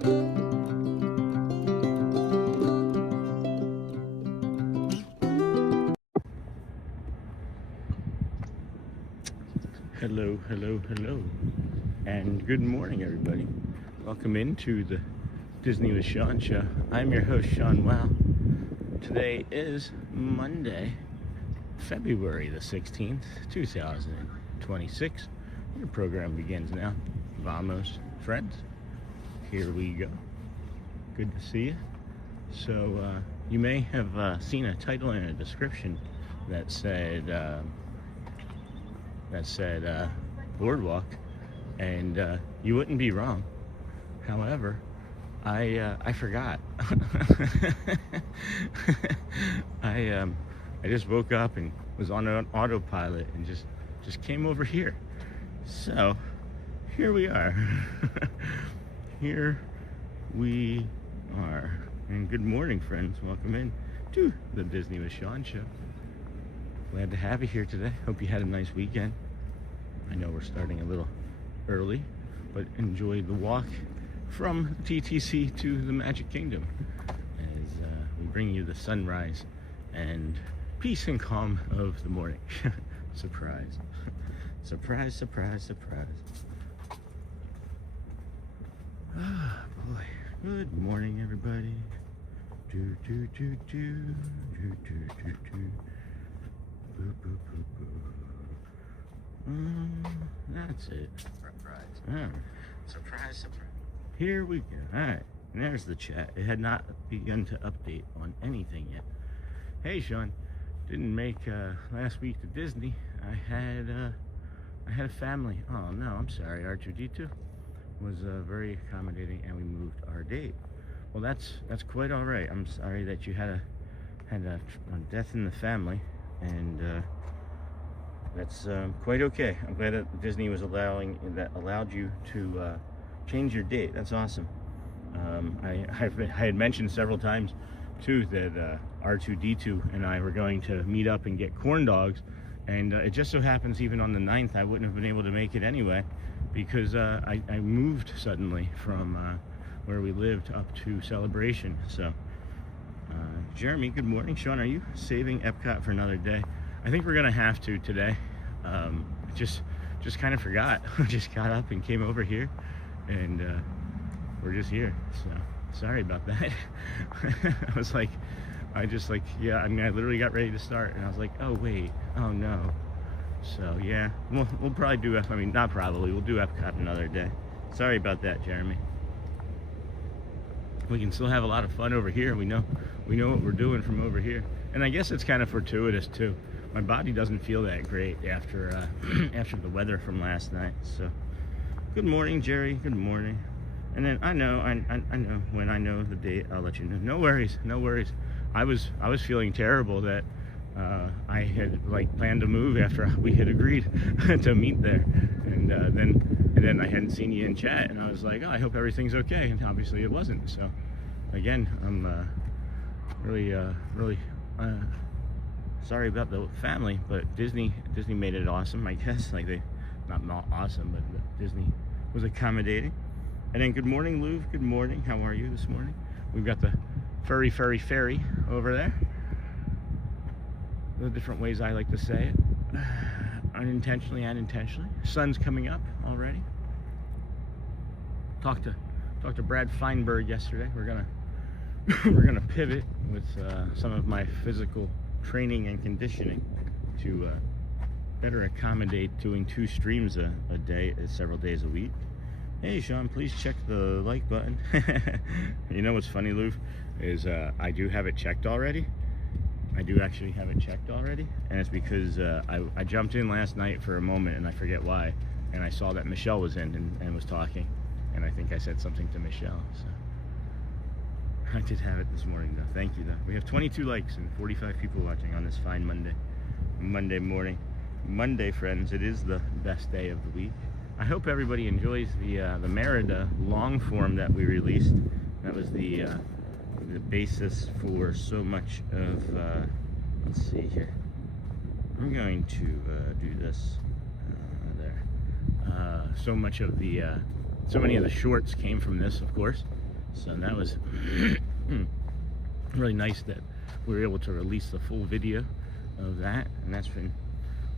Hello, hello, hello, and good morning, everybody. Welcome into the Disney with Sean show. I'm your host, Sean Wow. Today is Monday, February the 16th, 2026. Your program begins now. Vamos, friends. Here we go. Good to see you. So, you may have seen a title and a description that said boardwalk, and you wouldn't be wrong. However, I forgot. I just woke up and was on an autopilot and just came over here. So here we are. Here we are. And good morning, friends. Welcome in to the Disney with Sean show. Glad to have you here today. Hope you had a nice weekend. I know we're starting a little early, but enjoy the walk from TTC to the Magic Kingdom as we bring you the sunrise and peace and calm of the morning. Surprise. Surprise, surprise, surprise. Ah, boy. Good morning, everybody. Do, do, do, do, do, do, do, do. Boo, boo, boo, boo. That's it. Surprise. Right. Surprise, surprise. Here we go. Alright, and there's the chat. It had not begun to update on anything yet. Hey, Sean. Didn't make last week to Disney. I had a family. Oh no, I'm sorry. R2D2 was very accommodating, and we moved our date. Well, that's quite all right. I'm sorry that you had a death in the family, and that's quite okay. I'm glad that Disney was allowed you to change your date. That's awesome. I had mentioned several times too that R2D2 and I were going to meet up and get corn dogs, and it just so happens even on the 9th I wouldn't have been able to make it anyway, because I moved suddenly from where we lived up to Celebration. So Jeremy, good morning. Sean, are you saving Epcot for another day? I think we're gonna have to today. Just kind of forgot. Just got up and came over here, and we're just here. So sorry about that. I literally got ready to start, and I was like, oh wait, oh no. So yeah, we'll probably do. Not probably. We'll do Epcot another day. Sorry about that, Jeremy. We can still have a lot of fun over here. We know what we're doing from over here, and I guess it's kind of fortuitous too. My body doesn't feel that great after after the weather from last night. So, good morning, Jerry. Good morning. And then I know when I know the date, I'll let you know. No worries, no worries. I was feeling terrible that I had planned to move after we had agreed to meet there, and then I hadn't seen you in chat, and I was like, oh, I hope everything's okay, and obviously it wasn't. So, again, I'm really sorry about the family, but Disney made it awesome, I guess. Not awesome, but Disney was accommodating. And then good morning, Lou. Good morning. How are you this morning? We've got the Ferry over there. The different ways I like to say it, unintentionally and intentionally. Sun's coming up already. Talked to Brad Feinberg yesterday. We're gonna pivot with some of my physical training and conditioning to better accommodate doing 2 streams a day, several days a week. Hey Sean, please check the like button. You know what's funny, Lou, is I do have it checked already. I do actually have it checked already, and it's because I jumped in last night for a moment, and I forget why, and I saw that Michelle was in and was talking, and I think I said something to Michelle. So I did have it this morning, though. Thank you, though. We have 22 likes and 45 people watching on this fine Monday morning. Monday, friends, it is the best day of the week. I hope everybody enjoys the Merida long form that we released. That was the basis for so much of, let's see here. I'm going to do this there. So many of the shorts came from this, of course. So that was really nice that we were able to release the full video of that, and that's been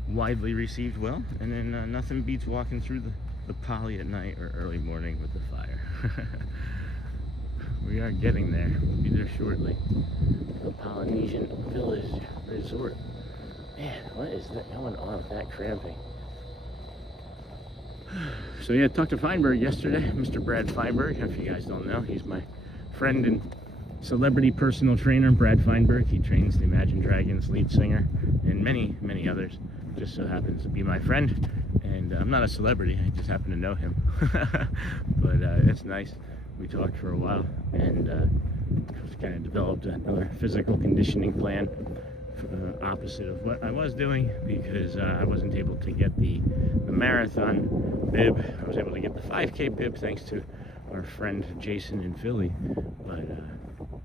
widely received well. And then nothing beats walking through the poly at night or early morning with the fire. We are getting there. We'll be there shortly. The Polynesian Village Resort. Man, what is that going on with that cramping? So yeah, I talked to Feinberg yesterday, Mr. Brad Feinberg. If you guys don't know, he's my friend and celebrity personal trainer, Brad Feinberg. He trains the Imagine Dragons lead singer and many, many others. Just so happens to be my friend, and I'm not a celebrity, I just happen to know him. But it's nice. We talked for a while, and kind of developed another physical conditioning plan, opposite of what I was doing, because I wasn't able to get the marathon bib. I was able to get the 5K bib thanks to our friend Jason in Philly, but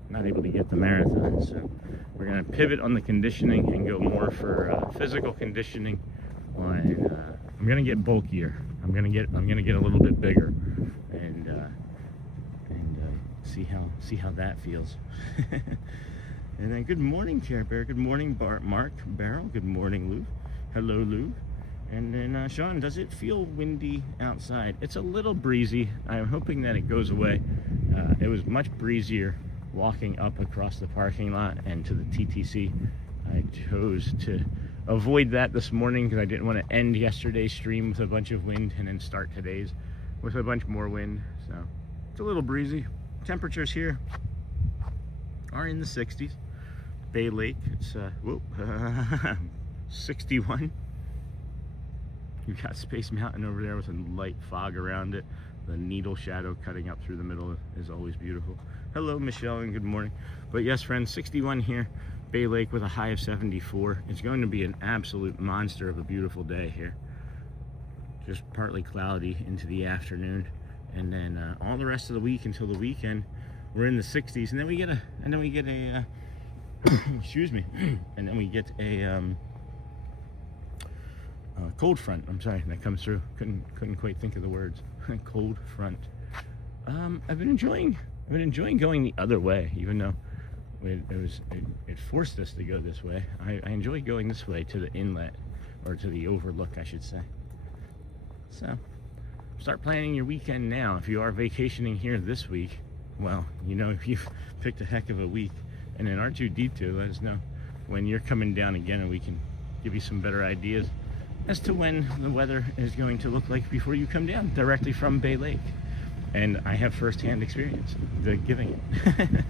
not able to get the marathon. So we're going to pivot on the conditioning and go more for physical conditioning. I'm going to get bulkier. I'm going to get a little bit bigger, and see how that feels. And then good morning, Care Bear. Good morning, Mark Barrel. Good morning, Lou. Hello, Lou. And then Sean, does it feel windy outside? It's a little breezy. I'm hoping that it goes away. It was much breezier walking up across the parking lot and to the TTC. I chose to avoid that this morning because I didn't want to end yesterday's stream with a bunch of wind and then start today's with a bunch more wind. So it's a little breezy. Temperatures here are in the 60s. Bay Lake, it's 61. You've got Space Mountain over there with a light fog around it. The needle shadow cutting up through the middle is always beautiful. Hello, Michelle, and good morning. But yes, friends, 61 here. Bay Lake with a high of 74. It's going to be an absolute monster of a beautiful day here. Just partly cloudy into the afternoon, and then all the rest of the week until the weekend, we're in the 60s, and then we get a excuse me, and then we get a cold front. I'm sorry, that comes through. Couldn't quite think of the words. Cold front. I've been enjoying going the other way, even though it forced us to go this way. I enjoy going this way to the inlet, or to the overlook, I should say. So start planning your weekend now. If you are vacationing here this week, well, you know, if you've picked a heck of a week. And then R2D2, let us know when you're coming down again, and we can give you some better ideas as to when the weather is going to look like before you come down directly from Bay Lake. And I have first-hand experience giving it.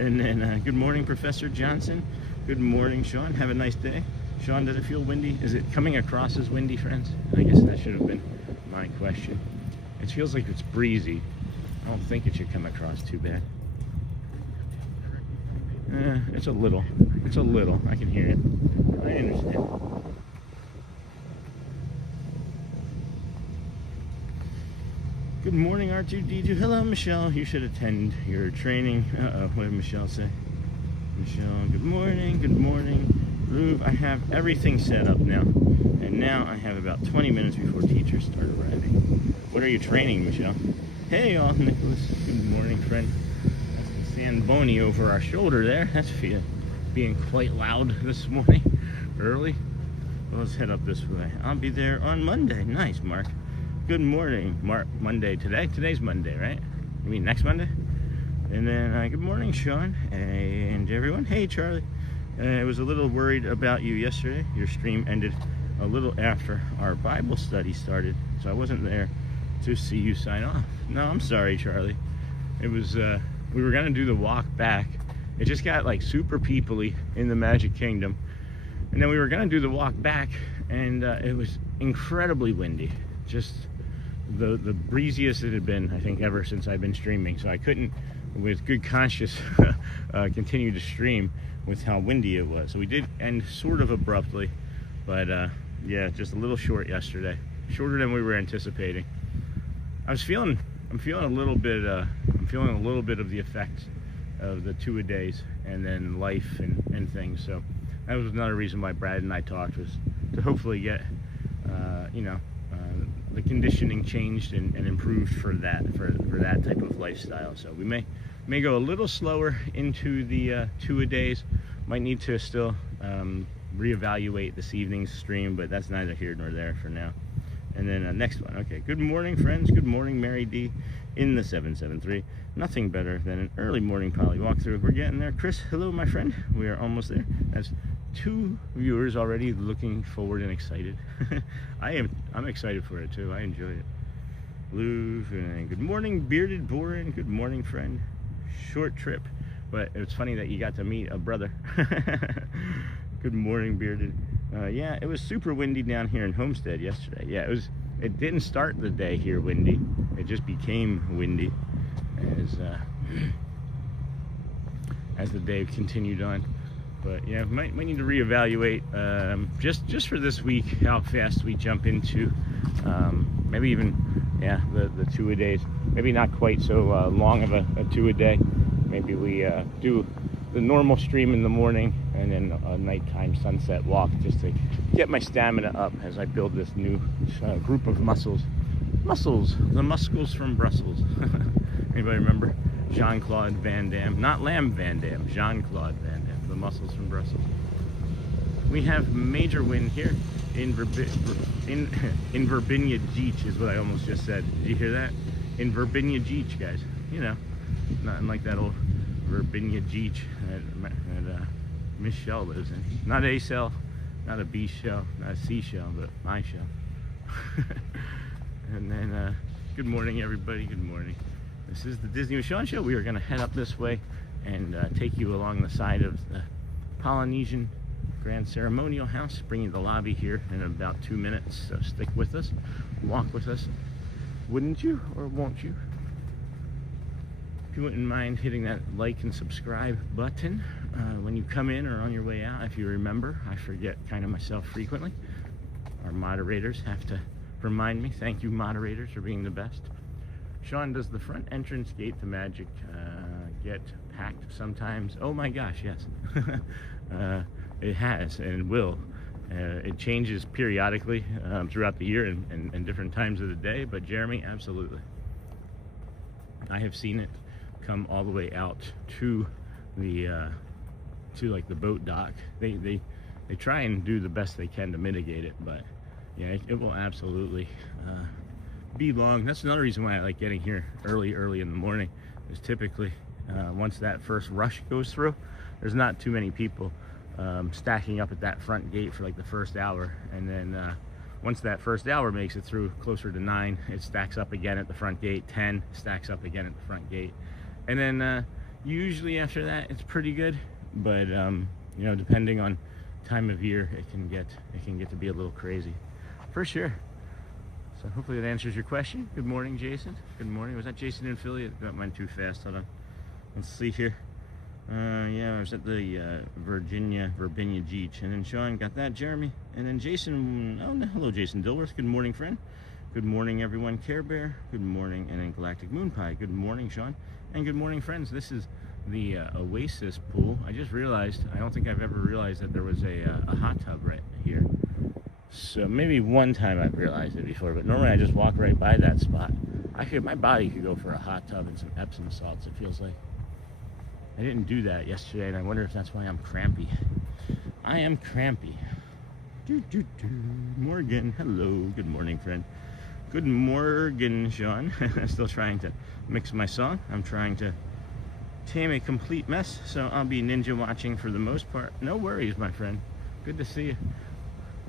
And then good morning, Professor Johnson. Good morning, Sean. Have a nice day. Sean, does it feel windy? Is it coming across as windy, friends? I guess that should have been my question. It feels like it's breezy. I don't think it should come across too bad. It's a little. I can hear it. I understand. Good morning, R2D2. Hello, Michelle. You should attend your training. What did Michelle say? Michelle, good morning. Good morning. Groove, I have everything set up now. And now I have about 20 minutes before teachers start arriving. What are you training, Michelle? Hey, all, Nicholas. Good morning, friend. Boney over our shoulder there. That's being quite loud this morning, early. Well, let's head up this way. I'll be there on Monday. Nice, Mark. Good morning, Mark. Monday today. Today's Monday, right? You mean next Monday? And then good morning, Sean, and everyone. Hey, Charlie. I was a little worried about you yesterday. Your stream ended a little after our Bible study started, so I wasn't there to see you sign off. No, I'm sorry, Charlie. It was we were gonna do the walk back. It just got like super peoply in the Magic Kingdom, and then we were gonna do the walk back, and it was incredibly windy. Just the breeziest it had been, I think, ever since I've been streaming. So I couldn't, with good conscience, continue to stream with how windy it was. So we did end sort of abruptly, but yeah, just a little short yesterday, shorter than we were anticipating. I'm feeling a little bit of the effect of the 2-a-days and then life and things. So that was another reason why Brad and I talked, was to hopefully get the conditioning changed and improved for that type of lifestyle. So we may go a little slower into the 2-a-days. Might need to still reevaluate this evening's stream, but that's neither here nor there for now. And then next one. Okay, good morning, friends. Good morning, Mary D in the 773. Nothing better than an early morning poly walkthrough. We're getting there. Chris, hello, my friend. We are almost there. That's 2 viewers already, looking forward and excited. I'm excited for it too. I enjoy it. Blue, good morning, Bearded Borin. Good morning, friend. Short trip, but it's funny that you got to meet a brother. Good morning, Bearded. Yeah, it was super windy down here in Homestead yesterday. Yeah, it didn't start the day here windy. It just became windy as the day continued on. But yeah, might need to reevaluate just for this week how fast we jump into maybe even the 2-a-days. Maybe not quite so long of a 2-a-day. Maybe we do the normal stream in the morning and then a nighttime sunset walk, just to get my stamina up as I build this new group of muscles. The muscles from Brussels. Anybody remember Jean-Claude Van Damme? Not Lamb Van Damme, Jean-Claude Van Damme, the muscles from Brussels. We have major wind here in Virginia Beach is what I almost just said. Did you hear that? In Virginia Beach, guys. You know, nothing like that old Virginia Beach that Miss Shell lives in. Not a shell, not a B shell, not a C shell, but my shell. And then, good morning, everybody. Good morning. This is the Disney with Sean show. We are going to head up this way and take you along the side of the Polynesian Grand Ceremonial House, bring you the lobby here in about 2 minutes. So stick with us, walk with us. Wouldn't you, or won't you? If you wouldn't mind hitting that like and subscribe button when you come in or on your way out. If you remember, I forget kind of myself frequently. Our moderators have to remind me. Thank you, moderators, for being the best. Sean, does the front entrance gate to Magic get packed sometimes? Oh my gosh, yes. It has and will. It changes periodically throughout the year and different times of the day, but Jeremy, absolutely. I have seen it come all the way out to the like the boat dock. They try and do the best they can to mitigate it, but yeah, it will absolutely be long. That's another reason why I like getting here early in the morning, is typically once that first rush goes through, there's not too many people stacking up at that front gate for like the first hour, and then once that first hour makes it through closer to 9, it stacks up again at the front gate. 10 stacks up again at the front gate, and then usually after that it's pretty good, but you know, depending on time of year, it can get to be a little crazy for sure. So hopefully that answers your question. Good morning, Jason. Good morning. Was that Jason in Philly? It got mine too fast. Hold on. Let's see here. Yeah, I was at the Virginia Beach, and then Sean got that. Jeremy, and then Jason. Oh, no, hello, Jason Dilworth. Good morning, friend. Good morning, everyone. Care Bear. Good morning, and then Galactic Moon Pie. Good morning, Sean, and good morning, friends. This is the Oasis pool. I just realized. I don't think I've ever realized that there was a hot tub right here. So maybe one time I've realized it before, but normally I just walk right by that spot. My body could go for a hot tub and some Epsom salts, it feels like. I didn't do that yesterday, and I wonder if that's why I'm crampy. I am crampy. Morgan, hello. Good morning, friend. Good morning, Sean. Still trying to mix my song. I'm trying to tame a complete mess, so I'll be ninja watching for the most part. No worries, my friend. Good to see you.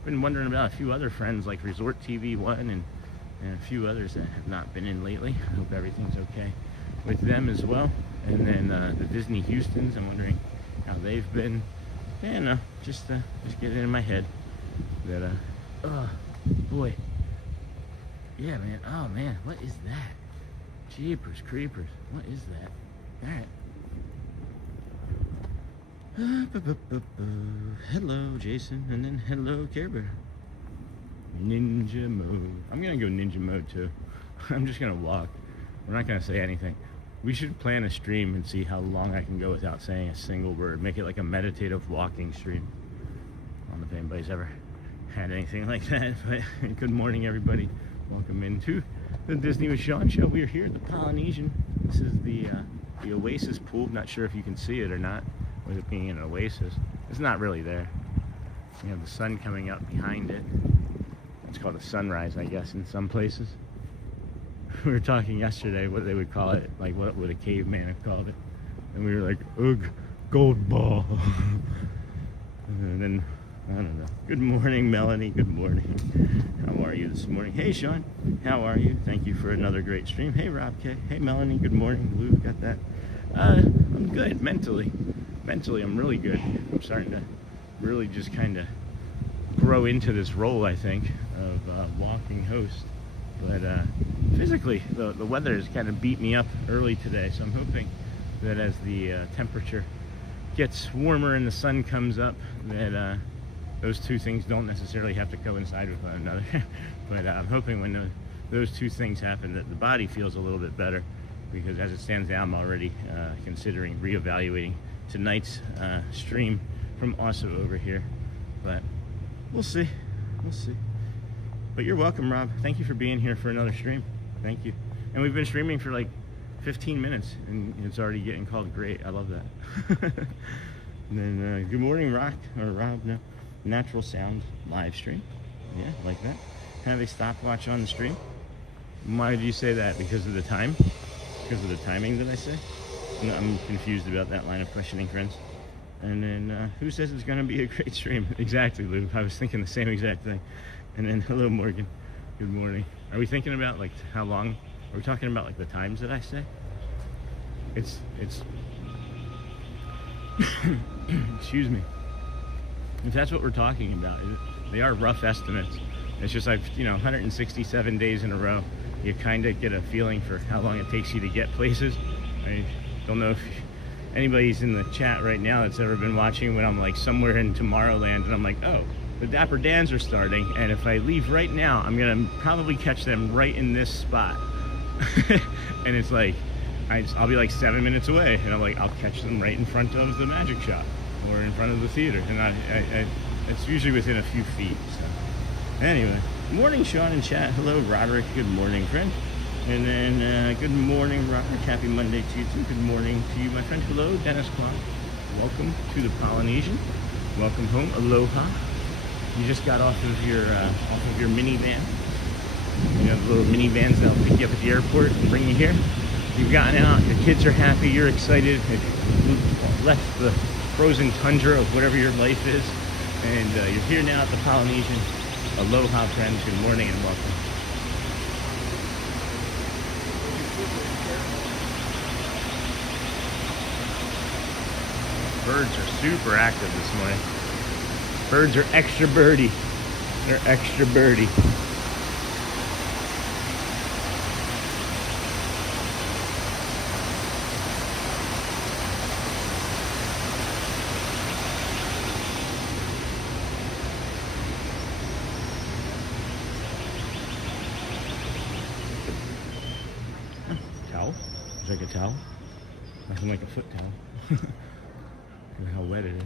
Been wondering about a few other friends like Resort TV 1 and a few others that have not been in lately. I hope everything's okay with them as well. And then the Disney Houstons, I'm wondering how they've been. Yeah, no, just get it in my head that oh boy, yeah, man. Oh man, what is that? Jeepers creepers, what is that? All right. Hello, Jason, and then hello, Care Bear. Ninja mode. I'm gonna go ninja mode too. I'm just gonna walk. We're not gonna say anything. We should plan a stream and see how long I can go without saying a single word. Make it like a meditative walking stream. I don't know if anybody's ever had anything like that, but good morning, everybody. Welcome into the Disney with Sean show. We're here at the Polynesian. This is the Oasis pool. Not sure if you can see it or not, with it being an oasis. It's not really there. You have the sun coming up behind it. It's called a sunrise, I guess, in some places. We were talking yesterday what they would call it, like what would a caveman have called it. And we were like, ugh, gold ball. And then, I don't know. Good morning, Melanie. Good morning. How are you this morning? Hey, Sean. How are you? Thank you for another great stream. Hey, Rob K. Hey, Melanie. Good morning. Lou, got that? I'm good mentally. Mentally, I'm really good. I'm starting to really just kind of grow into this role, I think, of walking host. But physically, the weather has kind of beat me up early today, so I'm hoping that as the temperature gets warmer and the sun comes up, that those two things don't necessarily have to coincide with one another. But I'm hoping when those two things happen that the body feels a little bit better, because as it stands now, I'm already considering reevaluating tonight's stream from also over here. But we'll see. We'll see. But you're welcome, Rob. Thank you for being here for another stream. Thank you. And we've been streaming for like 15 minutes, and it's already getting called great. I love that. And then good morning, Rock, or Rob, no. Natural sound live stream. Yeah, like that. Have a stopwatch on the stream. Why did you say that? Because of the time? Because of the timing that I say? No, I'm confused about that line of questioning, friends. And then who says it's going to be a great stream? Exactly, Lou. I was thinking the same exact thing. And then hello, Morgan. Good morning. Are we thinking about like how long? Are we talking about like the times that I say? It's excuse me. If that's what we're talking about, they are rough estimates. It's just like, 167 days in a row, you kind of get a feeling for how long it takes you to get places. I don't know if anybody's in the chat right now that's ever been watching when I'm like somewhere in Tomorrowland and I'm like, oh, the Dapper Dans are starting, and if I leave right now, I'm gonna probably catch them right in this spot. And it's like, I'll be like 7 minutes away, and I'm like, I'll catch them right in front of the magic shop or in front of the theater, and it's usually within a few feet. So anyway, good morning, Sean in chat. Hello, Roderick. Good morning, friend. And then good morning, Roderick. Happy Monday to you too. Good morning to you, my friend. Hello, Dennis Clark. Welcome to the Polynesian. Welcome home. Aloha. You just got off of your minivan. You have little minivans that'll pick you up at the airport and bring you here. You've gotten out. Your kids are happy. You're excited. You've left the frozen tundra of whatever your life is, and you're here now at the Polynesian. Aloha, friends. Good morning and welcome. Birds are super active this morning. Birds are extra birdie. They're extra birdie. Towel? Is like a towel? Nothing like a foot towel. Look how wet it is.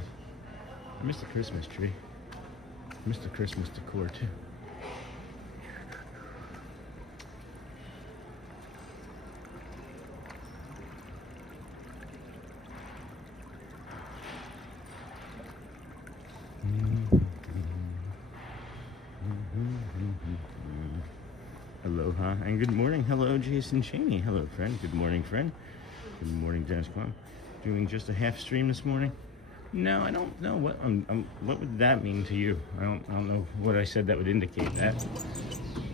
I missed the Christmas tree. I missed the Christmas decor too. Aloha and good morning. Hello, Jason Cheney. Hello, friend. Good morning, friend. Good morning, Dennis Quam. Doing just a half stream this morning. No, I don't know what what would that mean to you. I don't know what I said that would indicate that.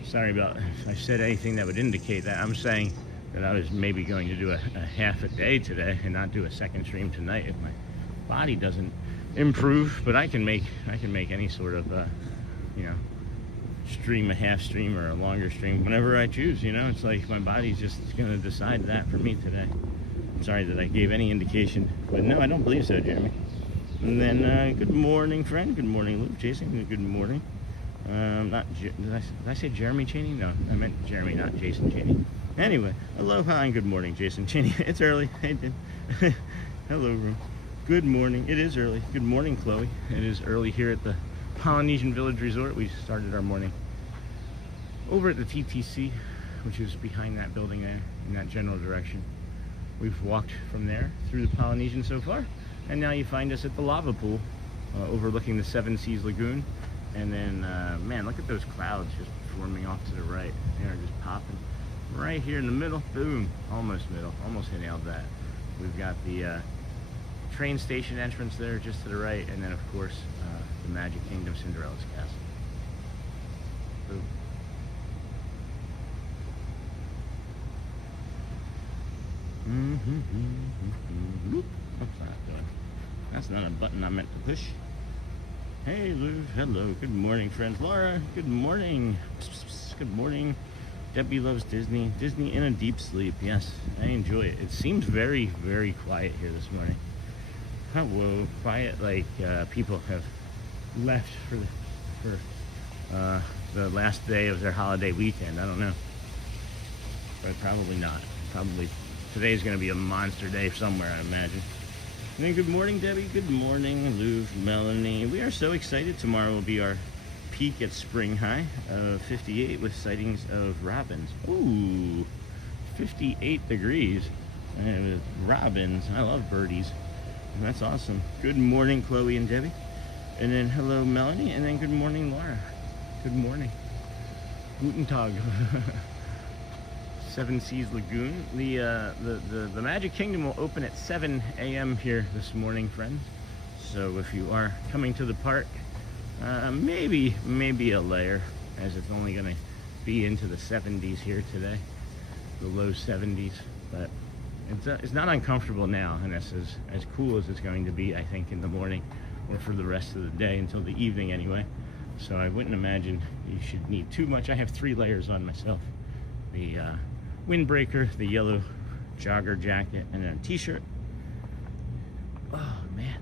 Sorry about if I said anything that would indicate that. I'm saying that I was maybe going to do a half a day today and not do a second stream tonight if my body doesn't improve. But I can make any sort of stream, a half stream or a longer stream whenever I choose. It's like my body's just gonna decide that for me today. I'm sorry that I gave any indication, but no, I don't believe so, Jeremy. And then good morning, friend. Good morning, Luke. Jason. Good morning. Did I say Jeremy Cheney? No, I meant Jeremy, not Jason Cheney. Anyway, aloha and good morning, Jason Cheney. It's early. Hey, hello, room. Good morning. It is early. Good morning, Chloe. It is early here at the Polynesian Village Resort. We started our morning over at the TTC, which is behind that building there, in that general direction. We've walked from there through the Polynesian so far, and now you find us at the lava pool, overlooking the Seas Lagoon. And then, man, look at those clouds just forming off to the right. They are just popping. Right here in the middle, boom, almost middle, almost nailed that. We've got the train station entrance there just to the right, and then of course the Magic Kingdom Cinderella's Castle. Boom. What's that doing? That's not a button I meant to push. Hey Lou, hello, good morning friends. Laura, good morning. Good morning. Debbie loves Disney. Disney in a deep sleep. Yes, I enjoy it. It seems very, very quiet here this morning. Hello, quiet like people have left for the last day of their holiday weekend. I don't know, but probably not. Probably today's going to be a monster day somewhere, I imagine. And then good morning, Debbie. Good morning, Lou, Melanie. We are so excited. Tomorrow will be our peak at spring high of 58 with sightings of robins. Ooh, 58 degrees and robins. I love birdies. That's awesome. Good morning, Chloe and Debbie. And then hello, Melanie. And then good morning, Laura. Good morning. Guten Tag. Seas Lagoon. The Magic Kingdom will open at 7 a.m. here this morning, friends. So if you are coming to the park, maybe a layer, as it's only going to be into the 70s here today, the low 70s, but it's not uncomfortable now, and that's as cool as it's going to be, I think, in the morning or for the rest of the day until the evening anyway. So I wouldn't imagine you should need too much. I have 3 layers on myself: the windbreaker, the yellow jogger jacket, and then a t-shirt. Oh man,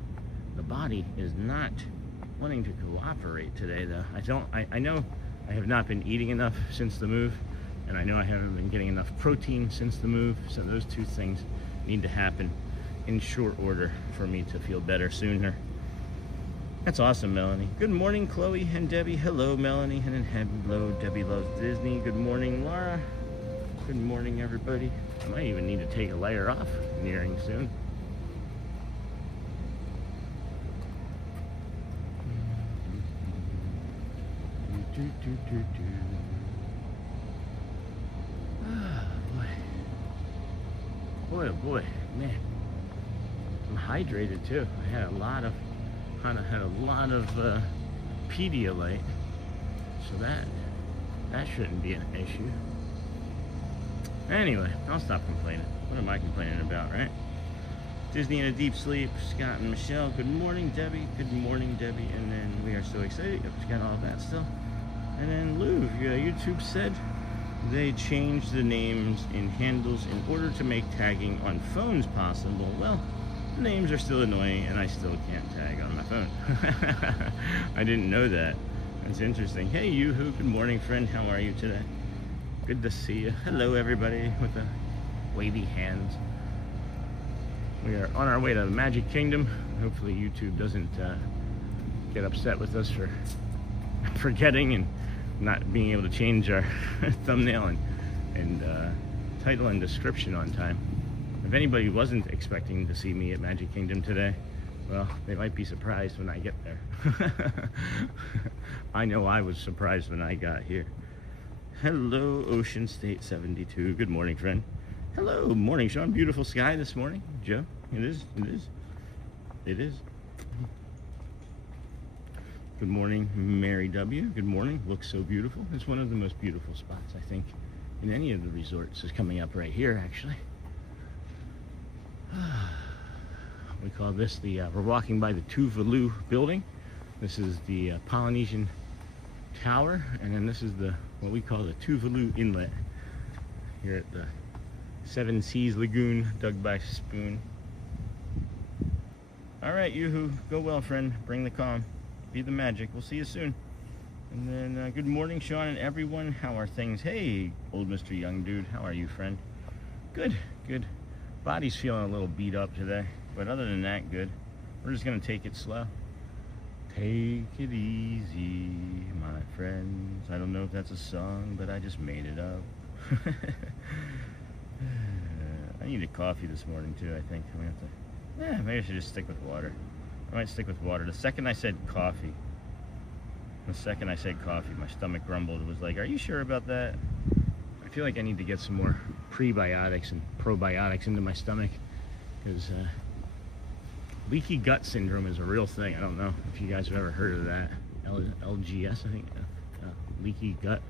the body is not wanting to cooperate today though. I know I have not been eating enough since the move, and I know I haven't been getting enough protein since the move, so those 2 things need to happen in short order for me to feel better sooner. That's awesome, Melanie. Good morning, Chloe and Debbie. Hello, Melanie, and then hello, Debbie loves Disney. Good morning, Laura. Good morning, everybody. I might even need to take a layer off nearing soon. Oh boy, oh boy, man, I'm hydrated too. I had a lot of Pedialyte, so that shouldn't be an issue. Anyway, I'll stop complaining. What am I complaining about, right? Disney in a deep sleep. Scott and Michelle, good morning, Debbie. Good morning, Debbie. And then we are so excited. Yep, got all that still. And then Lou, YouTube said they changed the names in handles in order to make tagging on phones possible. Well, the names are still annoying, and I still can't tag on my phone. I didn't know that. That's interesting. Hey, Yoo-hoo, good morning, friend. How are you today? Good to see you. Hello, everybody, with the wavy hands. We are on our way to the Magic Kingdom. Hopefully YouTube doesn't get upset with us for forgetting and not being able to change our thumbnail and title and description on time. If anybody wasn't expecting to see me at Magic Kingdom today, well, they might be surprised when I get there. I know I was surprised when I got here. Hello, Ocean State 72. Good morning, friend. Hello, morning, Sean. Beautiful sky this morning. Joe, it is. Good morning, Mary W. Good morning. Looks so beautiful. It's one of the most beautiful spots, I think, in any of the resorts. Is coming up right here, actually. We call this we're walking by the Tuvalu building. This is the Polynesian Tower, and then this is what we call the Tuvalu Inlet here at the Seas Lagoon, dug by Spoon. All right, Yoo-hoo, go well, friend. Bring the calm. Be the magic. We'll see you soon. And then good morning, Sean and everyone. How are things? Hey, old Mr. Young Dude. How are you, friend? Good, good. Body's feeling a little beat up today, but other than that, good. We're just gonna take it slow. Take it easy, my friends. I don't know if that's a song, but I just made it up. I need a coffee this morning too, I think. I'm gonna have to, maybe I should just stick with water. I might stick with water. The second I said coffee, my stomach grumbled. It was like, are you sure about that? I feel like I need to get some more prebiotics and probiotics into my stomach, because leaky gut syndrome is a real thing. I don't know if you guys have ever heard of that. LGS, I think. Leaky gut.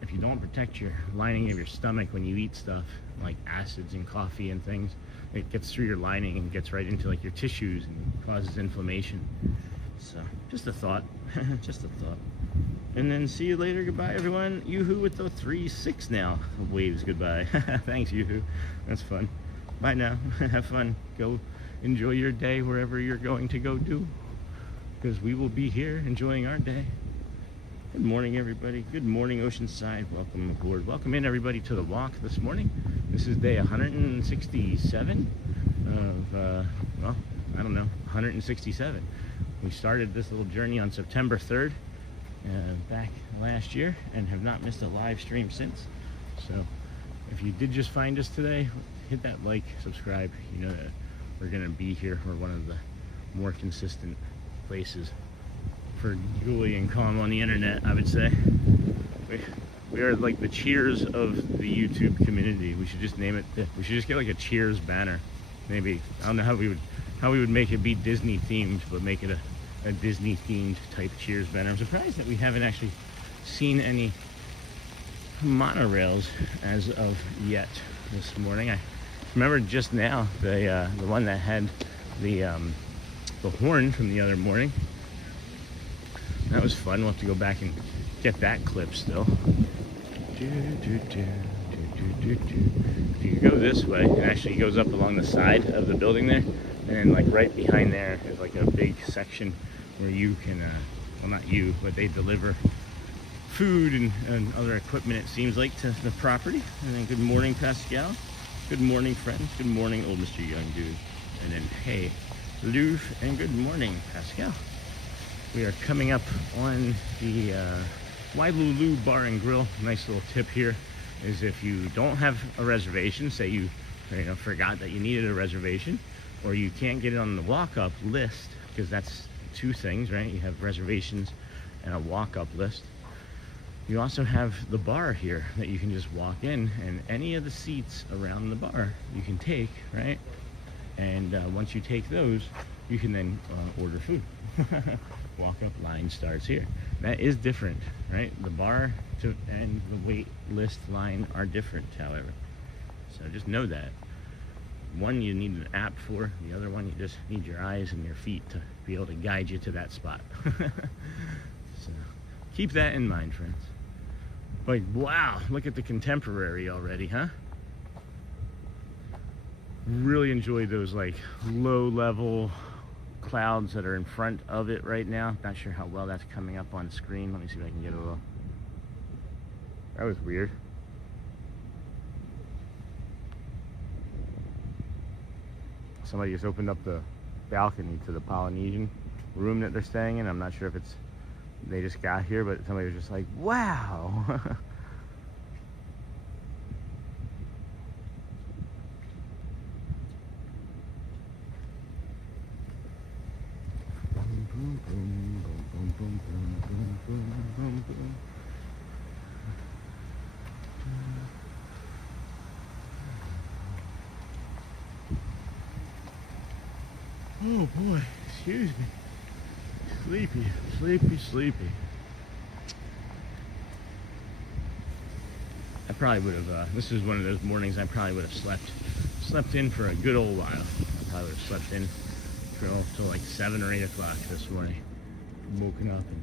If you don't protect your lining of your stomach when you eat stuff like acids and coffee and things, it gets through your lining and gets right into like your tissues and causes inflammation. So just a thought. Just a thought. And then see you later. Goodbye, everyone. Yoo-hoo with the 3-6 now waves goodbye. Thanks, Yoo-hoo. That's fun. Bye now. Have fun. Go enjoy your day wherever you're going to go do, because we will be here enjoying our day. Good morning, everybody. Good morning, Oceanside. Welcome aboard. Welcome in, everybody, to the walk this morning. This is day 167 of, well, I don't know, 167. We started this little journey on September 3rd. Back last year, and have not missed a live stream since. So if you did just find us today, hit that like, subscribe. You know that we're gonna be here. We're one of the more consistent places for Julie and calm on the internet, I would say. We are like the Cheers of the YouTube community. We should just name it. We should just get like a Cheers banner. Maybe, I don't know how we would make it be Disney themed, but make it a Disney themed type Cheers banner. I'm surprised that we haven't actually seen any monorails as of yet this morning. I remember just now the one that had the horn from the other morning. That was fun. We'll have to go back and get that clip still. If you go this way, it actually goes up along the side of the building there, and then like right behind there is like a big section where you can, well, not you, but they deliver food and other equipment, it seems like, to the property. And then good morning, Pascal. Good morning, friends. Good morning, old Mr. Young Dude. And then hey, Louvre, and good morning, Pascal. We are coming up on the Wailulu Bar and Grill. Nice little tip here is if you don't have a reservation, say you forgot that you needed a reservation, or you can't get it on the walk-up list, because that's two things, right? You have reservations and a walk-up list. You also have the bar here that you can just walk in, and any of the seats around the bar you can take, right? And once you take those, you can then order food. Walk-up line starts here. That is different, right? The bar and the wait list line are different, however. So just know that. One you need an app for, the other one you just need your eyes and your feet to be able to guide you to that spot. So keep that in mind, friends. Like, wow, look at the Contemporary already, huh? Really enjoy those like low level clouds that are in front of it right now. Not sure how well that's coming up on screen. Let me see if I can get a little. That was weird. Somebody just opened up the balcony to the Polynesian room that they're staying in. I'm not sure if it's they just got here, but somebody was just like, wow. Oh boy, excuse me. Sleepy, sleepy, sleepy. I probably would have, this is one of those mornings I probably would have slept in for a good old while. I probably would have slept in till like 7 or 8 o'clock this morning. Woken up and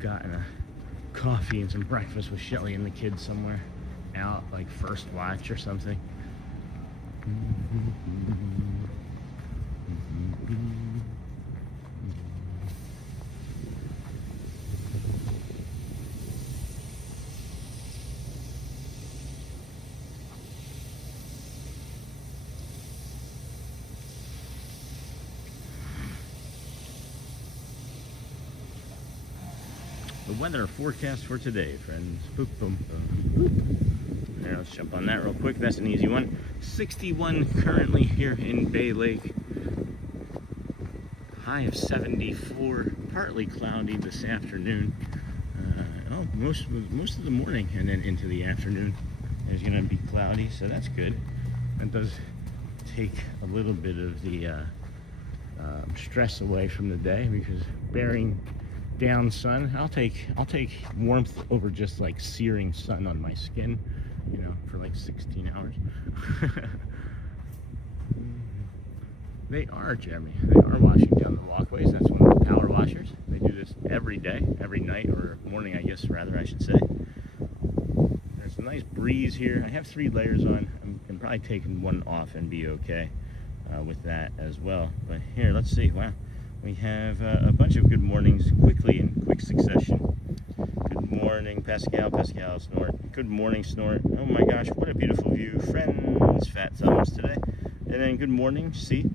gotten a coffee and some breakfast with Shelly and the kids somewhere out, like first watch or something. weather forecast for today, friends. Boop, boom, boom, boop. Now let's jump on that real quick. That's an easy one. 61 currently here in Bay Lake. High of 74. Partly cloudy this afternoon. Most of the morning and then into the afternoon is going to be cloudy, so that's good. That does take a little bit of the stress away from the day, because bearing down sun, I'll take warmth over just like searing sun on my skin, you know, for like 16 hours. They are, Jeremy, they are washing down the walkways. That's one of the power washers. They do this every day, every night, or morning, I guess, rather, I should say. There's a nice breeze here. I have 3 layers on. I'm probably taking one off and be okay with that as well. But here, let's see. Wow, we have a bunch of good mornings quickly in quick succession. Good morning, Pascal. Pascal, snort. Good morning, snort. Oh my gosh, what a beautiful view. Friends, fat thumbs today. And then good morning, see.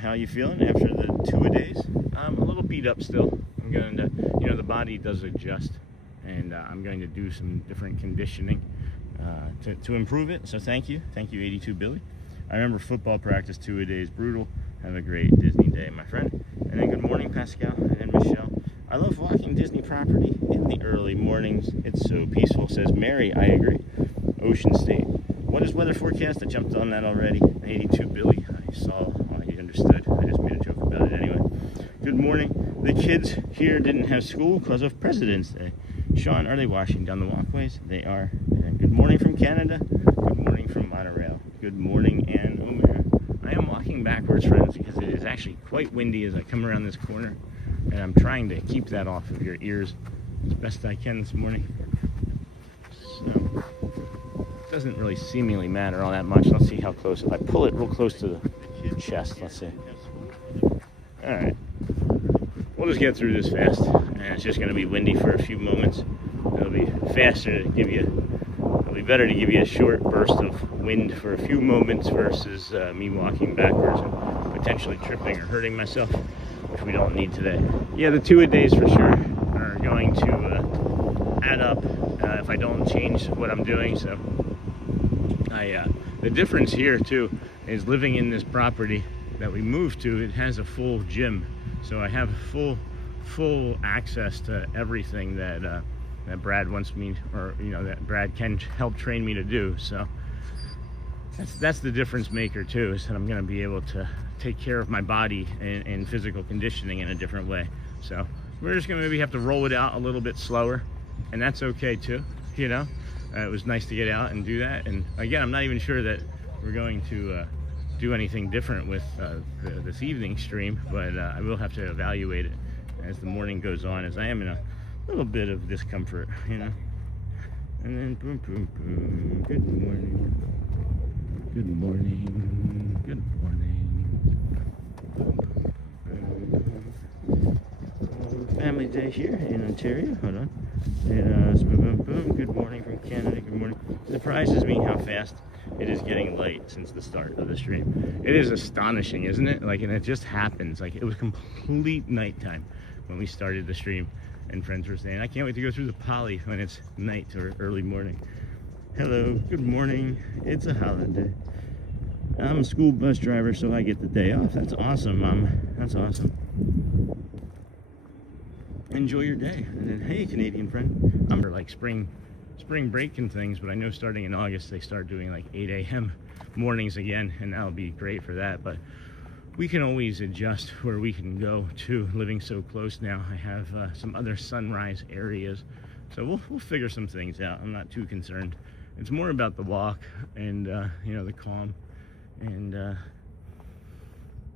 How you feeling after the 2-a-days? I'm a little beat up still. I'm going to, you know, the body does adjust, and I'm going to do some different conditioning to improve it. So thank you 82 Billy. I remember football practice 2-a-days, brutal. Have a great Disney day, my friend. And then good morning, Pascal, and then Michelle. I love walking Disney property in the early mornings. It's so peaceful, says Mary. I agree. Ocean State. What is weather forecast? I jumped on that already. 82 Billy. I saw. I understood. I just made a joke about it anyway. Good morning. The kids here didn't have school because of President's Day. Sean, are they washing down the walkways? They are. And good morning from Canada. Good morning from Monorail. Good morning, Ann Omer. I am walking backwards, friends, because it is actually quite windy as I come around this corner, and I'm trying to keep that off of your ears as best I can this morning. So, it doesn't really seemingly matter all that much. Let's see how close. If I pull it real close to the chest, let's see. All right. We'll just get through this fast, and it's just going to be windy for a few moments. It'll be faster to give you. It'll be better to give you a short burst of wind for a few moments versus me walking backwards and potentially tripping or hurting myself, which we don't need today. Yeah, the 2-a-days for sure are going to add up if I don't change what I'm doing. So, the difference here too is living in this property that we moved to. It has a full gym, so I have full access to everything that Brad wants me, or you know, that Brad can help train me to do. So that's the difference maker too, is that I'm going to be able to take care of my body and physical conditioning in a different way. So we're just going to maybe have to roll it out a little bit slower, and that's okay too, you know. It was nice to get out and do that. And again, I'm not even sure that we're going to do anything different with this evening stream, but I will have to evaluate it as the morning goes on, as I am in a little bit of discomfort, you know. And then boom, boom, boom. Good morning. Good morning. Good morning. Boom, boom, boom, boom. Family day here in Ontario. Hold on. And boom, boom, boom. Good morning from Canada. Good morning. It surprises me how fast it is getting light since the start of the stream. It is astonishing, isn't it? Like, and it just happens. Like, it was complete nighttime when we started the stream, and friends were saying, I can't wait to go through the poly when it's night or early morning. Hello, good morning. It's a holiday. I'm a school bus driver, so I get the day off. That's awesome, Mom. That's awesome. Enjoy your day. And then, hey, Canadian friend. I'm for like spring break and things, but I know starting in August they start doing like 8 a.m. mornings again, and that'll be great for that. But we can always adjust where we can go to. Living so close now, I have some other sunrise areas, so we'll figure some things out. I'm not too concerned. It's more about the walk and you know, the calm and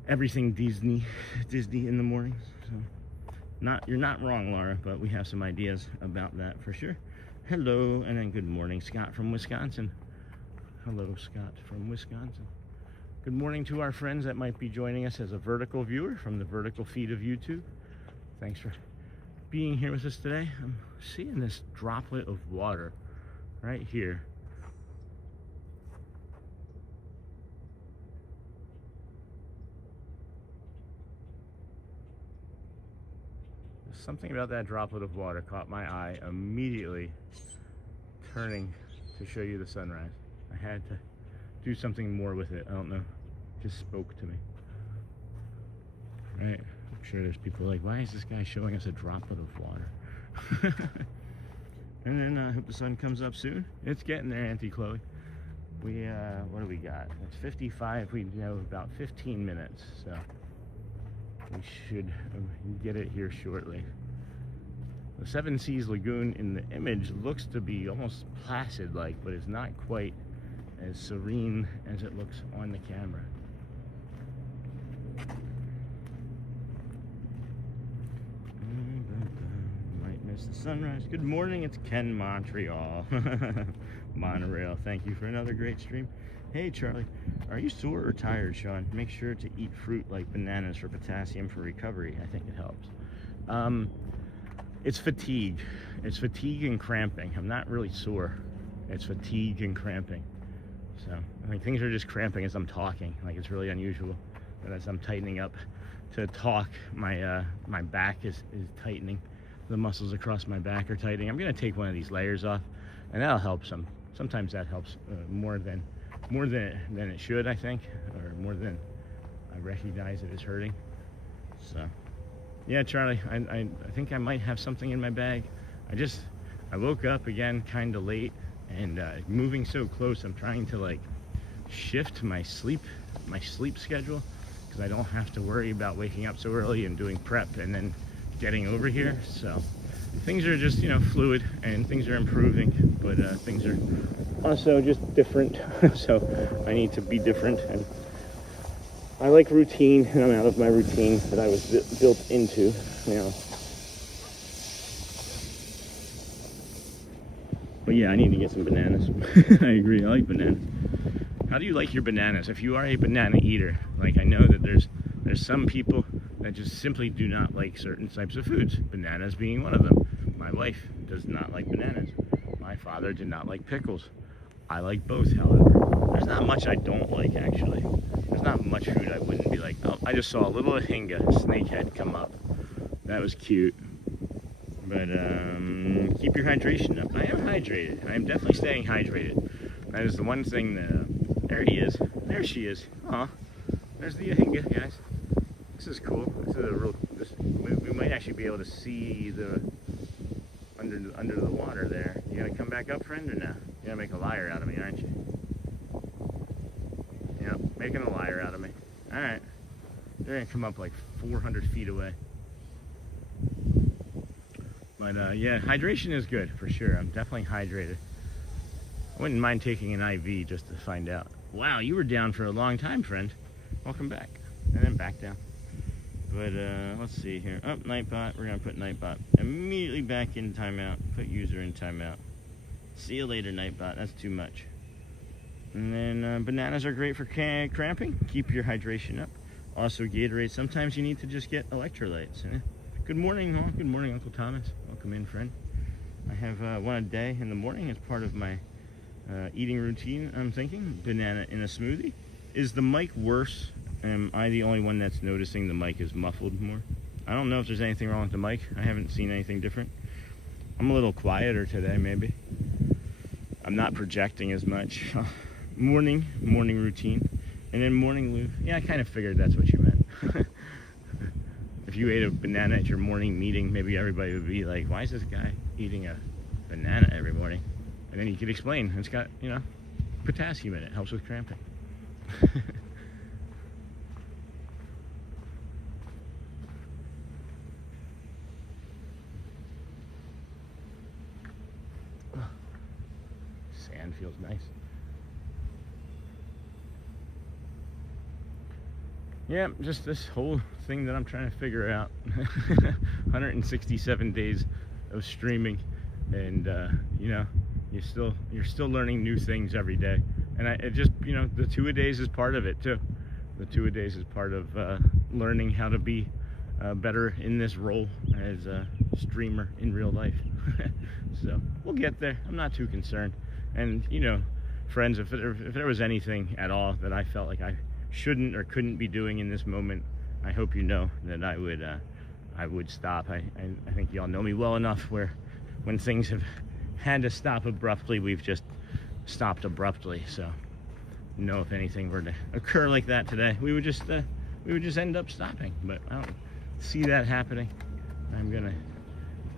everything Disney in the mornings. So you're not wrong, Laura, but we have some ideas about that for sure. Hello, and then good morning, Scott from Wisconsin. Hello, Scott from Wisconsin. Good morning to our friends that might be joining us as a vertical viewer from the vertical feed of YouTube. Thanks for being here with us today. I'm seeing this droplet of water right here. something about that droplet of water caught my eye immediately, turning to show you the sunrise. I had to do something more with it. I don't know. It just spoke to me. Right? I'm sure there's people like, why is this guy showing us a droplet of water? And then I hope the sun comes up soon. It's getting there, Auntie Chloe. We, what do we got? It's 55. We have about 15 minutes, so we should get it here shortly. The Seas Lagoon in the image looks to be almost placid-like, but it's not quite as serene as it looks on the camera. Might miss the sunrise. Good morning, it's Ken Montreal. Monorail, thank you for another great stream. Hey Charlie, are you sore or tired, Sean? Make sure to eat fruit like bananas for potassium for recovery. I think it helps. It's fatigue. It's fatigue and cramping. I'm not really sore. It's fatigue and cramping. So I think things are just cramping as I'm talking. Like, it's really unusual that as I'm tightening up to talk, my my back is tightening. The muscles across my back are tightening. I'm gonna take one of these layers off, and that'll help some. Sometimes that helps more than it should, I think, or more than I recognize it is hurting. So yeah, Charlie, I think I might have something in my bag. I woke up again kind of late, and moving so close, I'm trying to like shift my sleep schedule, because I don't have to worry about waking up so early and doing prep and then getting over here. So things are just, fluid, and things are improving, but things are also just different. So I need to be different, and I like routine, and I'm out of my routine that I was built into, But yeah, I need to get some bananas. I agree, I like bananas. How do you like your bananas? If you are a banana eater, like, I know that there's some people that just simply do not like certain types of foods, bananas being one of them. My wife does not like bananas. My father did not like pickles. I like both, however. There's not much I don't like, actually. There's not much food I wouldn't be like. Oh, I just saw a little hinga snakehead come up. That was cute. But keep your hydration up. I am hydrated. I am definitely staying hydrated. That is the one thing that... There he is. There she is. Aw. There's the hinga, guys. This is cool. This is a real... we might actually be able to see the... Under the water there. You gonna come back up, friend, or no? You're gonna make a liar out of me, aren't you? Yep, making a liar out of me. Alright. They're gonna come up like 400 feet away. But yeah, hydration is good for sure. I'm definitely hydrated. I wouldn't mind taking an IV just to find out. Wow, you were down for a long time, friend. Welcome back. And then back down. But let's see here. Oh, Nightbot. We're gonna put Nightbot immediately back in timeout. Put user in timeout. See you later, Nightbot. That's too much. And then bananas are great for cramping. Keep your hydration up. Also Gatorade. Sometimes you need to just get electrolytes. Good morning, Mom. Good morning, Uncle Thomas. Welcome in, friend. I have one a day in the morning as part of my eating routine. I'm thinking banana in a smoothie. Is the mic worse? Am I the only one that's noticing the mic is muffled more? I don't know if there's anything wrong with the mic. I haven't seen anything different. I'm a little quieter today, maybe. I'm not projecting as much. Morning routine. And then morning loo. Yeah, I kind of figured that's what you meant. If you ate a banana at your morning meeting, maybe everybody would be like, why is this guy eating a banana every morning? And then you could explain. It's got, potassium in it. Helps with cramping. Sand feels nice. Yeah, just this whole thing that I'm trying to figure out. 167 days of streaming, and you're still learning new things every day. And it just, the 2-a-days is part of it too. The 2-a-days is part of learning how to be better in this role as a streamer in real life. So we'll get there. I'm not too concerned. And friends, if there was anything at all that I felt like I shouldn't or couldn't be doing in this moment, I hope you know that I would I would stop. I think y'all know me well enough where when things have had to stop abruptly, we've just stopped abruptly. So, know if anything were to occur like that today, we would just end up stopping. But I don't see that happening. I'm gonna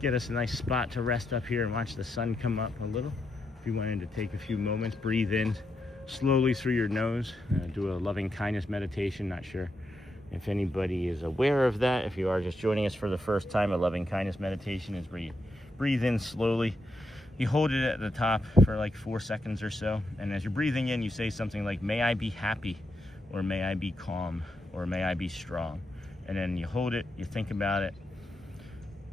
get us a nice spot to rest up here and watch the sun come up a little. If you wanted to take a few moments, breathe in slowly through your nose, do a loving kindness meditation. Not sure if anybody is aware of that. If you are just joining us for the first time, a loving kindness meditation is where you breathe in slowly. You hold it at the top for like 4 seconds or so, and as you're breathing in, you say something like, may I be happy, or may I be calm, or may I be strong. And then you hold it, you think about it,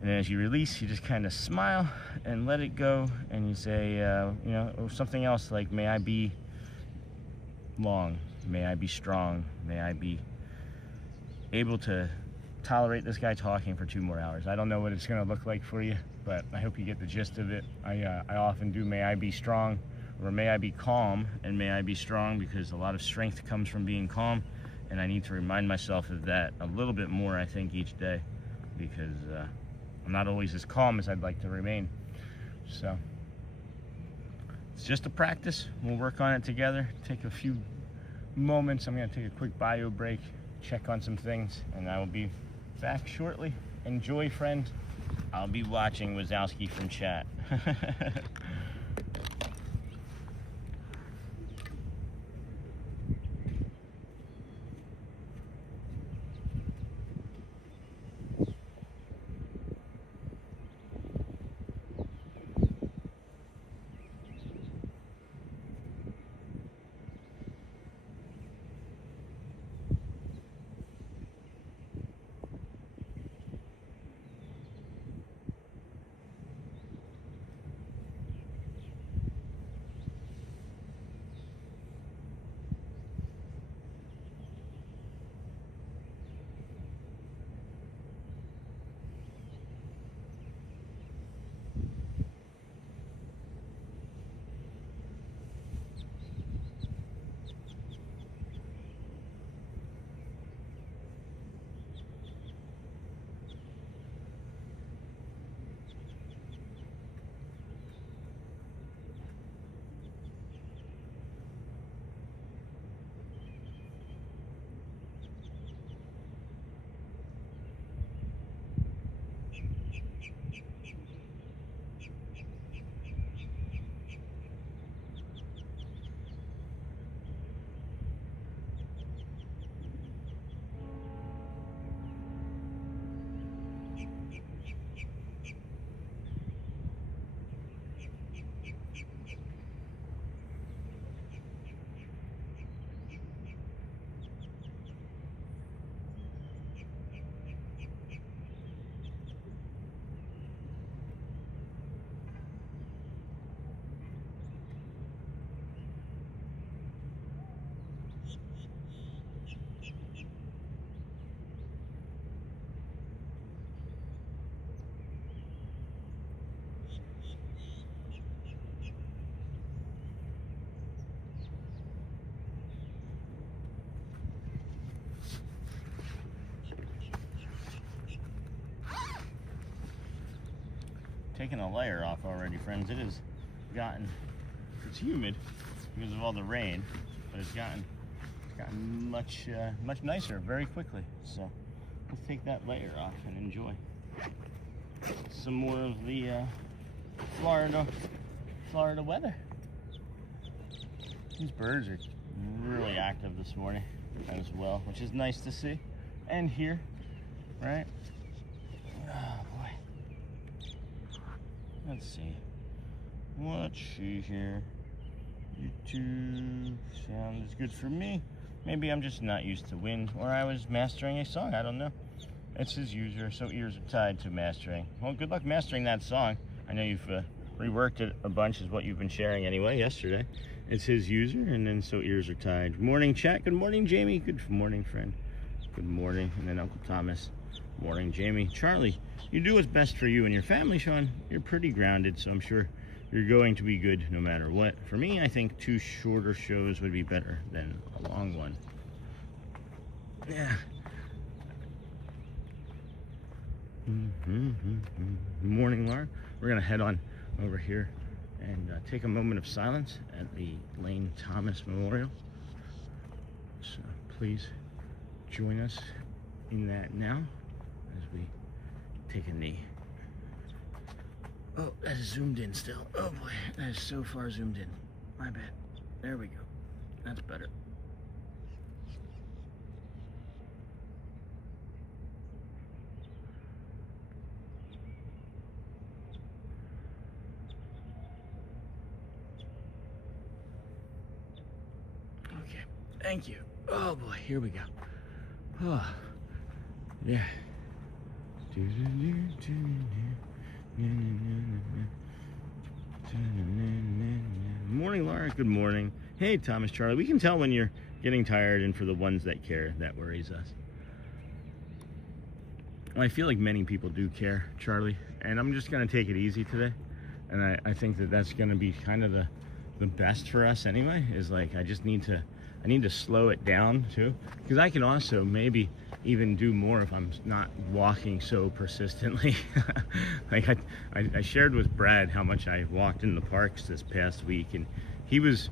and then as you release, you just kind of smile and let it go, and you say, or something else like, may I be long, may I be strong, may I be able to tolerate this guy talking for 2 more hours. I don't know what it's going to look like for you, but I hope you get the gist of it. I often do may I be strong, or may I be calm, and may I be strong, because a lot of strength comes from being calm, and I need to remind myself of that a little bit more, I think, each day, because I'm not always as calm as I'd like to remain. So it's just a practice. We'll work on it together. Take a few moments. I'm going to take a quick bio break, check on some things, and I will be back shortly. Enjoy, friend. I'll be watching Wazowski from chat. Taking a layer off already, friends. It has gotten, it's humid because of all the rain, but it's gotten much nicer very quickly. So let's take that layer off and enjoy some more of the Florida weather. These birds are really active this morning as well, which is nice to see and hear, right? Oh boy. Let's see. Let's see here. YouTube sound is good for me. Maybe I'm just not used to wind, or I was mastering a song. I don't know. It's his user, so ears are tied to mastering. Well, good luck mastering that song. I know you've reworked it a bunch, is what you've been sharing anyway yesterday. It's his user, and then so ears are tied. Good morning, chat. Good morning, Jamie. Good morning, friend. Good morning. And then Uncle Thomas. Morning, Jamie. Charlie, you do what's best for you and your family, Sean. You're pretty grounded, so I'm sure you're going to be good no matter what. For me, I think 2 shorter shows would be better than a long one. Yeah. Morning, Laura. We're gonna head on over here and take a moment of silence at the Lane Thomas Memorial. So please join us in that now as we take a knee. Oh, that is zoomed in still. Oh boy, that is so far zoomed in. My bad. There we go. That's better. Okay, thank you. Oh boy, here we go. Oh, yeah. Morning, Laura. Good morning. Hey, Thomas, Charlie. We can tell when you're getting tired, and for the ones that care, that worries us. Well, I feel like many people do care, Charlie, and I'm just going to take it easy today. And I think that that's going to be kind of the best for us anyway, is like I need to slow it down too, because I can also maybe even do more if I'm not walking so persistently. Like I shared with Brad how much I walked in the parks this past week, and he was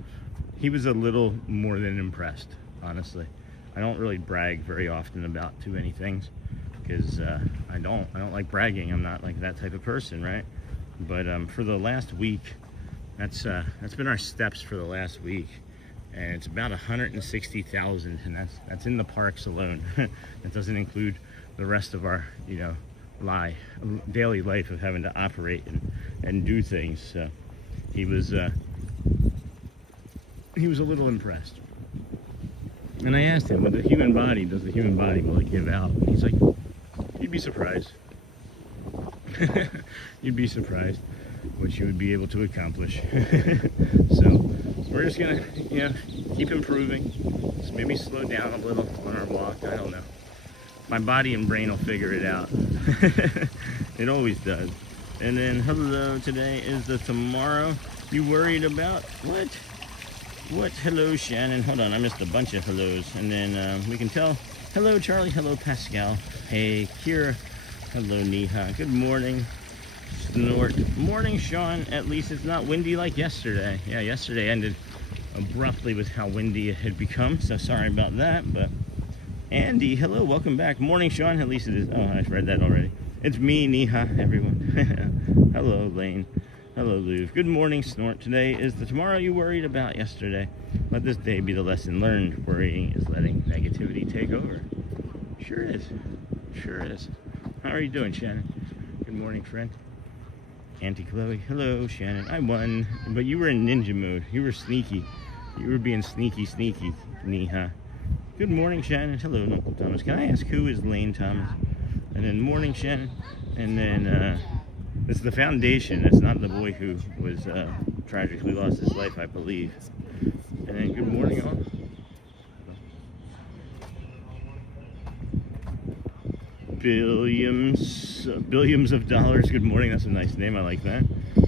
a little more than impressed, honestly. I don't really brag very often about too many things because I don't like bragging. I'm not like that type of person, right? But for the last week, that's been our steps for the last week. And it's about 160,000, and that's in the parks alone. That doesn't include the rest of our, daily life of having to operate and do things. So he was a little impressed. And I asked him, does the human body will it give out? And he's like, you'd be surprised. You'd be surprised what you would be able to accomplish. So we're just gonna, keep improving. Just maybe slow down a little on our walk. I don't know. My body and brain will figure it out. It always does. And then, hello, today is the tomorrow you worried about? What? Hello, Shannon. Hold on, I missed a bunch of hellos. And then we can tell, hello, Charlie. Hello, Pascal. Hey, Kira. Hello, Neha. Good morning. Snort. Morning, Sean. At least it's not windy like yesterday. Yeah, yesterday ended abruptly with how windy it had become, so sorry about that. But Andy, hello, welcome back. Morning, Sean. At least it is. Oh, I've read that already. It's me, Neha, everyone. Hello, Lane. Hello, Lou. Good morning, Snort. Today is the tomorrow you worried about yesterday. Let this day be the lesson learned. Worrying is letting negativity take over. Sure is. Sure is. How are you doing, Shannon? Good morning, friend. Auntie Chloe. Hello, Shannon. I won, but you were in ninja mode. You were sneaky. You were being sneaky, Neha. Good morning, Shannon. Hello, Uncle Thomas. Can I ask who is Lane Thomas? And then morning, Shannon. And then this is the foundation. It's not the boy who was tragically lost his life, I believe. And then good morning, all. Billions of dollars. Good morning. That's a nice name. I like that.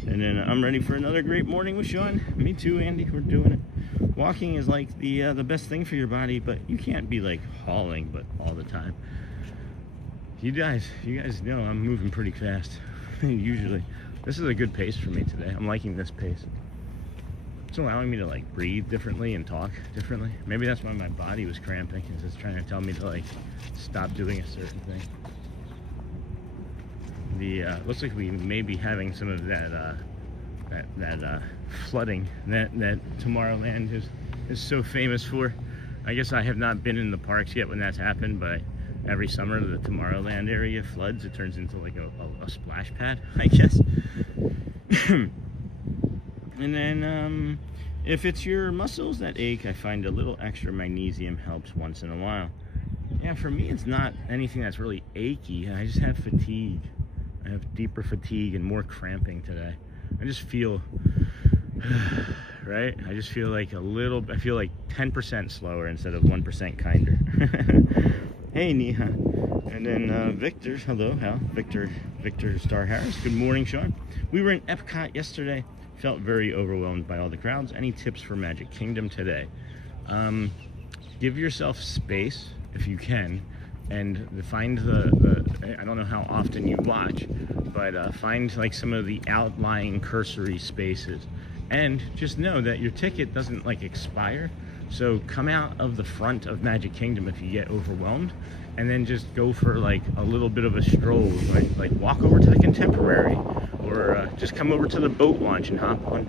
And then I'm ready for another great morning with Sean. Me too, Andy. We're doing it. Walking is like the best thing for your body, but you can't be like hauling, but all the time. You guys know I'm moving pretty fast. Usually, this is a good pace for me today. I'm liking this pace. It's allowing me to like breathe differently and talk differently. Maybe that's why my body was cramping, because it's trying to tell me to like stop doing a certain thing. Looks like we may be having some of that flooding that Tomorrowland is so famous for. I guess I have not been in the parks yet when that's happened, but every summer the Tomorrowland area floods. It turns into like a splash pad, I guess. And then if it's your muscles that ache, I find a little extra magnesium helps once in a while. Yeah, for me it's not anything that's really achy. I just have fatigue. I have deeper fatigue and more cramping today. I just feel, right? I just feel like I feel like 10% slower instead of 1% kinder. Hey, Neha. And then Victor, hello, Hal. Victor Star Harris. Good morning, Sean. We were in Epcot yesterday. Felt very overwhelmed by all the crowds. Any tips for Magic Kingdom today? Give yourself space, if you can, and find I don't know how often you watch, but find like some of the outlying cursory spaces, and just know that your ticket doesn't like expire. So come out of the front of Magic Kingdom if you get overwhelmed, and then just go for like a little bit of a stroll, like walk over to the Contemporary, or just come over to the boat launch and hop on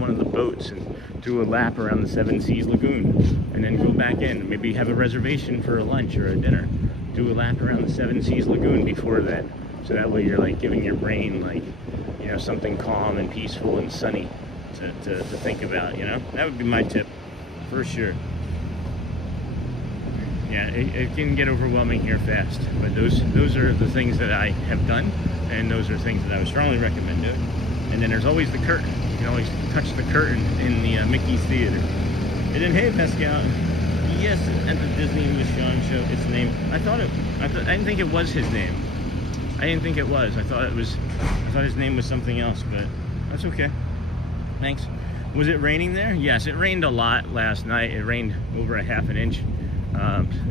one of the boats and do a lap around the Seas Lagoon, and then go back in. Maybe have a reservation for a lunch or a dinner. Do a lap around the Seas Lagoon before that, so that way you're like giving your brain like, you know, something calm and peaceful and sunny to think about, you know? That would be my tip, for sure. Yeah, it can get overwhelming here fast, but those are the things that I have done, and those are things that I would strongly recommend doing. And then there's always the curtain. You can always touch the curtain in the Mickey's Theater. And then, hey, Pascal. Yes, at the Disney with Sean show. Its name. I didn't think it was his name. I didn't think it was. I thought his name was something else, but that's okay. Thanks. Was it raining there? Yes, it rained a lot last night. It rained over a half an inch.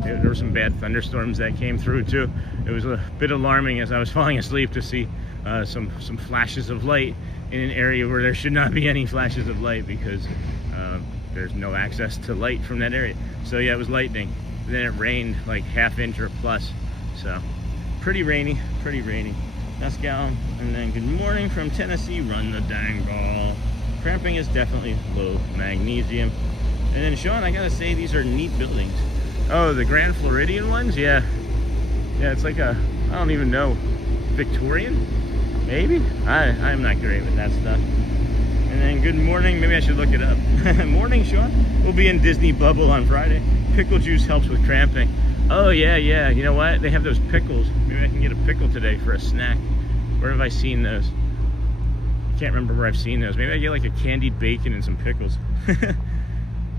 There were some bad thunderstorms that came through too. It was a bit alarming as I was falling asleep to see some flashes of light in an area where there should not be any flashes of light, because there's no access to light from that area. So yeah, it was lightning. And then it rained like half inch or plus. So pretty rainy. Pascal, and then good morning from Tennessee. Run the dang ball. Cramping is definitely low magnesium. And then Sean, I gotta say, these are neat buildings. Oh, the Grand Floridian ones? Yeah, it's like I don't even know, Victorian? Maybe? I'm not great with that stuff. And then good morning, maybe I should look it up. Morning, Sean. We'll be in Disney Bubble on Friday. Pickle juice helps with cramping. Oh, yeah, you know what? They have those pickles. Maybe I can get a pickle today for a snack. Where have I seen those? I can't remember where I've seen those. Maybe I get like a candied bacon and some pickles.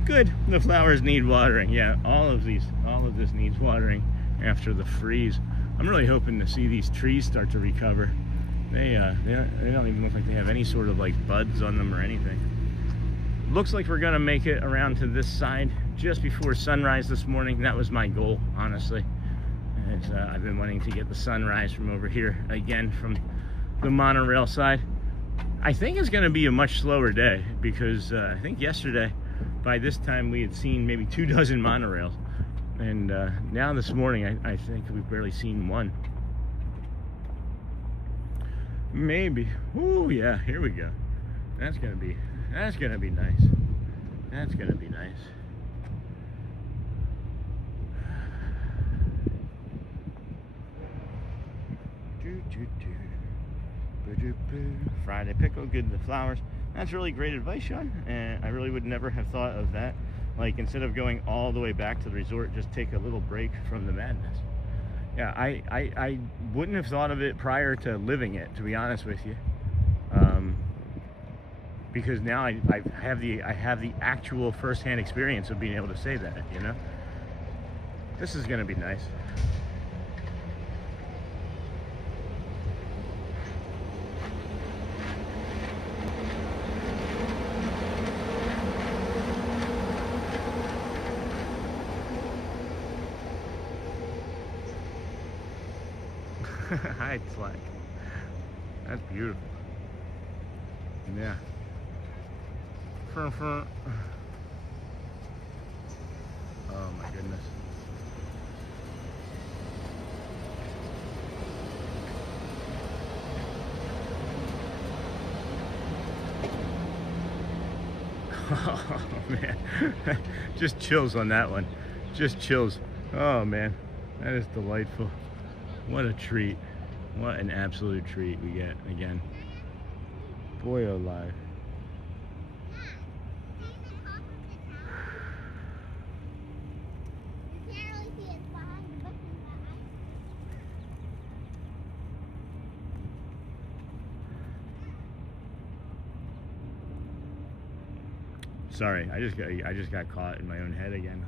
Good. The flowers need watering. Yeah, all of this needs watering after the freeze. I'm really hoping to see these trees start to recover. They don't even look like they have any sort of like buds on them or anything. Looks like we're gonna make it around to this side just before sunrise this morning. That was my goal, honestly. I've been wanting to get the sunrise from over here again, from the monorail side. I think it's gonna be a much slower day, because I think yesterday by this time we had seen maybe 24 monorails, and now this morning I think we've barely seen one. Maybe. Oh yeah, here we go. That's gonna be nice. That's gonna be nice. Friday pickle, good to the flowers. That's really great advice, Sean, and I really would never have thought of that. Like, instead of going all the way back to the resort, just take a little break from the madness. Yeah, I wouldn't have thought of it prior to living it, to be honest with you, because now I have the actual first-hand experience of being able to say that, you know. This is gonna be nice. Hi, Slack. That's beautiful. Yeah. Oh my goodness. Oh man. Just chills on that one. Just chills. Oh man. That is delightful. What a treat. What an absolute treat we get again. Boy alive. Sorry, I just got caught in my own head again.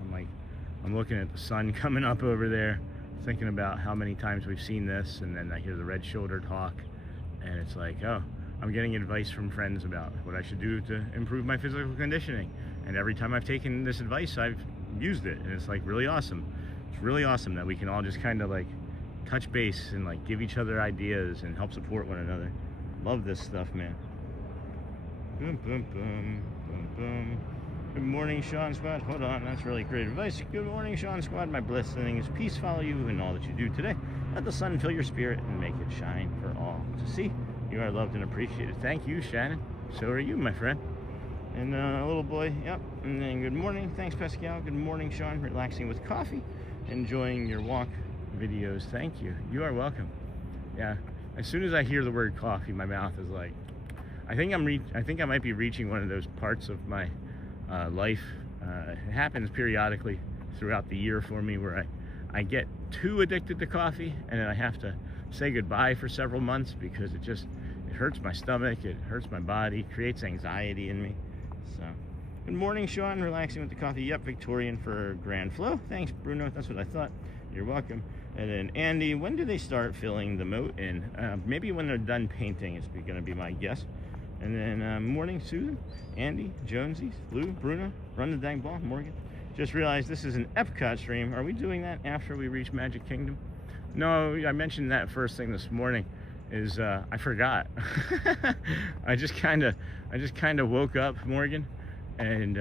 I'm looking at the sun coming up over there, thinking about how many times we've seen this, and then I hear the red-shouldered hawk, and it's like, oh, I'm getting advice from friends about what I should do to improve my physical conditioning. And every time I've taken this advice, I've used it, and it's like really awesome. it's really awesome that we can all just kind of like touch base and like give each other ideas and help support one another. Love this stuff, man. Boom, boom, boom, boom, boom. Good morning, Sean Squad. Hold on, that's really great advice. Good morning, Sean Squad. My blessings, peace follow you in all that you do today. Let the sun fill your spirit and make it shine for all to see. You are loved and appreciated. Thank you, Shannon. So are you, my friend. And a little boy, yep. And then good morning. Thanks, Pascal. Good morning, Sean. Relaxing with coffee. Enjoying your walk videos. Thank you. You are welcome. Yeah. As soon as I hear the word coffee, my mouth is like, I think I might be reaching one of those parts of my life. It happens periodically throughout the year for me where I get too addicted to coffee and then I have to say goodbye for several months because it hurts my stomach, it hurts my body, creates anxiety in me. So, good morning, Sean. Relaxing with the coffee. Yep, Victorian for Grand Flow. Thanks, Bruno. That's what I thought. You're welcome. And then Andy, when do they start filling the moat in? Maybe when they're done painting is going to be my guess. And then morning, Susan, Andy, Jonesy, Lou, Bruno, Run the Dang Ball, Morgan. Just realized this is an Epcot stream. Are we doing that after we reach Magic Kingdom? No, I mentioned that first thing this morning. I forgot. I just kind of woke up, Morgan, and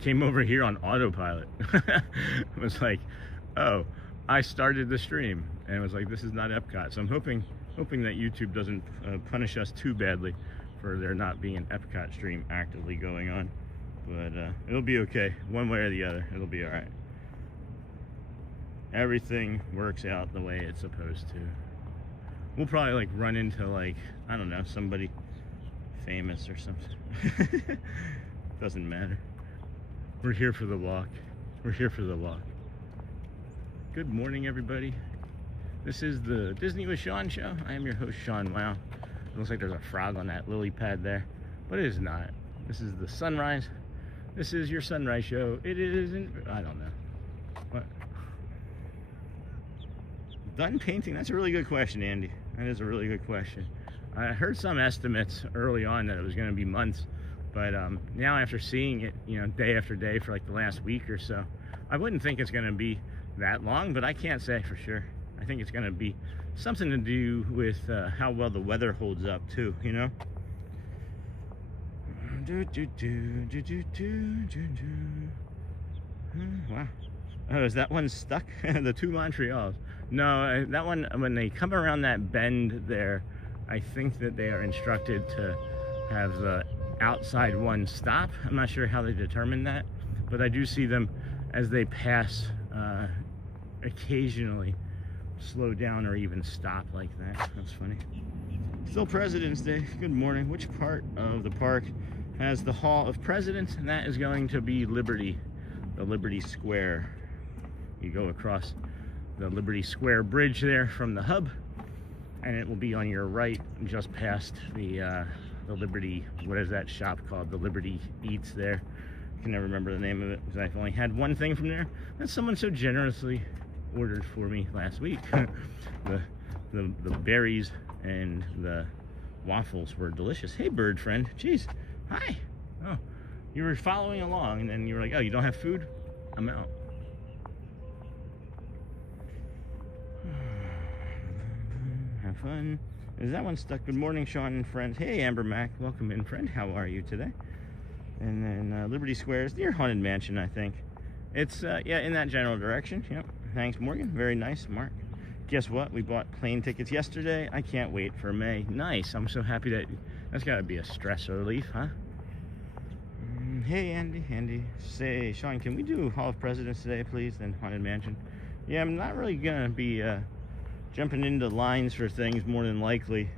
came over here on autopilot. It was like, oh, I started the stream, and it was like, this is not Epcot. So I'm hoping that YouTube doesn't punish us too badly for there not being an Epcot stream actively going on. But it'll be okay, one way or the other. It'll be all right. Everything works out the way it's supposed to. We'll probably like run into like, I don't know, somebody famous or something. Doesn't matter. We're here for the walk. We're here for the walk. Good morning, everybody. This is the Disney with Sean show. I am your host, Sean. Wow. It looks like there's a frog on that lily pad there, but it is not. This is the sunrise. This is your sunrise show. It isn't, I don't know. What? Done painting? That's a really good question, Andy. That is a really good question. I heard some estimates early on that it was going to be months, but now after seeing it, you know, day after day for like the last week or so, I wouldn't think it's going to be that long, but I can't say for sure. I think it's going to be something to do with how well the weather holds up too, you know? Wow. Oh, is that one stuck? The two Montreals. No, that one, when they come around that bend there, I think that they are instructed to have the outside one stop. I'm not sure how they determine that, but I do see them as they pass occasionally slow down or even stop like that. That's funny. Still President's Day. Good morning. Which part of the park has the Hall of Presidents? And that is going to be Liberty, the Liberty Square. You go across the Liberty Square Bridge there from the hub, and it will be on your right, just past the Liberty, what is that shop called? The Liberty Eats there. I can never remember the name of it because I've only had one thing from there that someone so generously ordered for me last week. the berries and the waffles were delicious. Hey, bird friend. Jeez. Hi. Oh, you were following along, and then you were like, oh, you don't have food? I'm out. Have fun. Is that one stuck? Good morning, Sean and friends. Hey, Amber Mac. Welcome in, friend. How are you today? And then Liberty Square is near Haunted Mansion, I think. It's, yeah, in that general direction. Yep. Thanks, Morgan. Very nice, Mark. Guess what? We bought plane tickets yesterday. I can't wait for May. Nice. I'm so happy that that's got to be a stress relief, huh? Hey, Andy. Say, Sean, can we do Hall of Presidents today, please? Then Haunted Mansion. Yeah, I'm not really going to be jumping into lines for things more than likely,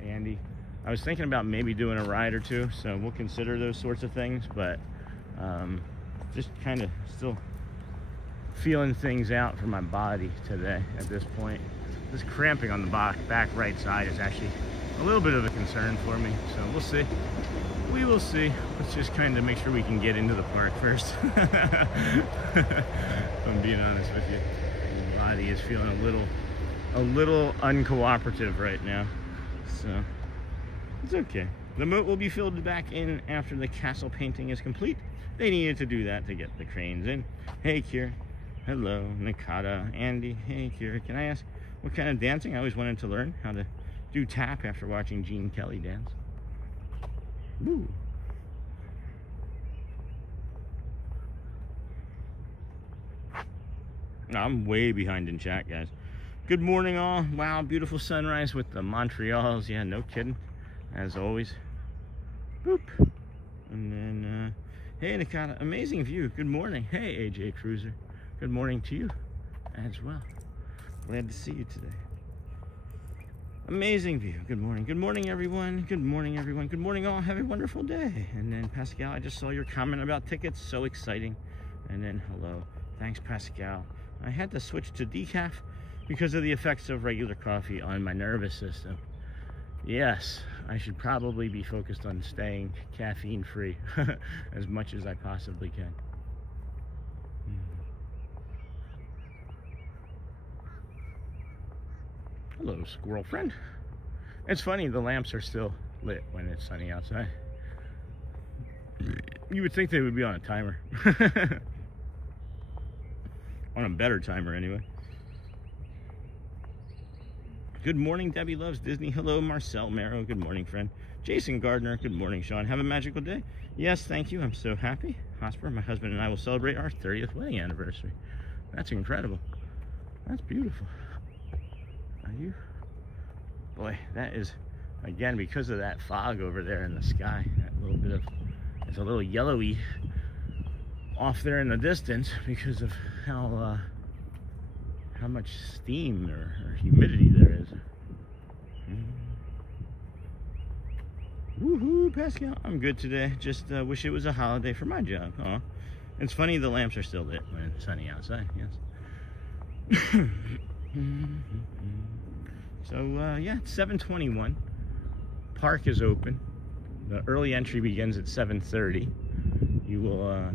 Andy. I was thinking about maybe doing a ride or two, so we'll consider those sorts of things, but just kind of still feeling things out for my body today at this point. This cramping on the back right side is actually a little bit of a concern for me, so we'll see. We will see. Let's just kind of make sure we can get into the park first. If I'm being honest with you. The body is feeling a little uncooperative right now, so it's okay. The moat will be filled back in after the castle painting is complete. they needed to do that to get the cranes in. Hey, Kira. Hello, Nakata, Andy. Hey, Kira. Can I ask what kind of dancing? I always wanted to learn how to do tap after watching Gene Kelly dance. Woo. I'm way behind in chat, guys. Good morning, all. Wow, beautiful sunrise with the Montreals. Yeah, no kidding. As always. Boop. And then, hey, Nakata, amazing view. Good morning. Hey, AJ Cruiser. Good morning to you as well. Glad to see you today. Amazing view. Good morning. Good morning, everyone. Good morning, everyone. Good morning, all. Have a wonderful day. And then, Pascal, I just saw your comment about tickets. So exciting. And then, hello. Thanks, Pascal. I had to switch to decaf because of the effects of regular coffee on my nervous system. Yes, I should probably be focused on staying caffeine-free as much as I possibly can. Hello, squirrel friend. It's funny, the lamps are still lit when it's sunny outside. You would think they would be on a timer. On a better timer, anyway. Good morning, Debbie Loves Disney. Hello, Marcel Mero. Good morning, friend. Jason Gardner. Good morning, Sean. Have a magical day. Yes, thank you. I'm so happy. Hosper, my husband and I will celebrate our 30th wedding anniversary. That's incredible. That's beautiful. Are you? Boy, that is, again, because of that fog over there in the sky. That little bit of, it's a little yellowy off there in the distance because of how much steam or humidity there is. Woohoo, Pascal. I'm good today. Just wish it was a holiday for my job. Aw. It's funny the lamps are still lit when it's sunny outside. Yes. So yeah, it's 7:21. Park is open. The early entry begins at 7:30. You will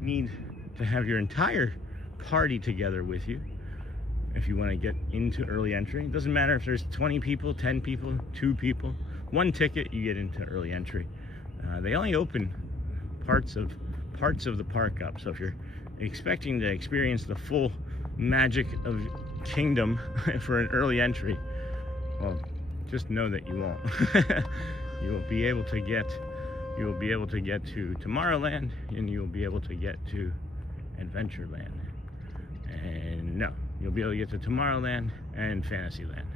need to have your entire party together with you if you want to get into early entry. It doesn't matter if there's 20 people, 10 people, 2 people, 1 ticket, you get into early entry. They only open parts of the park up, so if you're expecting to experience the full magic of Kingdom for an early entry, well, just know that you won't. You will be able to get to Tomorrowland, and you'll be able to get to Adventureland. And no, you'll be able to get to Tomorrowland and Fantasyland.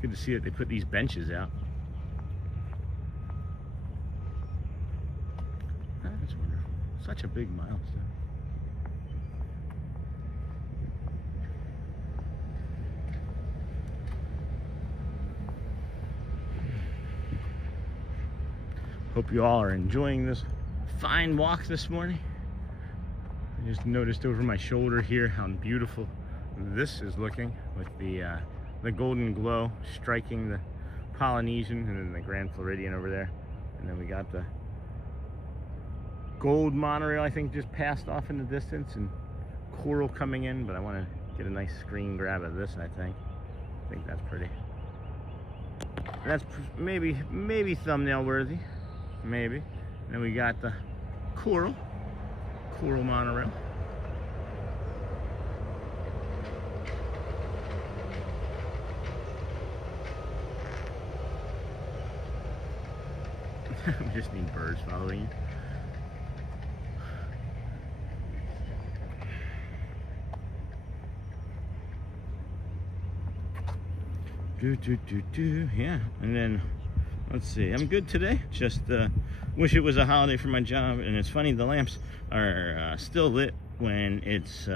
Good to see that they put these benches out. That's wonderful. Such a big milestone. Hope you all are enjoying this fine walk this morning. I just noticed over my shoulder here how beautiful this is looking with the golden glow striking the Polynesian and then the Grand Floridian over there. And then we got the gold monorail, I think, just passed off in the distance, and coral coming in, but I want to get a nice screen grab of this, I think that's pretty. That's maybe thumbnail worthy. Maybe. And then we got the coral monorail. We just need birds following you. Yeah, and then let's see, I'm good today. Just wish it was a holiday for my job. And it's funny, the lamps are still lit when it's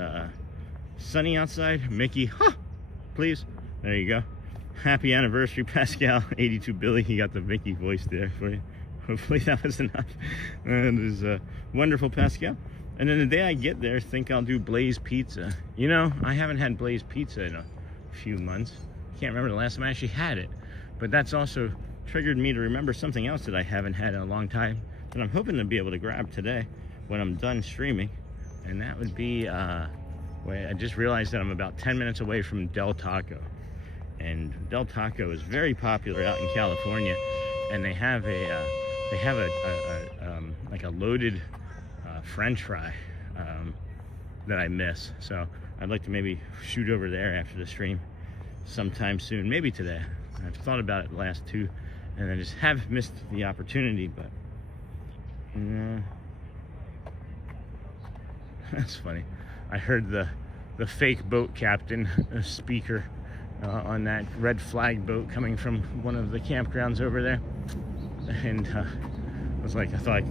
sunny outside. Mickey, huh? Please. There you go. Happy anniversary, Pascal. 82 Billy. He got the Mickey voice there for you. Hopefully that was enough. And it was wonderful, Pascal. And then the day I get there, think I'll do Blaze Pizza. You know, I haven't had Blaze Pizza in a few months. Can't remember the last time I actually had it. But that's also triggered me to remember something else that I haven't had in a long time that I'm hoping to be able to grab today when I'm done streaming. And that would be Wait, I just realized that I'm about 10 minutes away from Del Taco. And Del Taco is very popular out in California, and they have like a loaded French fry that I miss. So I'd like to maybe shoot over there after the stream sometime soon, maybe today. I've thought about it the last two, and I just have missed the opportunity. But that's funny. I heard the fake boat captain speaker on that red flag boat coming from one of the campgrounds over there, and I was like, I thought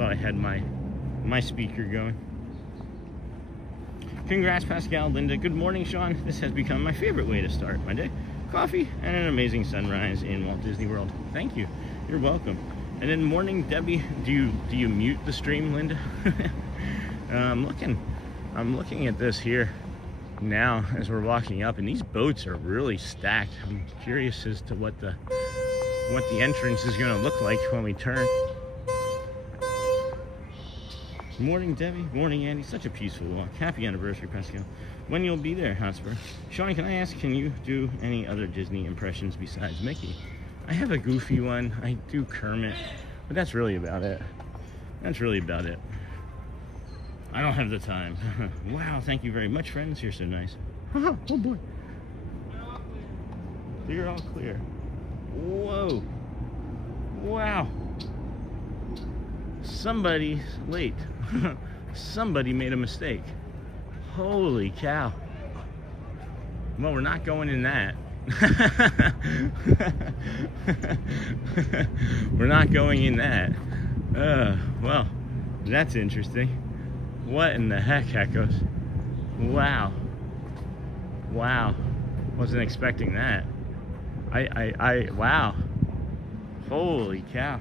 I had my speaker going. Congrats, Pascal, Linda. Good morning, Sean. This has become my favorite way to start my day. Coffee and an amazing sunrise in Walt Disney World. Thank you. You're welcome. And then morning, Debbie. Do you mute the stream, Linda? I'm looking at this here now as we're walking up, and these boats are really stacked. I'm curious as to what the entrance is going to look like when we turn. Morning, Debbie. Morning, Andy. Such a peaceful walk. Happy anniversary, Pascal. When you'll be there, Hotspur. Sean, can I ask, can you do any other Disney impressions besides Mickey? I have a goofy one. I do Kermit, but that's really about it. That's really about it. I don't have the time. Wow, thank you very much, friends. You're so nice. Oh boy. You're all clear. Whoa. Wow. Somebody's late. Somebody made a mistake. Holy cow. Well, we're not going in that. We're not going in that. Well, that's interesting. What in the heck, Echoes? Wow. Wow. Wasn't expecting that. Wow. Holy cow.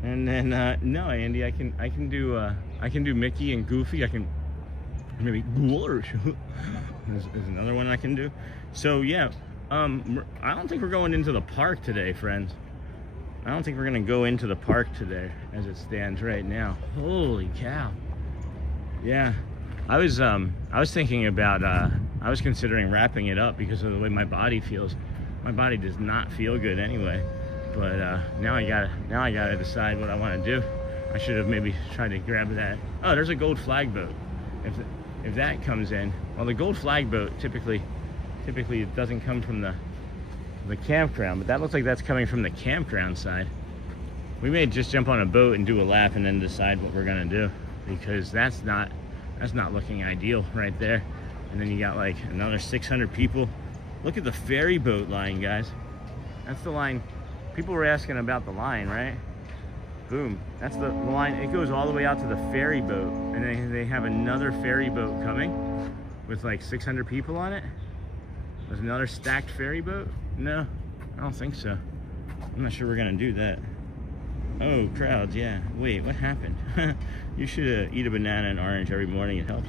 And then no, Andy, I can do Mickey and Goofy. I can maybe there's another one I can do. So yeah, I don't think we're going into the park today, friends. I don't think we're gonna go into the park today as it stands right now. Holy cow. Yeah, I was thinking about I was considering wrapping it up because of the way my body feels. My body does not feel good anyway. But now I gotta decide what I want to do. I should have maybe tried to grab that. Oh, there's a gold flag boat. If that comes in, well, the gold flag boat typically it doesn't come from the campground, but that looks like that's coming from the campground side. We may just jump on a boat and do a lap and then decide what we're gonna do, because that's not looking ideal right there. And then you got like another 600 people. Look at the ferry boat line, guys. That's the line. People were asking about the line, right? Boom. That's the line. It goes all the way out to the ferry boat. And then they have another ferry boat coming with like 600 people on it. There's another stacked ferry boat? No, I don't think so. I'm not sure we're going to do that. Oh, crowds, yeah. Wait, what happened? You should eat a banana and orange every morning. It helps.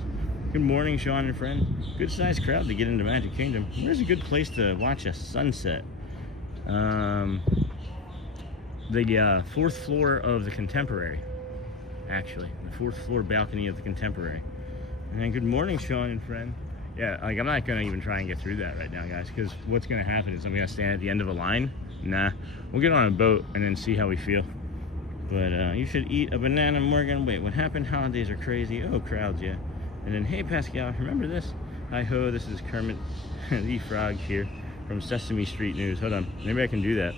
Good morning, Sean and friend. Good sized crowd to get into Magic Kingdom. Where's a good place to watch a sunset? The fourth floor of the Contemporary, actually. The fourth floor balcony of the Contemporary. And then good morning, Sean and friend. Yeah, like I'm not going to even try and get through that right now, guys, because what's going to happen is I'm going to stand at the end of a line. Nah, we'll get on a boat and then see how we feel. But you should eat a banana, Morgan. Wait, what happened? Holidays are crazy. Oh, crowds, yeah. And then, hey, Pascal, remember this? Hi-ho, this is Kermit the Frog here from Sesame Street News. Hold on, maybe I can do that.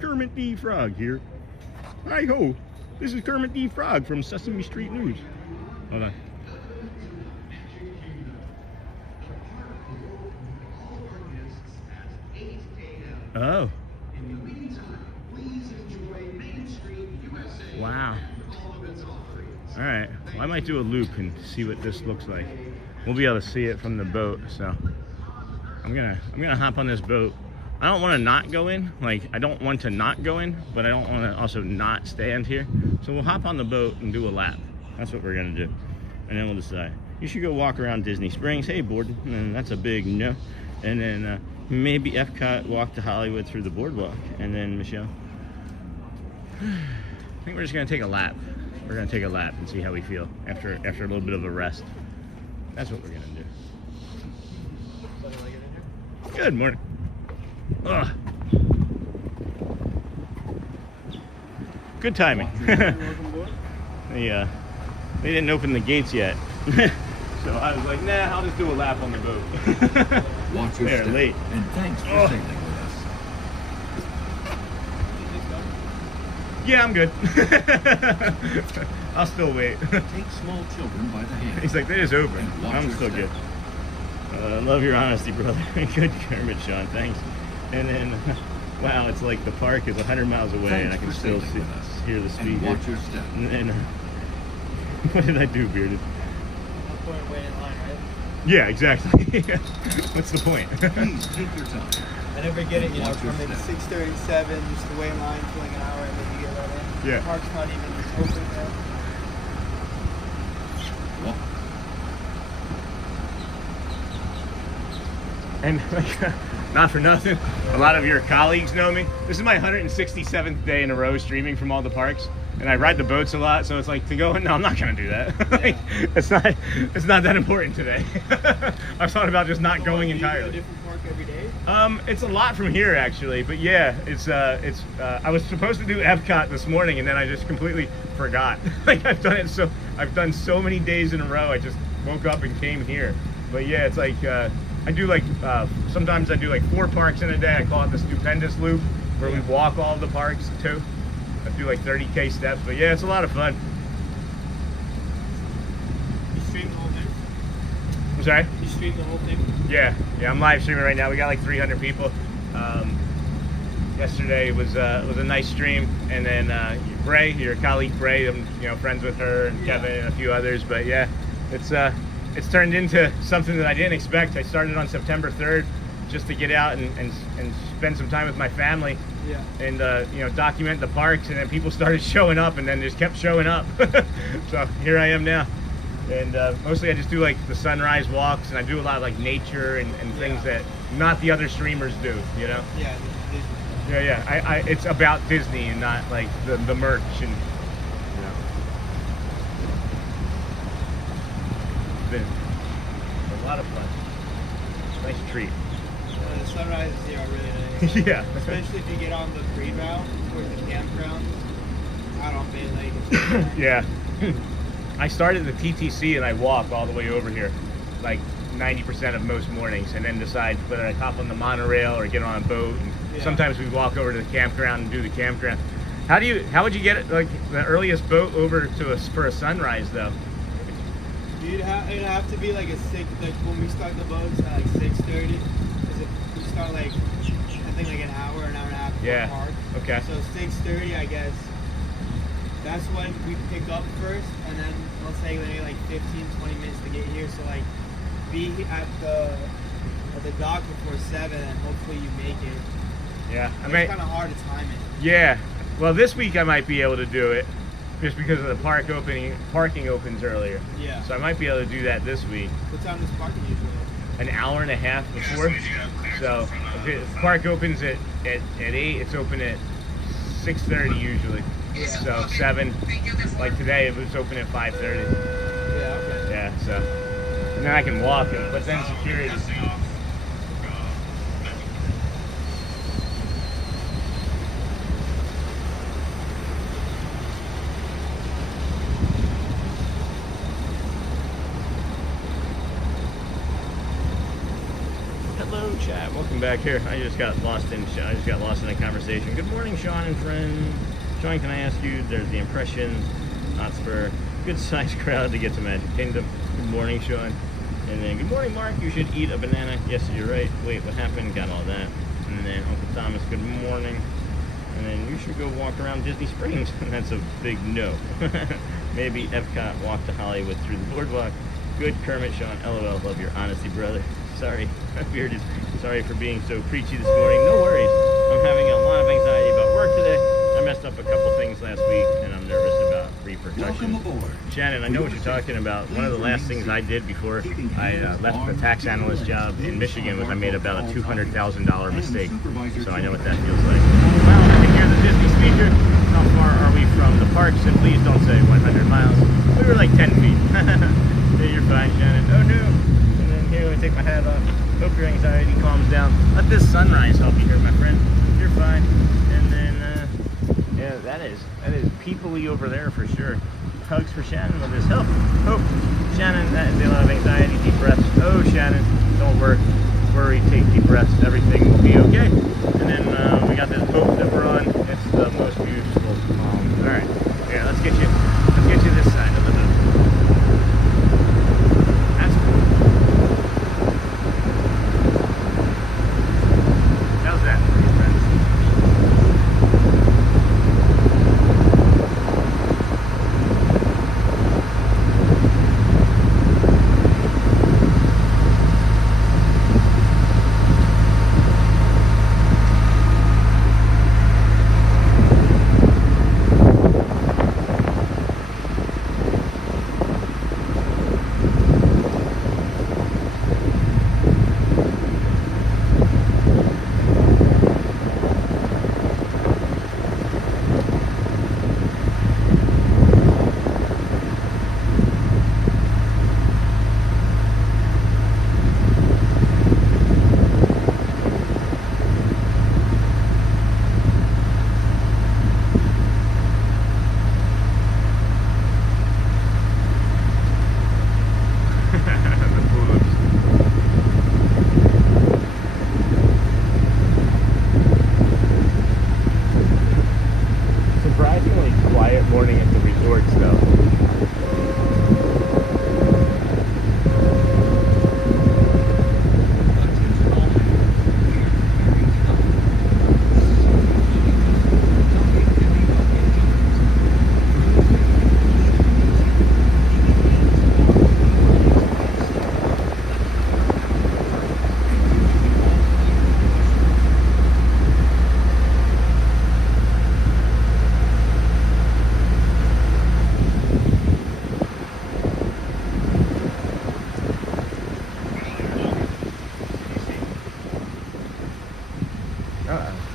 Kermit the Frog here. Hi-ho, this is Kermit the Frog from Sesame Street News. Hold on. Oh. Wow. All right. Well, I might do a loop and see what this looks like. We'll be able to see it from the boat. So I'm gonna hop on this boat. I don't want to not go in. Like, I don't want to not go in, but I don't want to also not stand here. So we'll hop on the boat and do a lap. That's what we're gonna do, and then we'll decide. You should go walk around Disney Springs. Hey, Borden. And that's a big no. And then maybe Epcot, walk to Hollywood through the boardwalk. And then Michelle. I think we're just gonna take a lap. we're gonna take a lap and see how we feel after a little bit of a rest. That's what we're gonna do. Good morning. Ugh. Good timing. They didn't open the gates yet. So I was like, nah, I'll just do a lap on the boat. Watch your They're step. late. And thanks for sailing with us. Yeah, I'm good. I'll still wait. Take small children by the hand. He's like, they just open. And watch I'm your still step. good. Love your honesty, brother. Good Kermit, Sean. Thanks. And then, wow, it's like the park is 100 miles away, Thanks and I can for still sailing with us. hear the And speaker. watch your step. And what did I do, Bearded? No point waiting in line, right? Yeah, exactly. What's the point? Please take your time. I never get it, you know, Watch your from in step. 6:37, just to wait in line for like an hour and then you get right in. Yeah. The park's not even open yet. Walk. And like, not for nothing, a lot of your colleagues know me. This is my 167th day in a row streaming from all the parks, and I ride the boats a lot, so it's like to go. No, I'm not gonna do that. Like, it's not that important today. I've thought about just not going Do you go to a entirely. different park every day? It's a lot from here actually, but yeah, I was supposed to do Epcot this morning, and then I just completely forgot. Like I've done so many days in a row. I just woke up and came here. But yeah, it's like I do like sometimes I do like 4 parks in a day. I call it the stupendous loop, where we walk all the parks too. I do like 30K steps, but yeah, it's a lot of fun. You stream the whole thing? I'm sorry? You stream the whole thing? Yeah, I'm live streaming right now. We got like 300 people. Yesterday was a nice stream, and then Bray, your colleague Bray, I'm friends with her and Kevin and a few others. But yeah, it's turned into something that I didn't expect. I started on September 3rd just to get out and spend some time with my family. Yeah. And document the parks, and then people started showing up, and then just kept showing up. So here I am now. And mostly I just do like the sunrise walks, and I do a lot of like nature and things that not the other streamers do, you know? Yeah, Disney. Yeah. It's about Disney and not like the merch and it's been a lot of fun. Nice treat. The sunrises here are really nice. Yeah. Especially if you get on the green route towards the campground out on Bay Lake. Yeah. I started the TTC and I walk all the way over here, like 90% of most mornings, and then decide whether I hop on the monorail or get on a boat. And sometimes we walk over to the campground and do the campground. How would you get it, like the earliest boat over to us for a sunrise though? It'd have to be like like when we start the boats at like 6:30. Because if we start like, I think like an hour and a half before the park. Okay. So 6:30, I guess. That's when we pick up first, and then let's say maybe like 15-20 minutes to get here. So like, be at the dock before 7, and hopefully you make it. Yeah, It's kind of hard to time it. Yeah, well, this week I might be able to do it, just because of the parking opens earlier. Yeah. So I might be able to do that this week. What time does parking usually open? An hour and a half before. So if the park opens at 8, it's open at 6:30 usually. Yeah. So 7, like today it was open at 5:30. Yeah, okay. Yeah, so and then I can walk it, but then security. Hello, chat. Welcome back here. I just got lost in a conversation. Good morning, Sean and friend. Sean, can I ask you? There's the impressions. Hotspur. Good sized crowd to get to Magic Kingdom. Good morning, Sean. And then good morning, Mark. You should eat a banana. Yes, you're right. Wait, what happened? Got all that. And then Uncle Thomas. Good morning. And then you should go walk around Disney Springs. That's a big no. Maybe Epcot, walk to Hollywood through the boardwalk. Good Kermit, Sean. LOL. Love your honesty, brother. Sorry, Bearded. Sorry for being so preachy this morning. No worries. I'm having a lot of anxiety about work today. I messed up a couple things last week, and I'm nervous about repercussions. Welcome aboard. Shannon, I know what you're talking about. One of the last things I did before I left the tax analyst job in Michigan was I made about a $200,000 mistake. So I know what that feels like. Wow, I can hear the Disney speaker. How far are we from the parks? And please don't say 100 miles. We were like 10 feet. Yeah, you're fine, Shannon. Oh no. And then here, I take my hat off. Hope your anxiety calms down. Let this sunrise help you here, my friend. You're fine. And then, yeah, that is people-y over there for sure. Hugs for Shannon with his help. Oh, Shannon, that is a lot of anxiety. Deep breaths. Oh, Shannon, don't worry. Take deep breaths. Everything will be okay. And then we got this boat that we're on. It's the most beautiful. All right. Yeah, let's get you this side of the boat. That's cool. How's that for you, friends?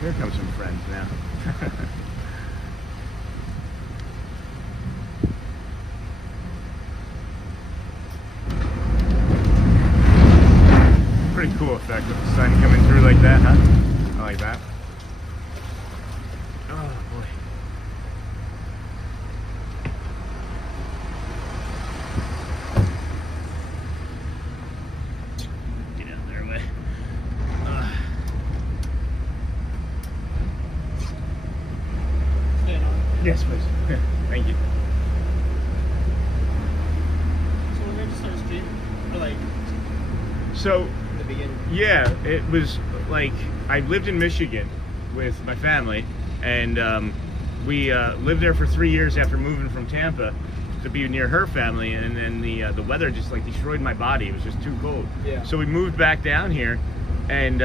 Here comes some friends now. Pretty cool effect with the sun coming through like that, huh? I like that. Oh boy. Get out there, way. Yes, please. Thank you. So we're going to start stream? Or like, So, in the beginning? yeah, it was like, I lived in Michigan with my family, and we lived there for 3 years after moving from Tampa to be near her family, and then the weather just like destroyed my body. It was just too cold. Yeah. So we moved back down here, and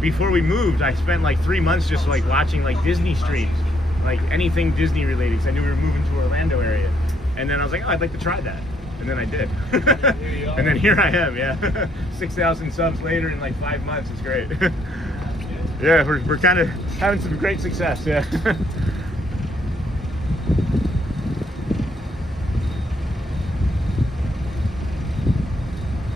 before we moved, I spent like 3 months just like watching like Disney streams, like anything Disney related, because I knew we were moving to Orlando area. And then I was like, oh, I'd like to try that. And then I did. And then here I am, yeah. 6,000 subs later in like 5 months. It's great. Yeah, we're kind of having some great success, yeah.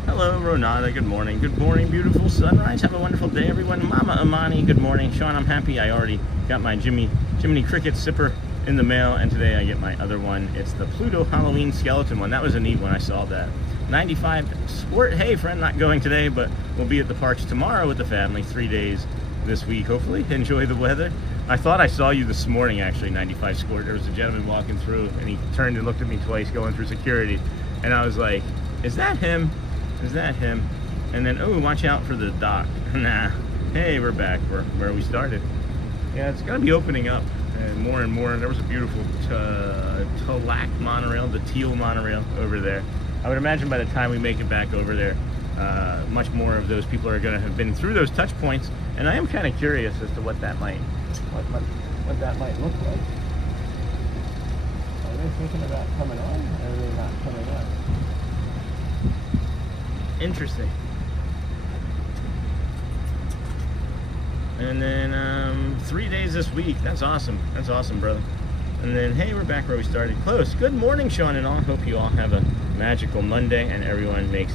Hello, Ronada. Good morning. Good morning, beautiful sunrise. Have a wonderful day, everyone. Mama Amani, good morning. Sean, I'm happy. I already got my Jiminy Cricket sipper in the mail, and today I get my other one. It's the Pluto Halloween skeleton one. That was a neat one. I saw that. 95 Sport. Hey, friend, not going today, but we'll be at the parks tomorrow with the family. 3 days this week, hopefully. Enjoy the weather. I thought I saw you this morning, actually, 95 Sport. There was a gentleman walking through, and he turned and looked at me twice going through security, and I was like, is that him? Is that him? And then, oh, watch out for the dock. Nah. Hey, we're back where we started. Yeah, it's going to be opening up and more. There was a beautiful Tlac monorail, the teal monorail over there. I would imagine by the time we make it back over there, much more of those people are going to have been through those touch points. And I am kind of curious as to what that might look like. Are they thinking about coming on, or are they not coming on? Interesting. And then 3 days this week. That's awesome. That's awesome, brother. And then, hey, we're back where we started. Close. Good morning, Sean and all. Hope you all have a magical Monday and everyone makes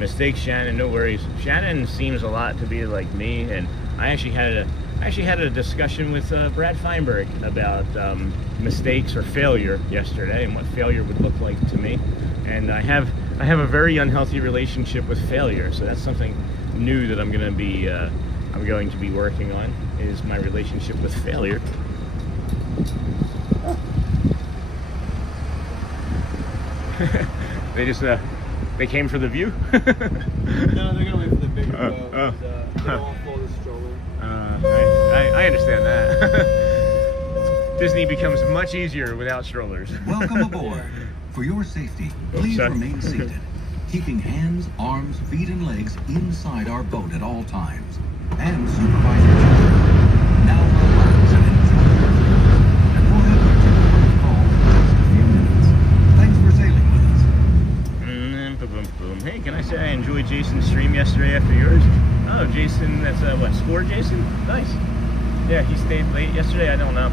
mistakes. Shannon, no worries. Shannon seems a lot to be like me, and I actually had a discussion with Brad Feinberg about mistakes or failure yesterday and what failure would look like to me. And I have a very unhealthy relationship with failure, so that's something new that I'm going to be working on, is my relationship with failure. They came for the view. No, they're gonna wait for the bigger boat. They don't want to fold the stroller. I understand that. Disney becomes much easier without strollers. Welcome aboard. For your safety, please remain seated, keeping hands, arms, feet, and legs inside our boat at all times. And supervise your children. Now relax and enjoy. And we'll have our children call in just a few minutes. Thanks for sailing with us. Hey, can I say I enjoyed Jason's stream yesterday after yours? Oh, Jason, that's what, Score Jason? Nice. Yeah, he stayed late yesterday. I don't know.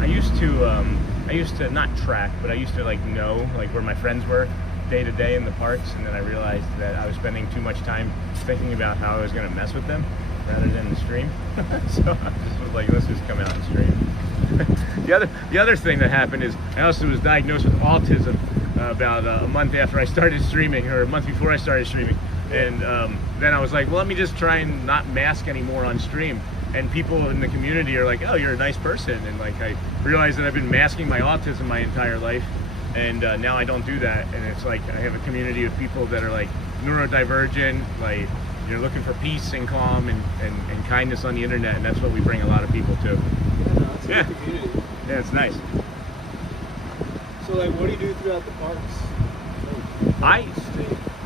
I used to not track, but I used to know where my friends were day to day in the parks, and then I realized that I was spending too much time thinking about how I was going to mess with them rather than stream. So I just was like, let's just come out and stream. The other thing that happened is I also was diagnosed with autism about a month after I started streaming, or a month before I started streaming, and then I was like, well, let me just try and not mask anymore on stream. And people in the community are like, oh, you're a nice person, and I realized that I've been masking my autism my entire life, and now I don't do that. And it's like I have a community of people that are neurodivergent, you're looking for peace and calm and kindness on the internet, and that's what we bring a lot of people to. Yeah, no, it's a good community. Yeah, it's nice. So what do you do throughout the parks?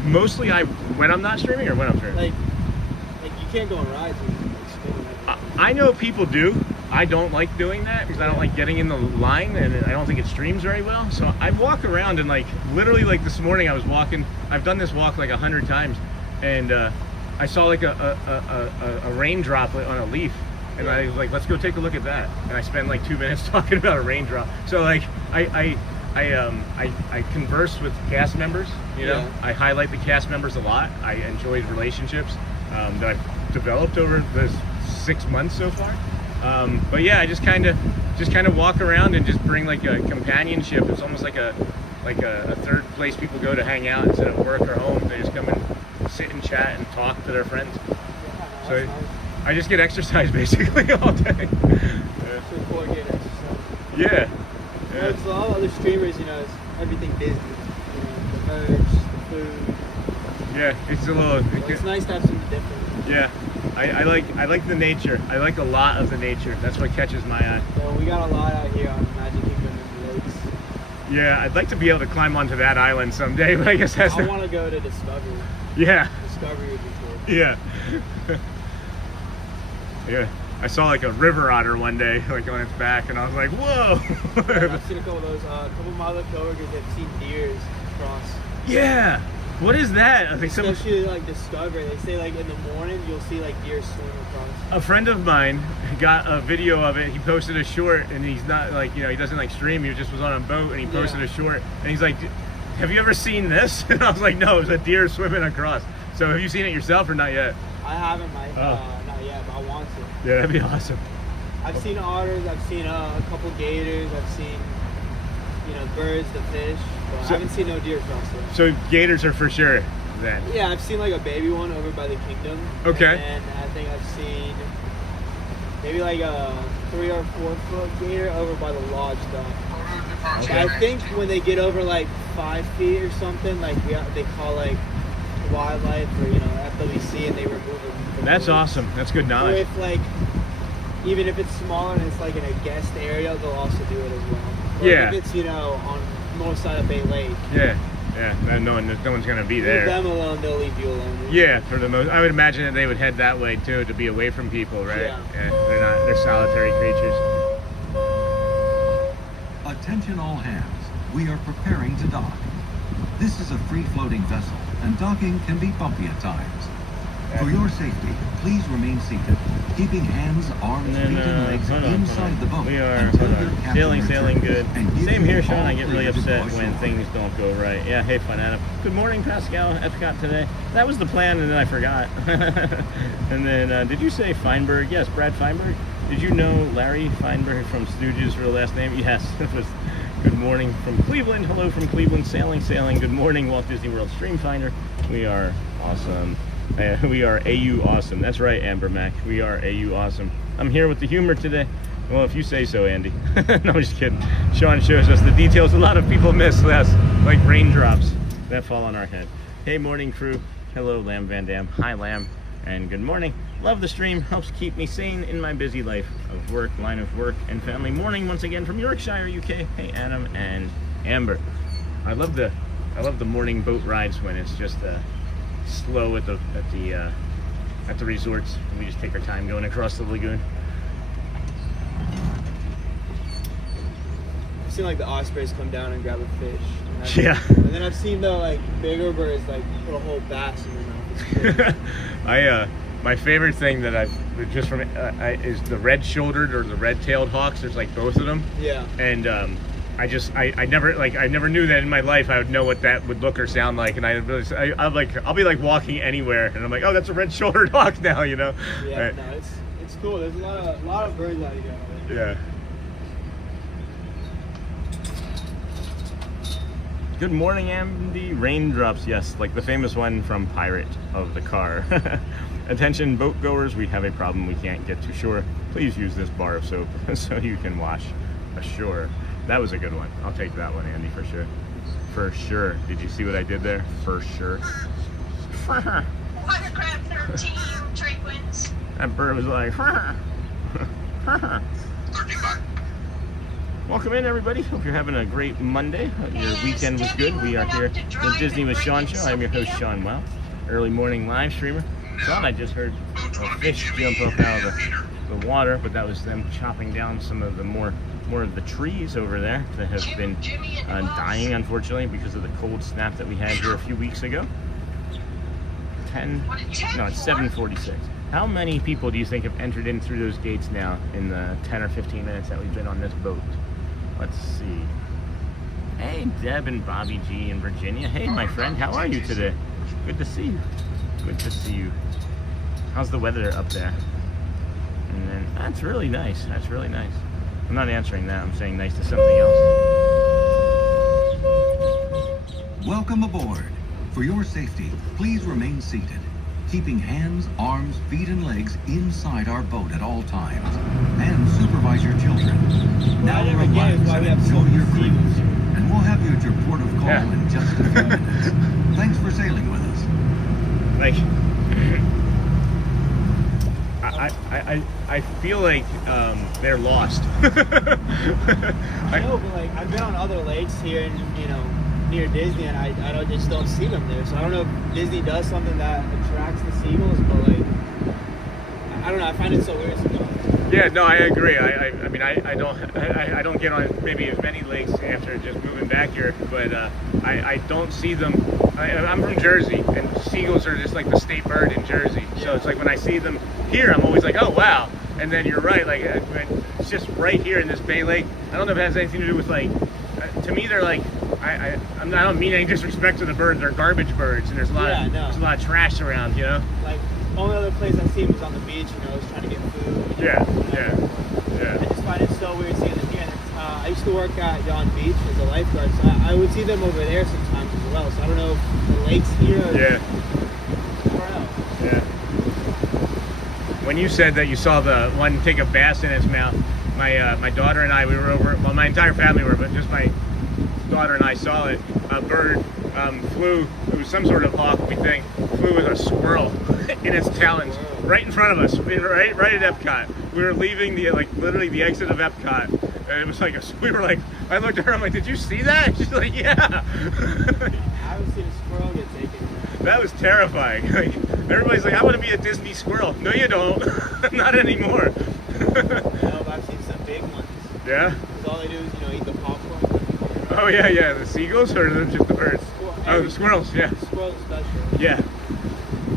Mostly when I'm not streaming or when I'm streaming. You can't go on rides when you're streaming. I know people do. I don't like doing that because I don't like getting in the line, and I don't think it streams very well. So I walk around, and literally this morning I was walking. I've done this walk 100 times, and I saw a raindrop on a leaf, and I was like, let's go take a look at that. And I spent 2 minutes talking about a raindrop. So I converse with cast members, you know. Yeah. I highlight the cast members a lot. I enjoy relationships that I've developed over the 6 months so far. But yeah, I just kind of walk around and just bring a companionship. It's almost like a third place people go to hang out instead of work or home. They just come and sit and chat and talk to their friends. Yeah, So nice. I just get exercise basically all day. So cool, get exercise. Yeah. There's a lot of other streamers, it's everything business. The merch, the food. Yeah, it's a little. It's nice to have something different. Yeah, I like the nature. I like a lot of the nature. That's what catches my eye. So we got a lot out here on Magic Kingdom and Lakes. Yeah, I'd like to be able to climb onto that island someday, but I guess that's. I want to go to Discovery. Yeah. Discovery would be cool. Yeah. Yeah. I saw a river otter one day, on its back, and I was like, whoa! Yeah, I've seen a couple of those. A couple of my other coworkers have seen deers cross. Yeah. What is that? I think Especially Discovery. They say in the morning you'll see deer swim across. A friend of mine got a video of it. He posted a short, and he's not he doesn't stream. He just was on a boat, and he posted a short, and he's like, have you ever seen this? And I was like, no, it was a deer swimming across. So have you seen it yourself or not yet? I haven't, not yet, but I want to. Yeah, that'd be awesome. I've seen otters, I've seen a couple gators, I've seen, birds, the fish, but I haven't seen no deer cross yet. So gators are for sure then? Yeah, I've seen a baby one over by the kingdom. Okay. And I think I've seen maybe a 3 or 4 foot gator over by the lodge dock. Okay. I think when they get over 5 feet or something, they call wildlife or FWC, and they remove it. That's awesome. That's good knowledge. Or if even if it's smaller and it's in a guest area, they'll also do it as well. Or Yeah. if it's on north side of Bay Lake. Yeah. Yeah. No one's gonna be there. Leave them alone. They'll leave you alone. Yeah, for the most. I would imagine that they would head that way too, to be away from people, right? Yeah. They're solitary creatures. Attention all hands. We are preparing to dock. This is a free-floating vessel, and docking can be bumpy at times. For your safety, please remain seated, keeping hands, arms, feet, and legs inside the boat. We are until your captain sailing good. returns and gives Same you here, Sean. all I get really clear to upset go when ashore. things don't go right. Yeah, hey, fun Adam. Good morning, Pascal. Epcot today. That was the plan, and then I forgot. And then, did you say Feinberg? Yes, Brad Feinberg. Did you know Larry Feinberg from Stooges for the last name? Yes, it was. Good morning from Cleveland. Hello from Cleveland. Sailing. Good morning, Walt Disney World Stream Finder. We are awesome. We are AU awesome. That's right, Amber Mac. We are AU awesome. I'm here with the humor today. Well, if you say so, Andy. No, I'm just kidding. Sean shows us the details a lot of people miss, like raindrops that fall on our head. Hey, morning crew. Hello, Lamb Van Dam. Hi, Lamb. And good morning. Love the stream. Helps keep me sane in my busy life of work, line of work, and family. Morning once again from Yorkshire, UK. Hey, Adam and Amber. I love the morning boat rides when it's just slow at the resorts. We just take our time going across the lagoon. I've seen like the ospreys come down and grab a fish. Yeah. And then I've seen the like bigger birds like put a whole bass in their mouth. It's crazy. My favorite thing that I've just from is the red-shouldered or the red-tailed hawks. There's like both of them. Yeah. And I never knew that in my life I would know what that would look or sound like, and I'll be like walking anywhere, and I'm like, oh, that's a red-shouldered hawk now, you know? Yeah, no, it's cool. There's a lot of birds out here. Yeah. Good morning, Andy. Raindrops, yes, like the famous one from Pirate of the Car. Attention, boat goers, we have a problem. We can't get to shore. Please use this bar of soap so you can wash ashore. That was a good one. I'll take that one, Andy, for sure. For sure. Did you see what I did there? For sure. Watercraft 13, trade winds. That bird was like, 35. Welcome in, everybody. Hope you're having a great Monday. Hope your weekend was good. We are here with Disney with Sean Show. I'm your host, Sean Wow, early morning live streamer. Sean, I just heard a fish jump up out of the water, but that was them chopping down some of the more of the trees over there that have been dying, unfortunately, because of the cold snap that we had here a few weeks ago. It's 7:46. How many people do you think have entered in through those gates now in the 10 or 15 minutes that we've been on this boat? Let's see. Hey, Deb and Bobby G in Virginia. Hey, my friend, how are you today? Good to see you. Good to see you. How's the weather up there? And then, that's really nice. That's really nice. I'm not answering that. I'm saying nice to something else. Welcome aboard. For your safety, please remain seated, keeping hands, arms, feet, and legs inside our boat at all times, and supervise your children. Now relax and enjoy your cruise, and we'll have you at your port of call in just a few minutes. Thanks for sailing with us. Like, I feel like they're lost. I know, but like I've been on other lakes here, and near Disney, and I just don't see them there. So I don't know if Disney does something that attracts the seagulls, but like I don't know. I find it so weird sometimes. Yeah, no, I agree. I don't get on maybe as many lakes after just moving back here, but I don't see them. I'm from Jersey, and seagulls are just like the state bird in Jersey. So it's like when I see them here, I'm always like, oh wow. And then you're right, like it's just right here in this Bay Lake. I don't know if it has anything to do with like. To me, they're like. I don't mean any disrespect to the birds. They're garbage birds, and there's a lot of trash around, you know. Like only other place I see them was on the beach. I was trying to get food. Yeah. I just find it so weird seeing them here. And I used to work at Yon Beach as a lifeguard, so I would see them over there sometimes as well. So I don't know if the lake's here. Or, Yeah. I don't know. Yeah. When you said that you saw the one take a bass in its mouth, my daughter and I, we were over. Well, my entire family were, but just my daughter and I saw it. A bird flew. It was some sort of hawk, we think. Flew with a squirrel in its talons, right in front of us. We were right at Epcot. We were leaving literally the exit of Epcot, and it was like we were like. I looked at her. I'm like, "Did you see that?" She's like, "Yeah." I haven't seen a squirrel get taken. That was terrifying. Like, everybody's like, "I want to be a Disney squirrel." No, you don't. Not anymore. No, but I've seen some big ones. Yeah. Because all they do is eat the popcorn. Oh yeah. The seagulls or just the birds? Well, Oh, the squirrels. Yeah. Squirrels especially. Yeah.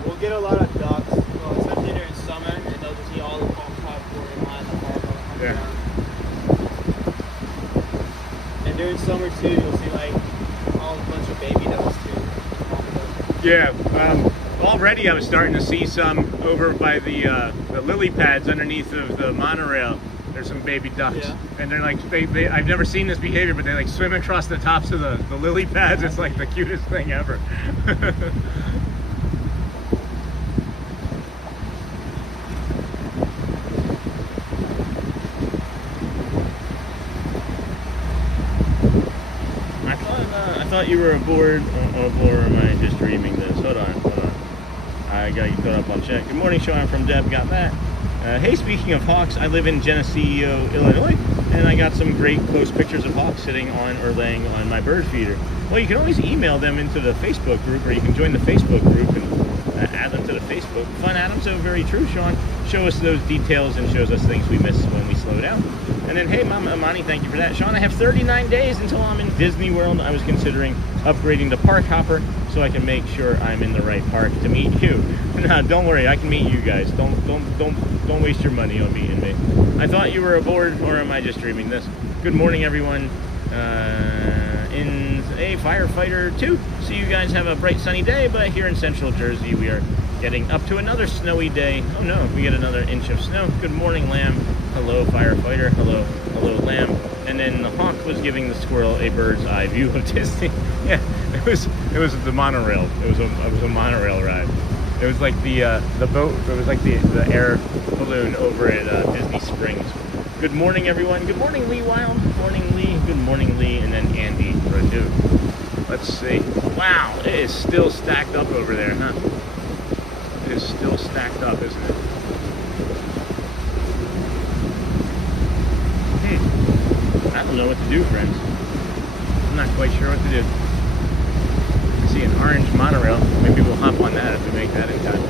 Well, you'll get a lot of ducks, well, especially during summer, and they'll just eat all the popcorn and line the park all Yeah. And during summer too, you'll see like all a bunch of baby ducks too. Yeah, already I was starting to see some over by the lily pads underneath of the monorail. There's some baby ducks, Yeah. and they're like, I've never seen this behavior, but they like swim across the tops of the lily pads. It's like the cutest thing ever. I thought you were aboard, or am I just dreaming this? Hold on. I got you caught up on check. Good morning, Sean from Deb. Got that. Hey, speaking of hawks, I live in Geneseo, Illinois, and I got some great close pictures of hawks sitting on or laying on my bird feeder. Well, you can always email them into the Facebook group, or you can join the Facebook group and add them to the Facebook. Fun, Adam. So very true, Sean. Show us those details and shows us things we miss when we slow down. And then, hey, Mama Amani, thank you for that. Sean, I have 39 days until I'm in Disney World. I was considering upgrading to Park Hopper so I can make sure I'm in the right park to meet you. No, don't worry, I can meet you guys. Don't waste your money on meeting me. I thought you were aboard, or am I just dreaming this? Good morning, everyone. In a Firefighter 2. So you guys have a bright sunny day, but here in Central Jersey we are getting up to another snowy day. Oh no, we get another inch of snow. Good morning, Lamb. Hello, Firefighter. Hello, Lamb. And then the hawk was giving the squirrel a bird's eye view of Disney. Yeah, it was the monorail. It was a monorail ride. It was like the boat. It was like the air balloon over at Disney Springs. Good morning, everyone. Good morning, Lee Wild. Good morning, Lee. Good morning, Lee. And then Andy Radu. Let's see. Wow, it is still stacked up over there, huh? It is still stacked up, isn't it? I don't know what to do, friends. I'm not quite sure what to do. I see an orange monorail. Maybe we'll hop on that if we make that in time.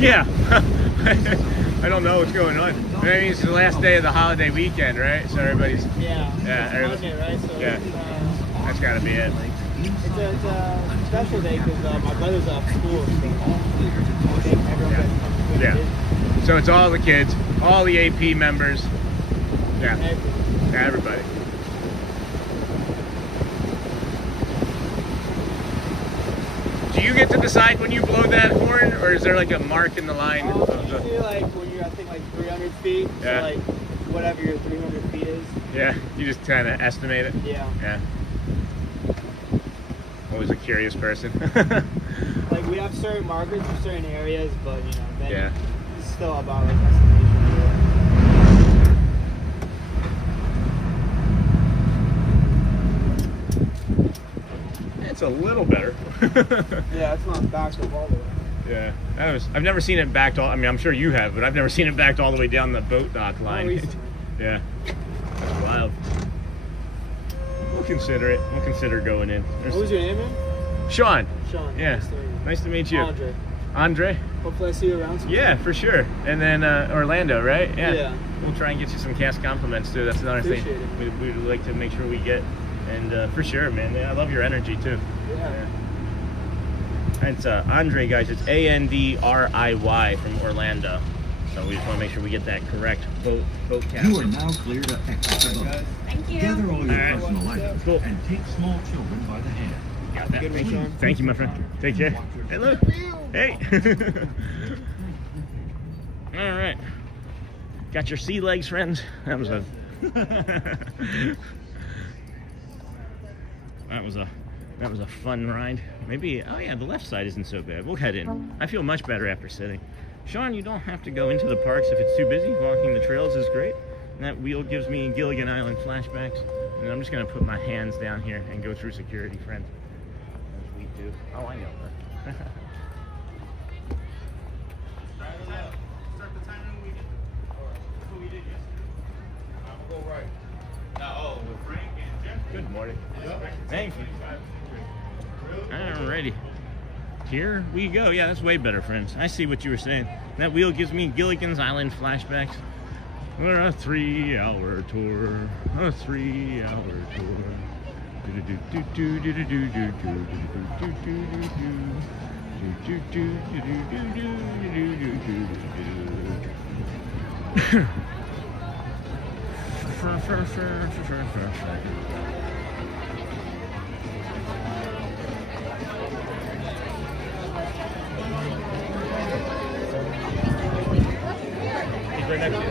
Yeah. I don't know what's going on. Maybe it's the last day of the holiday weekend, right? So everybody's... Yeah. Yeah. Monday, right? So Yeah. That's gotta be it. It's a special day because my brother's off school. So I think everyone gets to come to Yeah. Disney. So it's all the kids, all the AP members. Yeah. Yeah, everybody. Do you get to decide when you blow that horn, or is there like a mark in the line? Usually like when you're, I think, like 300 feet, Yeah. so like whatever your 300 feet is. Yeah, you just kind of estimate it. Yeah. Yeah. Always a curious person. Like we have certain markers for certain areas, but you know, then Yeah. it's still about like estimation. It's a little better. Yeah, it's not backed up all the way. Yeah, I've never seen it backed all. I mean, I'm sure you have, but I've never seen it backed all the way down the boat dock line. recently. Yeah, that's wild. We'll consider it. We'll consider going in. What was your name, man? Sean. Sean. Yeah. Nice to meet you. Andre. Andre? Hopefully I see you around soon. Yeah, for sure. And then Orlando, right? Yeah. We'll try and get you some cast compliments too. That's another Appreciate thing we'd like to make sure we get. And for sure, man. Yeah, I love your energy too. Yeah. It's Andre, guys. It's Andriy from Orlando. So we just want to make sure we get that correct boat count. You are now clear to exit the boat. Thank you. Gather all your Alright. personal items Cool. and take small children by the hand. Got that. Good one, Sean. Thank you, my friend. Take care. Hello. Hey. All right. Got your sea legs, friends. That was a. That was a fun ride. Maybe. Oh yeah, the left side isn't so bad. We'll head in. I feel much better after sitting. Sean, you don't have to go into the parks if it's too busy. Walking the trails is great. And that wheel gives me Gilligan Island flashbacks. And I'm just gonna put my hands down here and go through security, friends. As we do. Oh, I know that. Start the timer when we get. We did yesterday. We'll go right. Good morning. Thank you. Alrighty. Here we go. Yeah, that's way better, friends. I see what you were saying. That wheel gives me Gilligan's Island flashbacks. We're a 3-hour tour. A 3-hour tour. He's right next to you.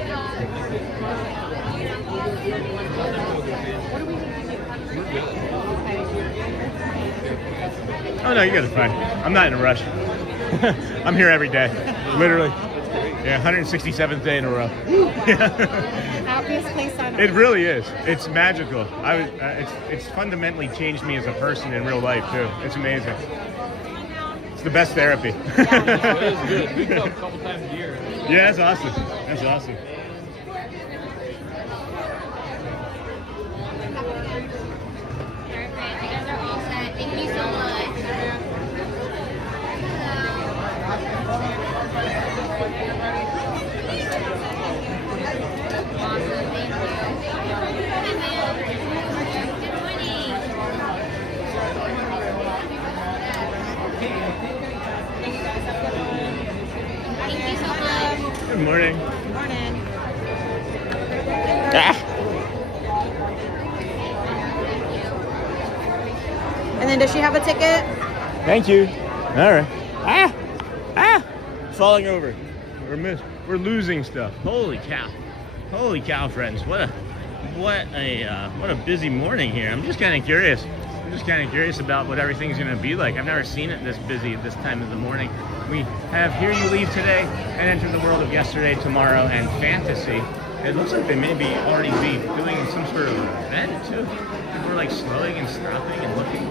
Oh no, you got it fine. I'm not in a rush. I'm here every day, literally. Yeah, 167th day in a row. Happiest place on earth. It really is. It's magical. It's fundamentally changed me as a person in real life too. It's amazing. It's the best therapy. It is good. We go a couple times a year. Yeah, that's awesome. That's awesome. Perfect. You guys are all set. Thank you so much. Awesome. Thank you. Good morning. Thank you so much. Good morning. Good morning. Ah. And then does she have a ticket? Thank you. All right. Ah. Ah. Falling over. We're losing stuff. Holy cow. Holy cow, friends. What a busy morning here. I'm just kind of curious. About what everything's going to be like. I've never seen it this busy at this time of the morning. We have Here You Leave Today and Enter the World of Yesterday, Tomorrow, and Fantasy. It looks like they may be already be doing some sort of event too. People are like slowing and stopping and looking.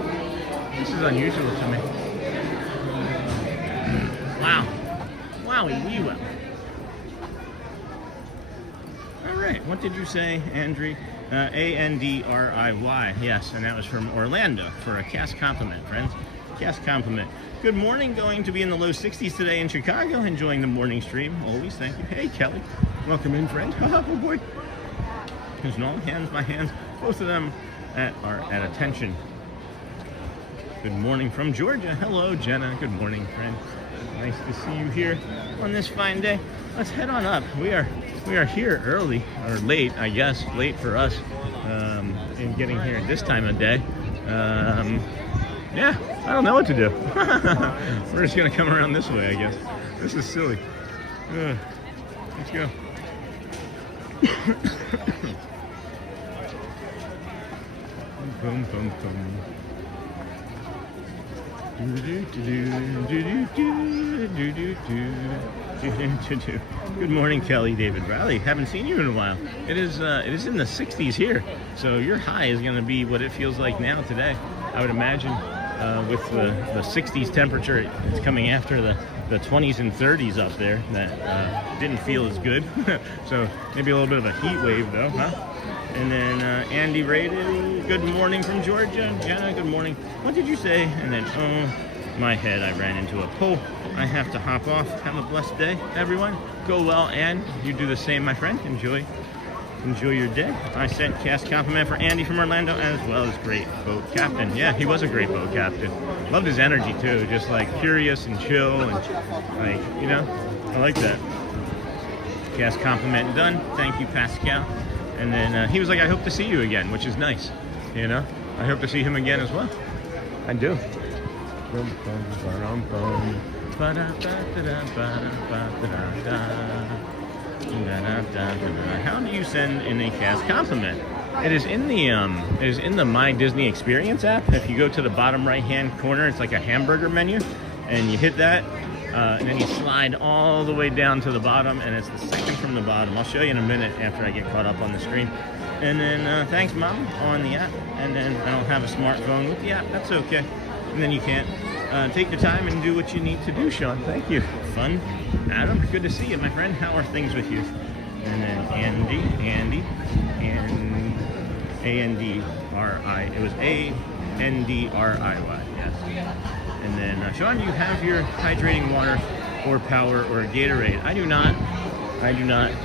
This is unusual to me. Wow. Wowie wee wow. All right, what did you say, Andrew? Andriy. Yes, and that was from Orlando for a cast compliment, friends. Cast compliment. Good morning. Going to be in the low 60s today in Chicago. Enjoying the morning stream. Always. Thank you. Hey, Kelly. Welcome in, friend. Oh, boy. There's no hands, my hands. Both of them are at attention. Good morning from Georgia. Hello, Jenna. Good morning, friend. Nice to see you here on this fine day. Let's head on up. We are here early, or late, I guess. Late for us in getting here at this time of day. Yeah, I don't know what to do. We're just gonna come around this way, I guess. This is silly. Let's go. Boom, boom, boom. Good morning, Kelly, David Riley. Haven't seen you in a while. It is in the 60s here, so your high is going to be what it feels like now today. I would imagine with the 60s temperature, it's coming after the 20s and 30s up there that didn't feel as good. So maybe a little bit of a heat wave though, huh? And then Andy Raiden, good morning from Georgia. Jenna, good morning. What did you say? And then, oh, my head, I ran into a pole. I have to hop off. Have a blessed day, everyone. Go well, and you do the same, my friend. Enjoy your day. I sent cast compliment for Andy from Orlando, as well as great boat captain. Yeah, he was a great boat captain. Loved his energy, too. Just, like, curious and chill, and, like, you know, I like that. Cast compliment done. Thank you, Pascal. And then he was like, I hope to see you again, which is nice, you know? I hope to see him again as well. I do. How do you send in a cast compliment? It is in the My Disney Experience app. If you go to the bottom right-hand corner, it's like a hamburger menu, and you hit that, and then you slide all the way down to the bottom, and it's the second from the bottom. I'll show you in a minute after I get caught up on the screen. And then thanks, Mom, on the app. And then I don't have a smartphone with the app. That's okay. And then you can't take your time and do what you need to do, Sean. Thank you. Fun. Adam, good to see you, my friend. How are things with you? And then Andy, and A-N-D-R-I. It was A-N-D-R-I-Y, yes. And then, Sean, do you have your hydrating water or power or Gatorade? I do not,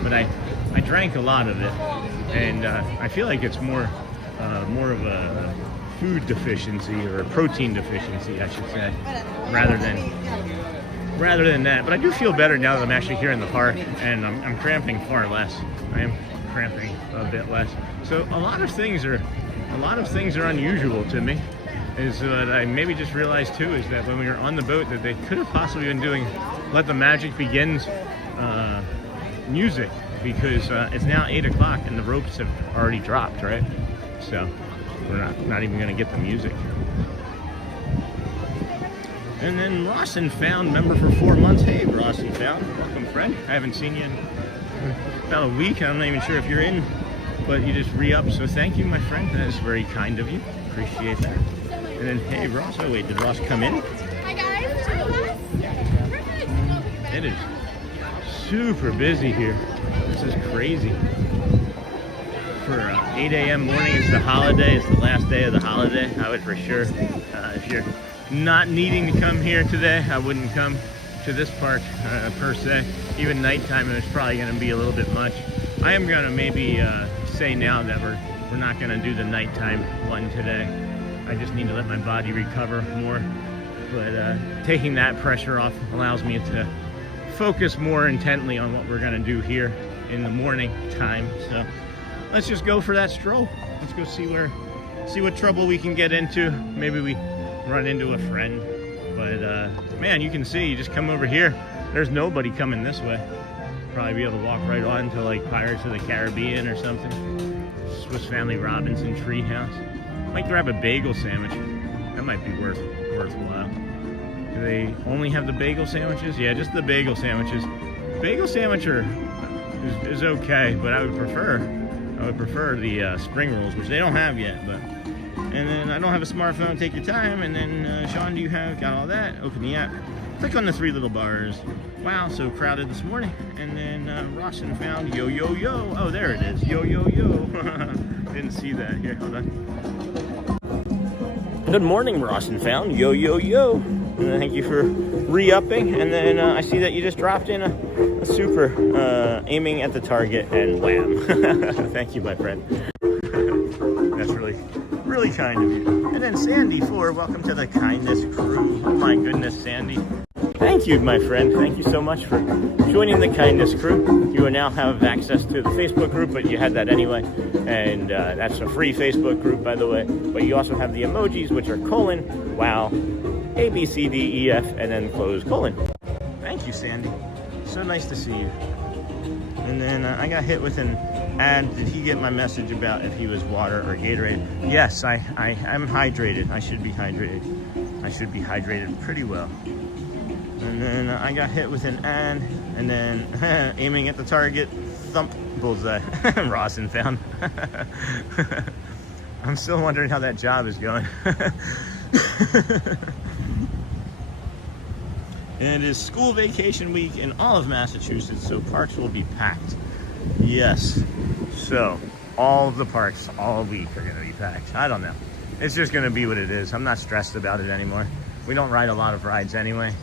but I drank a lot of it. And I feel like it's more of a food deficiency or a protein deficiency, I should say, rather than that. But I do feel better now that I'm actually here in the park, and I'm cramping far less. I am cramping a bit less. So a lot of things are unusual to me. Is what I maybe just realized too is that when we were on the boat that they could have possibly been doing "Let the Magic Begins" music, because it's now 8 o'clock and the ropes have already dropped, right? So we're not even going to get the music. And then Ross and Found, member for 4 months. Hey, Ross and Found, welcome, friend. I haven't seen you in about a week. I'm not even sure if you're in, but you just re-upped, so thank you, my friend. That is very kind of you. Appreciate that. And then, hey, Ross. Oh, wait, did Ross come in? Hi, guys. Perfect. It is super busy here. This is crazy. For 8 a.m. morning, it's the holiday. It's the last day of the holiday. I would for sure, if you're not needing to come here today, I wouldn't come to this park per se. Even nighttime, it's probably going to be a little bit much. I am going to maybe say now that we're not going to do the nighttime one today. I just need to let my body recover more. But taking that pressure off allows me to focus more intently on what we're going to do here in the morning time. So let's just go for that stroll. Let's go see what trouble we can get into. Maybe we run into a friend. But man, you can see, you just come over here, there's nobody coming this way. Probably be able to walk right on to like Pirates of the Caribbean or something. Swiss Family Robinson Treehouse. Might grab a bagel sandwich. That might be worthwhile. Do they only have the bagel sandwiches? Yeah, just the bagel sandwiches. Bagel sandwich is okay, but I would prefer the spring rolls, which they don't have yet. But and then I don't have a smartphone. Take your time. And then Sean, do you have got all that? Open the app. Click on the 3 little bars. Wow, so crowded this morning. And then Ross and Found. Yo yo yo. Oh, there it is. Yo yo yo. Didn't see that. Here, hold on. Good morning, Ross and Found. Yo yo yo. And thank you for re-upping. And then I see that you just dropped in a super aiming at the target and wham. Thank you, my friend. That's really kind of you. And then Sandy 4, welcome to the kindness crew. Oh my goodness, Sandy. Thank you, my friend. Thank you so much for joining the kindness crew. You will now have access to the Facebook group, but you had that anyway. And that's a free Facebook group, by the way. But you also have the emojis, which are colon, wow, A, B, C, D, E, F, and then close colon. Thank you, Sandy. So nice to see you. And then I got hit with an ad. Did he get my message about if he was water or Gatorade? Yes, I'm hydrated. I should be hydrated. I should be hydrated pretty well. And then I got hit with an ad, and then aiming at the target, thump, bullseye. Ross and Found. I'm still wondering how that job is going. And it is school vacation week in all of Massachusetts, so parks will be packed. Yes. So, all of the parks all week are going to be packed. I don't know. It's just going to be what it is. I'm not stressed about it anymore. We don't ride a lot of rides anyway.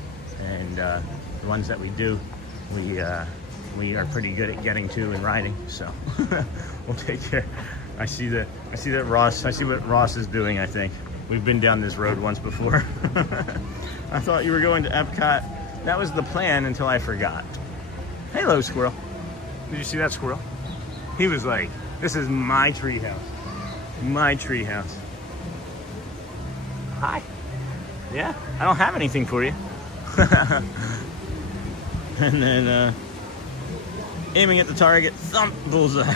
And the ones that we do, we are pretty good at getting to and riding. So, we'll take care. I see what Ross is doing, I think. We've been down this road once before. I thought you were going to Epcot. That was the plan until I forgot. Hello, squirrel. Did you see that squirrel? He was like, this is my treehouse. My treehouse. Hi. Yeah, I don't have anything for you. And then aiming at the target, thump, bullseye.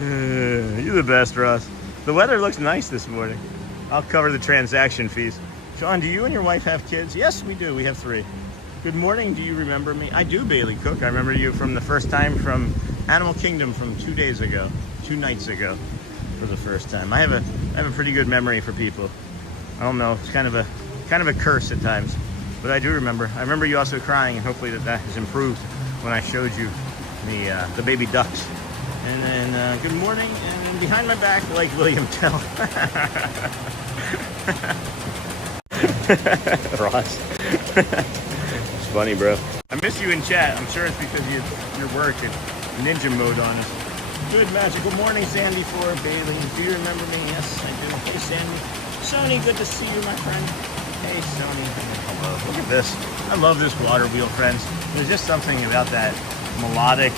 You're the best, Ross. The weather looks nice this morning. I'll cover the transaction fees. Sean, do you and your wife have kids? Yes, we do. We have 3. Good morning. Do you remember me? I do, Bailey Cook. I remember you from the first time from Animal Kingdom from 2 days ago, 2 nights ago, for the first time. I have a pretty good memory for people. I don't know. It's kind of a curse at times, but I do remember. I remember you also crying, and hopefully that has improved when I showed you the baby ducks. And then, good morning, and behind my back, like William Tell. Ross. It's funny, bro. I miss you in chat. I'm sure it's because your work and ninja mode on us. Good magical morning, Sandy for Bailey. Do you remember me? Yes, I do. Hey, Sandy. Sony, good to see you, my friend. Hey, Sony. Hello. Look at this. I love this water wheel, friends. There's just something about that melodic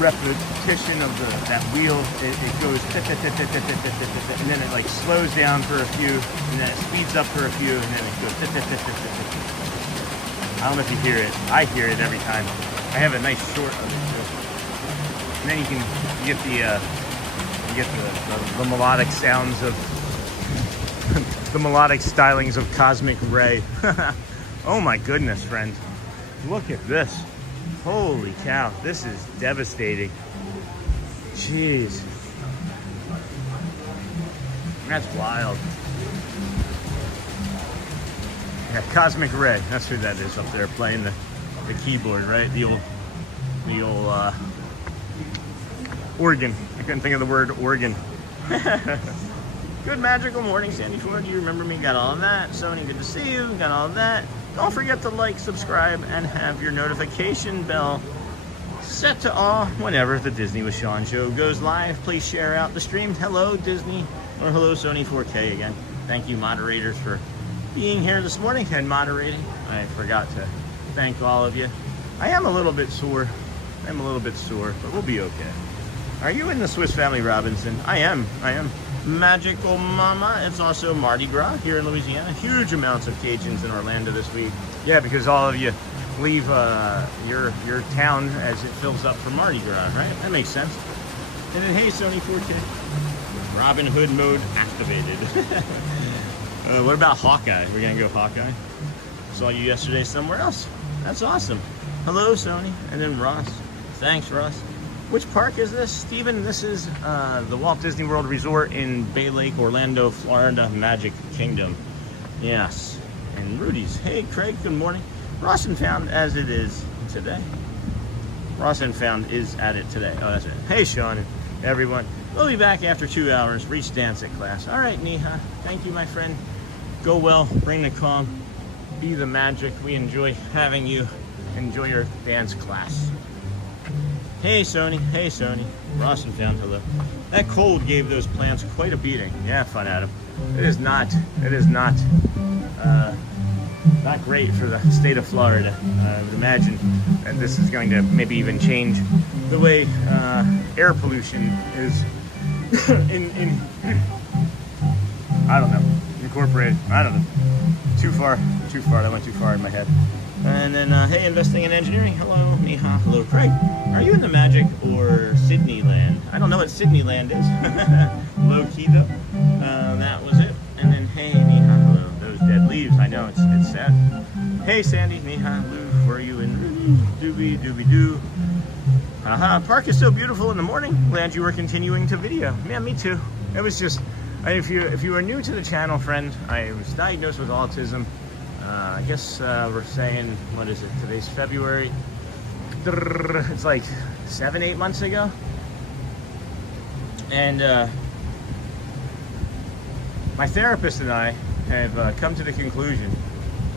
repetition of that wheel. It goes and then it like slows down for a few, and then it speeds up for a few, and then it goes. I don't know if you hear it. I hear it every time. I have a nice short of it too. And then you get the melodic sounds of the melodic stylings of Cosmic Ray. Oh my goodness, friends. Look at this. Holy cow, this is devastating. Jeez. That's wild. Yeah, Cosmic Ray, that's who that is up there playing the keyboard, right? The old organ. I couldn't think of the word organ. Good magical morning, Sandy Ford. Do you remember me? Got all of that. Sony, good to see you. Got all of that. Don't forget to like, subscribe, and have your notification bell set to all whenever the Disney with Sean show goes live. Please share out the stream. Hello, Disney, or hello, Sony 4K again. Thank you, moderators, for being here this morning and moderating. I forgot to thank all of you. I am a little bit sore. But we'll be okay. Are you in the Swiss Family Robinson? I am. Magical Mama. It's also Mardi Gras here in Louisiana. Huge amounts of Cajuns in Orlando this week. Yeah, because all of you leave your town as it fills up for Mardi Gras, right? That makes sense. And then, hey, Sony 4K. Robin Hood mode activated. What about Hawkeye? We're going to go Hawkeye. Saw you yesterday somewhere else. That's awesome. Hello, Sony. And then Ross. Thanks, Ross. Which park is this, Steven? This is the Walt Disney World Resort in Bay Lake, Orlando, Florida, Magic Kingdom. Yes. And Rudy's. Hey, Craig, good morning. Ross and Found as it is today. Ross and Found is at it today. Oh, that's it. Hey, Sean and everyone. We'll be back after 2 hours. Reach dance at class. All right, Neha. Thank you, my friend. Go well. Bring the calm. Be the magic. We enjoy having you. Enjoy your dance class. Hey, Sony. Hey, Sony. Ross and Found, hello. That cold gave those plants quite a beating. Yeah, Fun Adam. It is not great for the state of Florida. I would imagine that this is going to maybe even change the way air pollution is I don't know, incorporated. I don't know. Too far. That went too far in my head. And then, hey, investing in engineering. Hello, Neha. Hello, Craig. Are you in the Magic or Sydney land? I don't know what Sydney land is. Low key though. That was it. And then, hey, Neha. Hello. Those dead leaves. I know it's sad. Hey, Sandy. Neha. Lou, were you in? Doobie doo. Park is so beautiful in the morning. Glad you were continuing to video. Yeah, me too. It was just, if you are new to the channel, friend, I was diagnosed with autism. I guess we're saying, what is it? Today's February. It's like 7-8 months ago. And my therapist and I have come to the conclusion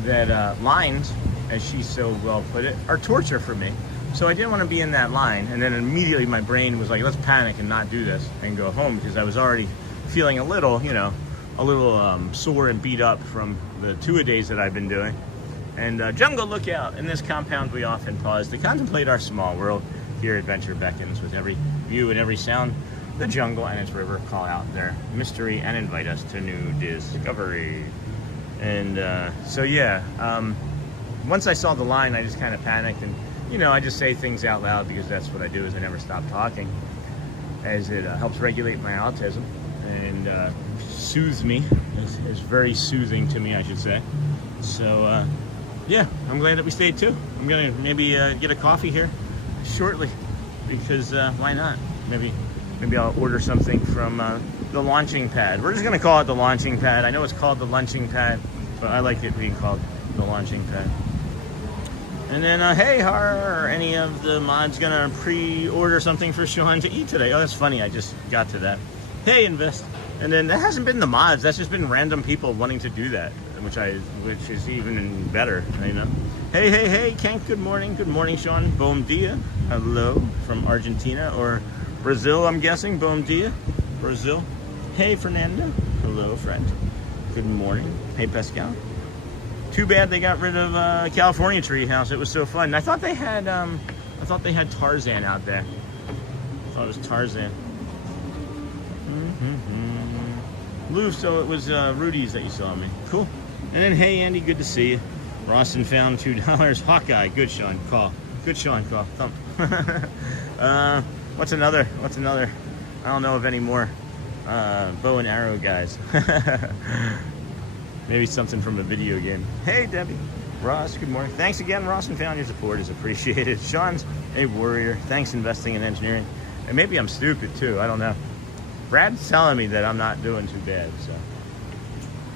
that lines, as she so well put it, are torture for me. So I didn't want to be in that line. And then immediately my brain was like, let's panic and not do this and go home, because I was already feeling a little sore and beat up from the two-a-days that I've been doing. And jungle lookout. In this compound we often pause to contemplate our small world. Here adventure beckons with every view and every sound. The jungle and its river call out their mystery and invite us to new discovery. And so yeah, once I saw the line, I just kind of panicked, and I just say things out loud because that's what I do, is I never stop talking, as it helps regulate my autism and soothes me. It's very soothing to me, I should say. So yeah, I'm glad that we stayed too. I'm gonna maybe get a coffee here shortly, because why not? Maybe I'll order something from the launching pad. We're just gonna call it the launching pad. I know it's called the lunching pad, but I like it being called the launching pad. And then, hey, are any of the mods gonna pre-order something for Sean to eat today? Oh, that's funny. I just got to that. Hey, Invest. And then that hasn't been the mods. That's just been random people wanting to do that, which is even better, you know. Hey, Kank. Good morning. Good morning, Sean. Bom dia. Hello from Argentina or Brazil, I'm guessing. Bom dia, Brazil. Hey, Fernando. Hello, friend. Good morning. Hey, Pascal. Too bad they got rid of California Treehouse. It was so fun. I thought they had Tarzan out there. I thought it was Tarzan. Lou, so it was Rudy's that you saw me. Cool. And then, hey, Andy, good to see you. Rawson found $2. Hawkeye. Good, Sean. Call. Good, Sean. Call. Thump. What's another? I don't know of any more bow and arrow guys. Maybe something from a video game. Hey, Debbie. Ross, good morning. Thanks again, Ross, and found your support is appreciated. Sean's a warrior. Thanks investing in engineering. And maybe I'm stupid, too. I don't know. Brad's telling me that I'm not doing too bad, so.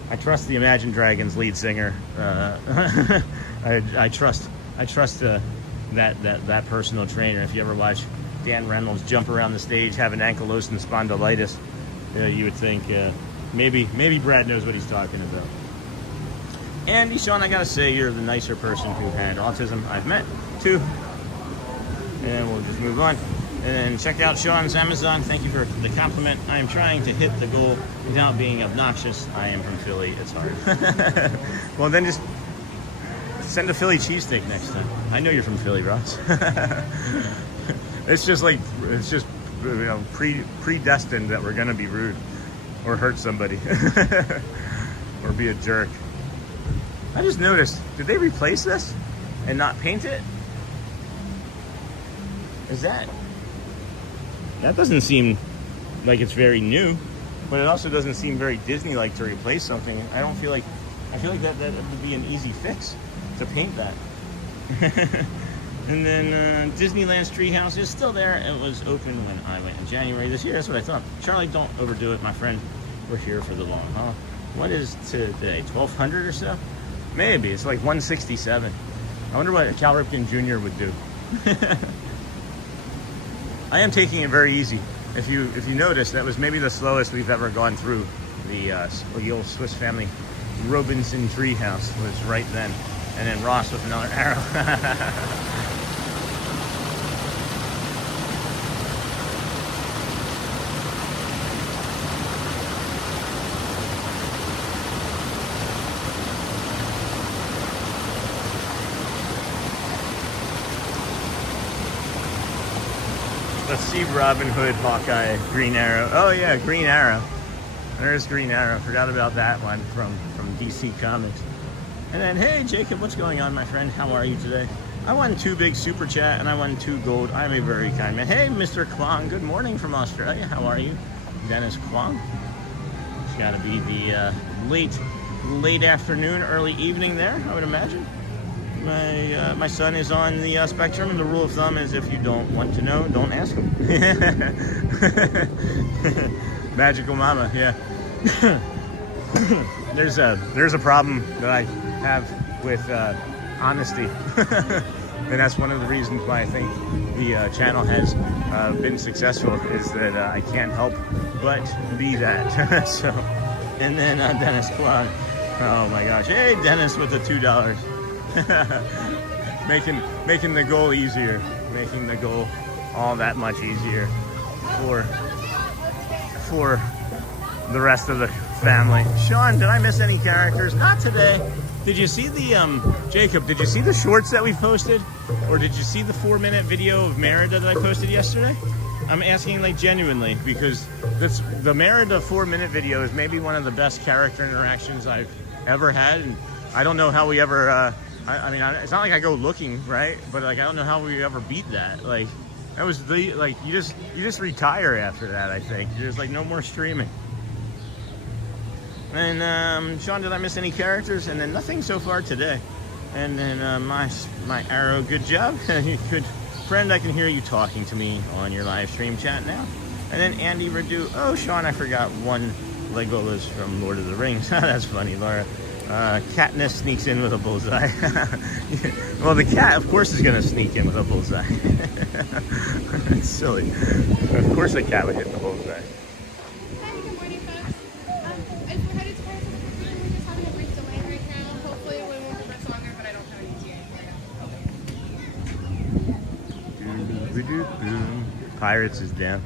I trust the Imagine Dragons lead singer. I trust that personal trainer. If you ever watch Dan Reynolds jump around the stage having ankylosing spondylitis, you would think maybe Brad knows what he's talking about. Andy, Sean, I gotta say, you're the nicer person who had autism I've met, too. And we'll just move on. And then check out Sean's Amazon. Thank you for the compliment. I am trying to hit the goal without being obnoxious. I am from Philly. It's hard. Well, then just send a Philly cheesesteak next time. I know you're from Philly, Ross. It's just you know, predestined that we're gonna be rude or hurt somebody or be a jerk. I just noticed, did they replace this and not paint it? That doesn't seem like it's very new, but it also doesn't seem very Disney-like to replace something. I feel like that would be an easy fix to paint that. And then Disneyland's Treehouse is still there. It was open when I went in January this year. That's what I thought. Charlie, don't overdo it, my friend. We're here for the long haul. What is today? 1,200 or so? Maybe. It's like 167. I wonder what Cal Ripken Jr. would do. I am taking it very easy. If you notice, that was maybe the slowest we've ever gone through the old Swiss Family Robinson Treehouse was right then. And then Ross with another arrow. Let's see Robin Hood, Hawkeye, Green Arrow. Oh yeah, Green Arrow. There's Green Arrow. Forgot about that one from DC Comics. And then, hey Jacob, what's going on, my friend? How are you today? I won 2 big super chat and I won 2 gold. I'm a very kind man. Hey, Mr. Kwong, good morning from Australia. How are you? Dennis Kwong. It's got to be the late afternoon, early evening there, I would imagine. My son is on the spectrum, and the rule of thumb is if you don't want to know, don't ask him. Magical mama, yeah. There's a problem that I have with honesty, and that's one of the reasons why I think the channel has been successful, is that I can't help but be that. So, and then Dennis Clark. Oh my gosh! Hey, Dennis with the $2. making the goal easier, making the goal all that much easier for the rest of the family. Sean, did I miss any characters? Not today. Did you see the Jacob, did you see the shorts that we posted, or did you see the 4-minute video of Merida that I posted yesterday? I'm asking, like, genuinely, because the Merida 4-minute video is maybe one of the best character interactions I've ever had, and I don't know how we ever I mean, it's not like I go looking, right? But like, I don't know how we ever beat that. Like, that was you just retire after that. I think there's like no more streaming. And Sean, did I miss any characters? And then nothing so far today. And then my arrow, good job, good friend. I can hear you talking to me on your live stream chat now. And then Andy Redu. Oh, Sean, I forgot one Legolas from Lord of the Rings. That's funny, Laura. Katniss sneaks in with a bullseye. Well, the cat, of course, is going to sneak in with a bullseye. It's silly. Of course the cat would hit the bullseye. Hi, good morning, folks. As we're headed to Corso, we're just having a brief delay right now. Hopefully it won't be much longer, but I don't have any yet. Pirates is down.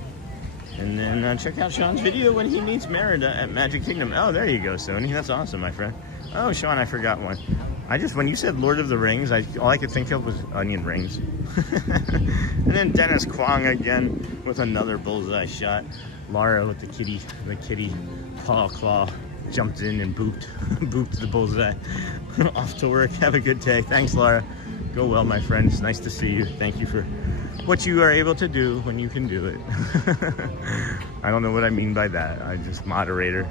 And then check out Sean's video when he meets Merida at Magic Kingdom. Oh, there you go, Sony. That's awesome, my friend. Oh, Sean, I forgot one. When you said Lord of the Rings, all I could think of was onion rings. And then Dennis Kwong again with another bullseye shot. Laura with the kitty paw claw jumped in and booped the bullseye. Off to work. Have a good day. Thanks, Laura. Go well, my friend. It's nice to see you. Thank you for what you are able to do when you can do it. I don't know what I mean by that. I just moderator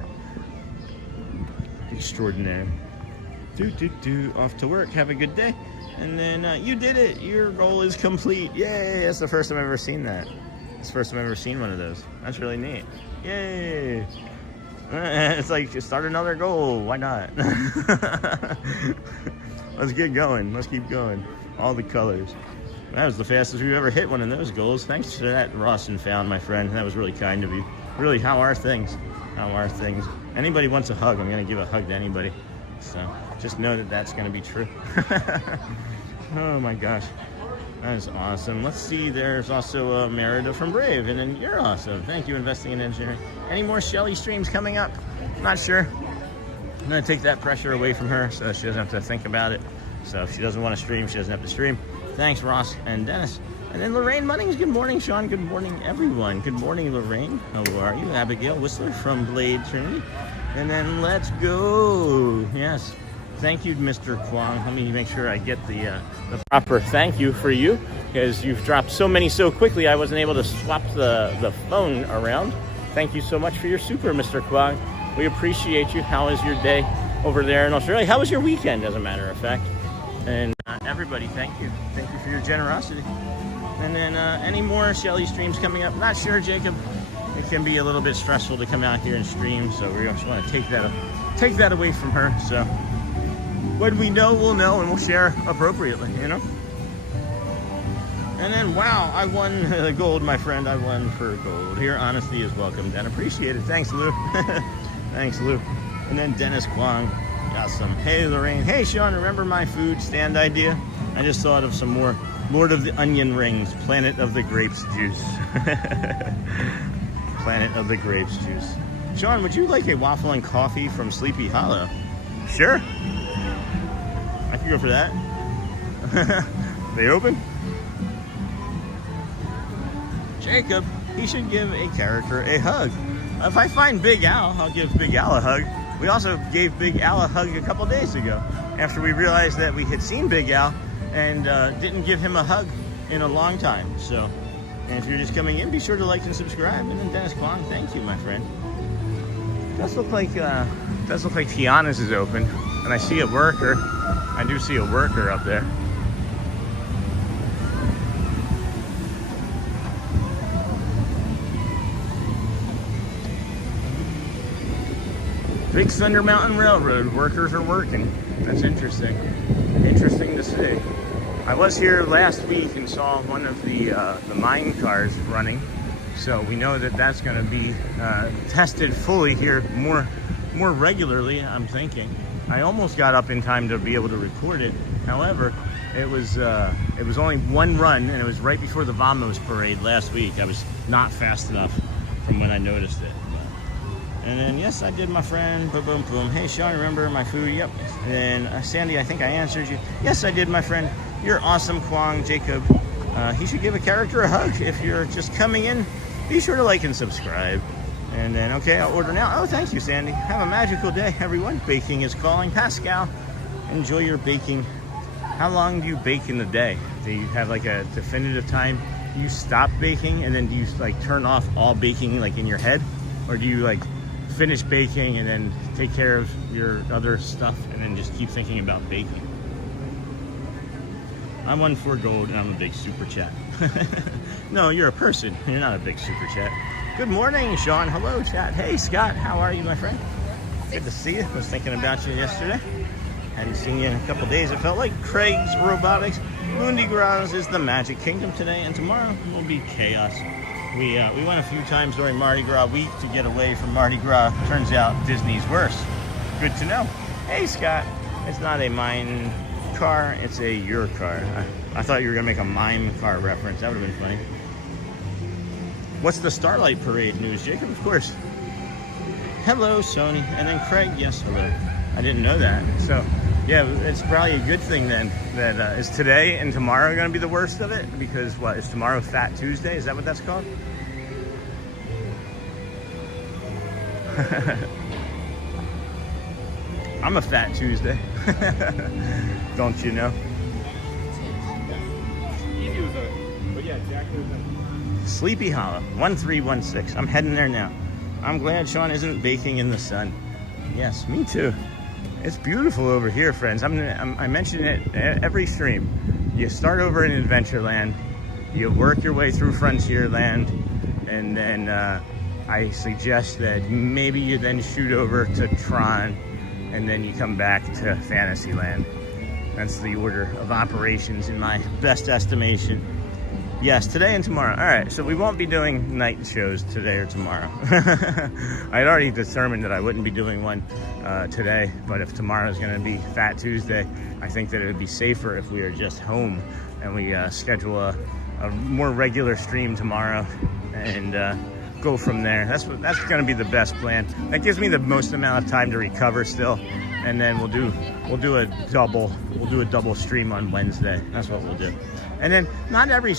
extraordinaire. Off to work. Have a good day. And then you did it. Your goal is complete. Yay! That's the first time I've ever seen that. It's the first time I've ever seen one of those. That's really neat. Yay! It's like, just start another goal. Why not? Let's get going. Let's keep going. All the colors. That was the fastest we've ever hit one of those goals. Thanks for that, Ross and Found, my friend. That was really kind of you. Really, how are things? How are things? Anybody wants a hug, I'm going to give a hug to anybody. So just know that that's going to be true. Oh my gosh. That is awesome. Let's see, there's also Merida from Brave, and then you're awesome. Thank you, Investing in Engineering. Any more Shelly streams coming up? Not sure. I'm going to take that pressure away from her so she doesn't have to think about it. So if she doesn't want to stream, she doesn't have to stream. Thanks, Ross and Dennis. And then Lorraine Munnings, good morning, Sean. Good morning, everyone. Good morning, Lorraine. How are you? Abigail Whistler from Blade Trinity. And then let's go. Yes. Thank you, Mr. Kwong. Let me make sure I get the proper thank you for you, because you've dropped so many so quickly I wasn't able to swap the phone around. Thank you so much for your super, Mr. Kwong. We appreciate you. How is your day over there in Australia? How was your weekend, as a matter of fact? And everybody, thank you. Thank you for your generosity. And then any more Shelly streams coming up? Not sure, Jacob. It can be a little bit stressful to come out here and stream, so we just want to take that away from her. So when we know, we'll know, and we'll share appropriately, you know? And then, wow, I won gold, my friend. I won for gold. Here, honesty is welcomed and appreciated. Thanks, Lou. Thanks, Lou. And then Dennis Kwong. Awesome. Hey, Lorraine. Hey, Sean, remember my food stand idea? I just thought of some more Lord of the Onion Rings, Planet of the Grapes juice. Planet of the Grapes juice. Sean, would you like a waffle and coffee from Sleepy Hollow? Sure. I could go for that. They open? Jacob, he should give a character a hug. If I find Big Al, I'll give Big Al a hug. We also gave Big Al a hug a couple days ago after we realized that we had seen Big Al and didn't give him a hug in a long time. So, and if you're just coming in, be sure to like and subscribe. And then Dennis Kwong, thank you, my friend. Does look like Tiana's is open, and I see a worker. I do see a worker up there. Big Thunder Mountain Railroad workers are working. That's interesting. Interesting to see. I was here last week and saw one of the mine cars running, so we know that that's going to be tested fully here more regularly. I'm thinking. I almost got up in time to be able to record it. However, it was only one run, and it was right before the Vamos parade last week. I was not fast enough from when I noticed it. And then, yes, I did, my friend. Boom, boom, boom. Hey, Sean, remember my food? Yep. And then, Sandy, I think I answered you. Yes, I did, my friend. You're awesome, Kwong, Jacob. He should give a character a hug. If you're just coming in, be sure to like and subscribe. And then, okay, I'll order now. Oh, thank you, Sandy. Have a magical day, everyone. Baking is calling. Pascal, enjoy your baking. How long do you bake in the day? Do you have like a definitive time you stop baking, and then do you like turn off all baking like in your head? Or do you like finish baking and then take care of your other stuff and then just keep thinking about baking? I'm 1 for gold and I'm a big super chat. No, you're a person. You're not a big super chat. Good morning, Sean. Hello, chat. Hey, Scott. How are you, my friend? Good to see you. I was thinking about you yesterday. Hadn't seen you in a couple days. It felt like Craig's Robotics. Mundi Gras is the Magic Kingdom today, and tomorrow will be chaos. We went a few times during Mardi Gras week to get away from Mardi Gras. Turns out Disney's worse. Good to know. Hey, Scott. It's not a mine car, it's a your car. I thought you were going to make a mime car reference. That would have been funny. What's the Starlight Parade news, Jacob? Of course. Hello, Sony. And then Craig, yes, hello. I didn't know that. So, yeah, it's probably a good thing then that is today and tomorrow going to be the worst of it? Because, what, is tomorrow Fat Tuesday? Is that what that's called? I'm a Fat Tuesday. Don't you know? But yeah, Jack was Sleepy Hollow, 1316. I'm heading there now. I'm glad Sean isn't baking in the sun. Yes, me too. It's beautiful over here, friends. I mention it every stream. You start over in Adventureland, you work your way through Frontierland, and then I suggest that maybe you then shoot over to Tron, and then you come back to Fantasyland. That's the order of operations in my best estimation. Yes, today and tomorrow. All right, so we won't be doing night shows today or tomorrow. I had already determined that I wouldn't be doing one today, but if tomorrow is going to be Fat Tuesday, I think that it would be safer if we are just home and we schedule a more regular stream tomorrow and go from there. That's going to be the best plan. That gives me the most amount of time to recover still, and then we'll do a double stream on Wednesday. That's what we'll do. And then not every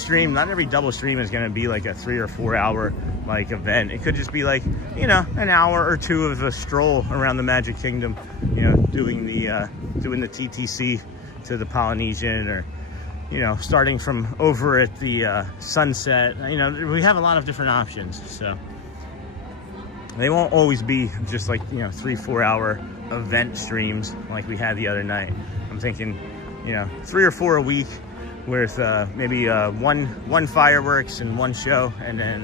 double stream is going to be like a 3 or 4 hour like event. It could just be like, you know, an hour or two of a stroll around the Magic Kingdom, you know, doing the TTC to the Polynesian, or, you know, starting from over at the Sunset. You know, we have a lot of different options, so they won't always be just like, you know, 3-4 hour event streams like we had the other night. I'm thinking, you know, 3 or 4 a week with maybe one fireworks and one show, and then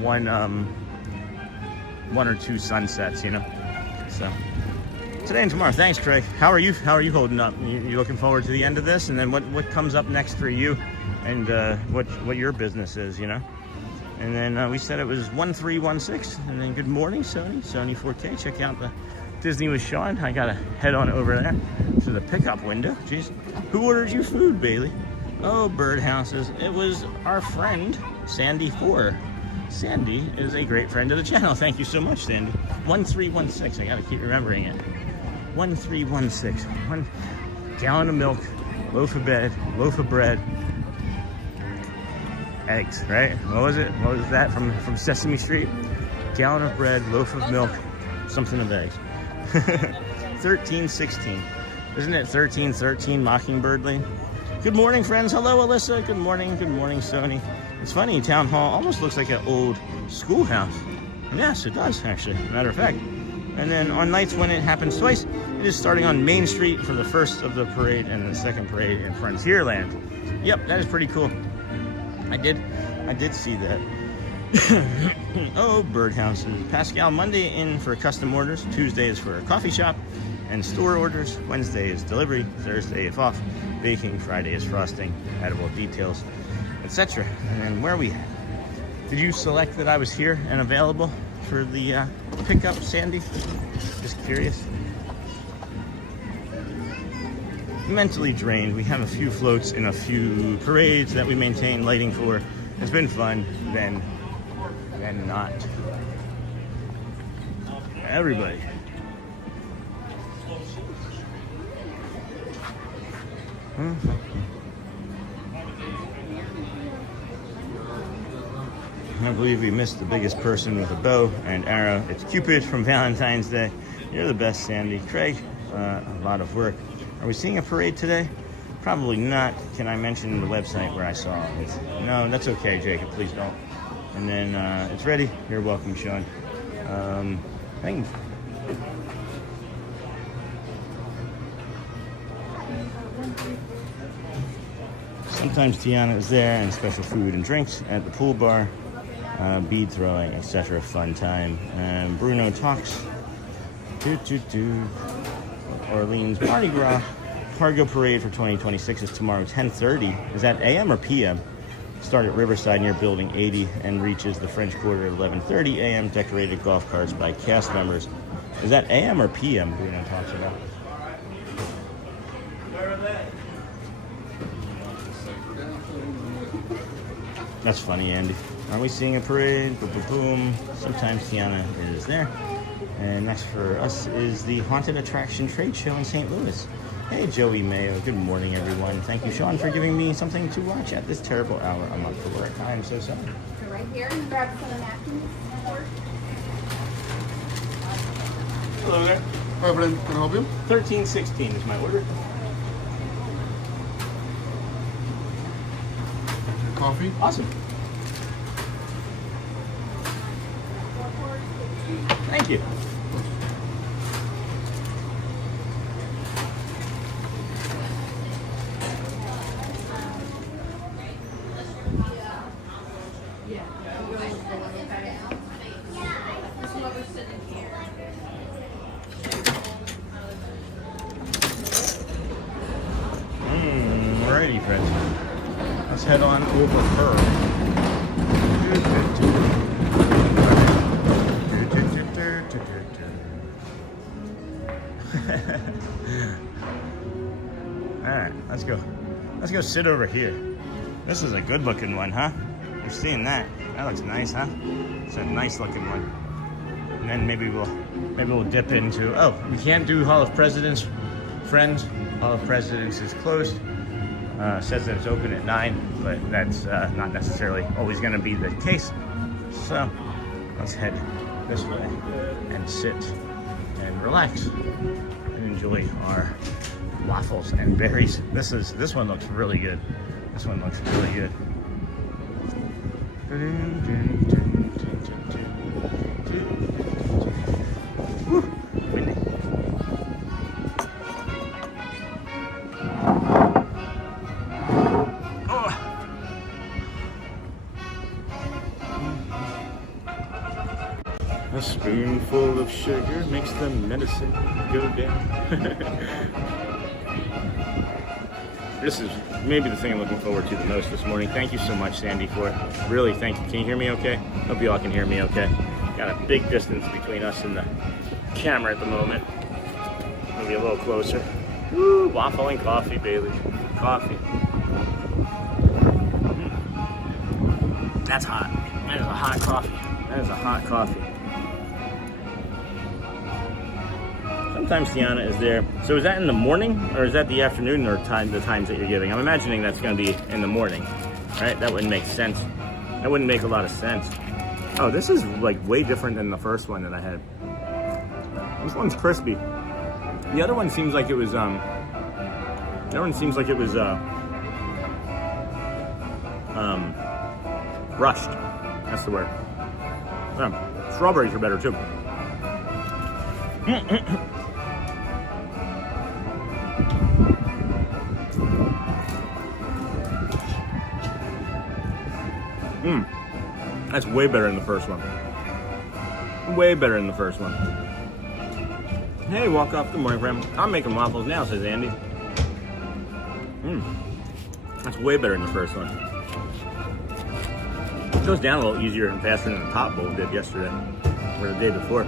one or two sunsets, you know. So today and tomorrow. Thanks, Craig. How are you holding up? You looking forward to the end of this, and then what comes up next for you, and what your business is, you know? And then we said it was 1316, and then good morning, Sony 4K. Check out the Disney with Sean. I gotta head on over there to the pickup window. Jeez, who ordered you food, Bailey? Oh, birdhouses. It was our friend Sandy 4. Sandy is a great friend of the channel. Thank you so much, Sandy. 1316. I gotta keep remembering it. 1316. 1 gallon of milk, loaf of bread, eggs. Right? What was it? What was that from Sesame Street? Gallon of bread, loaf of milk, something of eggs. 1316. Isn't it 1313 Mockingbird Lane? Good morning, friends. Hello, Alyssa. Good morning, Sony. It's funny, Town Hall almost looks like an old schoolhouse. Yes, it does, actually, matter of fact. And then on nights when it happens twice, it is starting on Main Street for the first of the parade and the second parade in Frontierland. Yep, that is pretty cool. I did see that. Oh, birdhouses. Pascal, Monday in for custom orders. Tuesday is for a coffee shop and store orders. Wednesday is delivery. Thursday if off. Baking. Friday is frosting. Edible details, etc. And then where are we at? Did you select that I was here and available for the pickup, Sandy? Just curious. Mentally drained. We have a few floats and a few parades that we maintain lighting for. It's been fun, then not. Everybody. I believe we missed the biggest person with a bow and arrow. It's Cupid from Valentine's Day. You're the best, Sandy. Craig, a lot of work. Are we seeing a parade today? Probably not. Can I mention the website where I saw it? No, that's okay, Jacob. Please don't. And then it's ready. You're welcome, Sean. I think. Sometimes Tiana is there, and special food and drinks at the pool bar, bead throwing, etc. Fun time. Bruno talks. Orleans Mardi Gras Cargo Parade for 2026 is tomorrow, 10:30. Is that AM or PM? Start at Riverside near Building 80 and reaches the French Quarter at 11:30 AM. Decorated golf carts by cast members. Is that AM or PM? Bruno talks about. That's funny, Andy. Are we seeing a parade? Boom, boom, boom. Sometimes Tiana is there. And next for us is the Haunted Attraction Trade Show in St. Louis. Hey, Joey Mayo. Good morning, everyone. Thank you, Sean, for giving me something to watch at this terrible hour. I'm up for work. I am so sorry. Go right here and grab some napkins. Hello there. Hi, Brent. Can I help you? 1316 is my order. Coffee? Awesome. Thank you. Alrighty, friends. Let's head on over her. Alright, let's go. Let's go sit over here. This is a good looking one, huh? You're seeing that. That looks nice, huh? It's a nice looking one. And then maybe we'll dip into, oh, we can't do Hall of Presidents, friends. Hall of Presidents is closed. Says that it's open at 9, but that's not necessarily always going to be the case. So let's head this way and sit and relax and enjoy our waffles and berries. This one looks really good. This one looks really good. Woo, windy. A spoonful of sugar makes the medicine go down. This is maybe the thing I'm looking forward to the most this morning. Thank you so much, Sandy, for it. Really, thank you. Can you hear me okay? Hope you all can hear me okay. Got a big distance between us and the camera at the moment. Maybe a little closer. Woo, waffle and coffee, Bailey. Coffee. That's hot. That is a hot coffee. That is a hot coffee. Sometimes Tiana is there. So is that in the morning or is that the afternoon or the times that you're giving? I'm imagining that's going to be in the morning, right? That wouldn't make sense. That wouldn't make a lot of sense. Oh, this is like way different than the first one that I had. This one's crispy. The other one seems like it was rushed. That's the word. Strawberries are better too. That's way better than the first one. Way better than the first one. Hey, walk off. Good morning, friend. I'm making waffles now, says Andy. That's way better than the first one. It goes down a little easier and faster than the top bowl did yesterday or the day before.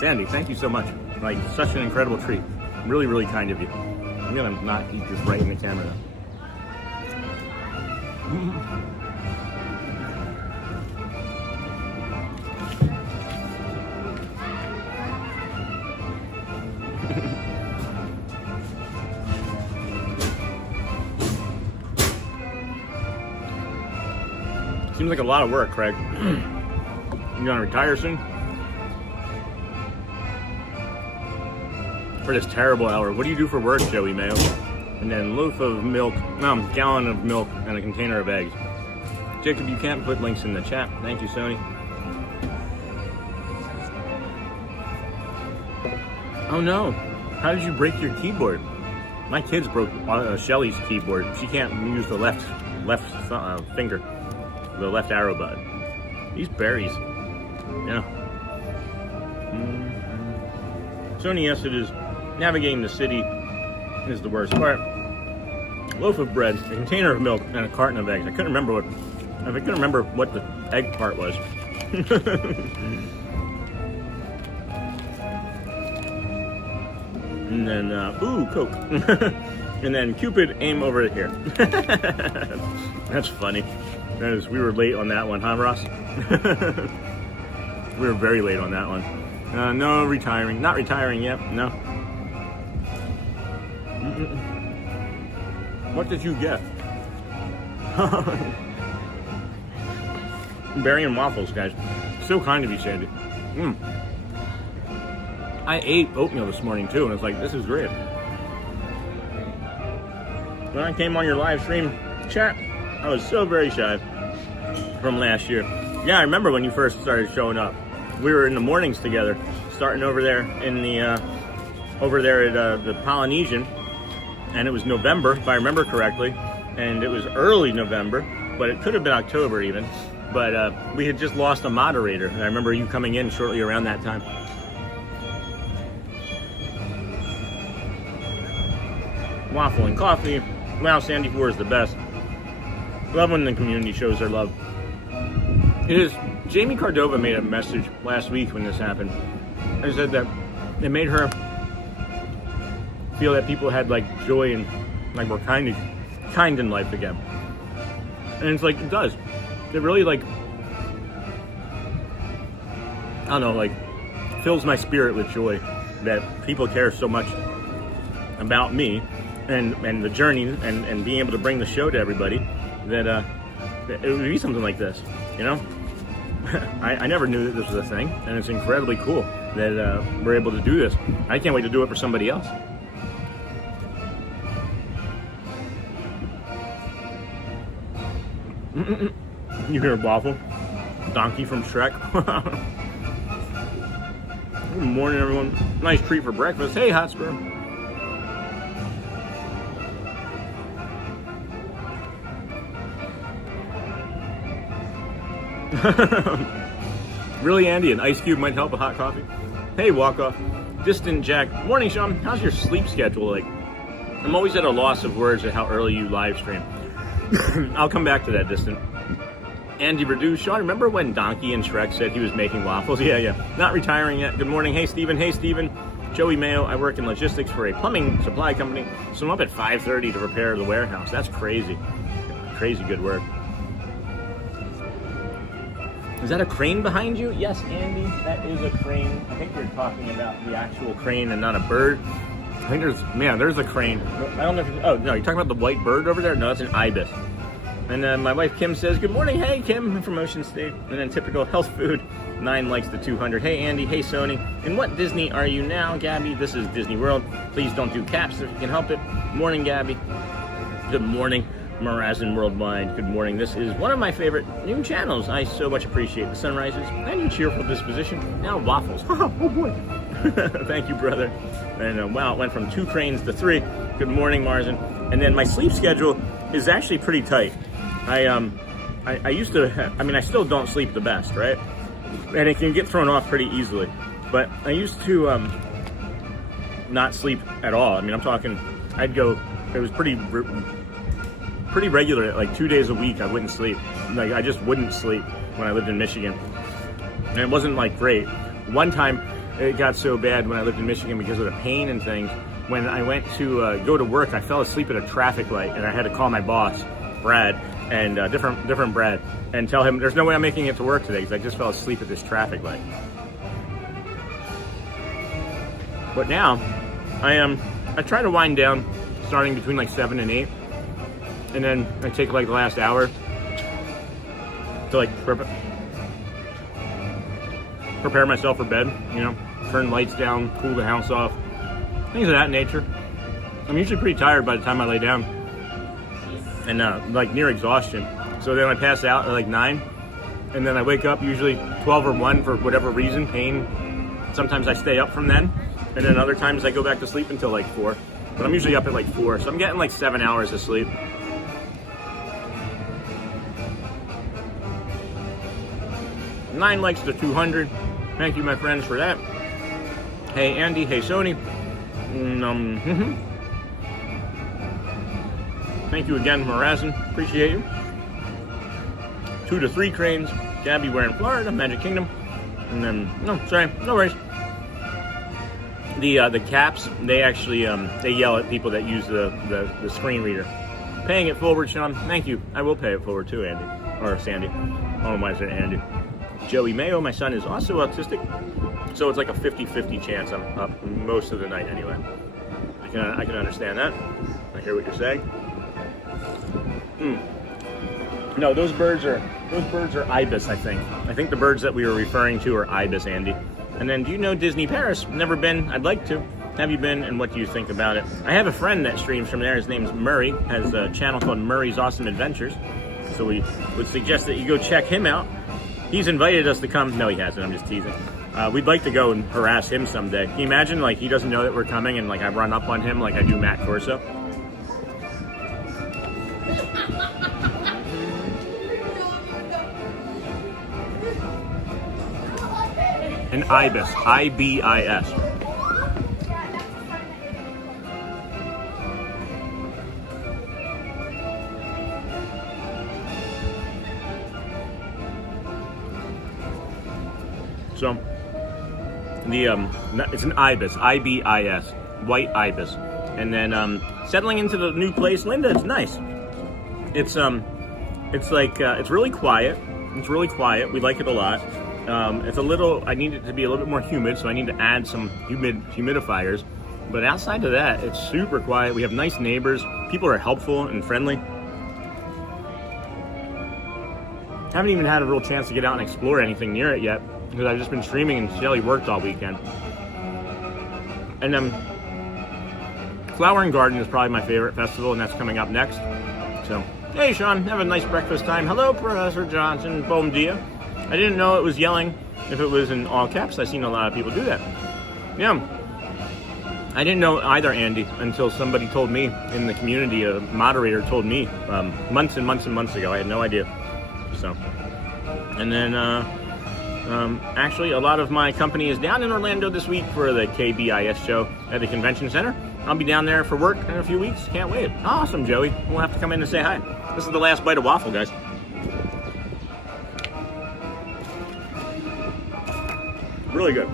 Sandy, thank you so much. Like, such an incredible treat. Really, really kind of you. I'm gonna not eat this right in the camera though. Seems like a lot of work, Craig. You gonna retire soon? For this terrible hour. What do you do for work, Joey Mayo? And then loaf of milk, gallon of milk and a container of eggs. Jacob, you can't put links in the chat. Thank you, Sony. Oh no, how did you break your keyboard? My kids broke Shelly's keyboard. She can't use the left finger, the left arrow button. These berries, yeah. Sony, yes, it is. Navigating the city is the worst part. Loaf of bread, a container of milk, and a carton of eggs. I couldn't remember what the egg part was. And then, ooh, Coke. And then Cupid, aim over here. That's funny. We were late on that one, huh, Ross? We were very late on that one. No retiring. Not retiring yet. No. What did you get? Berry and waffles, guys. So kind of you, Sandy. I ate oatmeal this morning too, and it's like, this is great. When I came on your live stream chat, I was so very shy from last year. Yeah, I remember when you first started showing up. We were in the mornings together, starting over there in the over there at the Polynesian, and it was November, if I remember correctly, and it was early November, but it could have been October even. But we had just lost a moderator, and I remember you coming in shortly around that time. Waffle and coffee. Wow, Sandy 4 is the best. Love when the community shows their love. It is. Jamie Cordova made a message last week when this happened. I said that it made her feel that people had like joy and like were kind in life again. And it's like, it does. It really like, I don't know, like fills my spirit with joy that people care so much about me and the journey and being able to bring the show to everybody that it would be something like this, you know? I never knew that this was a thing, and it's incredibly cool that we're able to do this. I can't wait to do it for somebody else. You hear a waffle? Donkey from Shrek. Good morning, everyone. Nice treat for breakfast. Hey, Hotspur. Really, Andy? An ice cube might help a hot coffee. Hey, walk off. Distant Jack. Morning, Sean. How's your sleep schedule like? I'm always at a loss of words at how early you live stream. I'll come back to that, Distant. Andy Reduce. Sean, remember when Donkey and Shrek said he was making waffles? Yeah. Not retiring yet. Good morning. Hey, Steven. Hey, Steven. Joey Mayo. I work in logistics for a plumbing supply company, so I'm up at 5:30 to repair the warehouse. That's crazy. Crazy good work. Is that a crane behind you? Yes, Andy, that is a crane. I think you're talking about the actual crane and not a bird. I think there's a crane. I don't know if oh, no, you're talking about the white bird over there? No, it's an ibis. And my wife Kim says, good morning. Hey, Kim, I'm from Ocean State. And then typical health food, 9 likes the 200. Hey, Andy. Hey, Sony. In what Disney are you now, Gabby? This is Disney World. Please don't do caps if you can help it. Morning, Gabby. Good morning. Morazin Worldwide, good morning. This is one of my favorite new channels. I so much appreciate the sunrises and your cheerful disposition. Now waffles. Oh boy. Thank you, brother. And wow, it went from 2 cranes to 3. Good morning, Marzin. And then my sleep schedule is actually pretty tight. I used to, I still don't sleep the best, right? And it can get thrown off pretty easily. But I used to not sleep at all. I'm talking, I'd go, it was pretty regular, like 2 days a week I wouldn't sleep. Like I just wouldn't sleep when I lived in Michigan. And it wasn't like great. One time it got so bad when I lived in Michigan because of the pain and things. When I went to go to work, I fell asleep at a traffic light and I had to call my boss, Brad, and different Brad, and tell him there's no way I'm making it to work today because I just fell asleep at this traffic light. But now I try to wind down starting between like 7 and 8. And then I take like the last hour to like prepare myself for bed, you know, turn lights down, cool the house off, things of that nature. I'm usually pretty tired by the time I lay down and like near exhaustion. So then I pass out at like 9 and then I wake up usually 12 or 1 for whatever reason, pain. Sometimes I stay up from then and then other times I go back to sleep until like 4. But I'm usually up at like 4, so I'm getting like 7 hours of sleep. Nine likes to 200. Thank you, my friends, for that. Hey Andy, hey Sony. Thank you again, Morazin. Appreciate you. 2 to 3 cranes. Gabby, we're in Florida, Magic Kingdom. And then, no, sorry, no worries. The caps, they actually they yell at people that use the screen reader. Paying it forward, Sean. Thank you. I will pay it forward too, Andy. Or Sandy. Oh, why is it Andy? Joey Mayo, my son, is also autistic. So it's like a 50-50 chance I'm up most of the night anyway. I can understand that. I hear what you're saying. No, those birds are ibis, I think. I think the birds that we were referring to are ibis, Andy. And then, do you know Disney Paris? Never been. I'd like to. Have you been, and what do you think about it? I have a friend that streams from there. His name's Murray. Has a channel called Murray's Awesome Adventures. So we would suggest that you go check him out. He's invited us to come. No, he hasn't. I'm just teasing. We'd like to go and harass him someday. Can you imagine, like, he doesn't know that we're coming, and like I run up on him like I do Matt Corso? An ibis, I-B-I-S. So, it's an ibis, I-B-I-S, white ibis. And then, settling into the new place, Linda, it's nice. It's like, it's really quiet. It's really quiet. We like it a lot. It's a little, I need it to be a little bit more humid, so I need to add some humidifiers. But outside of that, it's super quiet. We have nice neighbors. People are helpful and friendly. Haven't even had a real chance to get out and explore anything near it yet, because I've just been streaming and Shelly worked all weekend. And then Flower and Garden is probably my favorite festival, and that's coming up next. So, hey Sean, have a nice breakfast time. Hello, Professor Johnson, bom dia. I didn't know it was yelling if it was in all caps. I've seen a lot of people do that. Yeah. I didn't know either, Andy, until somebody told me in the community, a moderator told me months and months and months ago. I had no idea. So, and then actually a lot of my company is down in Orlando this week for the KBIS show at the convention center. I'll be down there for work in a few weeks. Can't wait. Awesome, Joey. We'll have to come in and say hi. This is the last bite of waffle, guys. Really good.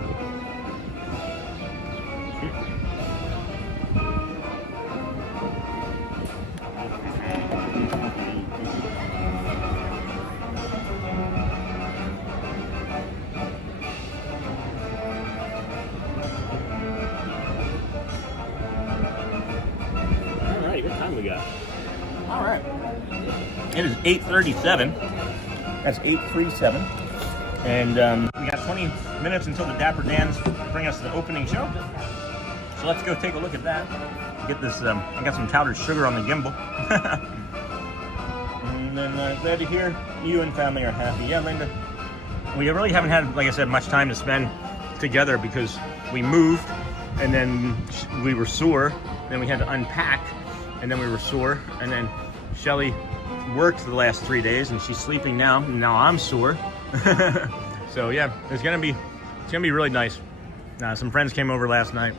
Alright, what time we got? Alright. It is 8:37. That's 8:37. And we got 20 minutes until the Dapper Dans bring us to the opening show. So let's go take a look at that. Get this, I got some powdered sugar on the gimbal. And then glad to hear you and family are happy. Yeah, Linda. We really haven't had, like I said, much time to spend together because we moved and then we were sore. Then we had to unpack and then we were sore. And then Shelly worked the last 3 days and she's sleeping now. And now I'm sore. So yeah, it's gonna be really nice. Some friends came over last night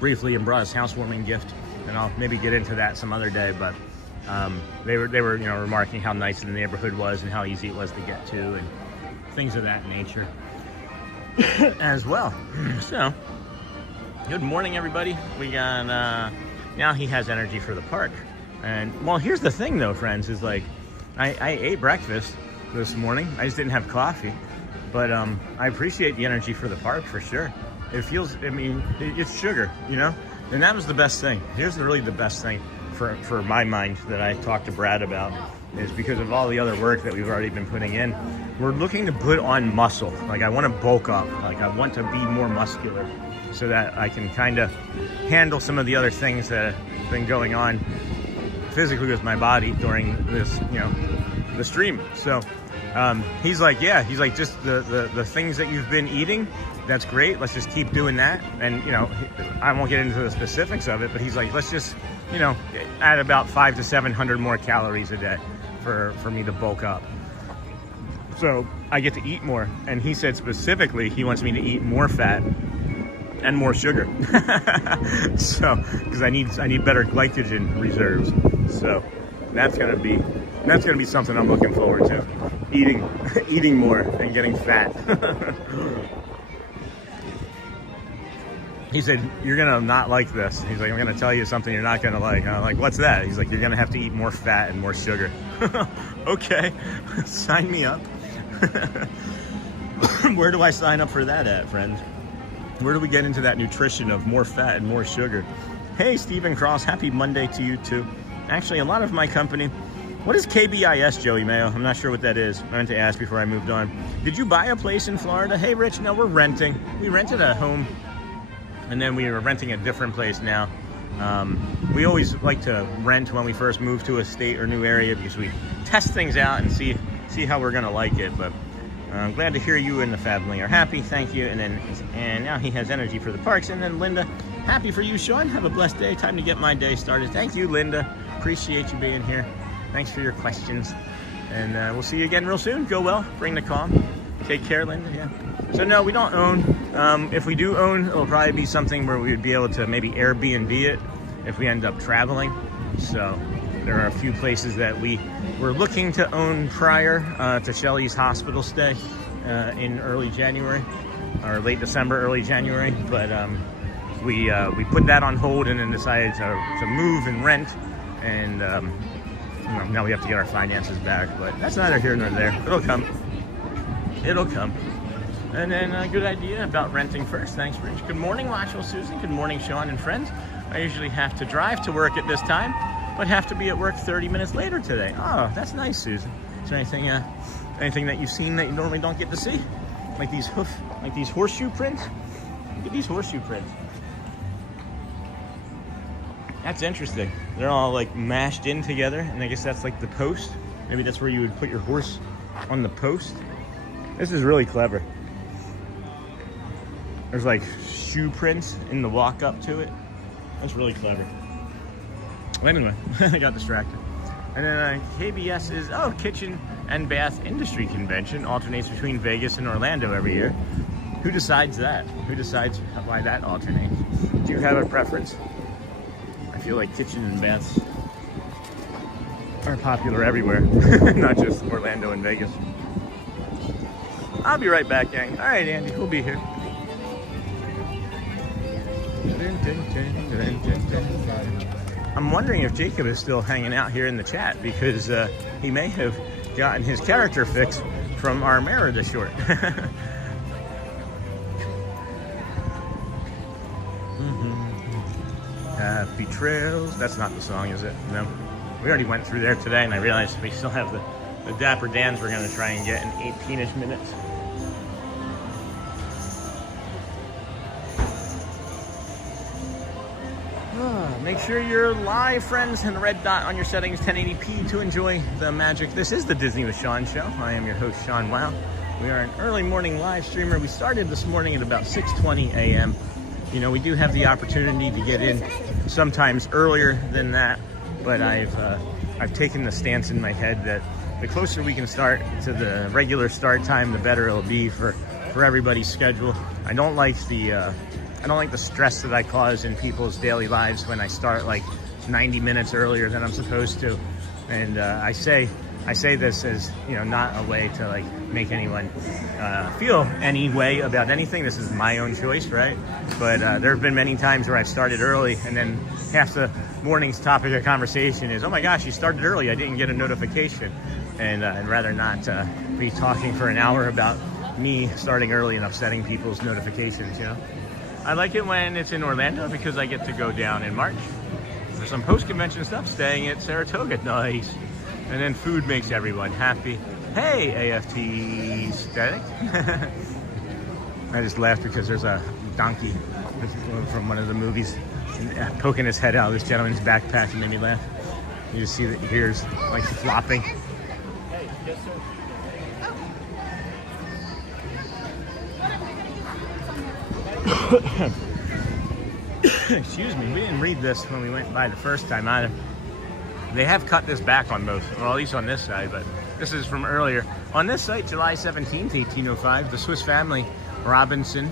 briefly and brought us housewarming gift, and I'll maybe get into that some other day. But they were remarking how nice the neighborhood was and how easy it was to get to and things of that nature as well. So good morning, everybody. We got now he has energy for the park, and well, here's the thing though, friends, is like I ate breakfast this morning. I just didn't have coffee, but I appreciate the energy for the park for sure. It feels, I mean, it's sugar, you know, and that was the best thing. Here's really the best thing for my mind that I talked to Brad about, is because of all the other work that we've already been putting in. We're looking to put on muscle. Like, I want to bulk up. Like, I want to be more muscular so that I can kind of handle some of the other things that have been going on physically with my body during this, you know, the stream. So he's like, yeah, he's like, just the things that you've been eating, that's great. Let's just keep doing that. And, you know, I won't get into the specifics of it, but he's like, let's just, you know, add about 500 to 700 more calories a day for me to bulk up. So I get to eat more. And he said specifically he wants me to eat more fat and more sugar. So, because I need better glycogen reserves. So that's gonna be something I'm looking forward to. Eating more and getting fat. He said, "You're gonna not like this." He's like, "I'm gonna tell you something you're not gonna like." I'm like, "What's that?" He's like, "You're gonna have to eat more fat and more sugar." Okay, sign me up. Where do I sign up for that at, friends? Where do we get into that nutrition of more fat and more sugar? Hey, Stephen Cross, happy Monday to you too. Actually, a lot of my company. What is KBIS, Joey Mayo? I'm not sure what that is. I meant to ask before I moved on. Did you buy a place in Florida? Hey, Rich, no, we're renting. We rented a home, and then we are renting a different place now. We always like to rent when we first move to a state or new area because we test things out and see how we're gonna like it. But I'm glad to hear you and the family are happy. Thank you. And now he has energy for the parks. And then Linda, happy for you, Sean. Have a blessed day. Time to get my day started. Thank you, Linda. Appreciate you being here. Thanks for your questions. And we'll see you again real soon. Go well. Bring the calm. Take care, Linda. Yeah. So no, we don't own. If we do own, it'll probably be something where we would be able to maybe Airbnb it if we end up traveling. So there are a few places that we were looking to own prior to Shelley's hospital stay in early January or late December, early January. But we put that on hold and then decided to move and rent. And now we have to get our finances back. But that's neither here nor there. It'll come. It'll come. And then a good idea about renting first. Thanks, Rich. Good morning, Watchful Susan. Good morning, Sean and friends. I usually have to drive to work at this time, but have to be at work 30 minutes later today. Oh, that's nice, Susan. Is there anything that you've seen that you normally don't get to see? Like these horseshoe prints? Look at these horseshoe prints. That's interesting. They're all like mashed in together, and I guess that's like the post. Maybe that's where you would put your horse on the post. This is really clever. There's like shoe prints in the walk up to it. That's really clever. Well, anyway, I got distracted. And then KBS is, Kitchen and Bath Industry Convention alternates between Vegas and Orlando every year. Who decides that? Who decides why that alternates? Do you have a preference? I feel like kitchen and baths are popular everywhere, not just Orlando and Vegas. I'll be right back, gang. All right, Andy, we'll be here. I'm wondering if Jacob is still hanging out here in the chat because he may have gotten his character fix from our Merida short. Happy trails. That's not the song, is it? No. We already went through there today, and I realized we still have the Dapper Dans we're going to try and get in 18-ish minutes. Make sure you're live, friends, and the red dot on your settings 1080p to enjoy the magic. This is the Disney with Sean show. I am your host, Sean Wow. We are an early morning live streamer. We started this morning at about 6:20 a.m. You know, we do have the opportunity to get in sometimes earlier than that, but I've taken the stance in my head that the closer we can start to the regular start time, the better it'll be for everybody's schedule. I don't like the stress that I cause in people's daily lives when I start like 90 minutes earlier than I'm supposed to. And I say this as, you know, not a way to like make anyone feel any way about anything. This is my own choice, right? But there have been many times where I've started early and then half the morning's topic of conversation is, oh my gosh, you started early, I didn't get a notification. And I'd rather not be talking for an hour about me starting early and upsetting people's notifications, you know? I like it when it's in Orlando because I get to go down in March. There's some post-convention stuff, staying at Saratoga. Nice. And then food makes everyone happy. Hey, AFT Static. I just laughed because there's a donkey from one of the movies poking his head out of this gentleman's backpack and made me laugh. You just see the ears like flopping. Hey, yes, sir. Excuse me, we didn't read this when we went by the first time either. They have cut this back on both, well, at least on this side, but this is from earlier. On this site, July 17th, 1805, the Swiss family Robinson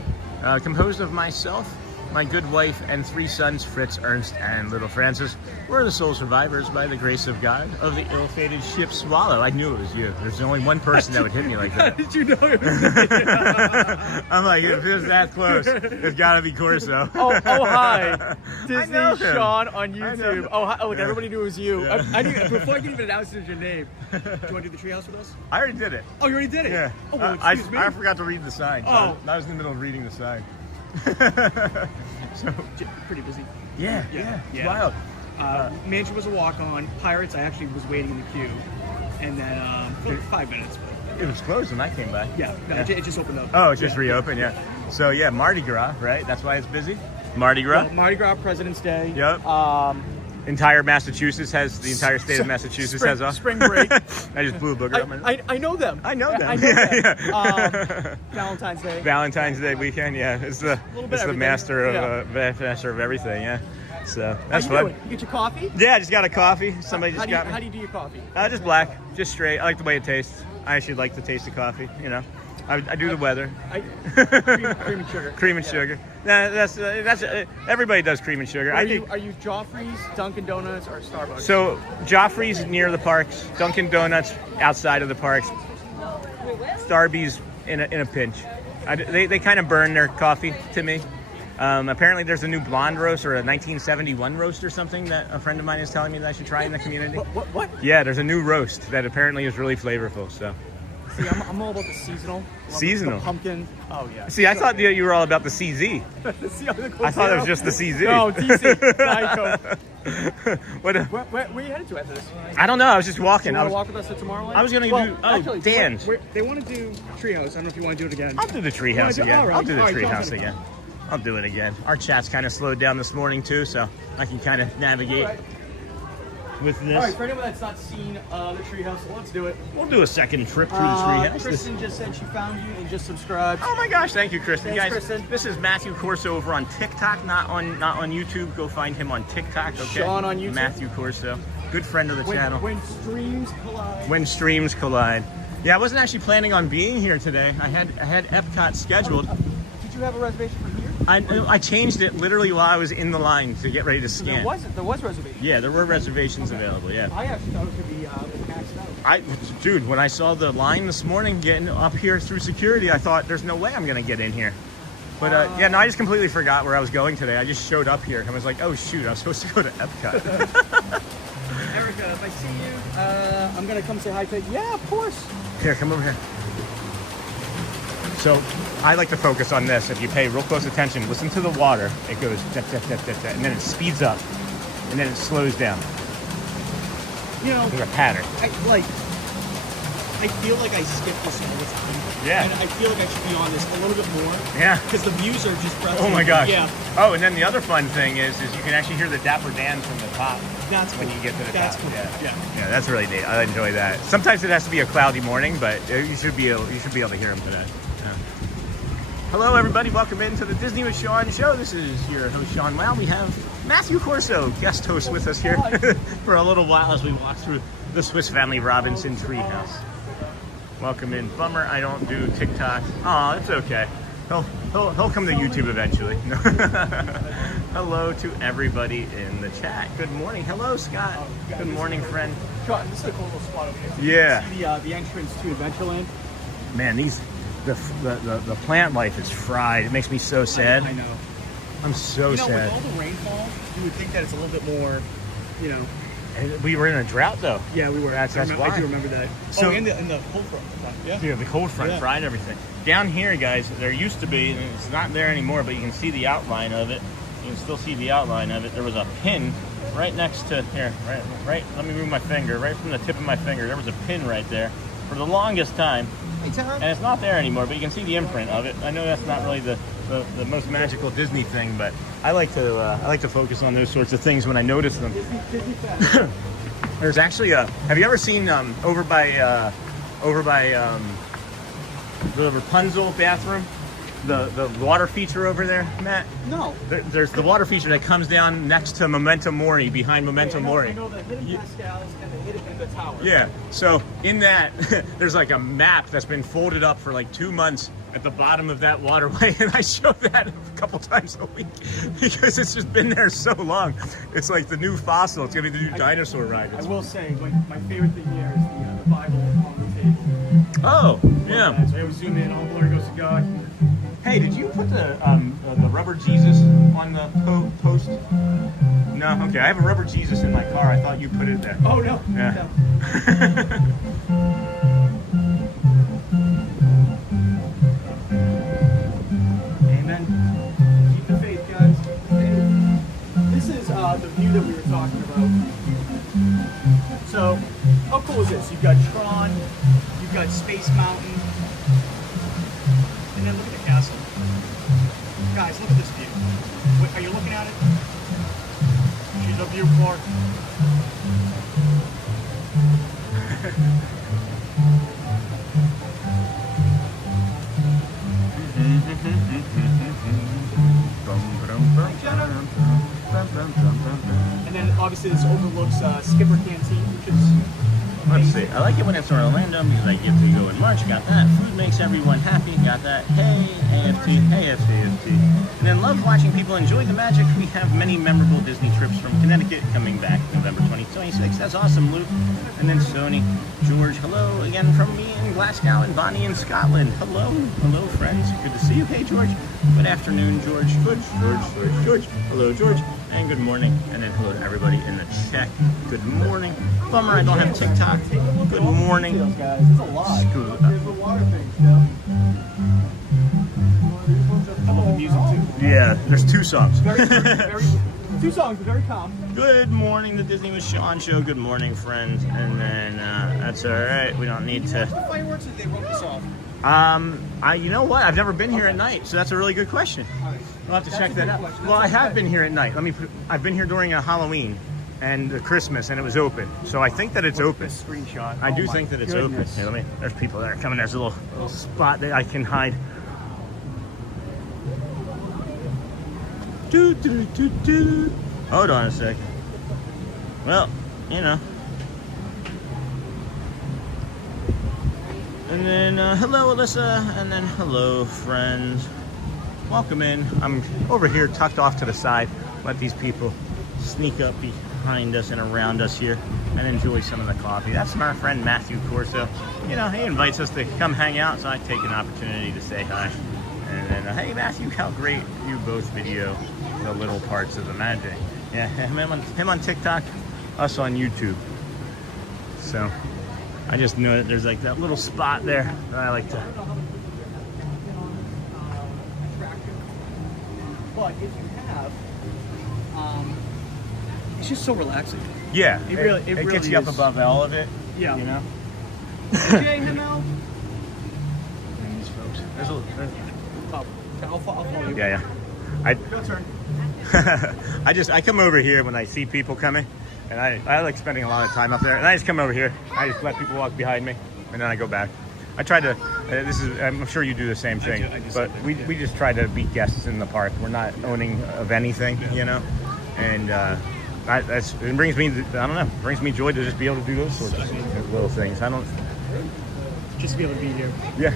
composed of myself, my good wife, and 3 sons, Fritz, Ernst, and little Francis. We're the sole survivors, by the grace of God, of the ill-fated ship Swallow. I knew it was you. There's only one person that would hit me like How that. did you know it was me? I'm like, if it's that close, it's gotta be Corso. Oh, hi. Disney know him. Sean on I know YouTube. him. Oh, hi. Oh, look, Yeah. everybody knew it was you. Yeah. I knew, before I could even announce it as your name. Do you want to do the treehouse with us? I already did it. Oh, you already did it? Yeah. Oh, well, I excuse me. forgot to read the sign. So Oh. I was in the middle of reading the sign. So, Pretty busy. yeah. It's wild. Mansion was a walk-on. Pirates, I actually was waiting in the queue. And then for like 5 minutes. It was closed when I came by. Yeah, no, Yeah. It just opened up. Oh, it just reopened, yeah. So yeah, Mardi Gras, right? That's why it's busy. Mardi Gras. Well, Mardi Gras, President's Day. Yep. Entire Massachusetts has the entire state of Massachusetts has off. Spring break. I just blew a booger up my nose. I know them. I know them. I know them. Yeah. Valentine's Day. Valentine's Day weekend, yeah. It's the little bit it's the everything. master of Yeah. master of everything, yeah. So that's How you fun. doing? You get your coffee? Yeah, I just got a coffee. Somebody just got How me. do you do your coffee? Just black, just straight. I like the way it tastes. I actually like the taste of coffee. You know, I do the weather. Cream and sugar. Cream and sugar. Nah, that's everybody does cream and sugar. Are I think. you Joffrey's, Dunkin' Donuts, or Starbucks? So Joffrey's near the parks, Dunkin' Donuts outside of the parks, Starbucks in a pinch. They kind of burn their coffee to me. Apparently there's a new blonde roast or a 1971 roast or something that a friend of mine is telling me that I should try in the community. What? Yeah, there's a new roast that apparently is really flavorful. So. See, I'm all about the seasonal. Seasonal? The pumpkin. Oh, yeah. See, I thought you were all about the CZ. I thought it was just the CZ. No, TC. Diet Coke. What? Where are you headed to after this? I don't know. I was just walking. You I want was. to walk with us at Tomorrowland? I was gonna do- actually, Dan's. They want to do Treehouse. I don't know if you want to do it again. I'll do the treehouse You wanna do- again. all right, I'll do the all right, treehouse sounds again. I'll do it again. Our chat's kind of slowed down this morning too, so I can kind of navigate with this. All right, for anyone that's not seen the Treehouse, let's do it. We'll do a second trip through the treehouse. Kristen just said she found you and just subscribed. Oh my gosh, thank you, Kristen. Thanks, Guys, Kristen. this is Matthew Corso over on TikTok, not on YouTube. Go find him on TikTok, okay? Sean on YouTube. Matthew Corso. Good friend of the channel. When streams collide. When streams collide. Yeah, I wasn't actually planning on being here today. I had Epcot scheduled. Did you have a reservation for here? I changed it literally while I was in the line to get ready to scan. There was reservation. Yeah, there were reservations available, yeah. I actually thought it could be maxed out. Dude, when I saw the line this morning getting up here through security, I thought there's no way I'm gonna get in here. But yeah, no, I just completely forgot where I was going today. I just showed up here and I was like, oh shoot, I was supposed to go to Epcot. Erica, if I see you, I'm gonna come say hi to you. Yeah, of course. Here, come over here. So I like to focus on this. If you pay real close attention, listen to the water. It goes dip, dip, dip, dip, dip, and then it speeds up, and then it slows down. You know, There's a pattern. I feel like I skip this all the time. Yeah. And I feel like I should be on this a little bit more. Yeah. Because the views are just breathtaking. Oh my gosh. Yeah. Oh, and then the other fun thing is you can actually hear the Dapper Dans from the top. That's when cool. you get to the That's top. cool. Yeah. Yeah. That's really neat. I enjoy that. Sometimes it has to be a cloudy morning, but you should be able to hear them today. Yeah. Hello, everybody. Welcome into the Disney with Sean show. This is your host, Sean Wow. We have Matthew Corso, guest host, with us here for a little while as we walk through the Swiss Family Robinson treehouse. Welcome in. Bummer I don't do TikTok. Aw, it's okay. He'll come to YouTube eventually. Hello to everybody in the chat. Good morning. Hello, Scott. Good morning, friend. Sean, this is a cool little spot over here. Yeah. See the entrance to Adventureland. Man, the plant life is fried. It makes me so sad. I know. I'm so sad. With all the rainfall, you would think that it's a little bit more, you know. And we were in a drought though. Yeah, we were. That's I why. do remember that. So- in the cold front. Yeah. Yeah, the cold front fried everything. Down here, guys, there used to be, and it's not there anymore, but you can see the outline of it. You can still see the outline of it. There was a pin right next to here, right. Let me move my finger. Right from the tip of my finger, there was a pin right there for the longest time, and it's not there anymore. But you can see the imprint of it. I know that's not really the most magical Disney thing, but I like to focus on those sorts of things when I notice them. There's actually have you ever seen over by the Rapunzel bathroom? the water feature over there, Matt? No. There's the water feature that comes down next to Memento Mori, behind Memento Mori. I know the hidden Pascals and the hidden in the tower. Yeah, so in that, there's like a map that's been folded up for like 2 months at the bottom of that waterway, and I show that a couple times a week because it's just been there so long. It's like the new fossil. It's gonna be the new dinosaur ride. I will say, my favorite thing here is the Bible on the table. Oh, yeah. So I always zoom in, all glory goes to God. Hey, did you put the rubber Jesus on the post? No, okay. I have a rubber Jesus in my car. I thought you put it there. Oh, no. Yeah. No. Amen. Keep the faith, guys. This is the view that we were talking about. So, how cool is this? You've got Tron, you've got Space Mountain, and then look at the castle. Guys, look at this view. Wait, are you looking at it? She's a view, Clark. And then obviously this overlooks Skipper Canteen, which is Let's see. I like it when it's in Orlando because I get to go in March. Got that. Food makes everyone happy. Got that. Hey, AFT. Hey, AFT. And then love watching people enjoy the magic. We have many memorable Disney trips from Connecticut coming back November 2026. That's awesome, Luke. And then Sony, George, hello again from me in Glasgow and Bonnie in Scotland. Hello. Hello, friends. Good to see you. Hey, George. Good afternoon, George. George. Hello, George. And good morning. And then hello to everybody in the chat. Good morning. Bummer I don't have TikTok. Good morning. guys. It's a lot. There's the water things, you know? I love the music too. Yeah, there's 2 songs. Very, 2 songs, but very calm. Good morning, the Disney with Sean show. Good morning, friends. And then that's all right. We don't need to. What fireworks did they rope this off? You know what? I've never been here at night, so that's a really good question. I'll have to check that out. Well, I have been here at night. I've been here during a Halloween and a Christmas, and it was open. So I think that it's open. Screenshot. I do think that it's open. Here, there's people that are coming. There's a little spot that I can hide. Hold on a sec. Well, you know. And then, hello, Alyssa. And then, hello, friends. Welcome in. I'm over here tucked off to the side. Let these people sneak up behind us and around us here and enjoy some of the coffee. That's my friend Matthew Corso. You know, he invites us to come hang out, so I take an opportunity to say hi. And then, hey Matthew, how great you both video the little parts of the magic. Yeah, him on TikTok, us on YouTube. So I just know that there's like that little spot there that I like to. But if you have, it's just so relaxing. Yeah, It really gets you up is. above all of it. Yeah. You know. Jay, him out. And these folks. There's I'll follow you. yeah. Your turn. I come over here when I see people coming, and I like spending a lot of time up there. And I just come over here. I just let people walk behind me, and then I go back. I try to. I'm sure you do the same thing. I do but we just try to be guests in the park. We're not owning of anything, you know. And it brings me. I don't know. It brings me joy to just be able to do those sorts of little things. I don't. Just to be able to be here. Yeah.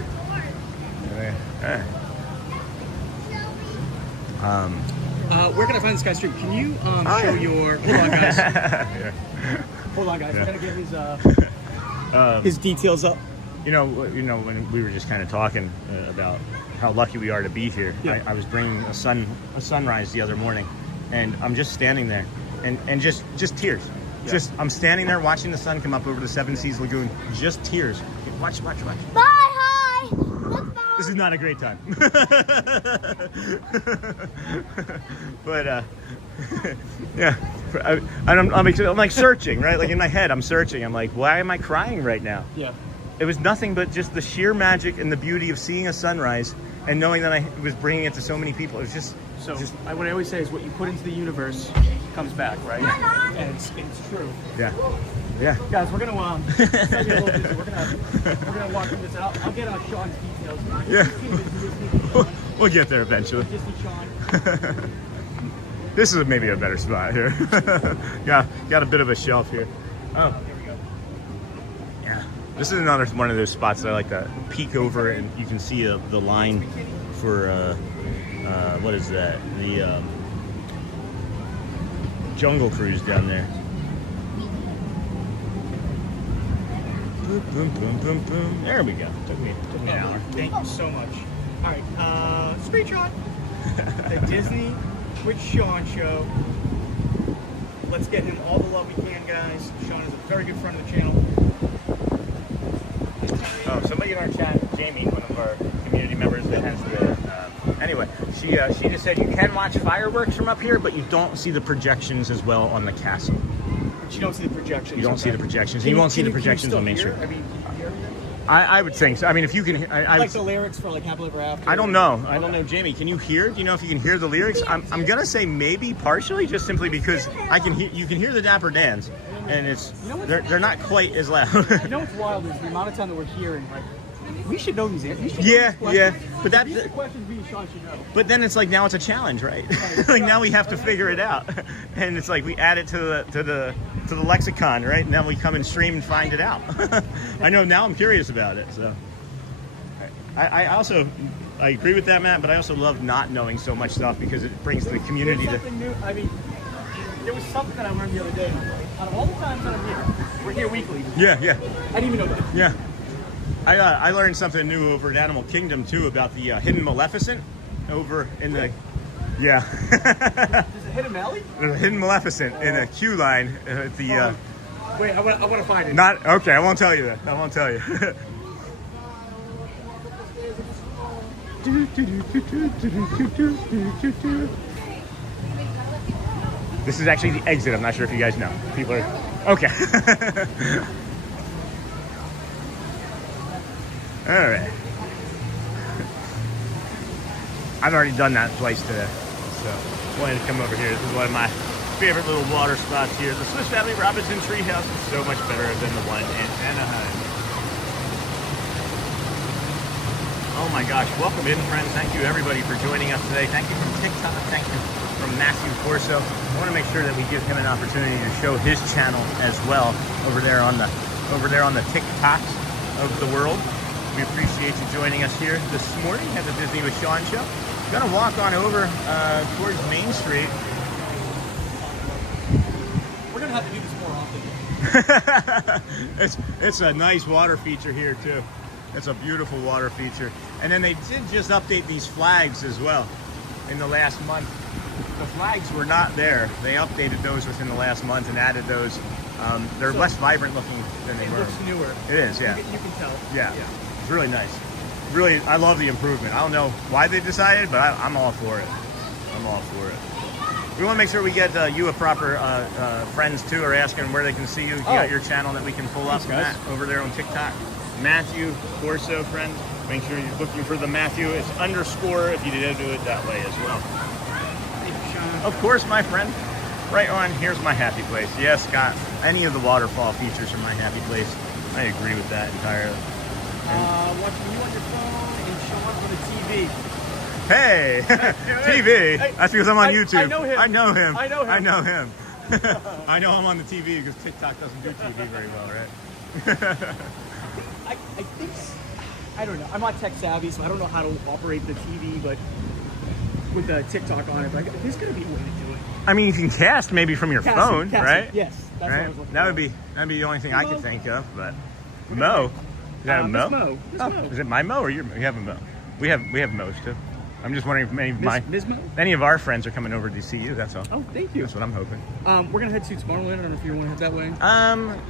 Where can I find this guy's stream? Can you show your? Hold on, guys. Yeah. Hold on, guys. Yeah. I gotta get his details up. You know, when we were just kind of talking about how lucky we are to be here. Yeah. I was bringing a sunrise the other morning, and I'm just standing there, and just tears. Yeah. Just I'm standing there watching the sun come up over the Seas Lagoon. Just tears. Watch. Bye, hi. Goodbye. This is not a great time. But yeah, I'm like searching, right? Like in my head, I'm searching. I'm like, why am I crying right now? Yeah. It was nothing but just the sheer magic and the beauty of seeing a sunrise and knowing that I was bringing it to so many people. It was just what I always say is what you put into the universe comes back, right? And it's true. Yeah. Yeah. Guys, we're gonna it's gonna be a little busy. We're gonna walk through this. I'll get on Sean's details. Yeah. We'll get there eventually. Disney Sean. This is maybe a better spot here. Yeah, got a bit of a shelf here. Oh, There we go. yeah. This is another one of those spots that I like to peek over, and you can see the line for what is that? The Jungle Cruise down there. Boom, boom, boom, boom, boom. There we go. Took me an hour. Thank you so much. All right, screenshot. The Disney with Sean show. Let's get him all the love we can, guys. Sean is a very good friend of the channel. Oh, somebody in our chat, Jamie, one of our community members that has the. Anyway, she just said you can watch fireworks from up here, but you don't see the projections as well on the castle. But you don't see the projections. You don't see the projections. You won't see the projections on Main Street. I mean, can you hear them? I would think so. I mean, if you can, Like the lyrics for like Happily Ever After. I don't know. I don't know, Jamie. Can you hear? Do you know if you can hear the lyrics? I'm gonna say maybe partially, just simply because I can hear. You can hear the Dapper Dans, and it's they're not quite as loud. You know what's wild is the amount of time that we're hearing. Like, we should know these answers. Yeah, yeah. But These are questions we and Sean should know. But then it's like now it's a challenge, right? Like now we have to figure it out, and it's like we add it to the lexicon, right? And then we come and stream and find it out. I know now I'm curious about it. So I also agree with that, Matt. But I also love not knowing so much stuff because it brings the community There's to. something new. I mean, there was something that I learned the other day. Out of all the times that I'm here, we're here weekly. Yeah, yeah, I didn't even know that. yeah. I learned something new over at Animal Kingdom too about the hidden Maleficent over in the. Yeah. There's a hidden alley? There's a hidden Maleficent in a queue line at the. Wait, I want to find it. Not okay. I won't tell you that. I won't tell you. This is actually the exit. I'm not sure if you guys know. People are okay. All right. I've already done that twice today, so wanted to come over here. This is one of my favorite little water spots here. The Swiss Family Robinson Treehouse is so much better than the one in Anaheim. Oh my gosh, welcome in, friends. Thank you everybody for joining us today. Thank you from TikTok. Thank you from Matthew Corso. I want to make sure that we give him an opportunity to show his channel as well over there on the TikToks of the world. We appreciate you joining us here this morning at the Disney with Sean show. Gonna walk on over towards Main Street. We're going to have to do this more often. It's a nice water feature here too. It's a beautiful water feature. And then they did just update these flags as well in the last month. The flags were not there. They updated those within the last month and added those. They're less vibrant looking than they were. It looks newer. It is, yeah. You can tell. Yeah. It's really nice. Really, I love the improvement. I don't know why they decided, but I'm all for it. I'm all for it. We want to make sure we get you a proper friends too, or asking where they can see you. You got your channel that we can pull up, Matt, over there on TikTok. Matthew Corso, friend. Make sure you're looking for the Matthew. It's underscore if you did do it that way as well. Of course, my friend. Right on. Here's my happy place. Yes, Scott. Any of the waterfall features are my happy place. I agree with that entirely. Watching you on your phone and Sean on the TV. Hey, TV. Hey, That's because I'm on YouTube. I know him. I know him. I know him. I know him. I know I'm on the TV because TikTok doesn't do TV very well, right? I think, I don't know. I'm not tech savvy, so I don't know how to operate the TV, but with the TikTok on it, but there's going to be a way to do it. I mean, you can cast maybe from your phone, right? Yes, that's what I Right? was looking That'd for. be the only thing I could think of. But Mo, is that a Mo? Miss Mo. Miss Oh, Mo. is it my Mo or your? We have a Mo. We have Mo's too. I'm just wondering if Miss Mo? any of our friends are coming over to see you. That's all. Oh, thank you. That's what I'm hoping. We're gonna head to Tomorrowland. I don't know if you want to head that way.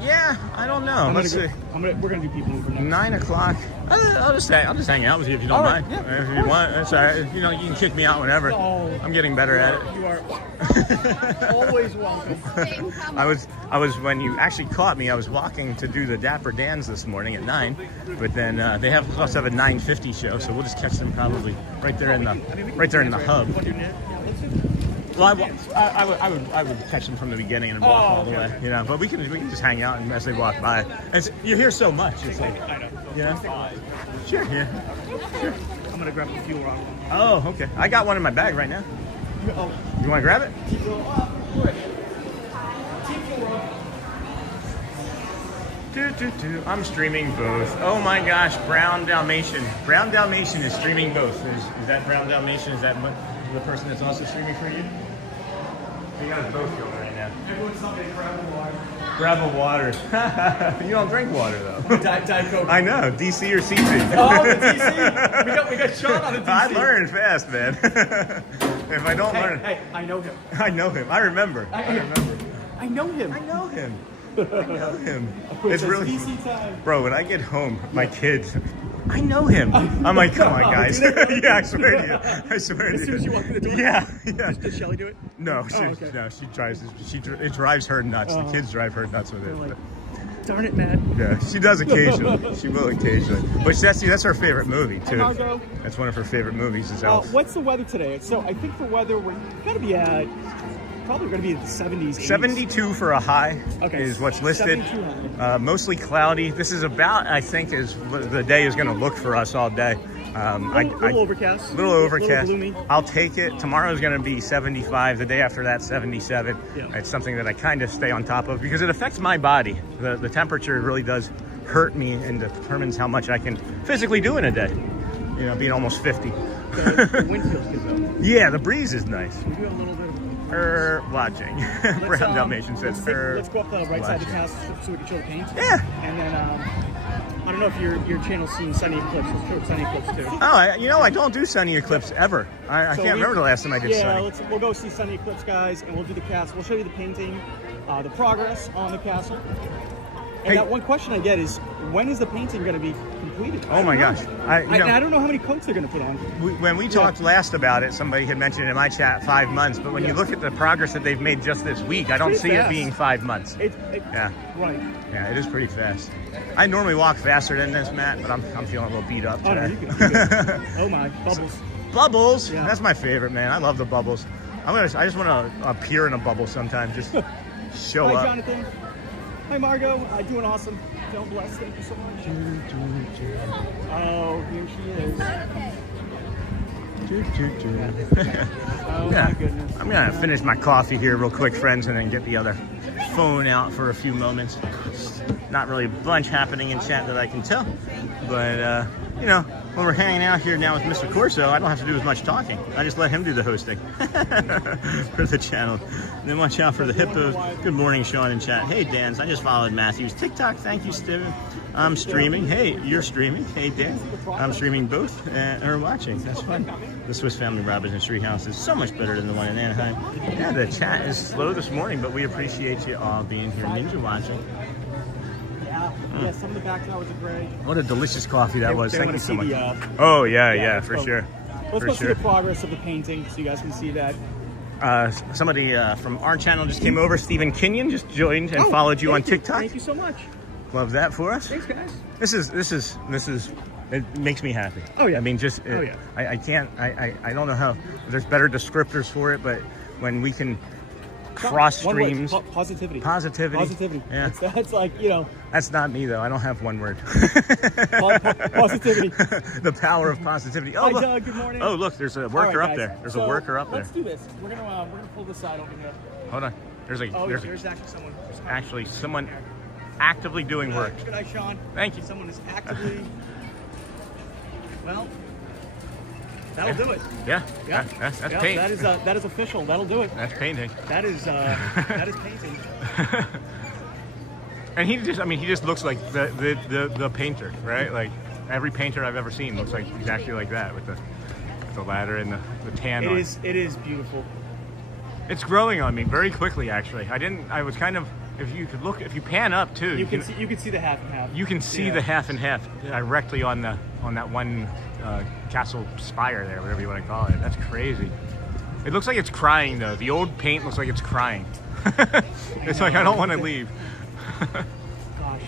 Yeah, I don't know. Let's see. We're gonna do people over next. 9 o'clock. I'll just hang out with you if you don't All right, mind. yeah, If you want, that's all right. You know, you can kick me out whenever. Oh. I'm getting better at it. You are always welcome. I was when you actually caught me. I was walking to do the Dapper Dans this morning at 9, but then they also have a 9:50 show, so we'll just catch them probably right there in the hub. Well, I would catch them from the beginning and walk all the way, you know. But we can just hang out and as they walk by. And you hear so much. It's like, I know. you know. Sure, yeah. Sure. I'm gonna grab a fuel rod. Oh, okay. I got one in my bag right now. Oh, You want to grab it? I'm streaming both. Oh my gosh, Brown Dalmatian. Brown Dalmatian is streaming both. Is that Brown Dalmatian? Is that the person that's also streaming for you? You got us both going right now. everyone's not gonna grab the water. Grab a water. You don't drink water though. Diet Coke. I know. DC or CC? Oh, the DC. We got Sean on the DC. I learned fast, man. If I don't learn, Hey, I know him. I know him. I remember. I know him. I know him. It's really, DC time. bro. When I get home, my kids, I know him. I'm like, come on, guys. Yeah, I swear to you. I swear to you. As soon as you walk in the door? Yeah. Does Shelly do it? No, okay. no, she tries. It drives her nuts. The kids drive her nuts with it. Like, but- darn it, man. yeah, she does occasionally. She will occasionally. But that's her favorite movie too. Margot. That's one of her favorite movies. Is Elf. What's the weather today? So I think for weather, we're gonna be at probably gonna be in the 70s. 80s. 72 for a high is what's listed. 72 high. Mostly cloudy. This is about, I think, is what the day is going to look for us all day. Little overcast. Little overcast. Little gloomy. I'll take it. Tomorrow's going to be 75. The day after that, 77. Yeah. It's something that I kind of stay on top of because it affects my body. The temperature really does hurt me and determines how much I can physically do in a day. You know, being almost 50. The wind feels good though. Yeah, the breeze is nice. We do have a little bit of. Watching. Brown Dalmatian says, let's go up the right side of the watching. house so we can show the paint. Yeah. And then I don't know if your channel's seen Sunnny Eclipse. Let's show Sunnny Eclipse too. Oh, I don't do Sunnny Eclipse ever. I So can't remember the last time I did Sunnny. Yeah, we'll go see Sunnny Eclipse, guys, and we'll do the castle. We'll show you the painting, the progress on the castle. And Hey. that one question I get is, when is the painting going to be completed? Oh my gosh. I don't know how many coats they're going to put on. When we talked last about it, somebody had mentioned in my chat 5 months, but when you look at the progress that they've made just this week, I don't pretty see it fast. being 5 months. Yeah. Right. Yeah, it is pretty fast. I normally walk faster than this, Matt, but I'm feeling a little beat up Oh, no, today. you can. Oh my, bubbles. Bubbles. Yeah. That's my favorite, man. I love the bubbles. I just want to appear in a bubble sometime. Just show Hi, up. Jonathan. Hi, Margot. Doing awesome. Don't bless. Thank you so much. Oh, here she is. Oh, Yeah. my goodness. I'm gonna finish my coffee here real quick, friends, and then get the other phone out for a few moments. Not really a bunch happening in chat that I can tell, but you know, when we're hanging out here now with Mr. Corso, I don't have to do as much talking. I just let him do the hosting for the channel. And then watch out for the hippos. Good morning, Sean in chat. Hey, Dan's. I just followed Matthew's TikTok. Thank you, Steven. I'm streaming. Hey, you're streaming. Hey, Dan. I'm streaming both or watching. That's fun. The Swiss Family Robinson Treehouse is so much better than the one in Anaheim. Yeah, the chat is slow this morning, but we appreciate you all being here. Ninja watching. Yeah, some of the back towers are great. What a delicious coffee that was. They Thank wanna you so see much. the, Oh, yeah, for so sure. Let's For go see sure. the progress of the painting so you guys can see that. Somebody from our channel just came over. Stephen Kenyon just joined and followed you on TikTok. Thank you so much. Love that for us. Thanks, guys. This is. It makes me happy. Oh, yeah. I mean, just. Oh, yeah. I can't. I don't know how. There's better descriptors for it, but when we can cross One word, streams. positivity. Positivity. Positivity. Yeah. That's like, you know, That's not me though. I don't have one word. positivity. The power of positivity. Oh, Hi, look. Doug. Good morning. Oh, look. There's a All worker right, up guys. there. There's So, a worker up there. Let's do this. We're gonna pull this side over here. Hold on. There's There's actually someone. someone actively doing work. Good eye, Sean. Thank you. Someone is actively. Well, that'll do it. Yeah. Yeah. That's Yeah, paint. that is official. That'll do it. That's painting. That is painting. And he just looks like the painter, right? Like every painter I've ever seen looks like exactly like that with the ladder and the tan on. It is beautiful. It's growing on me very quickly, actually. I was kind of, if you pan up too, You can see the half and half. you can see the half and half directly on that one castle spire there, whatever you want to call it. That's crazy. It looks like it's crying though. The old paint looks like it's crying. It's like I don't want to leave. Gosh,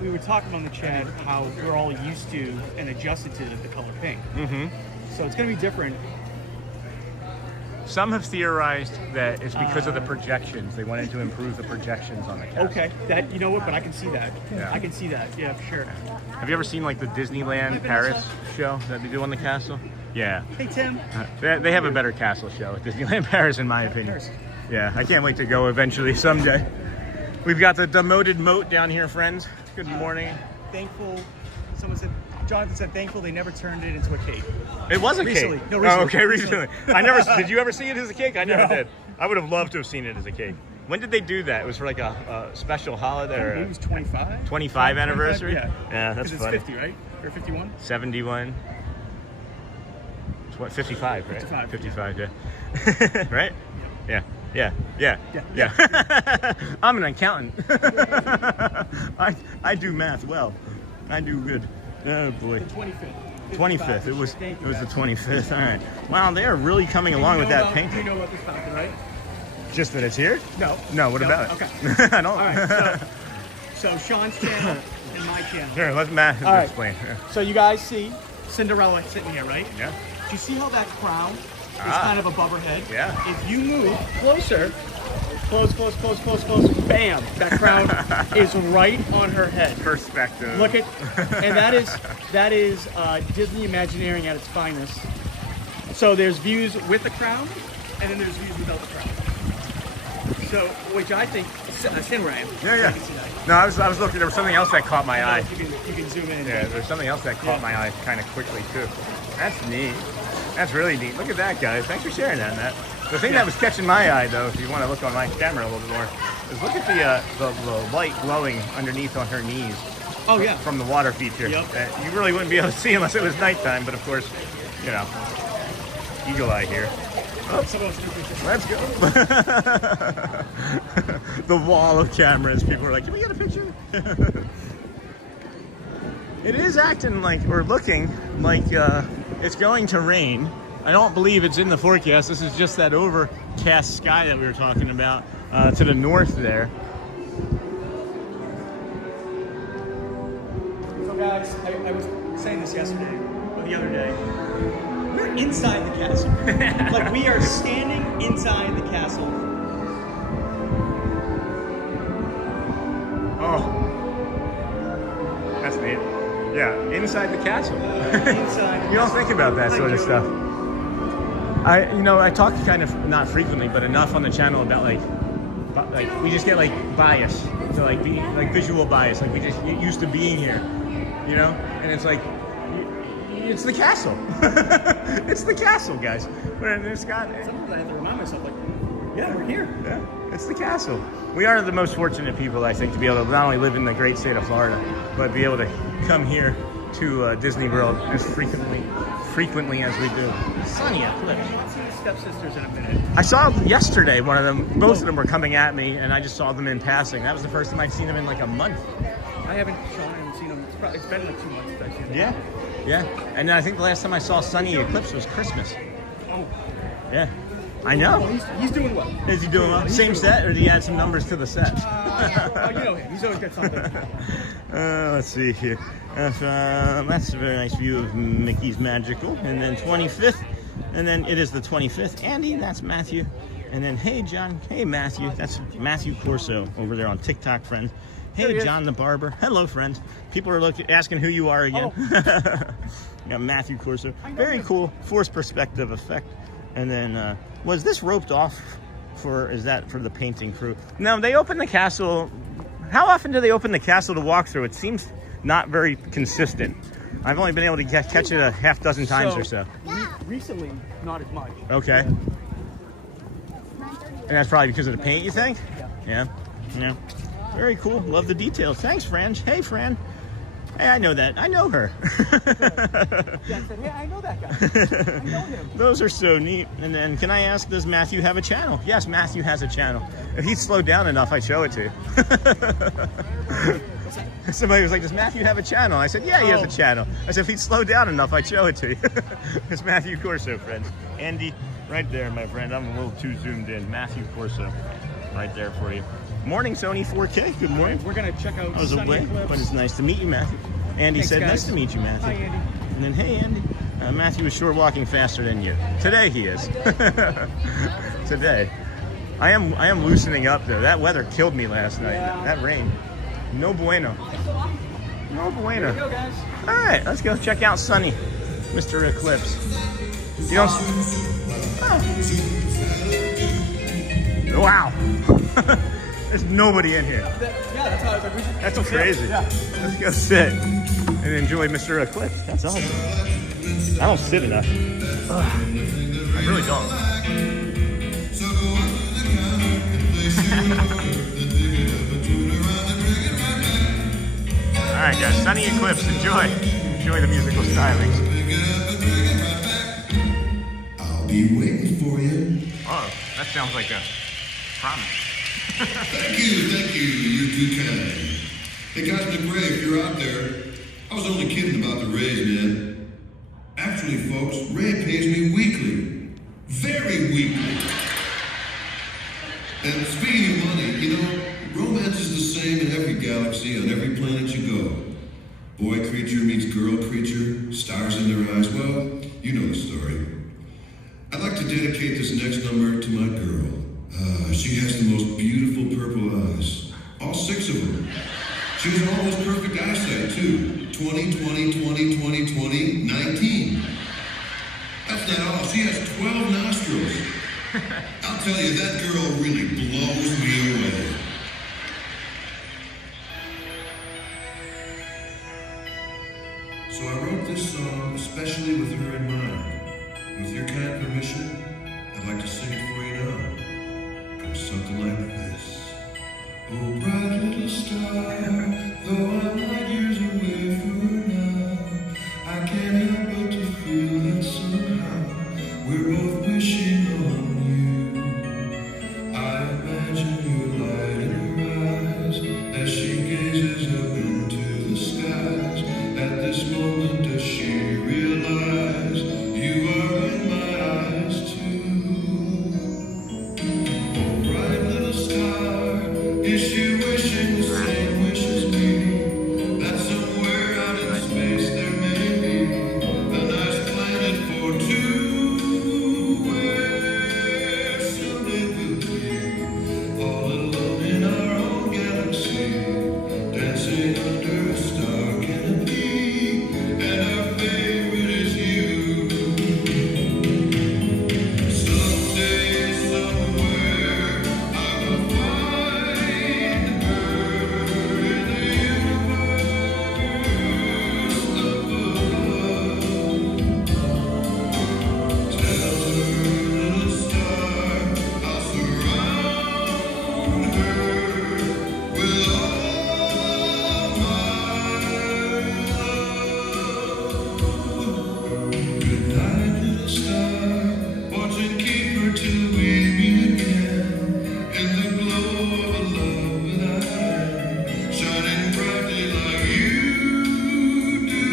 we were talking on the chat how we're all used to and adjusted to the color pink. Mm-hmm. So it's gonna be different. Some have theorized that it's because of the projections. They wanted to improve the projections on the castle. Okay, that you know what, but I can see that. Yeah. I can see that. Yeah, for sure. Have you ever seen like the Disneyland Paris show that they do on the castle? Yeah. Hey Tim. They have a better castle show at Disneyland Paris, in my opinion. Yeah, I can't wait to go eventually someday. We've got the demoted moat down here, friends. Good morning. Thankful. Someone said. Jonathan said, thankful they never turned it into a cake. It was a Recently. cake. No, recently. Oh, okay, recently. I never. Did you ever see it as a cake? I never did. I would have loved to have seen it as a cake. When did they do that? It was for like a special holiday or It was 25. 25 anniversary? Yeah. Yeah, that's Because funny. it's 50, right? Or 51? 71. 55, right? 55. 55, yeah. Right? Yeah. I'm an accountant. I do math well. I do good. Oh boy. The 25th. 25th. It was Thank you, the guys. 25th. All right. Wow, they are really coming along with that You painting. know about this fountain, right? Just that it's here? No. No. What No? about it? Okay. I don't. All right. So Sean's channel and my channel. Here, let Matt All right. explain. So you guys see Cinderella sitting here, right? Yeah. Do you see how that crown is Ah. kind of above her head? Yeah. If you move closer, close, bam, that crown is right on her head. Perspective. Look at, and that is Disney Imagineering at its finest. So there's views with the crown, and then there's views without the crown. So, which I think, stand where I am. Yeah. I can see that. No, I was looking. There was something else that caught my eye. You can zoom in. Yeah, there's something else that caught my eye kind of quickly too. That's neat. That's really neat. Look at that, guys. Thanks for sharing that, Matt. The thing that was catching my eye, though, if you want to look on my camera a little bit more, is look at the light glowing underneath on her knees. Oh yeah. From the water feature. Yep. You really wouldn't be able to see unless it was nighttime, but of course, you know, eagle eye here. Let's go. The wall of cameras. People are like, can we get a picture? It is acting like, or looking like it's going to rain. I don't believe it's in the forecast. This is just that overcast sky that we were talking about to the north there. So guys, I was saying this yesterday, or the other day. We're inside the castle. Like we are standing inside the castle. Oh, that's neat. Yeah, inside the castle. Inside. You don't think about that sort of stuff. I talk kind of not frequently, but enough on the channel about like we just get like bias to like be like visual bias, like we just get used to being here, you know, and it's like it's the castle. It's the castle, guys. Sometimes I have to remind myself, like, yeah, we're here. Yeah, it's the castle. We are the most fortunate people, I think, to be able to not only live in the great state of Florida, but be able to come here to Disney World as frequently as we do. Sunnny Eclipse. I haven't seen the stepsisters in a minute. I saw yesterday one of them. Both of them were coming at me, and I just saw them in passing. That was the first time I've seen them in like a month. I haven't seen them. It's been like 2 months that I've seen them. Yeah. And I think the last time I saw Sunnny Eclipse was Christmas. Oh. Yeah. I know. Well, he's doing well. Is he doing well? He's Same doing set, or did he add some numbers to the set? You know him. He's always got something. Let's see here. That's a very nice view of Mickey's Magical. And then 25th. And then it is the 25th. Andy, that's Matthew. And then, hey, John. Hey, Matthew. That's Matthew Corso over there on TikTok, friend. Hey, John the Barber. Hello, friends. People are asking who you are again. Got Matthew Corso. Very cool forced perspective effect. And then, was this roped off is that for the painting crew? No, they open the castle. How often do they open the castle to walk through? It seems not very consistent. I've only been able to catch it a half dozen times or so. Recently, not as much. Okay. And that's probably because of the paint, you think? Yeah. Very cool. Love the details. Thanks, Fran. Hey, Fran. Hey, I know that. I know her. Jen said, hey, I know that guy. I know him. Those are so neat. And then, can I ask, does Matthew have a channel? Yes, Matthew has a channel. If he's slowed down enough, I'd show it to you. Somebody was like, does Matthew have a channel? I said, yeah, he has a channel. I said, if he'd slowed down enough, I'd show it to you. It's Matthew Corso, friends. Andy, right there, my friend. I'm a little too zoomed in. Matthew Corso, right there for you. Morning, Sony 4K. Good morning. We're going to check out I was Sunnny away, Eclipse. but it's nice to meet you, Matthew. Andy Thanks, said, guys. nice to meet you, Matthew. Hi, Andy. And then, hey, Andy. Matthew was sure walking faster than you. Today he is. Today. I am loosening up though. That weather killed me last night. That rain. No bueno. No bueno. Here we go, guys. All right, let's go check out Sunnny, Mr. Eclipse. You don't. Oh. Wow. There's nobody in here. Yeah, that's how I was like, we should. That's crazy. Yeah. Let's go sit and enjoy Mr. Eclipse. That's awesome. I don't sit enough. Ugh. I really don't. All right, guys. Sunnny Eclipse. Enjoy the musical stylings. I'll be waiting for you. Oh, that sounds like a promise. Thank you. You're too kind. Hey, guys, McRae, if you're out there, I was only kidding about the raise, man. Actually, folks, Ray pays me weekly. Very weekly. And speaking of money, you know, romance is the same in every galaxy, on every planet you go. Boy creature meets girl creature, stars in their eyes. Well, you know the story. I'd like to dedicate this next number to my girl. She has the most beautiful purple eyes. All 6 of them. She has almost perfect eyesight, too. 20/20/20/20/19. That's not all. She has 12 nostrils. I'll tell you, that girl really blows me away. So I wrote this song especially with her in mind. With your kind permission, I'd like to sing it for you now. Goes something like this. Oh, bright little star, though I'm light years away from her now, I can't help but to feel that somehow we're both wishing on you. I imagine your light in her eyes as she gazes up into the skies. At this moment does she realize you are in my eyes too? Oh, bright little star, is she wishing the same wish as me? That somewhere out in space there may be a nice planet for two, where someday we'll be all alone in our own galaxy, dancing under a star canopy, and our favorite is you. Someday, somewhere, I will find her in the universe above. Tell her, little star, I'll surround her with all my love. Good night, little star. Watch and keep her till we meet again. In the glow of a love without end, shining brightly like you do.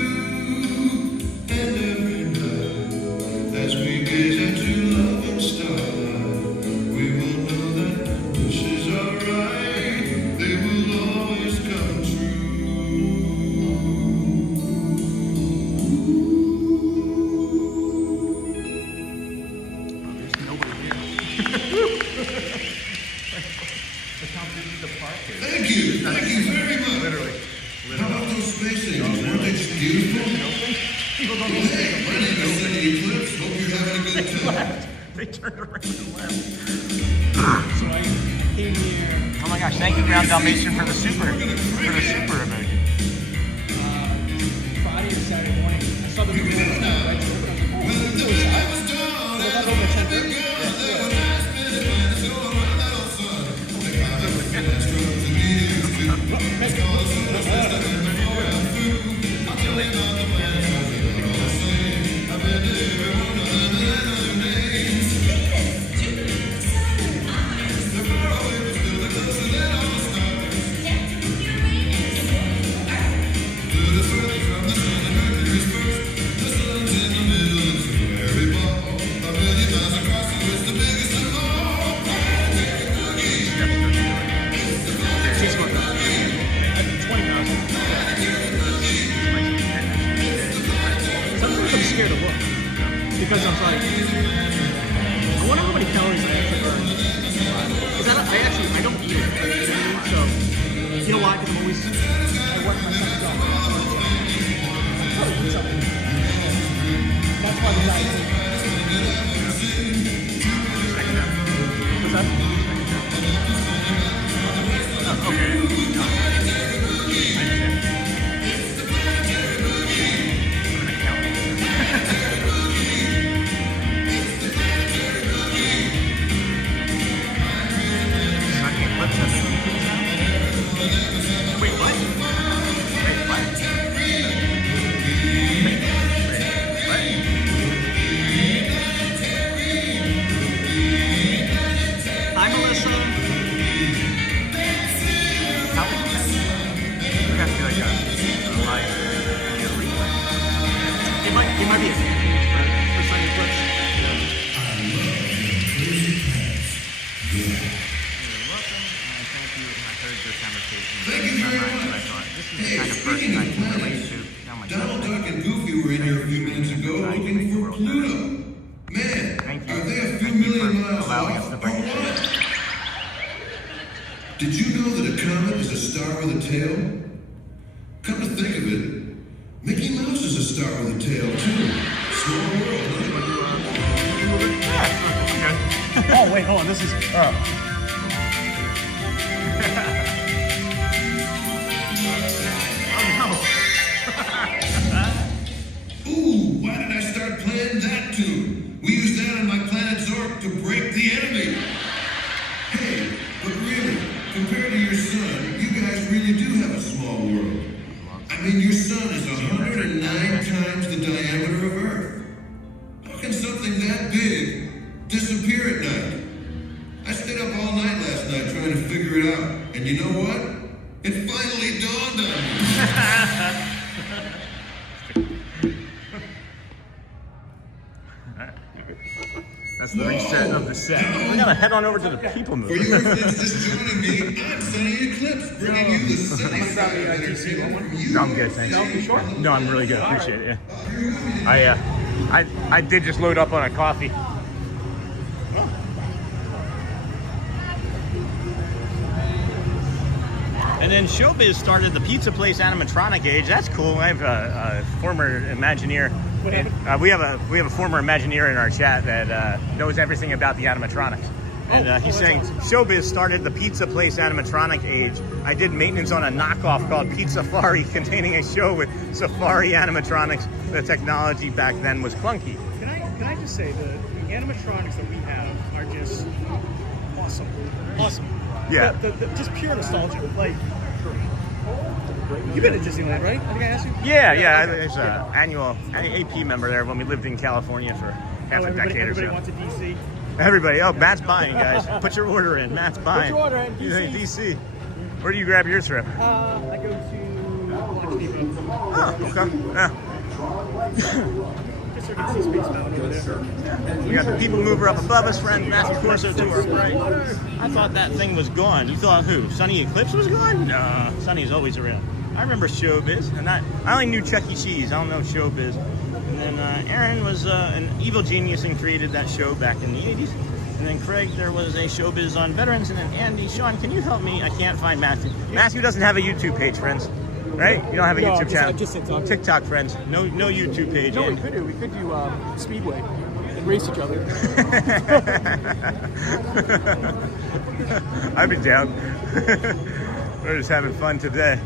And every night, as we gaze at your loving starlight, we will know that wishes are right. They will always come true. There's nobody here. Look how busy the park is. Thank you very much. Literally. How about those space angels? Weren't they just beautiful? People don't Hey, my name is Sunnny Eclipse. Hope you're having a good time. They turned around and left. So I came here Oh my gosh, thank you, Ground Dalmatian, for the super emoji. Friday or Saturday morning. I saw the video. I opened up the door. I was open at 10:30. because I was like, I wonder how many calories I actually burn. Because I don't eat it. You know what I mean? So, you know why? Because I'm always, I work myself up. That's why the diet. What's that? Oh, okay. Sunnny Eclipse has a TV now? Wait, what? Wait, what? Hi, Melissa. How would you have? You have to be like a live video replay. It might be a fan page for Sunnny Eclipse. Thank you very much. Hey, speaking of planets, Donald Duck and Goofy were in here a few minutes ago looking for Pluto. Man, are they a few million miles off or what? Did you know that a comet is a star with a tail? Come to think of it, Mickey Mouse is a star with a tail too. Small world, huh? Oh, wait, hold on. This is. Ooh, why did I start playing that tune? We used that on my planet Zork to break the enemy. Hey, but really, compared to your sun, you guys really do have a small world. I mean, your sun is 109 times the diameter of Earth. How can something that big disappear at night? I stayed up all night last night trying to figure it out. And you know what? It finally dawned on me. That's the reset of the set. We're gonna head on over to the people For mover. your friends just joining me, I'm Sunnny Eclipse, bringing you the sunny side of entertainment. No, I'm good, thanks. No, you sure? No, I'm really good. Appreciate it. Yeah. I did just load up on a coffee. And then Showbiz started the pizza place animatronic age. That's cool. I have a former Imagineer. And, we have a former Imagineer in our chat that knows everything about the animatronics. And he's saying awesome. Showbiz started the pizza place animatronic age. I did maintenance on a knockoff called Pizza Safari, containing a show with safari animatronics. The technology back then was clunky. Can I just say the animatronics that we have are just awesome. Awesome. Yeah. Just pure nostalgia. Like, you've been at Disneyland, right? I think I asked you. Yeah. There's an annual AP member there when we lived in California for half a decade or so. Everybody wants a DC. Everybody, Matt's buying, guys. Put your order in. Matt's buying. Put your order in, DC. DC. Where do you grab yours from? I go to Lunch Depot. Oh, okay. Yeah. Just so you can see Space Mountain over there. We got the people mover up above us, friend. Matthew Corso to our right. I thought that thing was gone. You thought who? Sunnny Eclipse was gone? No, Sunny's always around. I remember Showbiz, and I only knew Chuck E. Cheese. I don't know Showbiz. And then Aaron was an evil genius and created that show back in the 80s. And then Craig, there was a Showbiz on veterans. And then Andy, Sean, can you help me? I can't find Matthew. Matthew doesn't have a YouTube page, friends. Right? You don't have a YouTube channel. Just TikTok. TikTok, friends. No YouTube page. No, we could do. We could do Speedway and race each other. I've been down. We're just having fun today.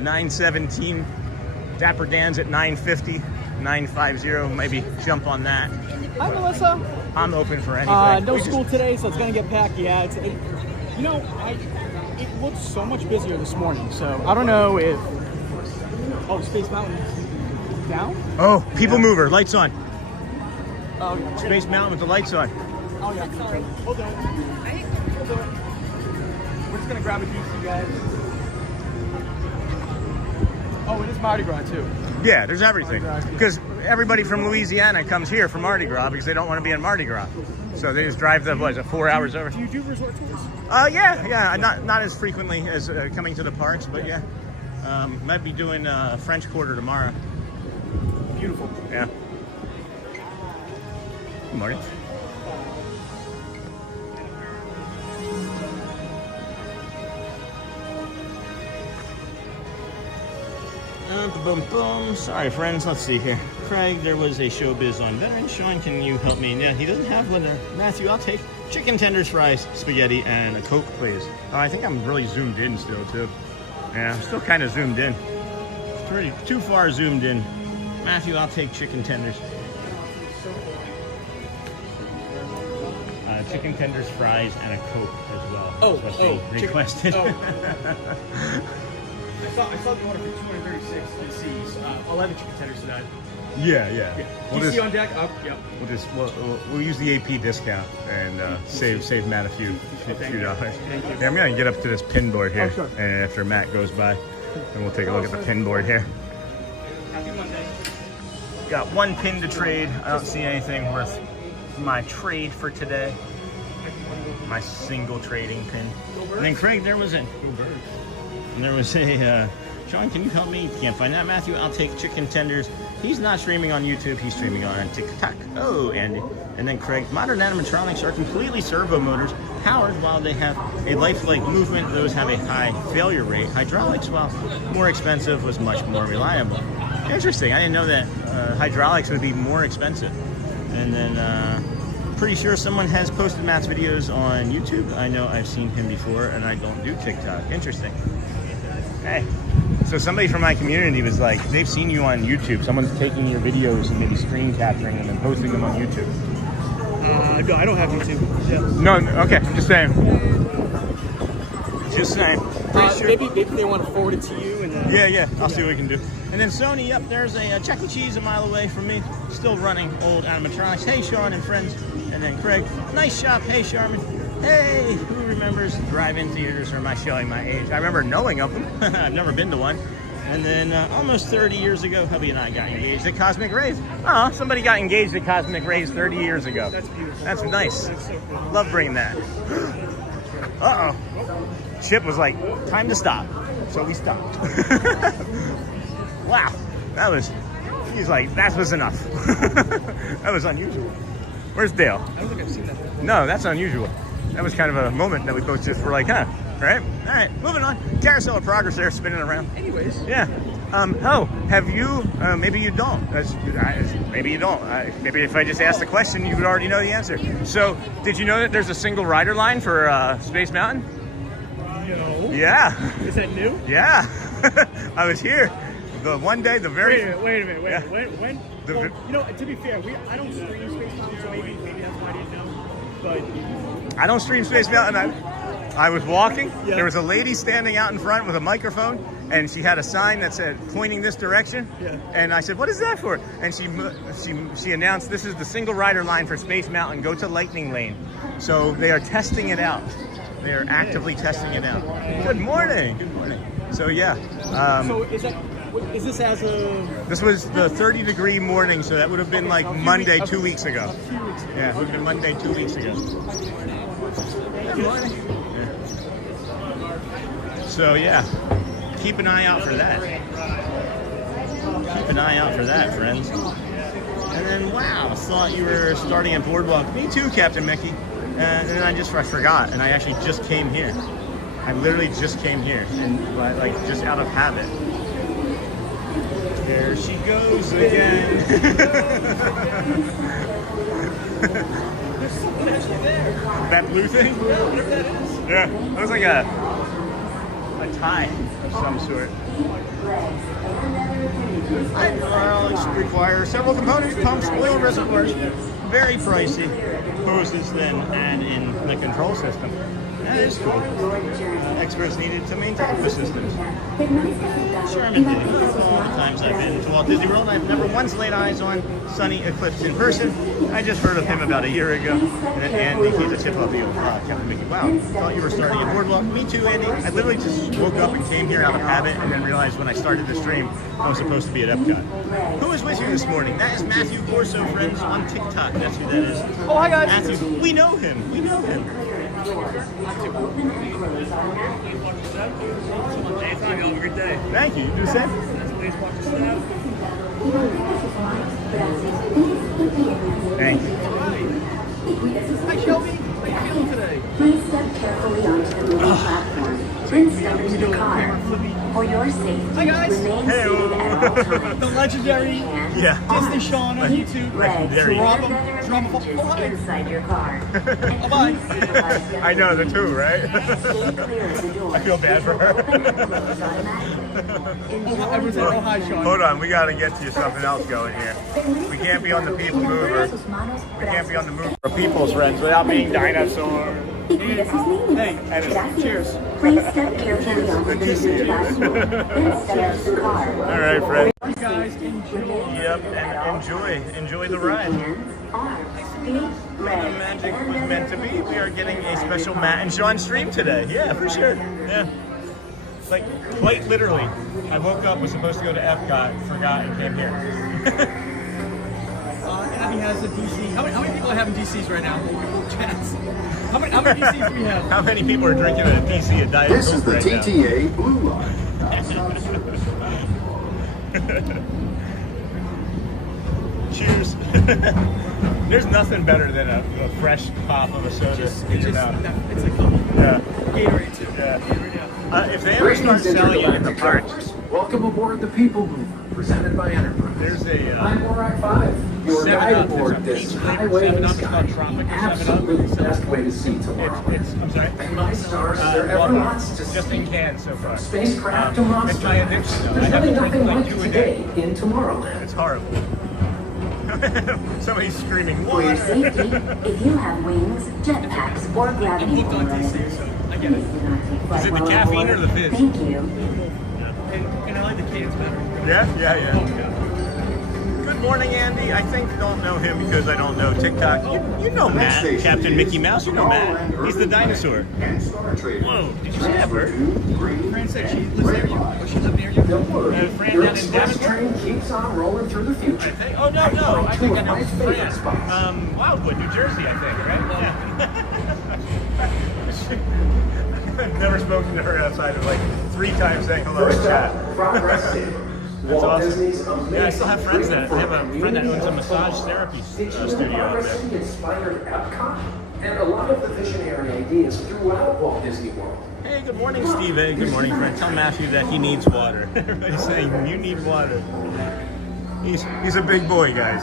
9:17. Dapper Dans at 9:50. 9:50. Maybe jump on that. Hi, Melissa. I'm open for anything. No school today, so it's gonna get packed. Yeah, it looks so much busier this morning. So I don't know if Space Mountain down. Oh, people mover, lights on. Oh yeah. Space Mountain with the lights on. Oh yeah. Hold on. We're just gonna grab a DC, guys. Oh, it is Mardi Gras too. Yeah, there's everything. Because everybody from Louisiana comes here for Mardi Gras because they don't want to be in Mardi Gras. So they just drive the, 4 hours over? Do you do resort tours? Yeah. Not as frequently as coming to the parks, but yeah. Might be doing French Quarter tomorrow. Beautiful. Yeah. Good morning. Boom, boom. Sorry, friends. Let's see here. Craig, there was a showbiz on veteran. Sean, can you help me? Yeah, he doesn't have one there. Matthew, I'll take chicken tenders, fries, spaghetti, and a Coke, please. Oh, I think I'm really zoomed in still, too. Yeah, I'm still kind of zoomed in. Too far zoomed in. Matthew, I'll take chicken tenders. Chicken tenders, fries, and a Coke as well. That's what they requested. I saw the order for 236 in Seas. 11 chicken tenders tonight. Yeah. DC on deck? Yep. We'll use the AP discount and save Matt a few dollars. Yeah, I'm gonna get up to this pin board here, and after Matt goes by, and we'll take a look at the pin board here. Happy Monday. Got one pin to trade. I don't see anything worth my trade for today. My single trading pin. And then Craig, there was a Sean, can you help me? Can't find that. Matthew, I'll take chicken tenders. He's not streaming on YouTube, he's streaming on TikTok. Oh, Andy. And then Craig, modern animatronics are completely servo motors, powered while they have a lifelike movement. Those have a high failure rate. Hydraulics, while more expensive, was much more reliable. Interesting. I didn't know that hydraulics would be more expensive. And then pretty sure someone has posted Matt's videos on YouTube. I know I've seen him before, and I don't do TikTok. Interesting. Hey, so somebody from my community was like, they've seen you on YouTube. Someone's taking your videos and maybe screen capturing them and posting them on YouTube. No, I don't have YouTube. Yeah. No, okay, I'm just saying. Just saying. Sure. Maybe they want to forward it to you. And yeah, I'll see what we can do. And then Sony, yep, there's a Chuck E. Cheese a mile away from me. Still running old animatronics. Hey, Sean and friends. And then Craig, nice shop. Hey, Sharman. Hey, who remembers drive-in theaters, or am I showing my age? I remember knowing of them. I've never been to one. And then almost 30 years ago, hubby and I got engaged at Cosmic Rays. Oh, somebody got engaged at Cosmic Rays 30 years ago. That's beautiful. That's nice. That's so cool. Love bringing that. Uh-oh. Chip was like, time to stop. So we stopped. Wow. He's like, that was enough. That was unusual. Where's Dale? I don't think I've seen that. No, that's unusual. That was kind of a moment that we both just were like, huh, right? All right, moving on. Carousel of Progress there, spinning around. Anyways. Yeah. Have you, maybe you don't. Maybe you don't. Maybe if I just asked the question, you would already know the answer. So, did you know that there's a single rider line for Space Mountain? No. Yeah. Is that new? Yeah. I was here the one day, the very... Wait a minute. Yeah. When? Well, you know, to be fair, I don't stream Space Mountain, so maybe that's why I didn't know. But I don't stream Space Mountain. I was walking. Yeah. There was a lady standing out in front with a microphone, and she had a sign that said pointing this direction. Yeah. And I said, "What is that for?" And she announced, "This is the single rider line for Space Mountain. Go to Lightning Lane." So they are testing it out. They are actively testing it out. Good morning. Good morning. So yeah. So is this as of... This was the 30-degree morning, so that would have been like Monday 2 weeks ago. Yeah, it would have been Monday 2 weeks ago. Good morning. Yeah. So yeah, keep an eye out for that. Keep an eye out for that, friends. And then, wow, thought you were starting at Boardwalk. Me too, Captain Mickey. And then I forgot, and I actually just came here. I literally just came here, and like just out of habit. There she goes again. That blue thing? Yeah, it looks like a tie of some sort. Hydraulics require several components: pumps, oil reservoirs, very pricey. Hoses then add in the control system. That is cool. Experts needed to maintain the systems. Sherman did. All the times I've been to Walt Disney World, I've never once laid eyes on Sunnny Eclipse in person. I just heard of him about a year ago. And then Andy, he's a tip of the Captain Mickey. Wow, thought you were starting at Boardwalk. Me too, Andy. I literally just woke up and came here out of habit, and then realized when I started the stream, I was supposed to be at Epcot. Who is with you this morning? That is Matthew Corso, friends, on TikTok. That's who that is. Oh, hi guys. Matthew, we know him. We know him. Anytime, you have a good day. Thank you. You do the same. Thank you. Hi, Shelby. How you feeling today? Please step carefully onto the moving platform. Then step into the car. For your safety, Hi, guys. remain seated at all times. The legendary Disney Sean on YouTube. Legendary. Drama. Inside your car. Bye-bye. I know the two, right? Stay clear of the door. I feel bad for her. Open and close automatically. Everyone say, oh, hi, Sean. Hold on, we gotta get to something else going here. We can't be on the people mover. We can't be on the move for people's friends without being dinosaurs. Hey, cheers. Please step carefully onto the moving platform. Then step into the car. All right, Fred. You guys enjoy. Yep, and enjoy the ride. The magic was meant to be. We are getting a special Matt and Sean stream today. Yeah, for sure. Yeah. Like, quite literally. I woke up, was supposed to go to Epcot, forgot, and came here. Abby has a DC. How many people have in DCs right now? Chats. How many DCs do we have? How many people are drinking a DC, a Diet This is Coke the right TTA Blue Line. Cheers. There's nothing better than a fresh pop of a soda in your mouth. It's like Gatorade too. Yeah. If they ever start selling it in the parks, Welcome aboard the People Mover, presented by Enterprise. there's a I'm Morak 5, your guide aboard this highway in the sky. The absolute best way to see tomorrow. I'm sorry. And my stars, there ever lots to Just see. in cans so far. Spacecraft to monster. It's my addiction though. I There's have really to drink nothing like like 2 a day. today in Tomorrowland. It's horrible. Somebody's screaming, For your water! safety, if you have wings, jetpacks, or gravity Hooked on balloons, DC, so I get it. please do not take flight Is it the while caffeine aboard. or the fizz? Thank you. And I like the cans better. Yeah. Good morning, Andy. I don't know him because I don't know TikTok. You know Matt, Captain Mickey Mouse. You know Matt. He's the dinosaur. Whoa, did you see that bird? Fran said she lives near you. Or she lived near you. Don't worry, Fran your down in express Davenport? train keeps on rolling through the future. Oh, no. I think I know my favorite Fran. spots. Wildwood, New Jersey, I think, right? Yeah. I've never spoken to her outside of like 3 times saying hello in First chat. up, Progress Savers. That's Walt awesome. Disney's amazing Yeah, I still have friends that I have a freedom friend that for owns a communities massage of therapy Did you know studio out Progress there. City inspired Epcot and a lot of the visionary ideas throughout Walt Disney World. Hey, good morning, Steve. Hey, good morning, friend. Tell Matthew that he needs water. Everybody's saying you need water. He's a big boy, guys.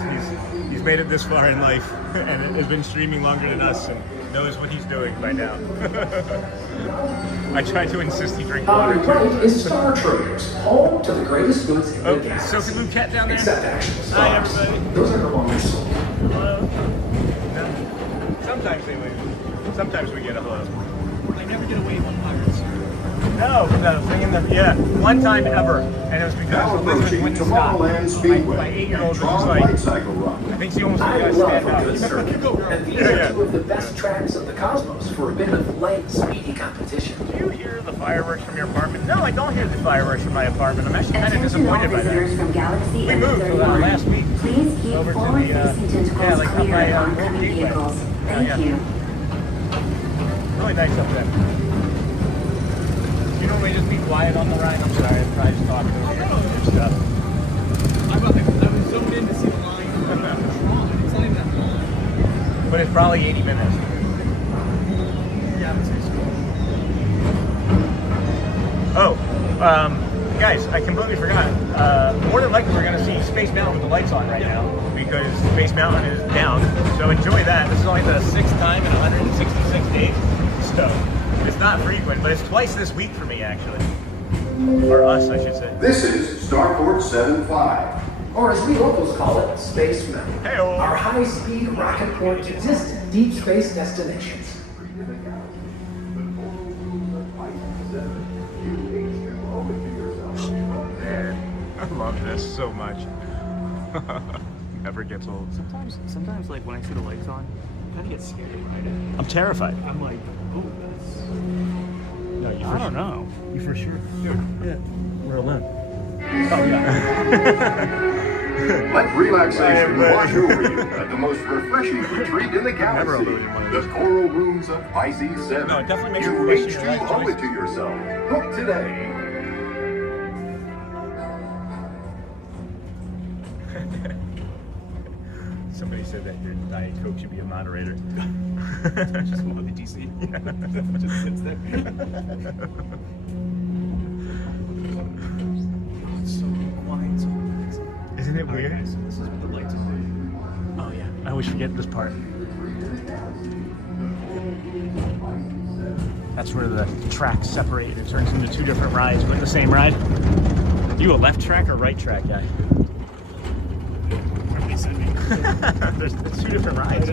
He's made it this far in life and has been streaming longer than us and knows what he's doing by now. I try to insist he drink water On the right too. is Star Traders, home to the greatest goods in Oh, the galaxy. Sophie Lou Cat down there. Except actual Hi, stars. everybody. Those are no longer sold. Hello. No. Sometimes they wave. Sometimes we get a hello. I never get away from pirates. No, the thing in the one time ever, and it was Now because Elizabeth approaching went to Tomorrowland stop. Speedway. My 8-year-old was Tron just like, Light Cycle Run. I think she almost I got to love stand a up. good circuit, and these Yeah, are yeah. 2 of the best tracks of the cosmos for a bit of light, speedy competition. Do you hear the fireworks from your apartment? No, I don't hear the fireworks from my apartment. I'm actually kind of Attention all disappointed by visitors that. from Galaxy We and moved last week. Please keep over to the, forward-facing tentacles like up clear by, of World oncoming Gateway. vehicles. Yeah, Thank yeah. you. Really nice up there. You normally just be quiet on the ride. I'm sorry, I'm probably just talking over here and stuff. I was zoned in to see the line. It's not even that long. But it's probably 80 minutes. Yeah, I would say so. Oh, guys, I completely forgot. More than likely, we're going to see Space Mountain with the lights on right now because Space Mountain is down. So enjoy that. This is only the 6th time in 166 days. So it's not frequent, but it's twice this week for me, actually. Or us, I should say. This is Starport 75, or as we locals call it, Space Mountain. Hey-o. Our high-speed rocket port to distant deep space destinations. I love this so much. Never gets old. Sometimes, like when I see the lights on, I kind of get scared. Right? I'm terrified. I'm like, oh, that's. No, you I don't know. You for sure? Yeah. We're alone. Oh, yeah. Let relaxation Hi, wash over you at the most refreshing retreat in the Never galaxy. alluded one of The those. coral rooms of Pisces 7. No, it definitely makes you you question your life H2 owe it choices. to yourself. Book today. somebody said that your Diet Coke should be a moderator. Just one of the DC. Just sits there. It's so quiet, so relaxing. Isn't it weird? Okay, so this is what the lights are. Oh yeah, I always forget this part. That's where the tracks separate. It turns into two different rides, but the same ride. You a left track or right track guy? There's two different rides.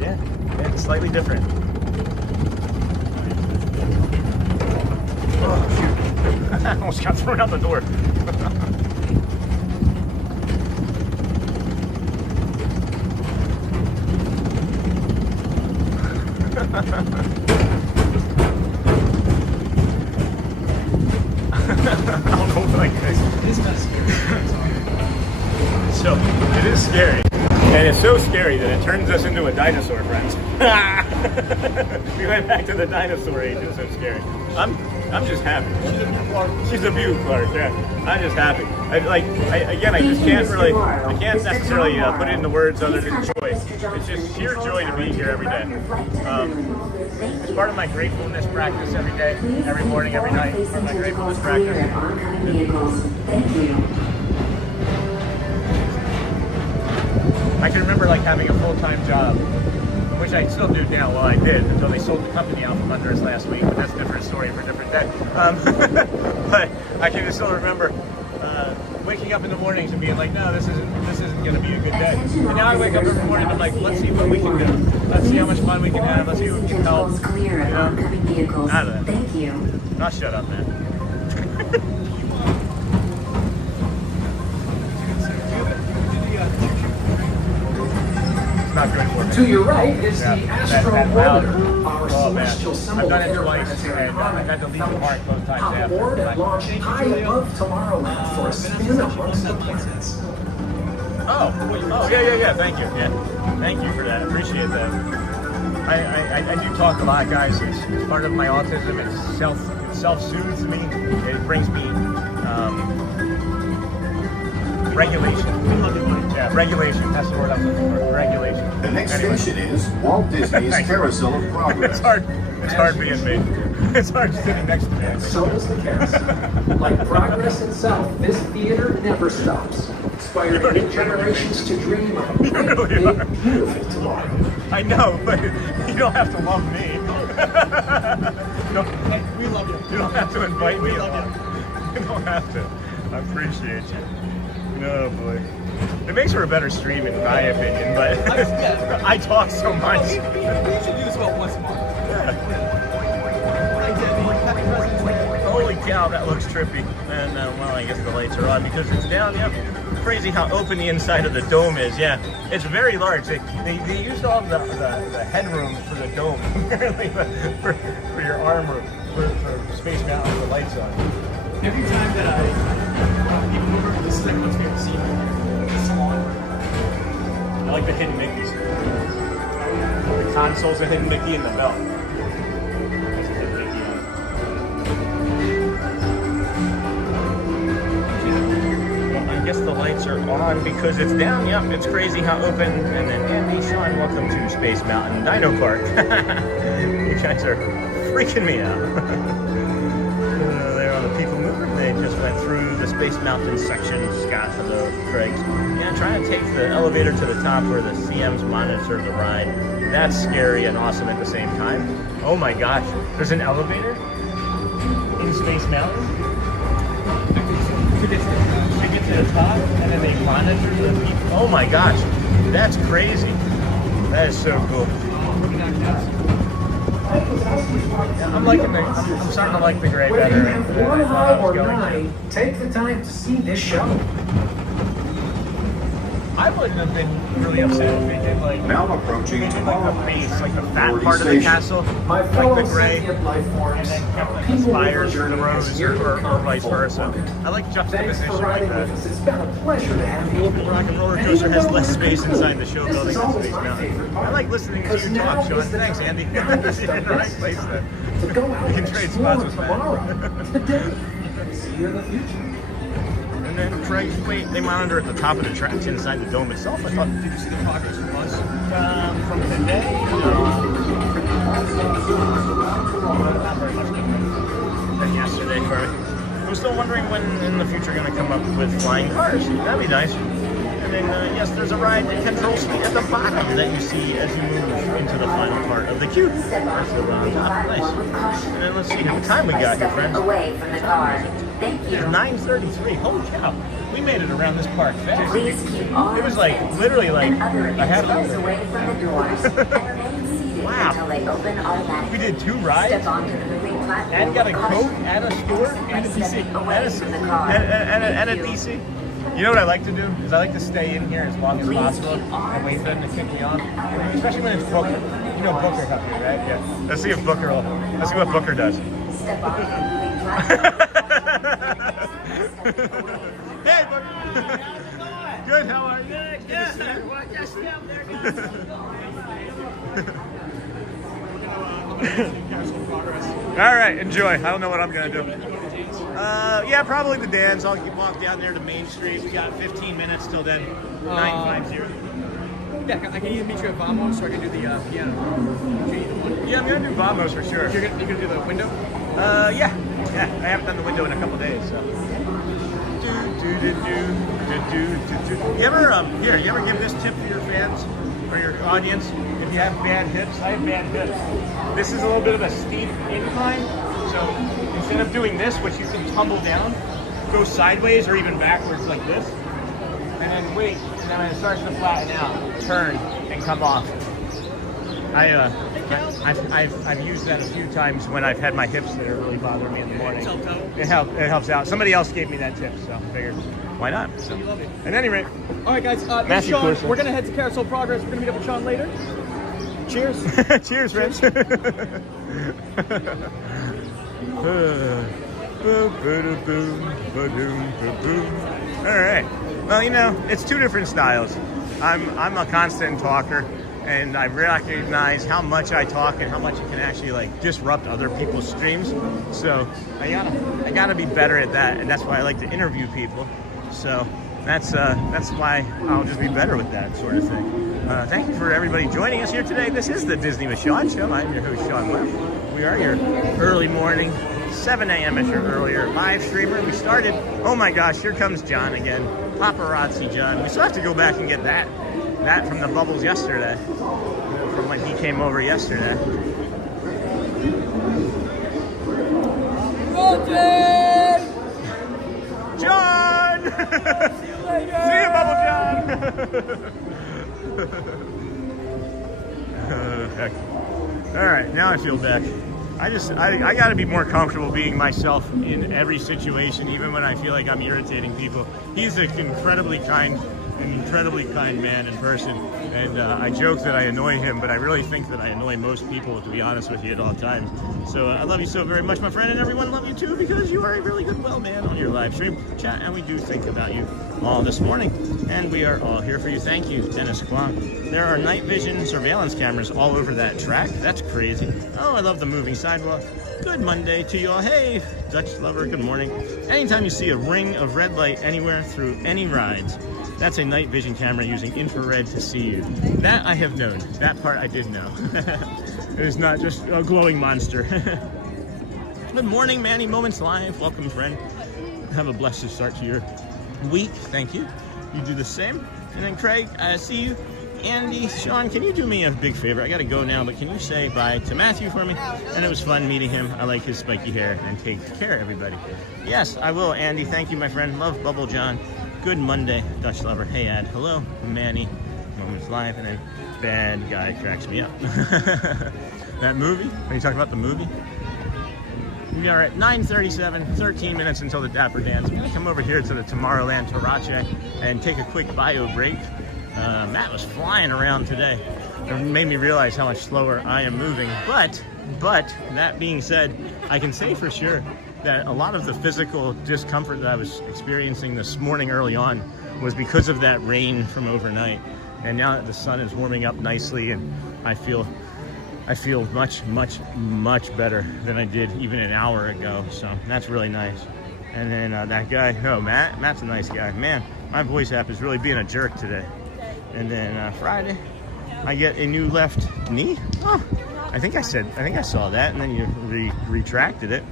Yeah, it's slightly different. Oh shoot! I almost got thrown out the door. I don't know like this. It is kind of scary. So, it is scary. And it's so scary that it turns us into a dinosaur, friends. We went back to the dinosaur age. It's so scary. I'm just happy. She's a beaut, Clark. Yeah, I'm just happy. I just can't really, I can't necessarily put it into words other than joy. It's just sheer joy to be here every day. It's part of my gratefulness practice every day, every morning, every night. It's part of my gratefulness practice. I can remember like having a full-time job, which I still do now. Well, I did until they sold the company out from under us last week, but that's a different story for a different day. But I can still remember waking up in the mornings and being like, no, this isn't going to be a good day. And now I wake up every morning and I'm like, let's see what we can do. Let's see how much fun we can have. Let's see what we can help. You know? I don't know. Thank you. I'll shut up, man. Not good for me. To your right is the Astro that loud. Orbiter, our celestial symbol. I've done it twice, and I've had to leave the park both times Hop after. aboard and launch high above Tomorrowland for a spin amongst the planets. Oh, yeah. Thank you. Yeah, thank you for that. Appreciate that. I do talk a lot, guys. It's part of my autism. It self-soothes me. It brings me regulation. Yeah, regulation. That's the word I'm looking for. Regulation. The next station is Walt Disney's Carousel of Progress. It's hard being me. It's hard sitting next to me. So does the carousel. Like progress itself, this theater never stops, inspiring new generations to dream of a great, big, beautiful tomorrow. I know, but you don't have to love me. We love you. You don't have to invite me. We love you. You don't have to. I appreciate you. No, boy. It makes for a better stream, in my opinion, but I talk so much. We should do this about once a month. Holy cow, that looks trippy. And well, I guess the lights are on because it's down. Yep. Crazy how open the inside of the dome is. Yeah, it's very large. They used all the headroom for the dome, apparently, for your arm room, for Space Mountain with the lights on. Every time that I people over, this is everyone's favorite scene. The salon. I like the hidden Mickeys. The console's a hidden Mickey and the belt. There's a hidden Mickey on it. Well, I guess the lights are on because it's down. Yep, it's crazy how open. And then Andy, Sean, welcome to Space Mountain Dino Park. You guys are freaking me out. They're on the people mover. They just went through the Space Mountain section. Scott, hello, Craig. Yeah, trying to take the elevator to the top where the CMs monitor the ride. That's scary and awesome at the same time. Oh my gosh, there's an elevator in Space Mountain to get to the top, and then they monitor the people. Oh my gosh, that's crazy. That is so cool. Yeah, I'm starting to like the gray better. Whether you have one eye or nine, take the time to see this show. I wouldn't have been really upset if they did like Now approaching like the Tomorrowland. base, like the fat part of the castle, My like fellow the gray, sentient life forms, and then kept like the people spires with for the rose, or vice versa. I like Thanks juxtaposition for like riding that. with us. It's been a pleasure to have you. The Rock and Roller Coaster has less space inside the show This building is than always Space my Mountain. favorite part. I like listening to you Because now talk, Sean. is the Thanks, time Andy. to You're in the right place there. To go out You can and trade explore spots with Matt. tomorrow, today. See you in the future. And And then Craig's wait, they monitor at the top of the tracks inside the dome itself. I thought, did you see the progress from us? From today? Not very much different than yesterday, Ferry. I'm still wondering when in the future going to come up with flying cars. That'd be nice. And then, yes, there's a ride that control speed at the bottom that you see as you move into the final part of the cube. That's the top. Nice. And then let's see how much time we got here, friends. Away from the car. Thank you. It's 9:33. Holy cow. We made it around this park fast. Please keep It was like, literally like a half hour. away from the doors and remain seated Wow. until they open automatically. We did 2 rides. Step onto the moving platform. And got a with Coke caution. and a store and a DC. Away from the car. And a DC. You know what I like to do? Is I like to stay in here as long as possible and wait for them to kick me off. Especially when it's Booker. You know Booker up here, right? Yeah. Let's see if Booker will. Let's see what Booker does. Step onto the moving platform. Hey, Booker. Good, how are you? Good. All right, enjoy. I don't know what I'm gonna do. Yeah, probably the dance. I'll walk down there to Main Street. We got 15 minutes till then. 9:50. Yeah, I can either meet you at Vamos or I can do the piano. Yeah, I'm gonna do Vamos for sure. You're gonna do the window? Yeah. I haven't done the window in a couple days, so. You ever give this tip to your fans or your audience? If you have bad hips, I have bad hips. This is a little bit of a steep incline, so instead of doing this, which you can tumble down, go sideways or even backwards like this, and then wait, and then when it starts to flatten out, turn and come off. I've used that a few times when I've had my hips that are really bothering me in the morning. It helps out. Somebody else gave me that tip, so I figured, why not? So, at any rate. All right, guys. This is Sean. Corso. We're going to head to Carousel Progress. We're going to meet up with Sean later. Cheers. Cheers, friends. All right. Well, you know, it's 2 different styles. I'm a constant talker. And I recognize how much I talk and how much it can actually like disrupt other people's streams. So I gotta be better at that, and that's why I like to interview people. So that's why I'll just be better with that sort of thing. Thank you for everybody joining us here today. This is the Disney with Sean show. I'm your host, Sean Webb. We are your early morning, 7 a.m. as your earlier live streamer. We started. Oh my gosh, here comes John again. Paparazzi John. We still have to go back and get that from the bubbles yesterday, from when he came over yesterday. John! See you, Bubble John! Heck. All right, now I feel back. I got to be more comfortable being myself in every situation, even when I feel like I'm irritating people. He's an incredibly kind man in person, and I joke that I annoy him, but I really think that I annoy most people, to be honest with you, at all times. So I love you so very much, my friend, and everyone love you too, because you are a really good man on your live stream chat, and we do think about you all this morning, and we are all here for you. Thank you, Dennis Kwong. There are night vision surveillance cameras all over that track. That's crazy. Oh, I love the moving sidewalk. Good Monday to you all. Hey, Dutch lover, good morning. Anytime you see a ring of red light anywhere through any rides, that's a night vision camera using infrared to see you. That I have known. That part I did know. It is not just a glowing monster. Good morning, Manny Moments Live. Welcome, friend. Have a blessed start to your week. Thank you. You do the same. And then Craig, I see you. Andy, Sean, can you do me a big favor? I gotta go now, but can you say bye to Matthew for me? And it was fun meeting him. I like his spiky hair, and take care, everybody. Yes, I will, Andy. Thank you, my friend. Love Bubble John. Good Monday, Dutch lover. Hey, Ad. Hello, Manny. Moments Live, and then bad guy cracks me up. That movie? Are you talking about the movie? We are at 9:37, 13 minutes until the Dapper Dans. I'm gonna come over here to the Tomorrowland Tarache and take a quick bio break. Matt was flying around today. It made me realize how much slower I am moving. But that being said, I can say for sure that a lot of the physical discomfort that I was experiencing this morning early on was because of that rain from overnight. And now that the sun is warming up nicely, and I feel much better than I did even an hour ago. So that's really nice. And then that guy, oh, Matt's a nice guy. Man, my voice app is really being a jerk today. And then Friday, I get a new left knee. Oh, I think I saw that, and then you retracted it.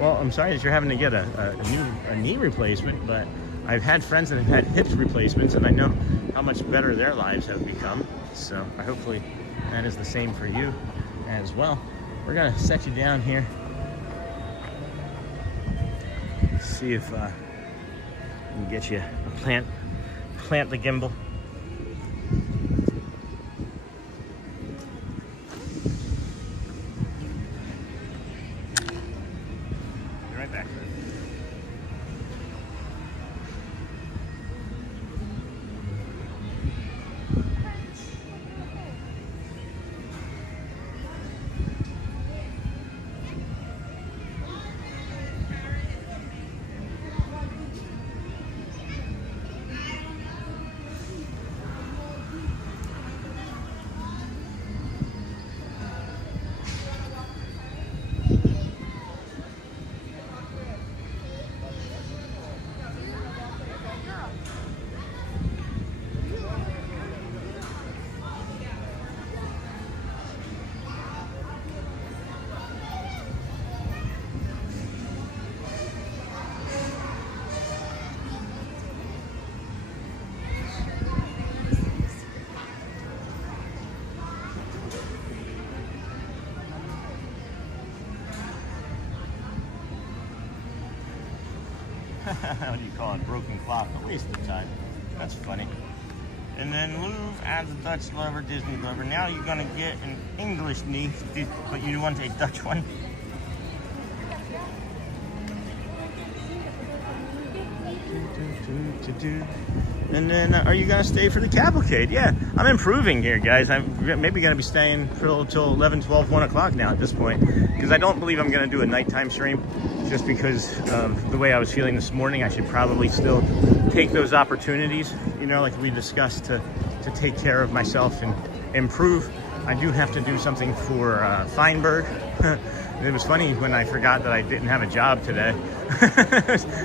Well, I'm sorry that you're having to get a knee replacement, but I've had friends that have had hip replacements, and I know how much better their lives have become. So hopefully that is the same for you as well. We're gonna set you down here. See if we can get you a plant the gimbal. Be right back. What do you call it? Broken clock. A waste of time. That's funny. And then Louvre adds a Dutch lover, Disney lover. Now you're gonna get an English knee, but you want a Dutch one. And then, are you gonna stay for the cavalcade? Yeah, I'm improving here, guys. I'm maybe gonna be staying till 11, 12, 1 o'clock now at this point, because I don't believe I'm gonna do a nighttime stream, just because of the way I was feeling this morning. I should probably still take those opportunities, you know, like we discussed, to take care of myself and improve. I do have to do something for Feinberg. It was funny when I forgot that I didn't have a job today.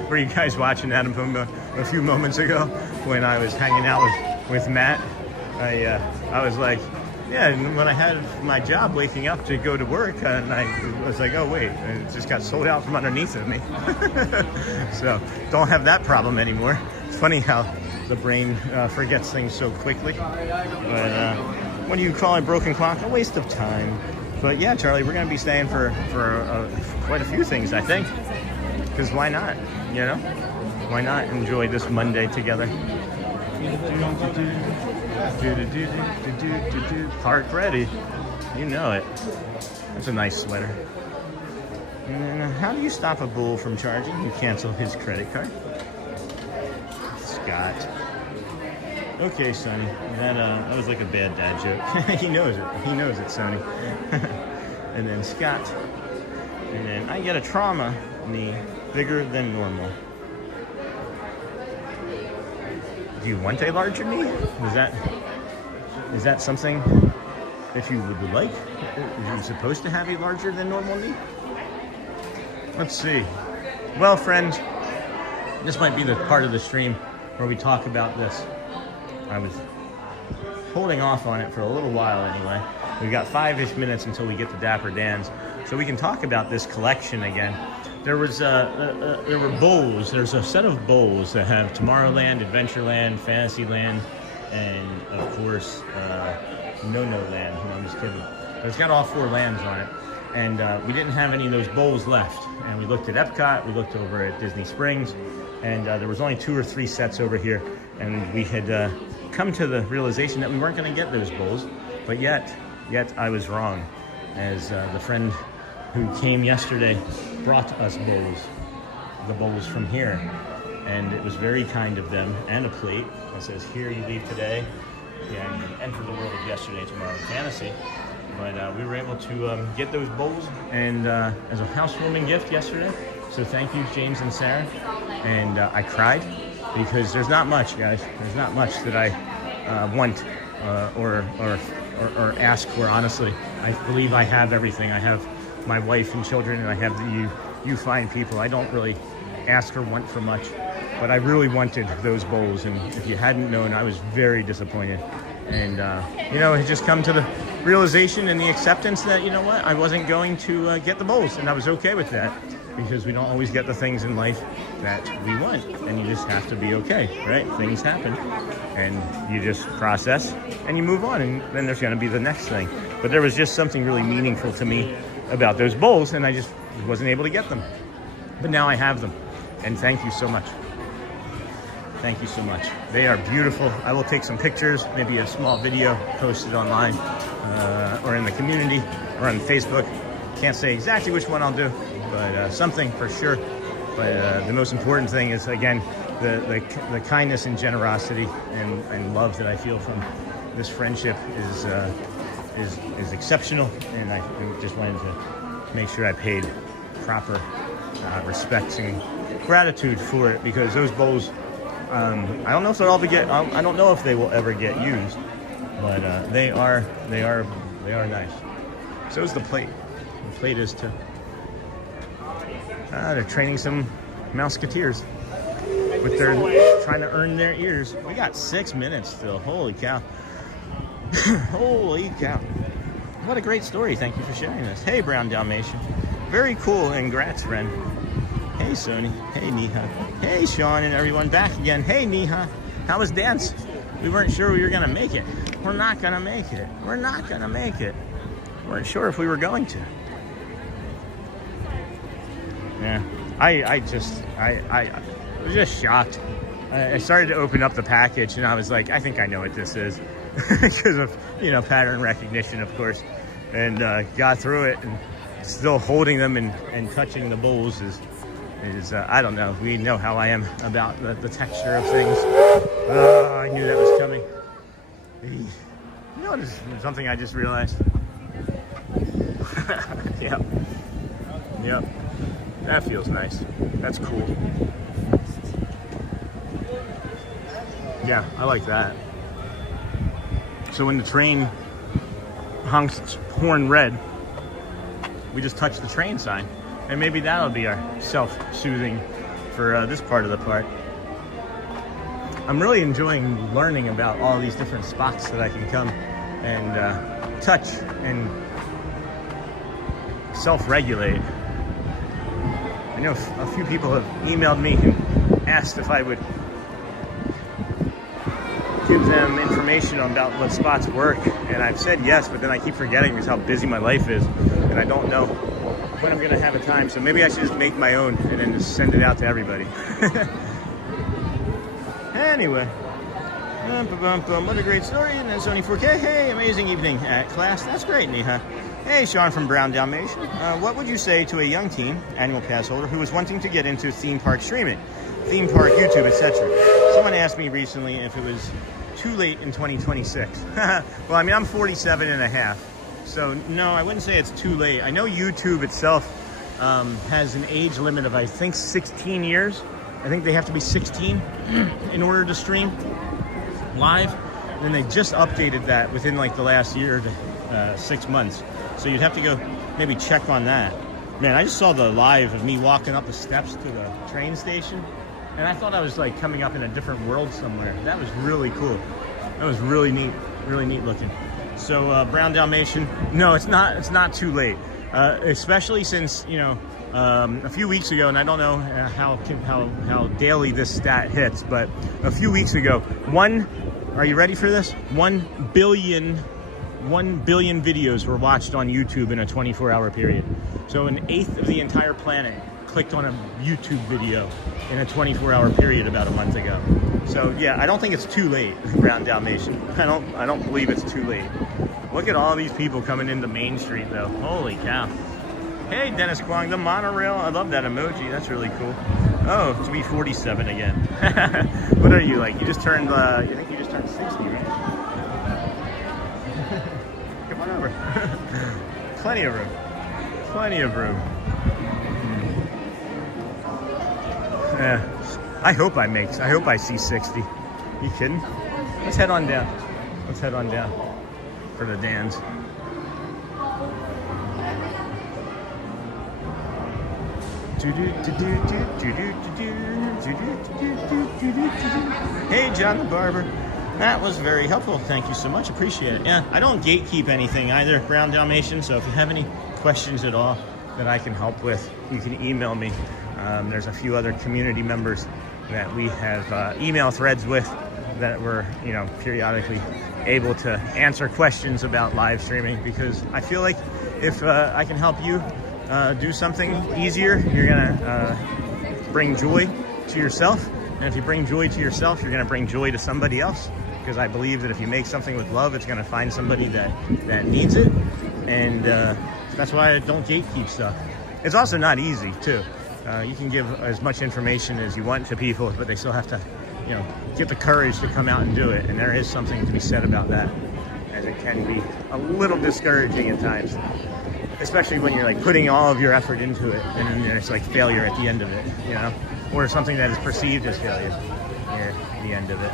Were you guys watching Adam Pumba a few moments ago when I was hanging out with Matt? I was like, yeah, and when I had my job waking up to go to work, and I was like, oh wait, it just got sold out from underneath of me. So don't have that problem anymore. It's funny how the brain forgets things so quickly. But what do you call a broken clock? A waste of time. But yeah, Charlie, we're going to be staying for quite a few things, I think. Because why not, you know? Why not enjoy this Monday together? Park ready. You know it. That's a nice sweater. And then, how do you stop a bull from charging? You cancel his credit card. Scott. Okay, Sonny. That was like a bad dad joke. He knows it. He knows it, Sonny. And then Scott. And then I get a trauma knee bigger than normal. Do you want a larger knee? Is that something that you would like? Are you supposed to have a larger than normal knee? Let's see. Well, friends, this might be the part of the stream where we talk about this. I was holding off on it for a little while anyway. We've got 5-ish minutes until we get to Dapper Dans, so we can talk about this collection again. There were bowls. There's a set of bowls that have Tomorrowland, Adventureland, Fantasyland, and of course, No Land. No, I'm just kidding. But it's got all 4 lands on it. And we didn't have any of those bowls left. And we looked at Epcot, we looked over at Disney Springs, and there was only 2 or 3 sets over here. And we had come to the realization that we weren't going to get those bowls. But yet I was wrong, as the friend who came yesterday brought us bowls, the bowls from here. And it was very kind of them, and a plate that says, here you leave today, and enter the world of yesterday, tomorrow, and fantasy. But we were able to get those bowls and as a housewarming gift yesterday. So thank you, James and Sarah. And I cried because there's not much, guys. There's not much that I want or ask for, honestly. I believe I have everything. I have my wife and children, and I have you fine people. I don't really ask or want for much, but I really wanted those bowls, and if you hadn't known, I was very disappointed. And you know, it just come to the realization and the acceptance that, you know what, I wasn't going to get the bowls, and I was okay with that, because we don't always get the things in life that we want, and you just have to be okay, right? Things happen, and you just process and you move on, and then there's going to be the next thing. But there was just something really meaningful to me about those bowls, and I just wasn't able to get them. But now I have them, and thank you so much. Thank you so much. They are beautiful. I will take some pictures, maybe a small video, post it online, or in the community, or on Facebook. Can't say exactly which one I'll do, but something for sure. But the most important thing is, again, the kindness and generosity and love that I feel from this friendship is exceptional, and I just wanted to make sure I paid proper respect and gratitude for it, because those bowls, I don't know if they'll I don't know if they will ever get used, but they are nice. So is the plate. The plate is too. They're training some Mouseketeers with their trying to earn their ears. We got 6 minutes still. Holy cow! Holy cow! What a great story. Thank you for sharing this. Hey, Brown Dalmatian. Very cool, and congrats, friend. Hey, Sony. Hey, Neha. Hey, Sean and everyone back again. Hey, Neha. How was dance? We weren't sure we were going to make it. We're not going to make it. We're not going to make it. We weren't sure if we were going to. Yeah. I was just shocked. I started to open up the package, and I was like, I think I know what this is. Because of, you know, pattern recognition, of course. And got through it, and still holding them and touching the bowls is I don't know. We know how I am about the texture of things. I knew that was coming. You know, there's something I just realized. Yep. Yep. That feels nice. That's cool. Yeah, I like that. So when the train honks its horn red, we just touch the train sign. And maybe that'll be our self-soothing for this part of the park. I'm really enjoying learning about all these different spots that I can come and touch and self-regulate. I know a few people have emailed me and asked if I would give them information about what spots work, and I've said yes, but then I keep forgetting because how busy my life is, and I don't know when I'm going to have a time, so maybe I should just make my own and then just send it out to everybody. Anyway, what a great story. And then Sony 4K, hey, amazing evening at class. That's great, Neha. Hey, Sean from Brown Dalmatian. What would you say to a young teen, annual pass holder, who was wanting to get into theme park streaming, theme park, YouTube, etc.? Someone asked me recently if it was too late in 2026. Well, I mean, I'm 47 and a half. So no, I wouldn't say it's too late. I know YouTube itself has an age limit of, I think, 16 years. I think they have to be 16 in order to stream live. And they just updated that within like the last year to 6 months. So you'd have to go maybe check on that. Man, I just saw the live of me walking up the steps to the train station, and I thought I was like coming up in a different world somewhere. That was really cool. That was really neat looking. So Brown Dalmatian, no, it's not too late, especially since, you know, a few weeks ago, and I don't know how daily this stat hits, but a few weeks ago, are you ready for this? 1 billion videos were watched on YouTube in a 24-hour period. So 1/8 of the entire planet clicked on a YouTube video in a 24-hour period about a month ago. So yeah, I don't think it's too late, Brown Dalmatian. I don't believe it's too late. Look at all these people coming into Main Street though. Holy cow. Hey, Dennis Kwong, the monorail. I love that emoji. That's really cool. Oh, to be 47 again. What are you, like? You just turned, you think you just turned 60, right? Come on over. Plenty of room. Plenty of room. Yeah. I hope I see 60. You kidding? Let's head on down. Let's head on down for the Dans. Hey, John the Barber. That was very helpful. Thank you so much. Appreciate it. Yeah, I don't gatekeep anything either, Brown Dalmatian. So if you have any questions at all that I can help with, you can email me. There's a few other community members that we have email threads with that we're, periodically able to answer questions about live streaming, because I feel like if I can help you do something easier, you're gonna bring joy to yourself. And if you bring joy to yourself, you're gonna bring joy to somebody else. Because I believe that if you make something with love, it's gonna find somebody that needs it. And that's why I don't gatekeep stuff. It's also not easy too. You can give as much information as you want to people, but they still have to, get the courage to come out and do it. And there is something to be said about that, as it can be a little discouraging at times, especially when you're like putting all of your effort into it and then there's like failure at the end of it, or something that is perceived as failure near the end of it.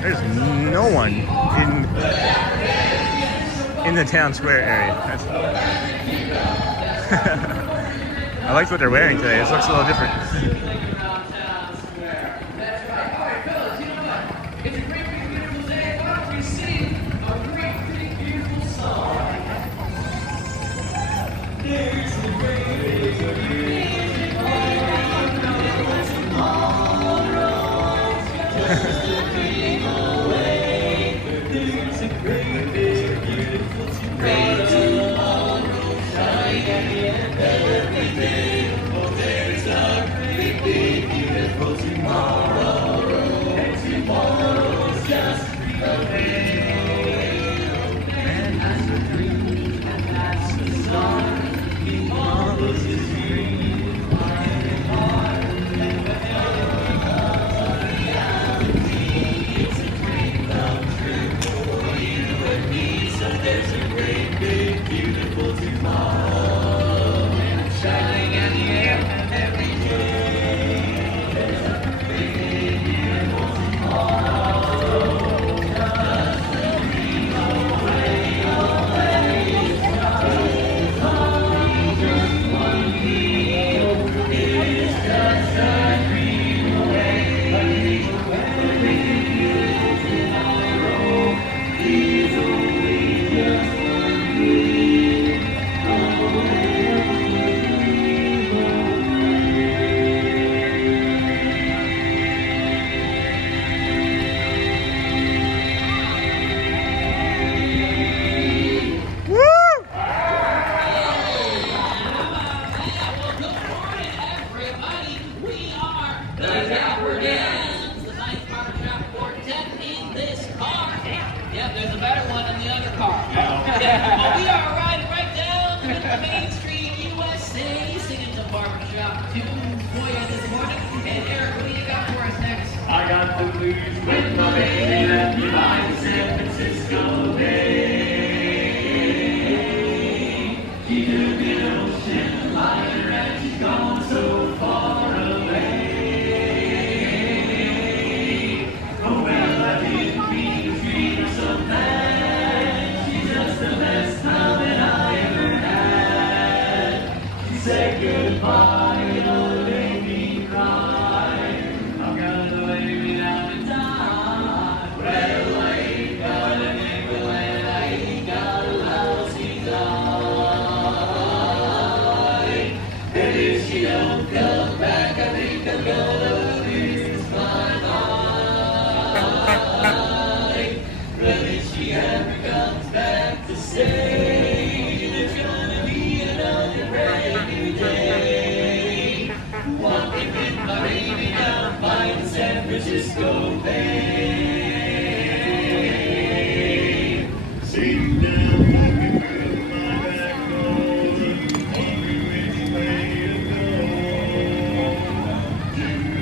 There's no one in the town square area. I liked what they're wearing today. This looks a little different.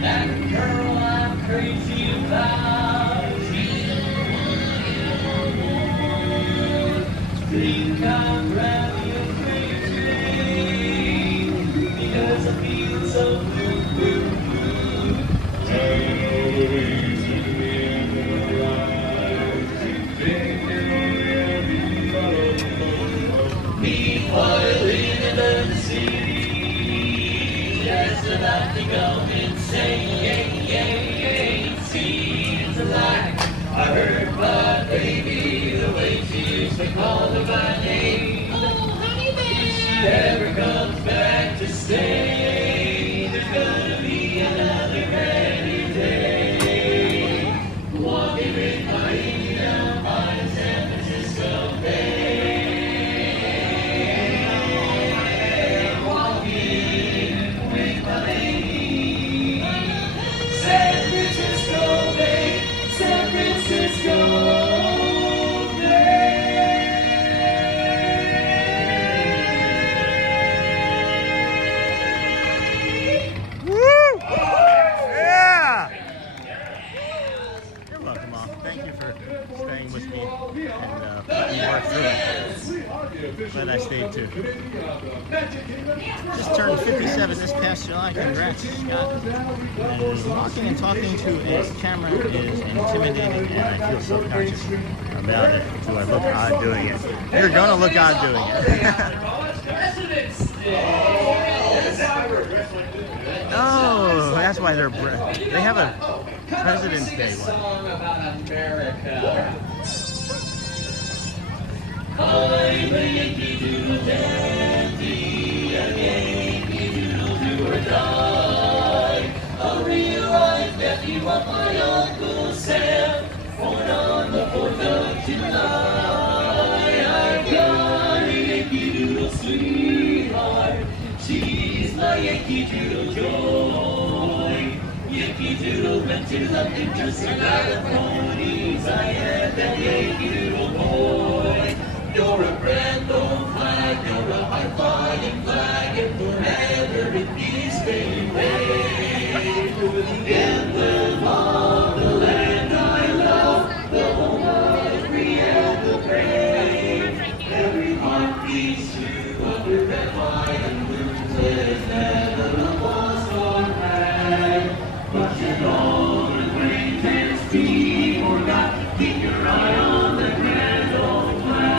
That girl I'm crazy about. about to go insane. Seems like I heard my baby the way she used to call her by name. Oh, honey bear. If she ever comes back to stay, there's gonna be another brand new day. Walking with my baby down by the San Francisco Bay. Glad I stayed too. Just turned 57 this past July. Congrats, Scott. And walking and talking to a camera is intimidating, and I feel self-conscious about it. Do I look odd doing it? You're gonna look odd doing it. Oh, that's why they have a President's Day one. I'm a Yankee Doodle dandy, a Yankee Doodle do or die. A real life nephew of my Uncle Sam, born on the 4th of July. I've got a Yankee Doodle sweetheart, she's my Yankee Doodle joy. Yankee Doodle went to London just to ride the ponies. I am that Yankee Doodle boy. You're a grand old flag, you're a high-flying flag, and forever it is fading away. For the emblem of the land I love, the home of the free and the brave. Every heart beats true under red, white, and blue. There's never a lost or rag. But you know the great man's be forgot. Keep your eye on the grand old flag.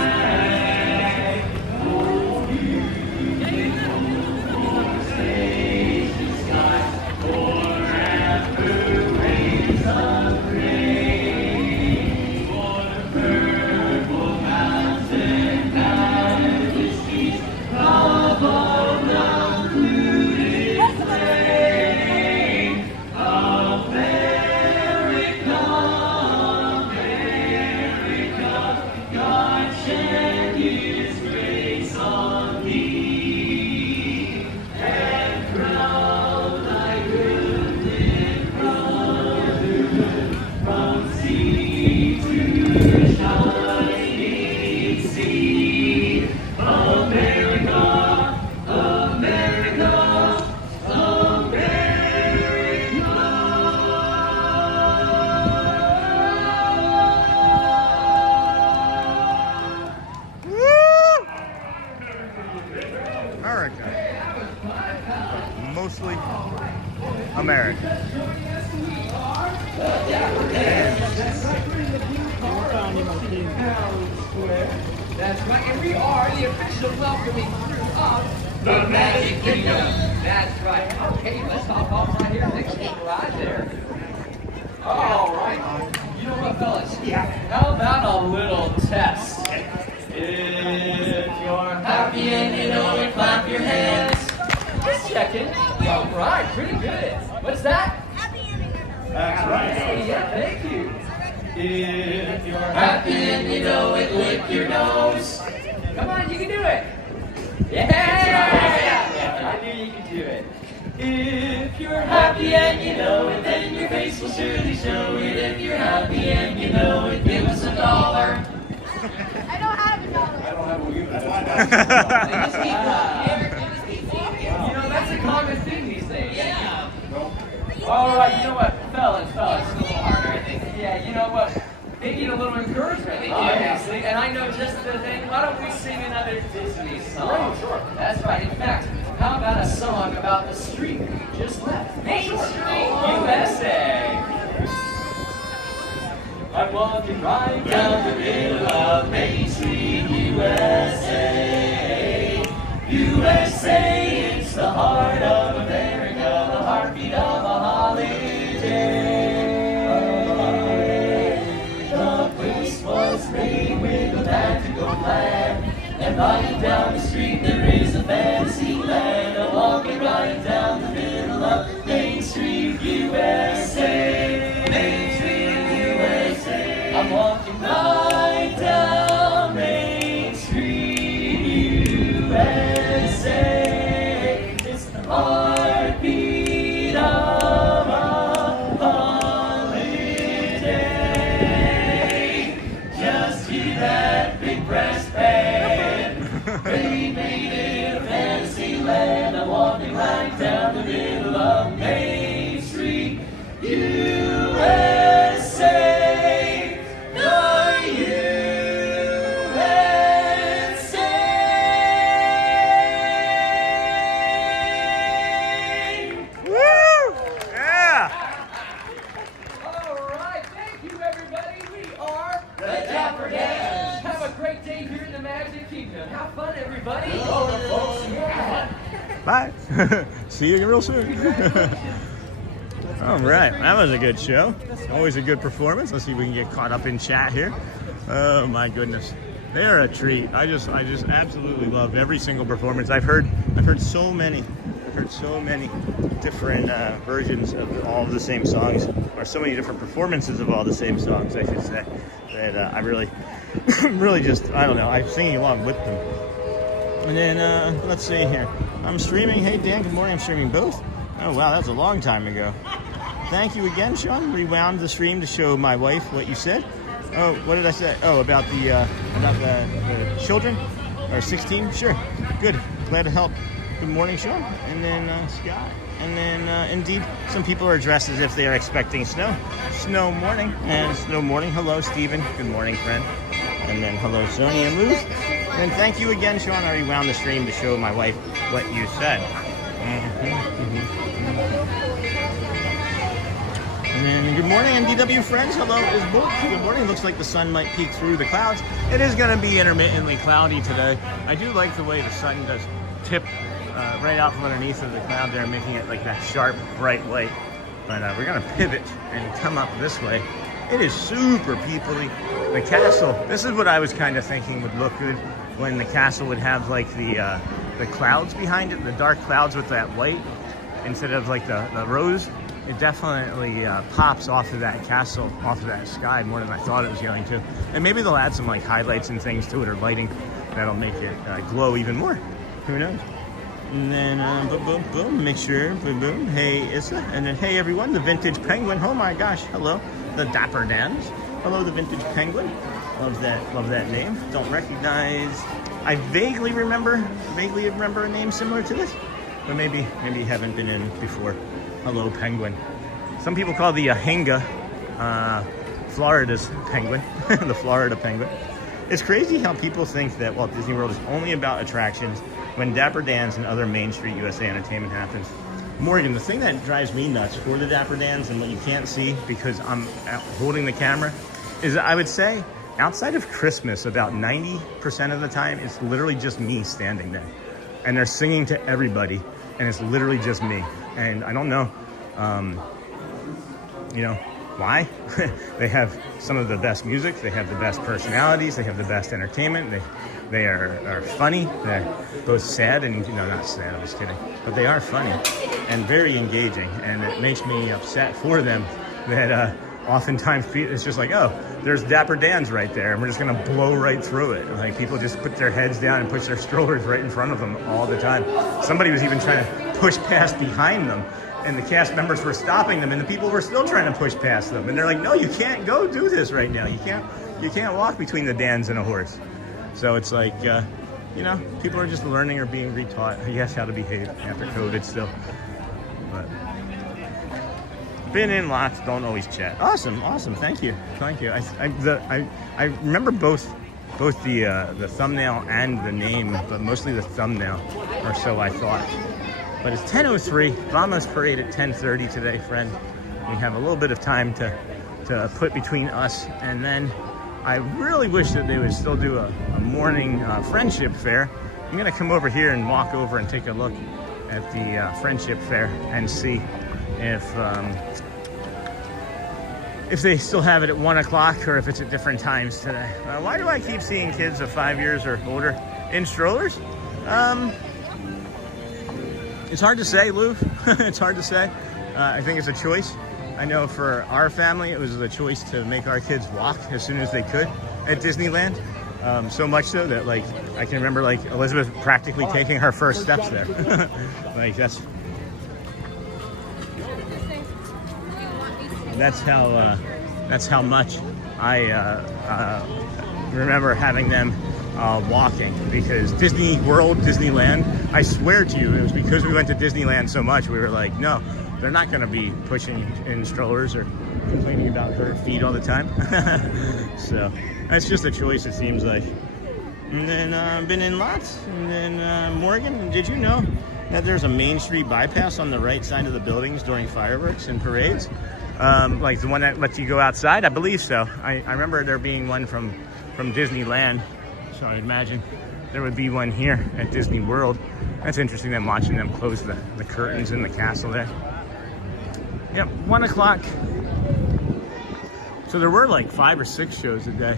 Mostly America. That's right, and we are the official welcoming crew of the Magic Kingdom. That's right. Okay, let's hop off right here next to the garage there. All right. You know what, fellas? Yeah. How about a little test? If you're happy and you know it, clap your hands. Just checking. All right, pretty good. What's that? That's right. Yeah, thank you. If you're happy and you know it, lick your nose. Come on, you can do it. Yeah! I knew you could do it. If you're happy and you know it, then your face will surely show it. If you're happy and you know it, give us $1. I don't have $1. I don't have You know, that's a common thing these days. Yeah. All right, you know what, fellas, it's a little harder, I think. Yeah, you know what? They need a little encouragement, obviously. And I know just the thing. Why don't we sing another Disney song? Sure. That's right. In fact, how about a song about the street we just left? Main Street, USA. I'm walking right down the middle of Main Street, USA. USA, it's the heart of America. And riding down the street there is a fancy land. I'm walking right down the middle of Main Street, USA. Main Street, USA. I'm walking right down Main Street, USA. It's the heartbeat of a holiday. Just hear that big brass band. They made it a fantasy land. I'm walking right down the middle of Main Street, USA. Have fun, everybody. Bye. See you real soon. All right, that was a good show. Always a good performance. Let's see if we can get caught up in chat here. Oh my goodness, they're a treat. I just absolutely love every single performance. I've heard so many. I've heard so many different versions of all of the same songs, or so many different performances of all the same songs, I should say, that I really just, I don't know, I'm singing along with them. And then, let's see here. I'm streaming. Hey, Dan, good morning. I'm streaming both. Oh, wow, that was a long time ago. Thank you again, Sean. Rewound the stream to show my wife what you said. Oh, what did I say? Oh, about the children? Or 16? Sure. Good. Glad to help. Good morning, Sean. And then, Scott. And then, indeed, some people are dressed as if they are expecting snow. Snow morning. And snow morning. Hello, Stephen. Good morning, friend. And then hello, Sony and Luz. And thank you again, Sean. I rewound the stream to show my wife what you said. And then good morning, NDW friends. Hello, is Bolt. Good morning. Looks like the sun might peek through the clouds. It is going to be intermittently cloudy today. I do like the way the sun does tip right out from underneath of the cloud there, making it like that sharp, bright light. But we're going to pivot and come up this way. It is super peoply. The castle, this is what I was kind of thinking would look good, when the castle would have like the clouds behind it, the dark clouds with that white, instead of like the rose. It definitely pops off of that castle, off of that sky more than I thought it was going to. And maybe they'll add some like highlights and things to it, or lighting that'll make it glow even more. Who knows? And then boom, boom, boom, make sure, boom, boom. Hey, Issa. And then hey everyone, the Vintage Penguin. Oh my gosh, hello. The Dapper Dans. Hello, the Vintage Penguin. Love that name. Don't recognize. I vaguely remember a name similar to this, but maybe you haven't been in before. Hello, Penguin. Some people call the Ahinga Florida's penguin, the Florida penguin. It's crazy how people think that Walt Disney World is only about attractions when Dapper Dans and other Main Street USA entertainment happens. Morgan, the thing that drives me nuts for the Dapper Dans, and what you can't see because I'm holding the camera, is I would say outside of Christmas, about 90% of the time, it's literally just me standing there. And they're singing to everybody, and it's literally just me. And I don't know, why? They have some of the best music, they have the best personalities, they have the best entertainment, they are funny, they're both sad and, not sad, I'm just kidding, but they are funny and very engaging, and it makes me upset for them that oftentimes it's just like, oh, there's Dapper Dans right there, and we're just gonna blow right through it. Like, people just put their heads down and push their strollers right in front of them all the time. Somebody was even trying to push past behind them, and the cast members were stopping them, and the people were still trying to push past them, and they're like, no, you can't go do this right now. You can't walk between the Dans and a horse. So it's like, people are just learning or being retaught, I guess, how to behave after COVID still. But been in lots, don't always chat. Awesome, thank you. I remember both the thumbnail and the name, but mostly the thumbnail, or so I thought. But it's 10:03, Vamos Parade at 10:30 today, friend. We have a little bit of time to put between us, and then I really wish that they would still do a morning Friendship Faire. I'm gonna come over here and walk over and take a look at the Friendship Faire and see if they still have it at 1 o'clock or if it's at different times today. Why do I keep seeing kids of 5 years or older In strollers? It's hard to say, Lou. It's hard to say. I think it's a choice. I know for our family, it was a choice to make our kids walk as soon as they could at Disneyland. So much so that, like, I can remember, like, Elizabeth practically taking her first steps there. Like, that's how much I remember having them walking, because Disney World, Disneyland, I swear to you, it was because we went to Disneyland so much, we were like, no, they're not going to be pushing in strollers or complaining about her feet all the time. So that's just a choice, it seems like. And then been in lots. And then Morgan, did you know that there's a Main Street bypass on the right side of the buildings during fireworks and parades? Like the one that lets you go outside? I believe so. I remember there being one from Disneyland, so I imagine there would be one here at Disney World. That's interesting, them watching them close the curtains in the castle there. Yep, 1 o'clock. So there were like 5 or 6 shows a day,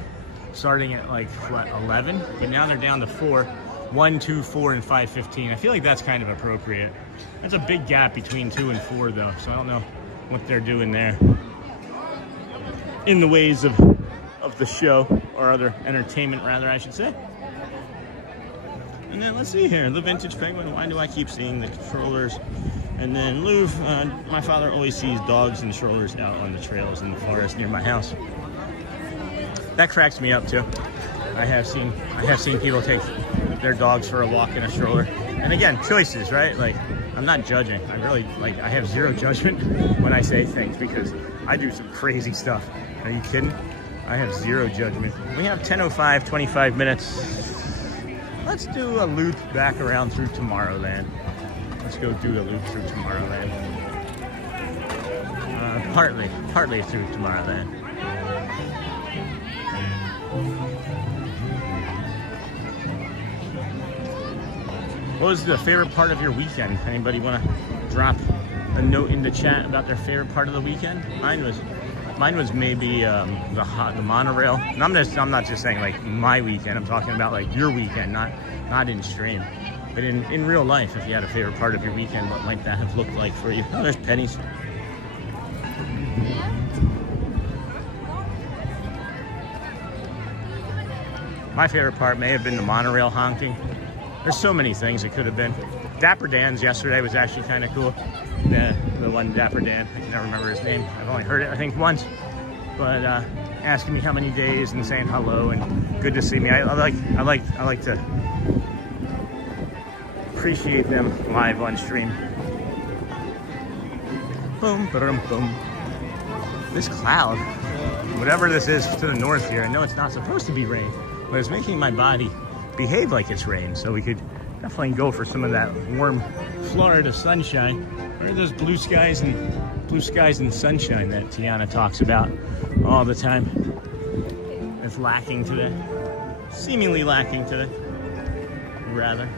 starting at like, what, 11? But now they're down to 4. 1, 2, 4, and 5:15. I feel like that's kind of appropriate. There's a big gap between 2 and 4 though, so I don't know what they're doing there in the ways of the show, or other entertainment rather, I should say. And then let's see here, the Vintage Penguin. Why do I keep seeing the strollers? And then Louvre, my father always sees dogs and strollers out on the trails in the forest near my house. That cracks me up too. I have seen people take their dogs for a walk in a stroller. And again, choices, right? Like, I'm not judging. I have zero judgment when I say things, because I do some crazy stuff. Are you kidding? I have zero judgment. We have 10:05, 25 minutes. Let's do a loop back around through Tomorrowland. Let's go do a loop through Tomorrowland. Partly through Tomorrowland. What was the favorite part of your weekend? Anybody want to drop a note in the chat about their favorite part of the weekend? Mine was maybe the monorail. And I'm not just saying like my weekend. I'm talking about like your weekend, not in stream, but in real life. If you had a favorite part of your weekend, what might that have looked like for you? Oh, there's pennies. My favorite part may have been the monorail honking. There's so many things it could have been. Dapper Dan's yesterday was actually kind of cool. The one Dapper Dan, I can never remember his name. I've only heard it, I think, once. But asking me how many days and saying hello and good to see me. I like to appreciate them live on stream. Boom, boom, boom. This cloud, whatever this is to the north here, I know it's not supposed to be rain, but it's making my body behave like it's rain, so we could definitely go for some of that warm Florida sunshine. Where are those blue skies and sunshine that Tiana talks about all the time? It's lacking today, seemingly lacking today, rather.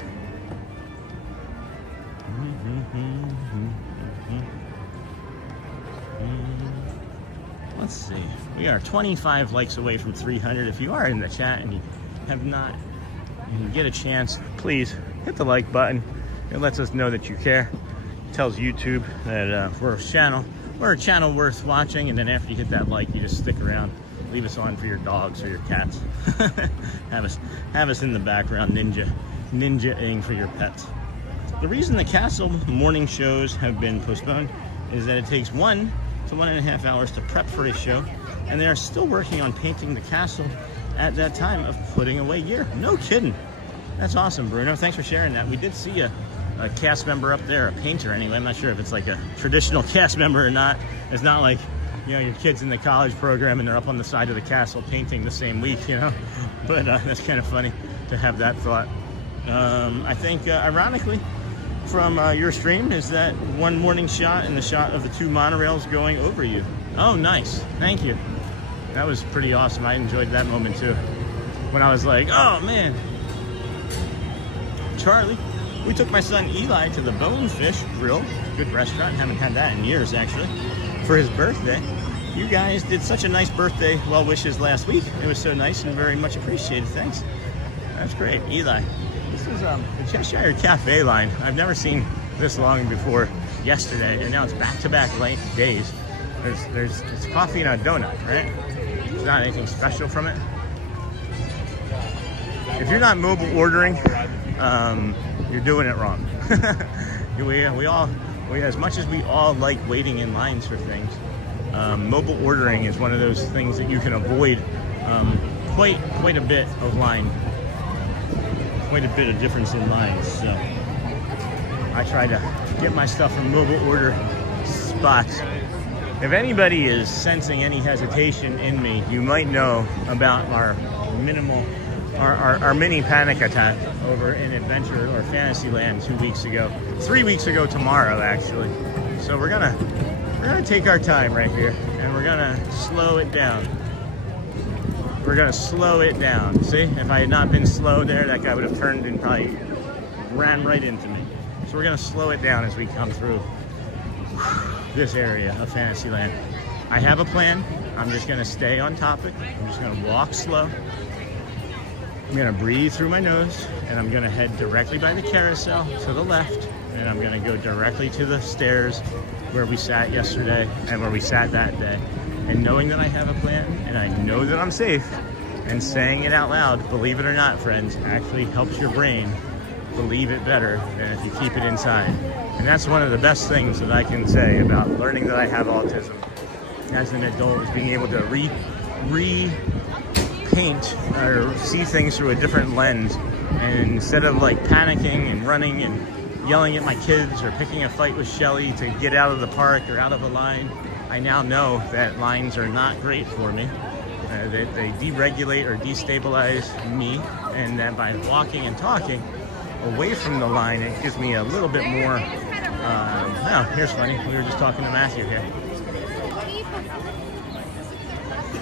Let's see, we are 25 likes away from 300. If you are in the chat and you have not, and you get a chance, please hit the like button. It lets us know that you care. It tells YouTube that we're a channel worth watching, and then after you hit that like, you just stick around, leave us on for your dogs or your cats. have us in the background ninja-ing for your pets. The reason the castle morning shows have been postponed is that it takes 1 to 1.5 hours to prep for a show, and they are still working on painting the castle at that time of putting away gear. No kidding. That's awesome, Bruno. Thanks for sharing that. We did see a cast member up there, a painter anyway. I'm not sure if it's like a traditional cast member or not. It's not like, you know, your kids in the college program and they're up on the side of the castle painting the same week, you know. But that's kind of funny to have that thought. I think, ironically, from your stream is that one morning shot and the shot of the 2 monorails going over you. Oh, nice. Thank you. That was pretty awesome. I enjoyed that moment too. When I was like, oh man. Charlie, we took my son Eli to the Bonefish Grill. Good restaurant. Haven't had that in years actually. For his birthday. You guys did such a nice birthday well wishes last week. It was so nice and very much appreciated. Thanks. That's great. Eli, is the Cheshire Cafe line. I've never seen this long before yesterday, and now it's back-to-back length days. It's coffee and a donut, right? There's not anything special from it. If you're not mobile ordering, you're doing it wrong. we as much as we all like waiting in lines for things, mobile ordering is one of those things that you can avoid quite a bit of line, quite a bit of difference in lines. So I try to get my stuff from mobile order spots. If anybody is sensing any hesitation in me, you might know about our mini panic attack over in Adventure or Fantasyland 2 weeks ago, 3 weeks ago tomorrow actually. So we're gonna take our time right here, and we're gonna slow it down. We're gonna slow it down. See, if I had not been slow there, that guy would have turned and probably ran right into me. So we're gonna slow it down as we come through this area of Fantasyland. I have a plan. I'm just gonna stay on topic. I'm just gonna walk slow. I'm gonna breathe through my nose, and I'm gonna head directly by the carousel to the left, and I'm gonna go directly to the stairs where we sat yesterday and where we sat that day. And knowing that I have a plan, and I know that I'm safe, and saying it out loud, believe it or not, friends, actually helps your brain believe it better than if you keep it inside. And that's one of the best things that I can say about learning that I have autism as an adult, is being able to repaint or see things through a different lens. And instead of like panicking and running and yelling at my kids or picking a fight with Shelly to get out of the park or out of a line, I now know that lines are not great for me. They deregulate or destabilize me, and that by walking and talking away from the line, it gives me a little bit more. Well, here's funny. We were just talking to Matthew here.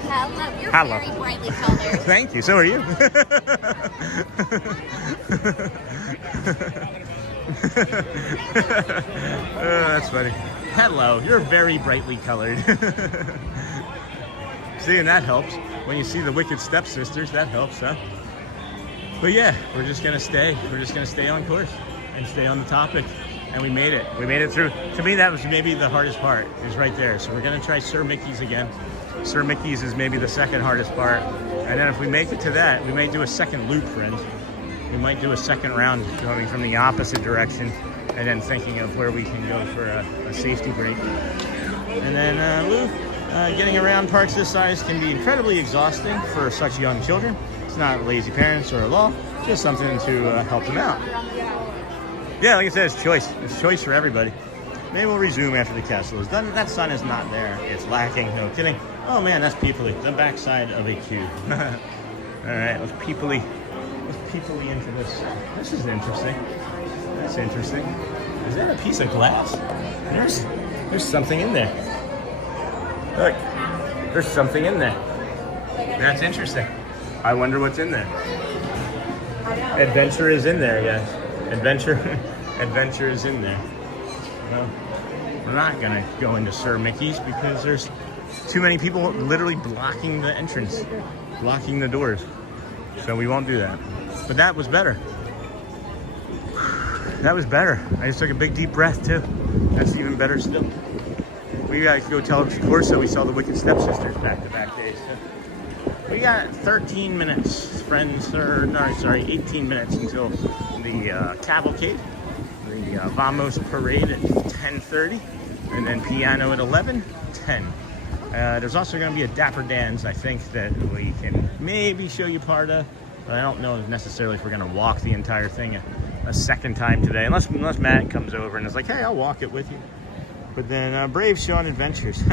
Hello, you're Hello. very brightly colored. Thank you. So are you. That's funny. Hello, you're very brightly colored. See, and that helps. When you see the wicked stepsisters, that helps, huh? But yeah, we're just gonna stay. We're just gonna stay on course and stay on the topic. And we made it. We made it through. To me, that was maybe the hardest part, is right there. So we're gonna try Sir Mickey's again. Sir Mickey's is maybe the second hardest part. And then if we make it to that, we might do a second loop, friends. We might do a second round going from the opposite direction, and then thinking of where we can go for a safety break. And then getting around parks this size can be incredibly exhausting for such young children. It's not lazy parents or a law, just something to help them out. Yeah, like I said, it's choice. It's choice for everybody. Maybe we'll resume after the castle is done. That sun is not there. It's lacking. No kidding. Oh man, that's peoply. The backside of a cube. All right, let's peoply into this. This is interesting. That's interesting. Is that a piece of glass? There's something in there. Look, there's something in there. That's interesting. I wonder what's in there. Adventure is in there, guys. Adventure is in there. Well, we're not gonna go into Sir Mickey's because there's too many people literally blocking the entrance, blocking the doors. So we won't do that. But that was better. That was better. I just took a big deep breath too. That's even better still. We got to go tell Corso we saw the Wicked Stepsisters back-to-back days. So we got 13 minutes, friends. 18 minutes until the cavalcade, the Vamos parade at 10:30, and then piano at 11:10. There's also going to be a Dapper Dans, I think, that we can maybe show you part of. But I don't know necessarily if we're going to walk the entire thing a second time today, unless Matt comes over and is like, hey, I'll walk it with you. But then brave Sean Adventures.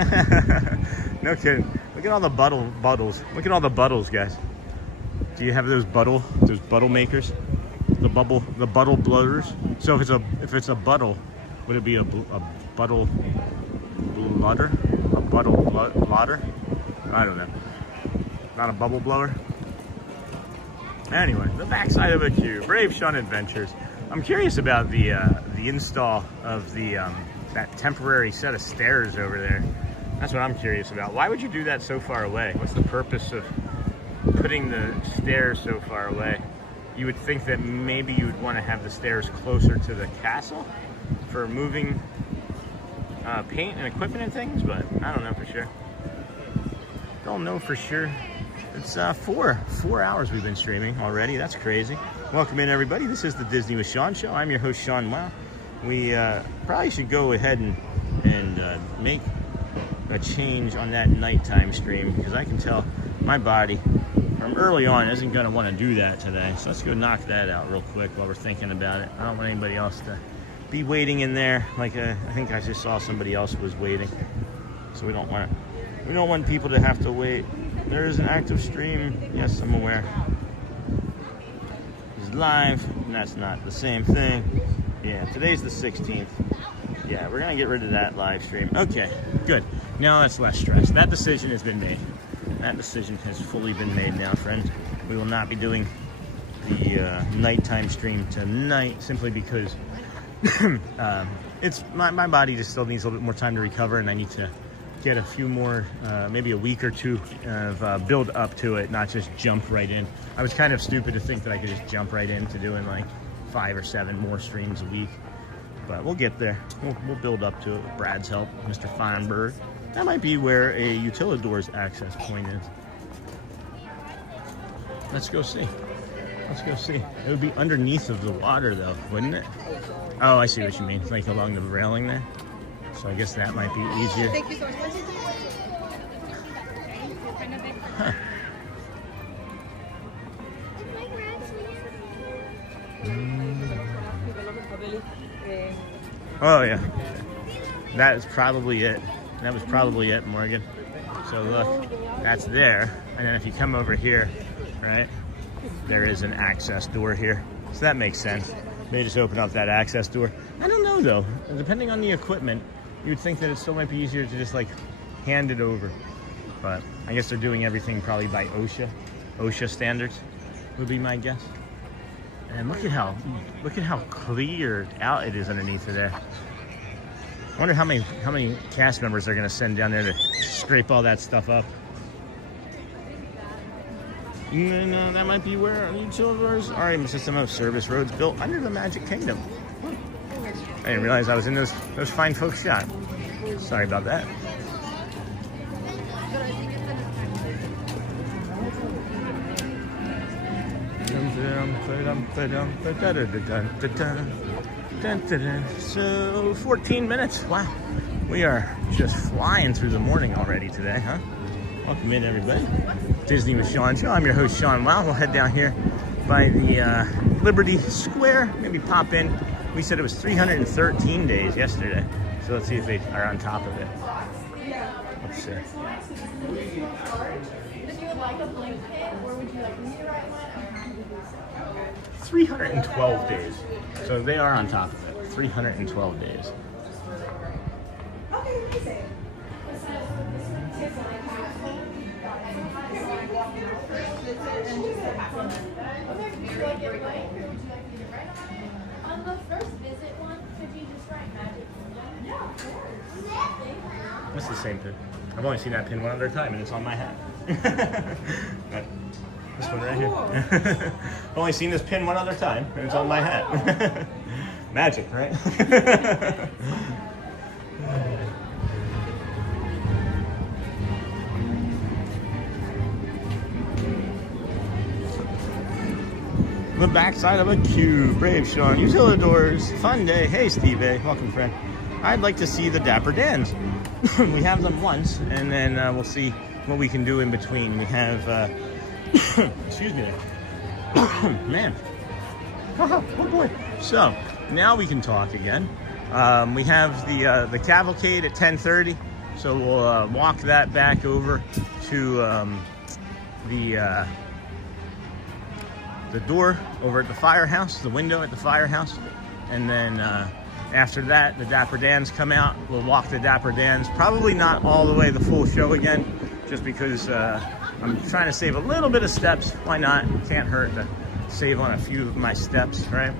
No kidding. Look at all the buttles. Look at all the buttles, guys. Do you have those buttle makers? The buttle blowers. So if it's a buttle, would it be a buttle blotter? A buttle blotter? I don't know. Not a bubble blower. Anyway, the backside of a cube. Brave Sean Adventures. I'm curious about the install of the that temporary set of stairs over there. That's what I'm curious about. Why would you do that so far away? What's the purpose of putting the stairs so far away? you would think that maybe you would want to have the stairs closer to the castle for moving paint and equipment and things, but I don't know for sure. Don't know for sure. It's 4 hours we've been streaming already. That's crazy. Welcome in, everybody. This is the Disney with Sean show. I'm your host, Sean Wow. We probably should go ahead and make a change on that nighttime stream, because I can tell my body from early on isn't going to want to do that today. So let's go knock that out real quick while we're thinking about it. I don't want anybody else to be waiting in there. Like I think I just saw somebody else was waiting. So we don't want people to have to wait. There is an active stream. Yes, I'm aware. It's live, and that's not the same thing. Yeah, today's the 16th. Yeah, we're gonna get rid of that live stream. Okay, good. Now that's less stress. That decision has been made. That decision has fully been made now, friends. We will not be doing the nighttime stream tonight, simply because it's my body just still needs a little bit more time to recover, and I need to get a few more, maybe a week or two of build up to it, not just jump right in. I was kind of stupid to think that I could just jump right into doing like 5 or 7 more streams a week, but we'll get there. We'll build up to it with Brad's help, Mr. Feinberg. That might be where a Utilidor's access point is. Let's go see. Let's go see. It would be underneath of the water though, wouldn't it? Oh, I see what you mean. It's like along the railing there. So I guess that might be easier. Thank you so much. Huh. Oh yeah, that is probably it. That was probably it, Morgan. So look, that's there, and then if you come over here, right, there is an access door here. So that makes sense. They just open up that access door. I don't know though, depending on the equipment, you would think that it still might be easier to just like hand it over. But I guess they're doing everything probably by OSHA standards would be my guess. And look at how cleared out it is underneath of there. I wonder how many cast members they're gonna send down there to scrape all that stuff up. And that might be where Utilidor's RM system of service roads built under the Magic Kingdom. I didn't realize I was in those fine folks' shot. Sorry about that. So 14 minutes. Wow, we are just flying through the morning already today, huh? Welcome in, everybody. Disney with Sean show. I'm your host, Sean Wow. We'll head down here by the Liberty Square. Maybe pop in. We said it was 313 days yesterday, so let's see if they are on top of it. Let's see. 312 days. So they are on top of it. 312 days. Okay, amazing. On the first visit one, could you just write Magic Kingdom? Yeah, of course. That's the same pin. I've only seen that pin one other time, and it's on my hat. This one right here. I've only seen this pin one other time, and it's on my hat. Magic, right? The backside of a cube. Brave Sean. Utilidor's. Fun day. Hey, Steve A. Welcome, friend. I'd like to see the Dapper Dans. We have them once, and then we'll see what we can do in between. We have, excuse me there. Man. Oh boy. So, now we can talk again. We have the cavalcade at 10:30, so we'll walk that back over to the door over at the firehouse, the window at the firehouse, and then after that, the Dapper Dans come out. We'll walk the Dapper Dans, probably not all the way the full show again, just because I'm trying to save a little bit of steps. Why not? Can't hurt to save on a few of my steps, right?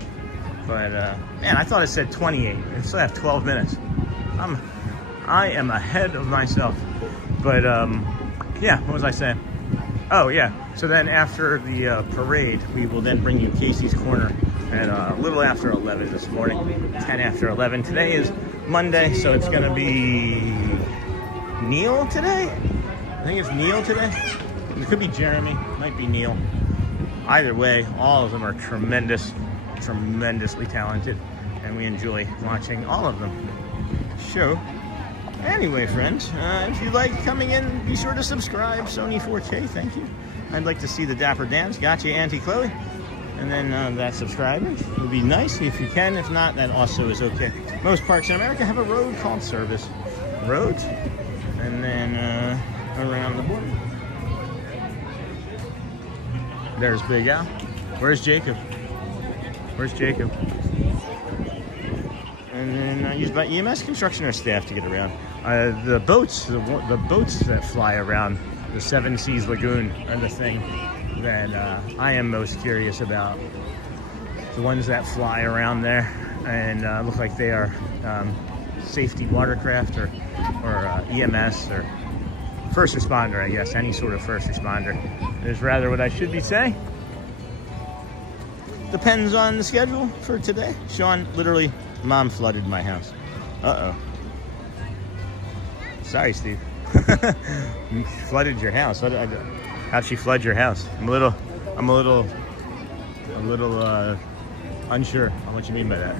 But man, I thought it said 28. I still have 12 minutes. I am ahead of myself. But yeah, what was I saying? Oh yeah, so then after the parade, we will then bring you Casey's Corner at a little after 11 this morning, 10 after 11. Today is Monday, so it's gonna be Neil today? I think it's Neil today. It could be Jeremy, might be Neil. Either way, all of them are tremendously talented, and we enjoy watching all of them. So, anyway, friends, if you like coming in, be sure to subscribe. Sony 4K, thank you. I'd like to see the Dapper Dans. Gotcha, Auntie Chloe. And then that subscribing would be nice if you can. If not, that also is okay. Most parks in America have a road called service roads. And then around the border, there's Big Al. Where's Jacob? Where's Jacob? And then used by EMS construction or staff to get around. The boats that fly around the Seas Lagoon are the thing that I am most curious about. The ones that fly around there and look like they are safety watercraft or EMS or first responder, I guess, any sort of first responder is rather what I should be saying. Depends on the schedule for today. Sean, literally, Mom flooded my house. Uh-oh. Sorry, Steve. Flooded your house. How'd she flood your house? I'm a little unsure on what you mean by that.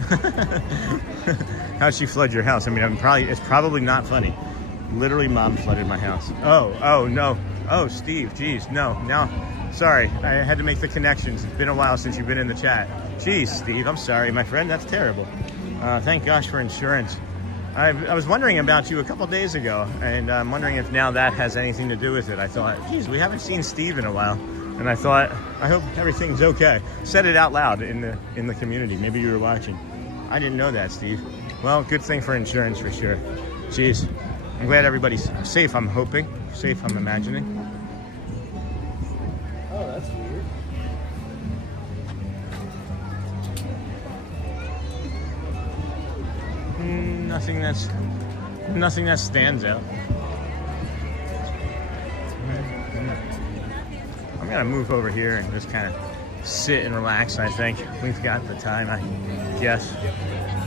How'd she flood your house? I mean, it's probably not funny. Literally, Mom flooded my house. Oh, no. Oh, Steve, geez, no. Now, sorry, I had to make the connections. It's been a while since you've been in the chat. Geez, Steve, I'm sorry, my friend. That's terrible. Thank gosh for insurance. I was wondering about you a couple days ago, and I'm wondering if now that has anything to do with it. I thought, geez, we haven't seen Steve in a while, and I thought, I hope everything's okay. Said it out loud in the community. Maybe you were watching. I didn't know that, Steve. Well, good thing for insurance for sure. Jeez, I'm glad everybody's safe. I'm hoping safe. I'm imagining. Oh, that's weird. Nothing that stands out. I'm gonna move over here and just kind of sit and relax. I think we've got the time, I guess,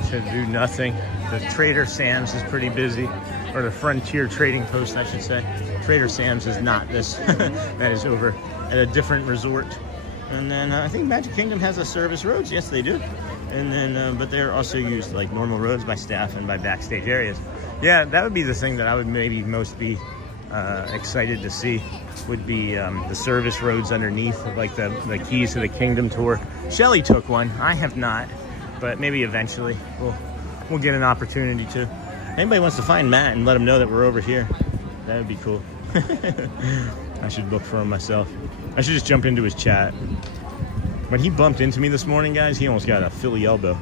to do nothing. The Trader Sam's is pretty busy, or the Frontier Trading Post, I should say. Trader Sam's is not this. That is over at a different resort. And then I think Magic Kingdom has a service roads. Yes, they do. And then, but they're also used like normal roads by staff and by backstage areas. Yeah, that would be the thing that I would maybe most be excited to see, would be the service roads underneath, like the Keys to the Kingdom tour. Shelly took one. I have not, but maybe eventually we'll get an opportunity to. Anybody wants to find Matt and let him know that we're over here, that would be cool. I should look for him myself. I should just jump into his chat. When he bumped into me this morning, guys, he almost got a Philly elbow.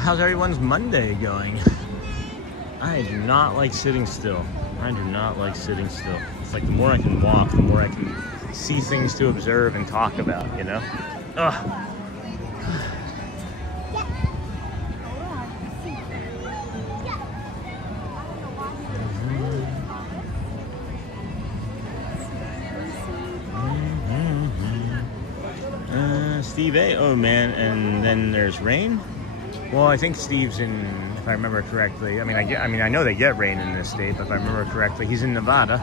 How's everyone's Monday going? I do not like sitting still. I do not like sitting still. It's like the more I can walk, the more I can see things to observe and talk about, you know? Ugh. Steve A. Oh man, and then there's rain. Well, I think Steve's in, if I remember correctly. I mean, I know they get rain in this state, but if I remember correctly, he's in Nevada.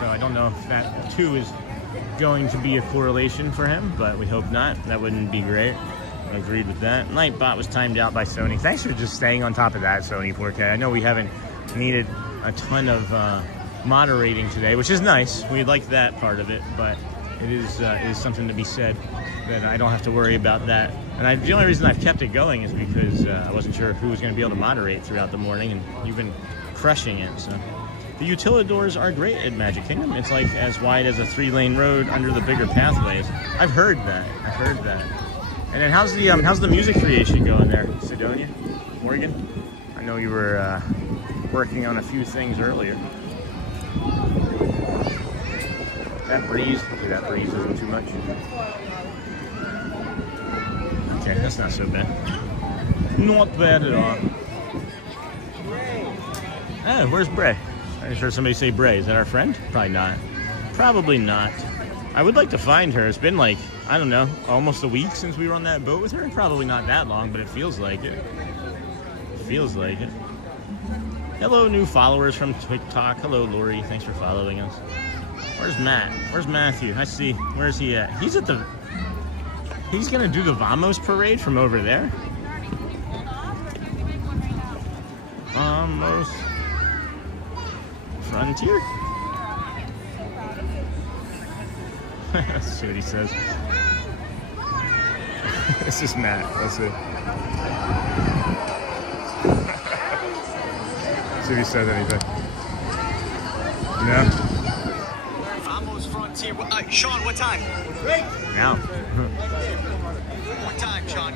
So I don't know if that too is going to be a correlation for him, but we hope not. That wouldn't be great. I agreed with that. Nightbot was timed out by Sony. Thanks for just staying on top of that, Sony 4K. I know we haven't needed a ton of moderating today, which is nice. We like that part of it, but it is something to be said that I don't have to worry about that. And the only reason I've kept it going is because I wasn't sure who was going to be able to moderate throughout the morning, and you've been crushing it. So The utilidors are great at Magic Kingdom. It's like as wide as a 3-lane road under the bigger pathways. I've heard that. And then how's the music creation going there, Sidonia? Morgan? I know you were working on a few things earlier. That breeze isn't too much. Okay, that's not so bad. Not bad at all. Oh, where's Bray? I just heard somebody say Bray. Is that our friend? Probably not. Probably not. I would like to find her. It's been like, I don't know, almost a week since we were on that boat with her. Probably not that long, but it feels like it. Hello, new followers from TikTok. Hello, Lori. Thanks for following us. Where's Matt? Where's Matthew? I see. Where's he at? He's gonna do the Vamos parade from over there. Vamos Frontier? Let's see what he says. This is Matt. Let's see. See if he says anything. No? Vamos Frontier. Sean, what time? Now. What time, Sean?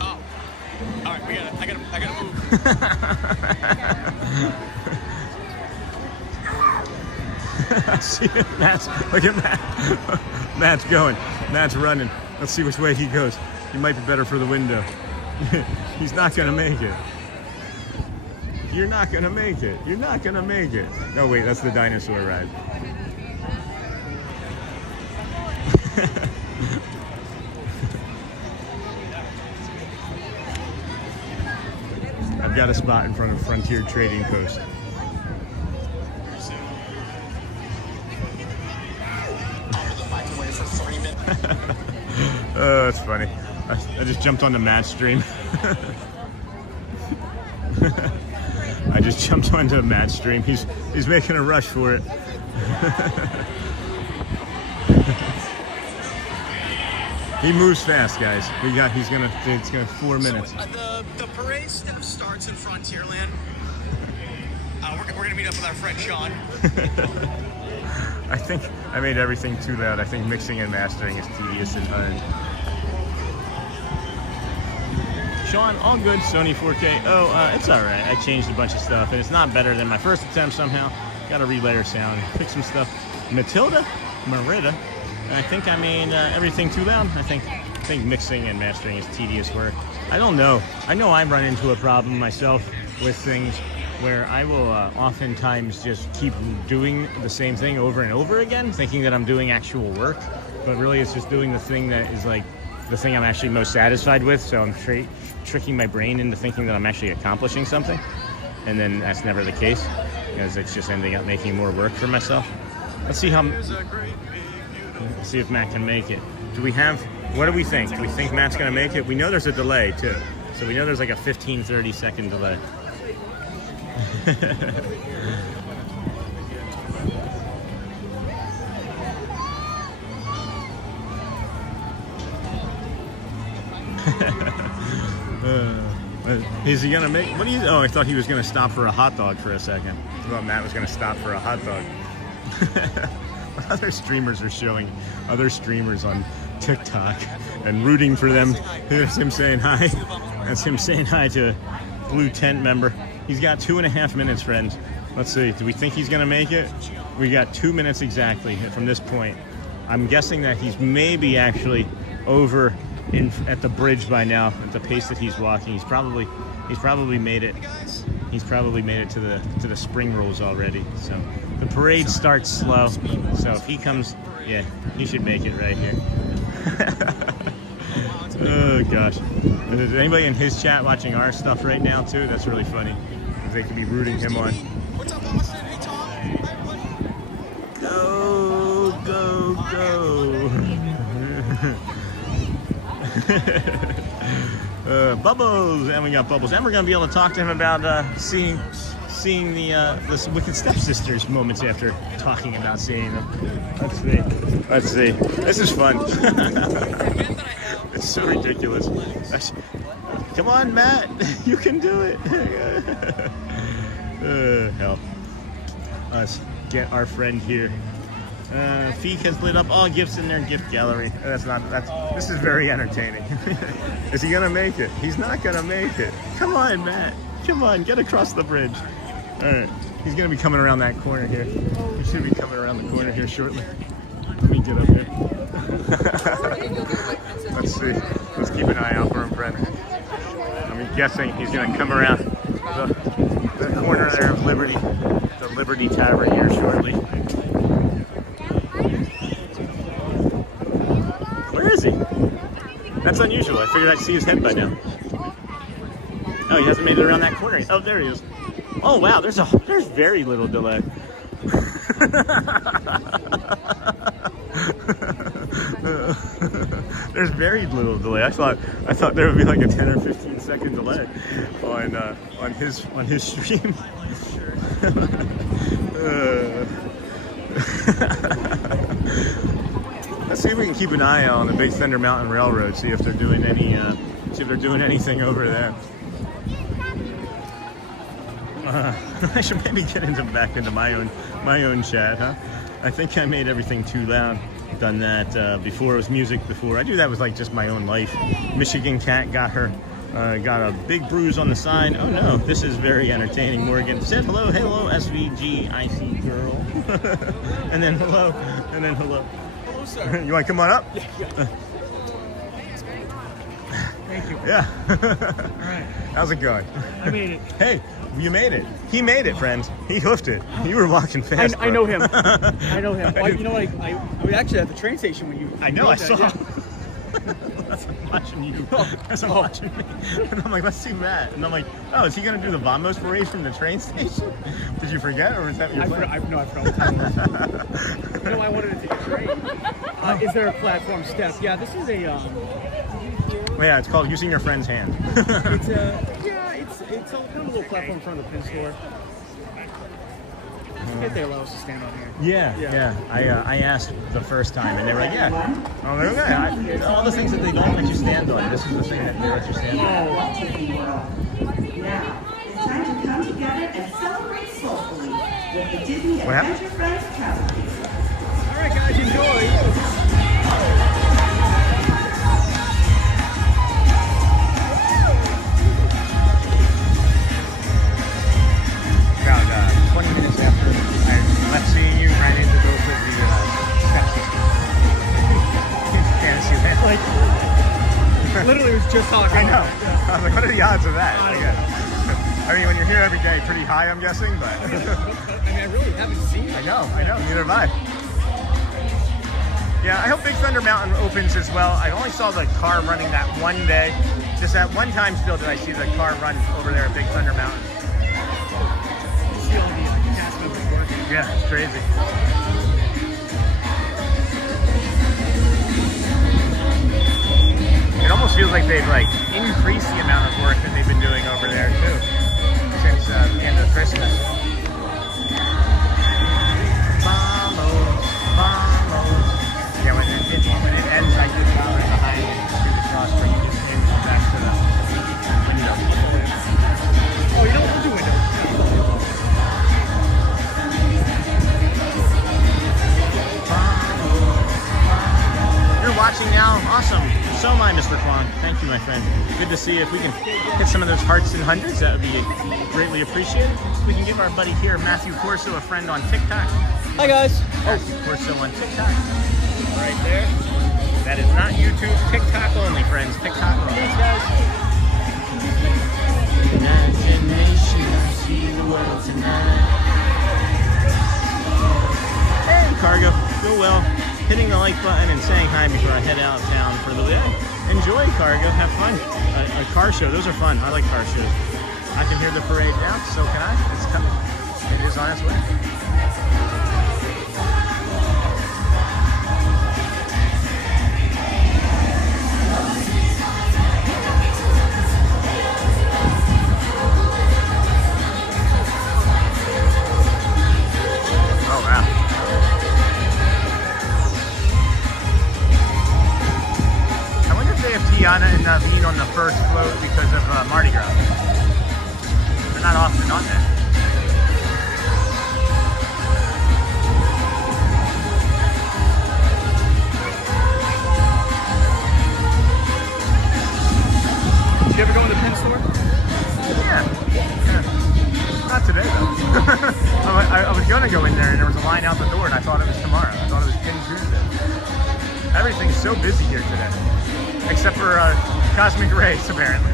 Oh. All right, I gotta move. See Matt's, look at Matt. Matt's going. Matt's running. Let's see which way he goes. He might be better for the window. He's not gonna make it. You're not gonna make it. You're not gonna make it. No, wait, that's the dinosaur ride. I've got a spot in front of Frontier Trading Post. Oh, that's funny. I just jumped onto Matt's stream. I just jumped onto Matt's stream. He's making a rush for it. He moves fast, guys. It's gonna 4 minutes. So, the parade stuff starts in Frontierland. We're gonna meet up with our friend Sean. I think I made everything too loud. I think mixing and mastering is tedious and Sean, all good. Sony 4K. Oh, it's all right. I changed a bunch of stuff, and it's not better than my first attempt somehow. Got to relayer sound, fix some stuff. Merida. I think I made everything too loud. I think mixing and mastering is tedious work. I don't know. I know I run into a problem myself with things where I will oftentimes just keep doing the same thing over and over again, thinking that I'm doing actual work, but really it's just doing the thing that is like the thing I'm actually most satisfied with. So I'm tricking my brain into thinking that I'm actually accomplishing something, and then that's never the case, because it's just ending up making more work for myself. Let's see if Matt can make it. What do we think? Do we think Matt's gonna make it? We know there's a delay too, so we know there's like a 15-30 second delay. Is he gonna make? Oh, I thought he was gonna stop for a hot dog for a second. I thought Matt was gonna stop for a hot dog. Other streamers are showing other streamers on TikTok and rooting for them. Here's him saying hi. That's him saying hi to a blue tent member. He's got 2.5 minutes, friends. Let's see. Do we think he's gonna make it? We got 2 minutes exactly from this point. I'm guessing that he's maybe actually over at the bridge by now at the pace that he's walking. He's probably made it. He's probably made it to the spring rolls already. So the parade starts slow. So if he comes, yeah, he should make it right here. Oh gosh. Is there anybody in his chat watching our stuff right now too? That's really funny. They could be rooting him on. Go, go, go. Bubbles, and we got Bubbles, and we're gonna be able to talk to him about seeing seeing the Wicked Stepsisters moments after talking about seeing them. Let's see. This is fun. It's so ridiculous. Come on, Matt. You can do it. Help us get our friend here. Feek has lit up all gifts in their gift gallery. This is very entertaining. Is he gonna make it? He's not gonna make it. Come on, Matt. Come on, get across the bridge. All right, he's gonna be coming around that corner here. He should be coming around the corner here shortly. Let me get up here. Let's see. Let's keep an eye out for him, friend. I'm guessing he's gonna come around the corner there of Liberty, the Liberty Tavern here shortly. Where is he? That's unusual. I figured I'd see his head by now. Oh, he hasn't made it around that corner. Oh, there he is. Oh wow, there's very little delay. There's very little delay. I thought there would be like a 10 or 15 second delay on his stream. Let's see if we can keep an eye out on the Big Thunder Mountain Railroad. See if they're doing anything over there. I should maybe get back into my own chat, huh? I think I made everything too loud. Done that before. It was music before. I do that with like just my own life. Michigan cat got a big bruise on the side. Oh no, this is very entertaining. Morgan said hello, SVG, IC girl. and then hello. Hello, sir. You want to come on up? Yeah. Thank you. Yeah. All right. How's it going? I made it. Hey, you made it. He made it, friends. He hoofed it. You were walking fast. I know him. I know him. You know what? I was actually at the train station when you. I know. I saw. Yeah. I'm watching you. As I'm watching me. And I'm like, let's see Matt. And I'm like, oh, is he going to do the Vamos parade from the train station? Did you forget, or was that your plan? I forgot. No, I wanted to take a train. Is there a platform step? Yeah, this is a. Oh, yeah, it's called using your friend's hand. It's all kind of a little platform in front of the pin store. I think they allow us to stand on here. Yeah. I asked the first time, and they were like, yeah. I'm like, okay. All the things that they don't let you stand on, this is the thing that they let you stand on. Walt Disney World. Now, it's time to come together and celebrate soulfully with the Disney Adventure Friends Travel. All right, guys, enjoy. About 20 minutes after I left seeing you, ran into both of the stepsisters. Fantasy land. Like, literally was just talking. I know. I was like, what are the odds of that? I mean, when you're here every day, pretty high, I'm guessing, but. I mean, I really haven't seen it. I know. Neither have I. Yeah, I hope Big Thunder Mountain opens as well. I only saw the car running that one day. Just that one time still did I see the car run over there at Big Thunder Mountain. Yeah, it's crazy. It almost feels like they've increased the amount of work that they've been doing over there too since the end of Christmas. Vamos. Yeah, when it ends, I get down right behind you through the crossbreak, you just in back to the window. Oh, you don't want to do window. You're watching now? Awesome. So am I, Mr. Kwon. Thank you, my friend. Good to see you. If we can hit some of those hearts and hundreds, that would be greatly appreciated. We can give our buddy here, Matthew Corso, a friend on TikTok. Hi, guys. Matthew Corso on TikTok. Right there. That is not YouTube. TikTok only, friends. TikTok only. Thanks, guys. Imagination, I see the world tonight. Hey, Cargo. Go well. Hitting the like button and saying hi before I head out of town for the day. Enjoy, Cargo. Have fun. A car show. Those are fun. I like car shows. I can hear the parade now. So can I. It's coming. It is on its way. Tiana and Naveen on the first float because of Mardi Gras. They're not often on there. Did you ever go in the pin store? Yeah. Not today though. I was gonna go in there and there was a line out the door and I thought it was tomorrow. I thought it was Pin Tuesday. Everything's so busy here today. Except for Cosmic Rays, apparently.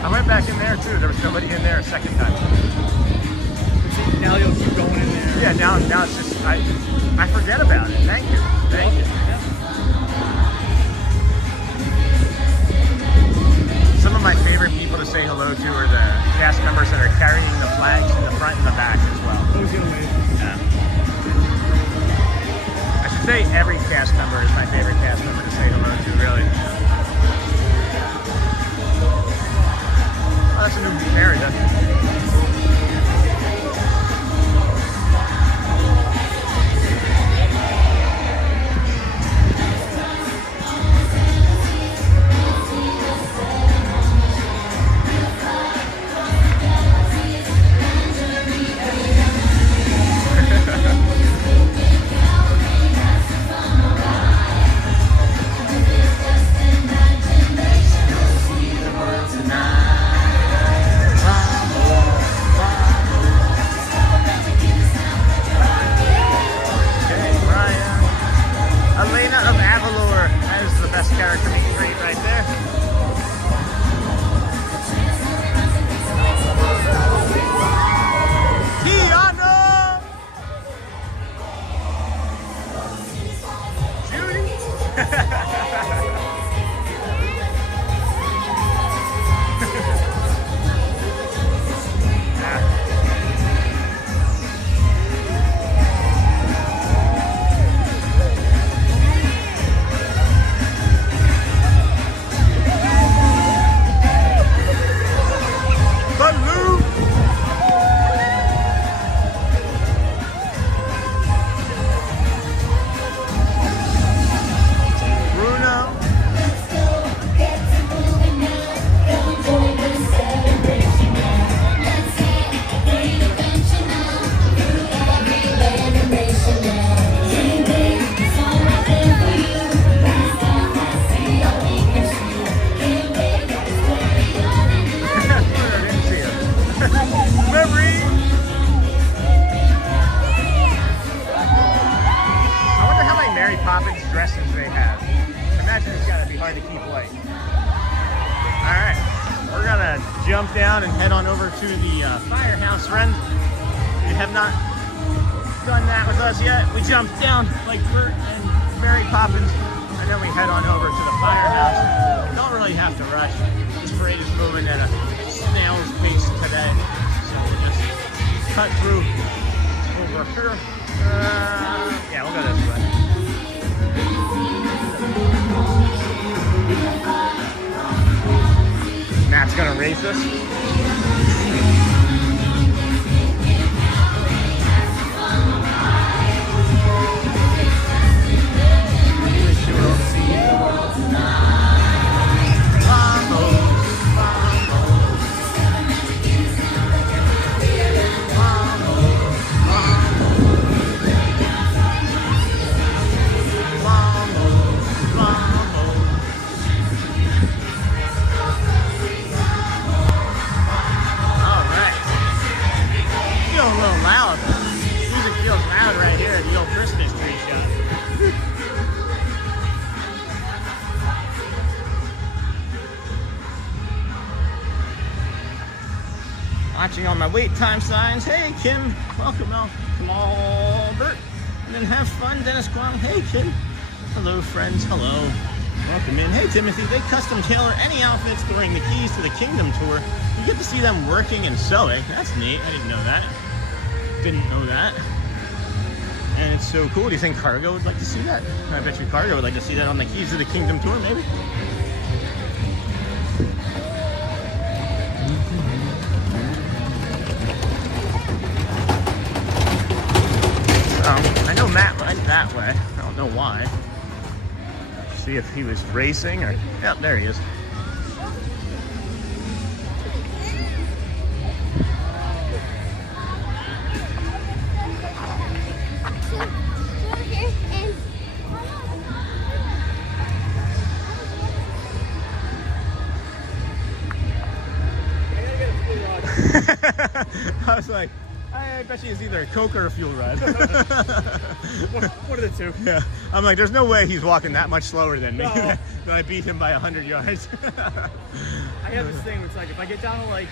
I went back in there too. There was nobody in there a second time. Now you'll keep going in there. Yeah, now it's just, I forget about it. Thank you. Thank you. Some of my favorite people to say hello to are the cast members that are carrying the flags in the front and the back as well. Who's gonna win? Yeah. I should say every cast member is my favorite cast member to say hello to, really. Oh, that's a new area. Jump down and head on over to the firehouse, friend. If you have not done that with us yet, we jump down like Bert and Mary Poppins, and then we head on over to the firehouse. Don't really have to rush. This parade is moving at a snail's pace today, so we'll just cut through over here. Yeah, we'll go this way. Matt's gonna race us. Watching on my wait time signs. Hey Kim, welcome Albert. And then have fun, Dennis Kwong. Hey Kim. Hello friends, hello. Welcome in. Hey Timothy, they custom tailor any outfits during the Keys to the Kingdom tour. You get to see them working and sewing. That's neat. I didn't know that. Didn't know that. And it's so cool. Do you think Cargo would like to see that? I bet you Cargo would like to see that on the Keys to the Kingdom tour, maybe. I know Matt went that way. I don't know why. See if he was racing or... Yeah, there he is. I was like, I bet you it's either a Coke or a fuel rod. one of the two. Yeah. I'm like, there's no way he's walking that much slower than me. No. That I beat him by 100 yards. I have this thing where it's like, if I get down to like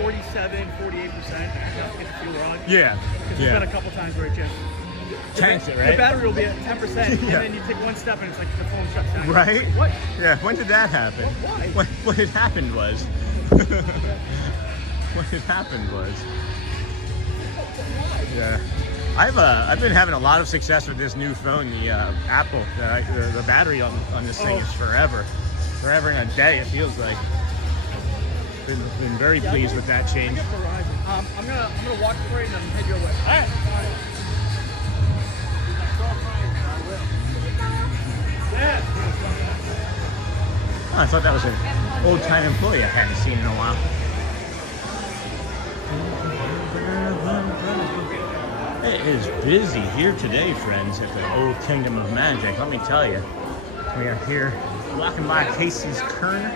47, 48%, I have to get the fuel rod. Yeah. Because there's been a couple times where it just tanks it, right? The battery will be at 10%, and then you take one step and it's like the phone shuts down. Right? Like, what? Yeah, when did that happen? Why? What had happened was... what had happened was... Yeah. I've been having a lot of success with this new phone, the Apple. The battery on this thing is forever and a day, it feels like. Been very pleased with that change. I'm gonna walk the parade and then head your way. All right. Oh, I thought that was an old-time employee I hadn't seen in a while. It is busy here today, friends, at the Old Kingdom of Magic. Let me tell you, we are here walking by Casey's Corner.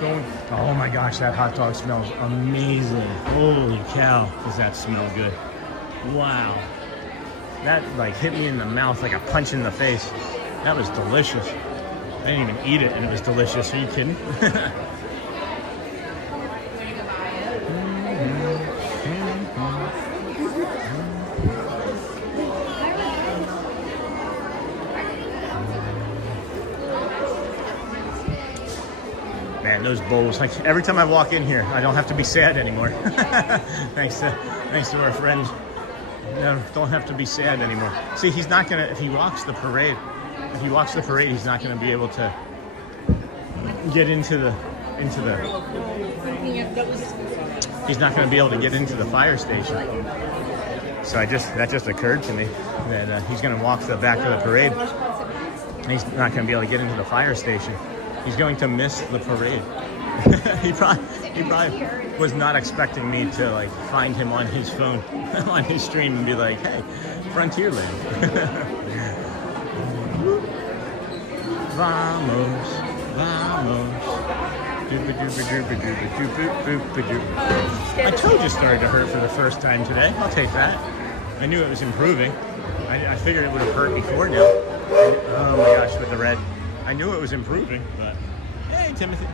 Going, oh my gosh, that hot dog smells amazing. Holy cow, does that smell good. Wow. That like hit me in the mouth like a punch in the face. That was delicious. I didn't even eat it and it was delicious. Are you kidding? Man, those bowls, like every time I walk in here, I don't have to be sad anymore. thanks to our friend. No, don't have to be sad anymore. See, he's not gonna, if he walks the parade, he's not gonna be able to get into the, he's not gonna be able to get into the fire station. So that just occurred to me that he's gonna walk the back of the parade. And he's not gonna be able to get into the fire station. He's going to miss the parade. he probably was not expecting me to like find him on his phone, on his stream, and be like, "Hey, Frontierland." Vamos, vamos. My toe just started to hurt for the first time today. I'll take that. I knew it was improving. I figured it would have hurt before now. Oh my gosh, with the red. I knew it was improving, but hey, Timothy,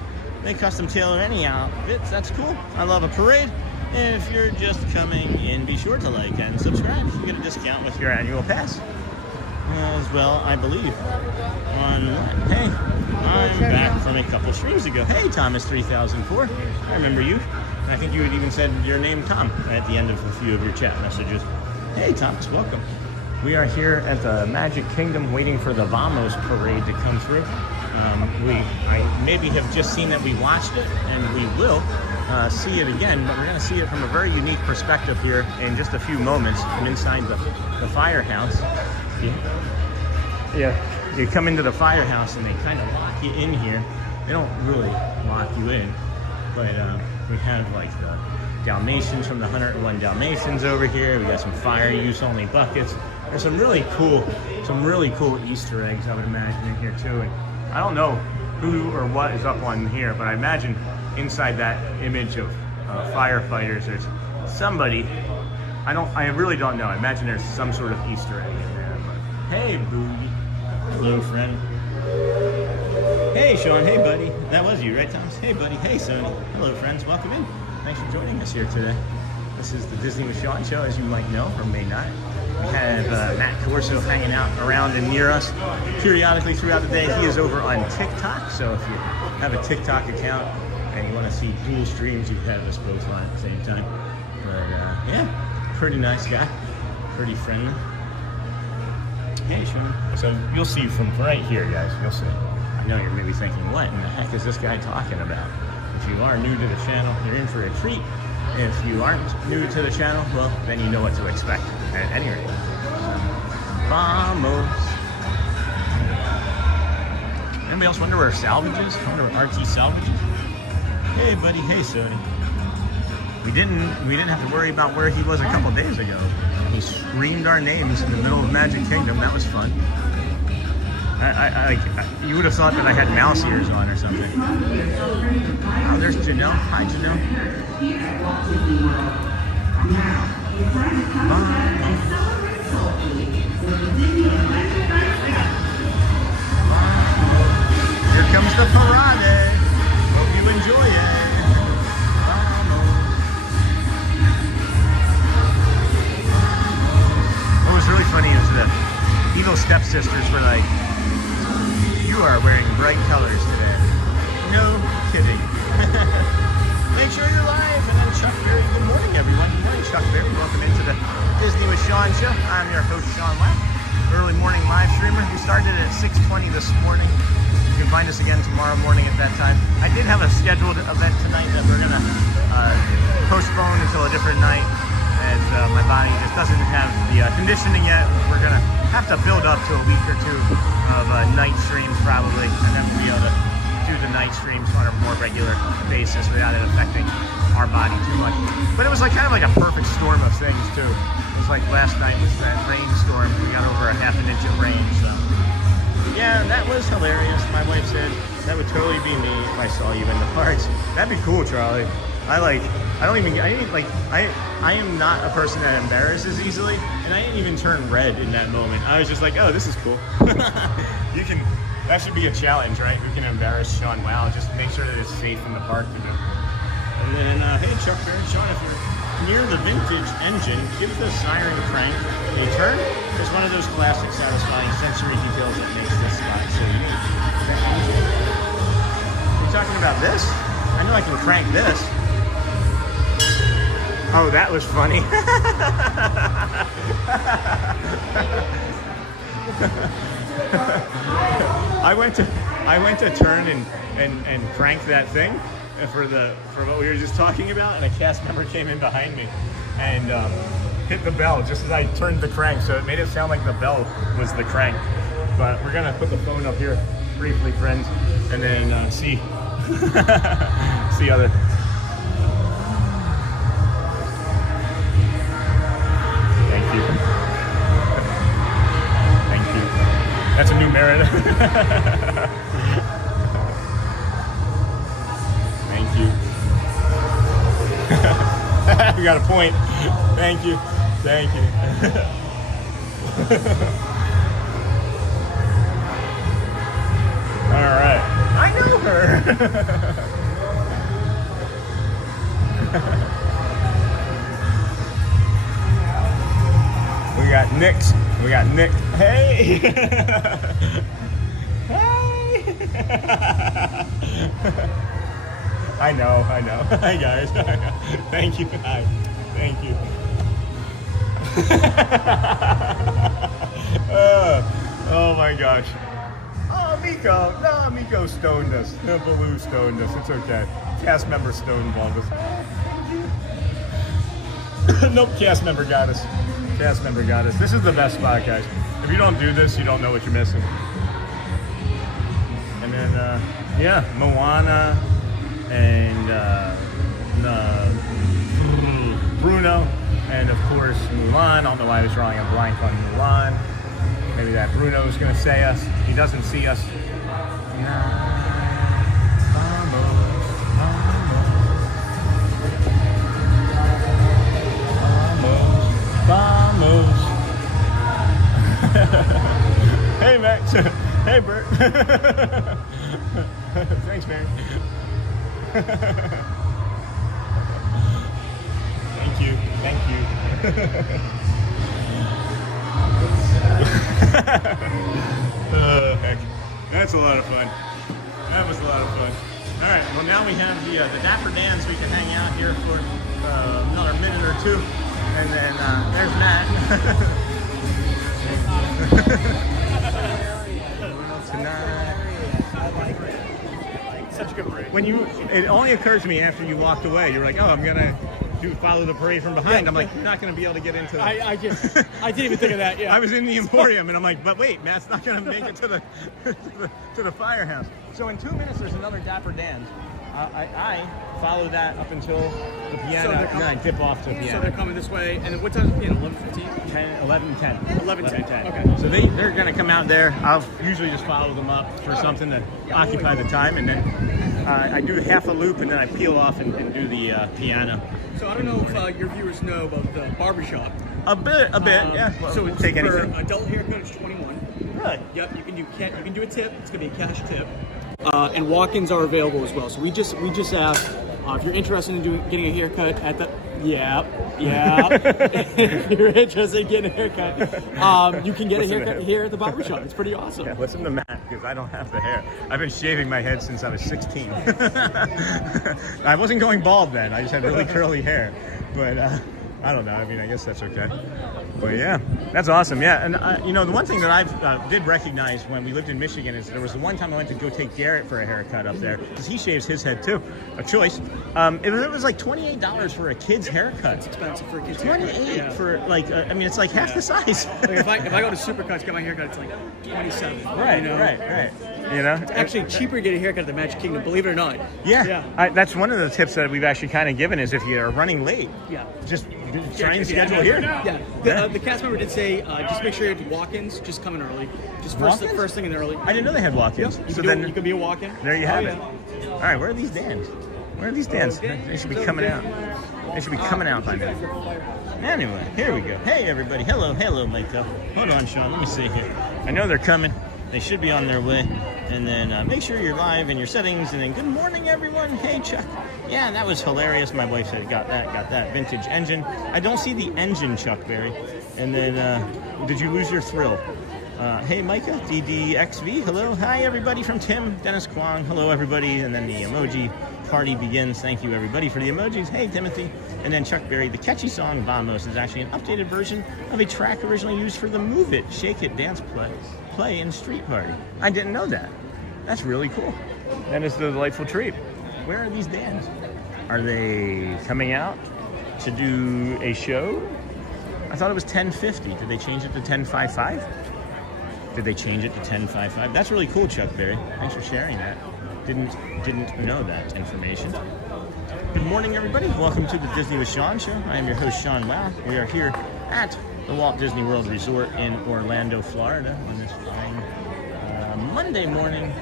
they custom tailor any outfits. That's cool. I love a parade. And if you're just coming in, be sure to like and subscribe. You get a discount with your annual pass. As well, I believe. Hey, I'm back from a couple streams ago. Hey, Thomas3004. I remember you. I think you had even said your name, Tom, at the end of a few of your chat messages. Hey, Thomas, welcome. We are here at the Magic Kingdom waiting for the Vamos parade to come through. I maybe have just seen that we watched it, and we will see it again, but we're going to see it from a very unique perspective here in just a few moments from inside the firehouse. Yeah, you come into the firehouse and they kind of lock you in here. They don't really lock you in, but we have like the Dalmatians from the 101 Dalmatians over here. We got some fire use only buckets. There's some really cool Easter eggs, I would imagine, in here too. And I don't know who or what is up on here, but I imagine inside that image of firefighters, there's somebody. I really don't know. I imagine there's some sort of Easter egg in there. But hey, Boogie. Hello, friend. Hey, Sean. Hey, buddy. That was you, right, Thomas? Hey, buddy. Hey, Sony. Hello, friends. Welcome in. Thanks for joining us here today. This is the Disney with Sean show, as you might know or may not. We have Matt Corso hanging out around and near us periodically throughout the day. He is over on TikTok, so if you have a TikTok account and you want to see dual streams, you can have us both on at the same time. But yeah, pretty nice guy, pretty friendly. Hey, Sean. So you'll see from right here, guys. You'll see. I know you're maybe thinking, what in the heck is this guy talking about? If you are new to the channel, you're in for a treat. If you aren't new to the channel, well, then you know what to expect at any rate. Vamos. Anybody else wonder where Salvage is? I wonder where RT Salvage is. Hey, buddy. Hey, Sony. We didn't have to worry about where he was a couple days ago. He screamed our names in the middle of Magic Kingdom. That was fun. You would have thought that I had mouse ears on or something. Oh, there's Janelle. Hi, Janelle. Here comes the parade. Hope you enjoy it. What was really funny is the evil stepsisters were like, "You are wearing bright colors today." No kidding. Make sure you're live. And then Chuck Ferry. Good morning, everyone. Good morning, Chuck Ferry. Welcome into the Disney with Sean show. I'm your host, Sean Lapp, early morning live streamer. We started at 6:20 this morning. You can find us again tomorrow morning at that time. I did have a scheduled event tonight that we're gonna postpone until a different night, as my body just doesn't have the conditioning yet. We're gonna have to build up to a week or two of night streams probably, and then we'll be able to do the night streams on a more regular basis without it affecting our body too much. But it was like kind of like a perfect storm of things too. It was like last night was that rainstorm. We got over a half an inch of rain, so yeah, that was hilarious. My wife said that would totally be me if I saw you in the parks. That'd be cool, Charlie. I am not a person that embarrasses easily, and I didn't even turn red in that moment. I was just like, oh, this is cool. That should be a challenge, right? We can embarrass Sean Wow, just make sure that it's safe in the park to do. And then, hey, Chuck Ferry, Sean, if you're near the vintage engine, give the siren crank a turn. It's one of those classic, satisfying sensory details that makes this spot so unique. You talking about this? I know I can crank this. Oh, that was funny. I went to turn and crank that thing for what we were just talking about, and a cast member came in behind me and hit the bell just as I turned the crank, so it made it sound like the bell was the crank. But we're gonna put the phone up here briefly, friends, and then see other. Thank you. Thank you. That's a new merit. Thank you. You got a point. Thank you. Thank you. All right. I know her. We got Nick. We got Nick. Hey. Hey. I know. Hi guys. Thank you. Hi. Thank you. Oh my gosh. Oh, Miko. No, Miko stoned us. Baloo stoned us. It's okay. Cast member stoneballed us. Nope, cast member got us. Cast member got us. This is the best spot, guys. If you don't do this, you don't know what you're missing. And then, yeah, Moana and Bruno, and of course Mulan. I don't know why I was drawing a blank on Mulan. Maybe that Bruno's gonna say us. He doesn't see us. Vamos. Hey Max. Hey Bert. Thanks, man. Thank you. Heck. That's a lot of fun. That was a lot of fun. All right, well now we have the Dapper Dans. We can hang out here for another minute or two. And then there's Matt. Tonight. Such a good break. It only occurred to me after you walked away. You're like, oh, I'm gonna follow the parade from behind. I'm like, you're not going to be able to get into. I didn't even think of that. Yeah. I was in the Emporium, and I'm like, but wait, Matt's not going to make it to the to the firehouse. So in 2 minutes, there's another Dapper Dans. I follow that up until the piano, and then I dip off to the piano. So they're coming this way, and then what time is the piano? 11:15? 11:10. 11:10. Okay. So they're going to come out there. I'll usually just follow them up for something to occupy the time, and then I do half a loop, and then I peel off and do the piano. So I don't know if your viewers know about the barbershop. A bit, yeah. Well, So it's take for anything. adult haircut, it's 21. Really? Yep, you can do a tip. It's gonna be a cash tip. And walk-ins are available as well. So we just asked if you're interested in getting a haircut at the if you're interested in getting a haircut, you can get a haircut here at the barbershop. It's pretty awesome. Yeah, listen to Matt, because I don't have the hair. I've been shaving my head since I was 16. I wasn't going bald then. I just had really curly hair. But I don't know. I mean, I guess that's okay. But yeah, that's awesome. Yeah, and you know, the one thing that I did recognize when we lived in Michigan is there was the one time I went to go take Garrett for a haircut up there, because he shaves his head too. A choice. It was like $28 for a kid's haircut. It's expensive for a kid's 28 haircut. for like, I mean, it's like half the size. Like if I go to Supercuts, get my haircut, it's like 27. Right, you know? right. You know, it's actually cheaper to get a haircut at the Magic Kingdom, believe it or not. Yeah. That's one of the tips that we've actually kind of given is if you're running late, just try and schedule here. Yeah. The cast member did say just make sure you have walk-ins. Just come in early. Just first thing in early. I didn't know they had walk-ins. Yep. So You could be a walk-in. There you have it. All right, where are these Dans? Where are these Dans? They should be coming out. They should be coming out by now. Anyway, here we go. Hey, everybody. Hello, Michael. Hold on, Sean. Let me see here. I know they're coming. They should be on their way. And then make sure you're live in your settings. And then good morning, everyone. Hey, Chuck. Yeah, that was hilarious. My wife said, got that. Vintage engine. I don't see the engine, Chuck Berry. And then, did you lose your thrill? Hey, Micah, DDXV. Hello. Hi, everybody from Tim. Dennis Kwong. Hello, everybody. And then the emoji party begins. Thank you, everybody, for the emojis. Hey, Timothy. And then Chuck Berry. The catchy song Vamos is actually an updated version of a track originally used for the Move It, Shake It dance play in Street Party. I didn't know that. That's really cool. That is the delightful treat. Where are these Dans? Are they coming out to do a show? I thought it was 10:50. Did they change it to 10:55? Did they change it to 10:55? That's really cool, Chuck Berry. Thanks for sharing that. Didn't know that information. Good morning, everybody. Welcome to the Disney with Sean show. I am your host, Sean Wow. We are here at the Walt Disney World Resort in Orlando, Florida on this fine Monday morning,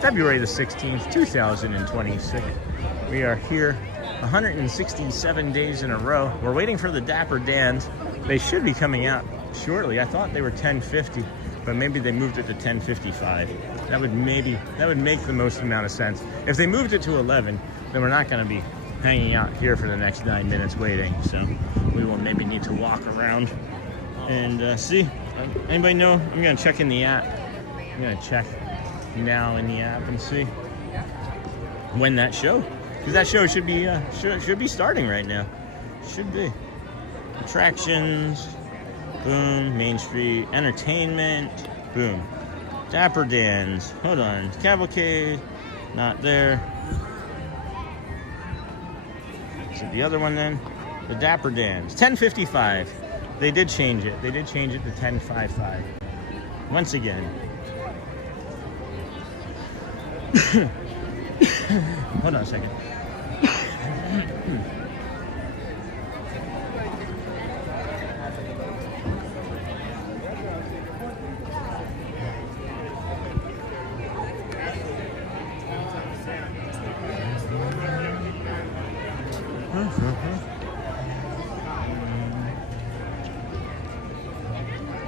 February the 16th, 2026. We are here 167 days in a row. We're waiting for the Dapper Dans. They should be coming out shortly. I thought they were 10:50, but maybe they moved it to 10:55. That would make the most amount of sense. If they moved it to 11, then we're not going to be hanging out here for the next 9 minutes waiting. So we will maybe need to walk around and see. Anybody know? I'm going to check in the app. I'm going to check now in the app and see when that show, because that show should be starting right now. Should be. Attractions, boom. Main Street Entertainment, boom. Dapper Dans, hold on. Cavalcade, not there. Is it the other one then? The Dapper Dans, 10:55. They did change it. They did change it to 10:55. Once again. Hold on a second.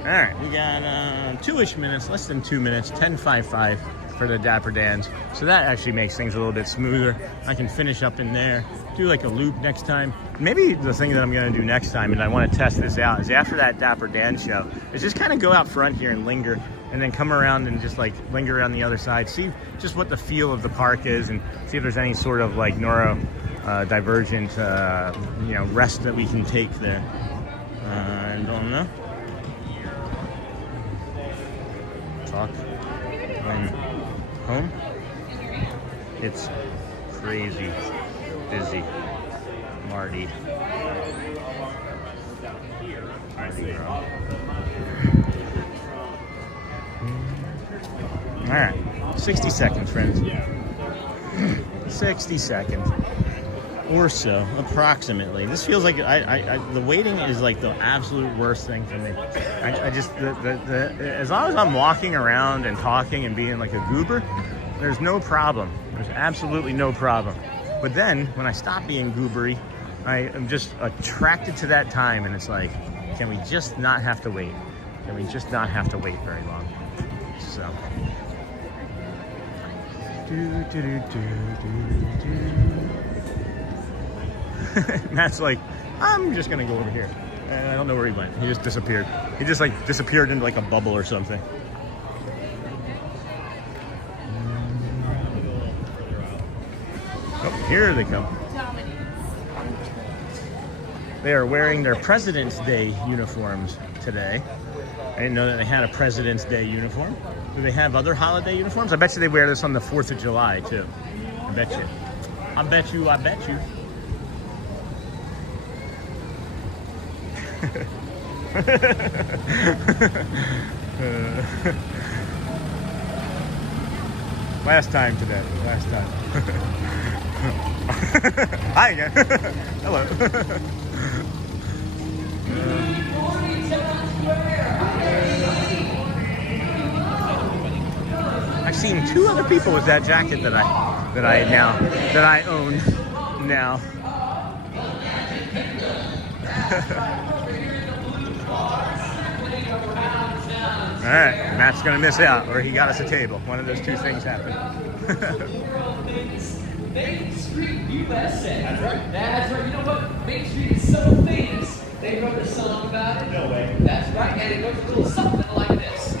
All right, we got 2-ish minutes, less than 2 minutes, 10:55 for the Dapper Dans. So that actually makes things a little bit smoother. I can finish up in there, do like a loop next time. Maybe the thing that I'm gonna do next time, and I wanna test this out, is after that Dapper Dans show, is just kind of go out front here and linger, and then come around and just like linger around the other side, see just what the feel of the park is, and see if there's any sort of like neurodivergent, rest that we can take there. I don't know. Talk. Home. It's crazy busy. Marty. All right, 60 seconds, friends. 60 seconds or so, approximately. This feels like the waiting is like the absolute worst thing for me. I just as long as I'm walking around and talking and being like a goober, there's no problem. There's absolutely no problem. But then when I stop being goobery, I am just attracted to that time, and it's like, can we just not have to wait? Can we just not have to wait very long? So. Matt's like, I'm just gonna go over here. And I don't know where he went. He just disappeared. He just like disappeared into like a bubble or something. Oh, here they come. They are wearing their President's Day uniforms today. I didn't know that they had a President's Day uniform. Do they have other holiday uniforms? I bet you they wear this on the 4th of July too. I bet you. I bet you. I bet you. Last time today. Last time. Hi again. Hello. I've seen 2 other people with that jacket that I own now. All right, Matt's gonna miss out, or he got us a table. One of those 2 things happened. Main Street, USA. That's right. That's right. You know what? Main Street is so famous. They wrote a song about it. No way. That's right. And it goes a little something like this.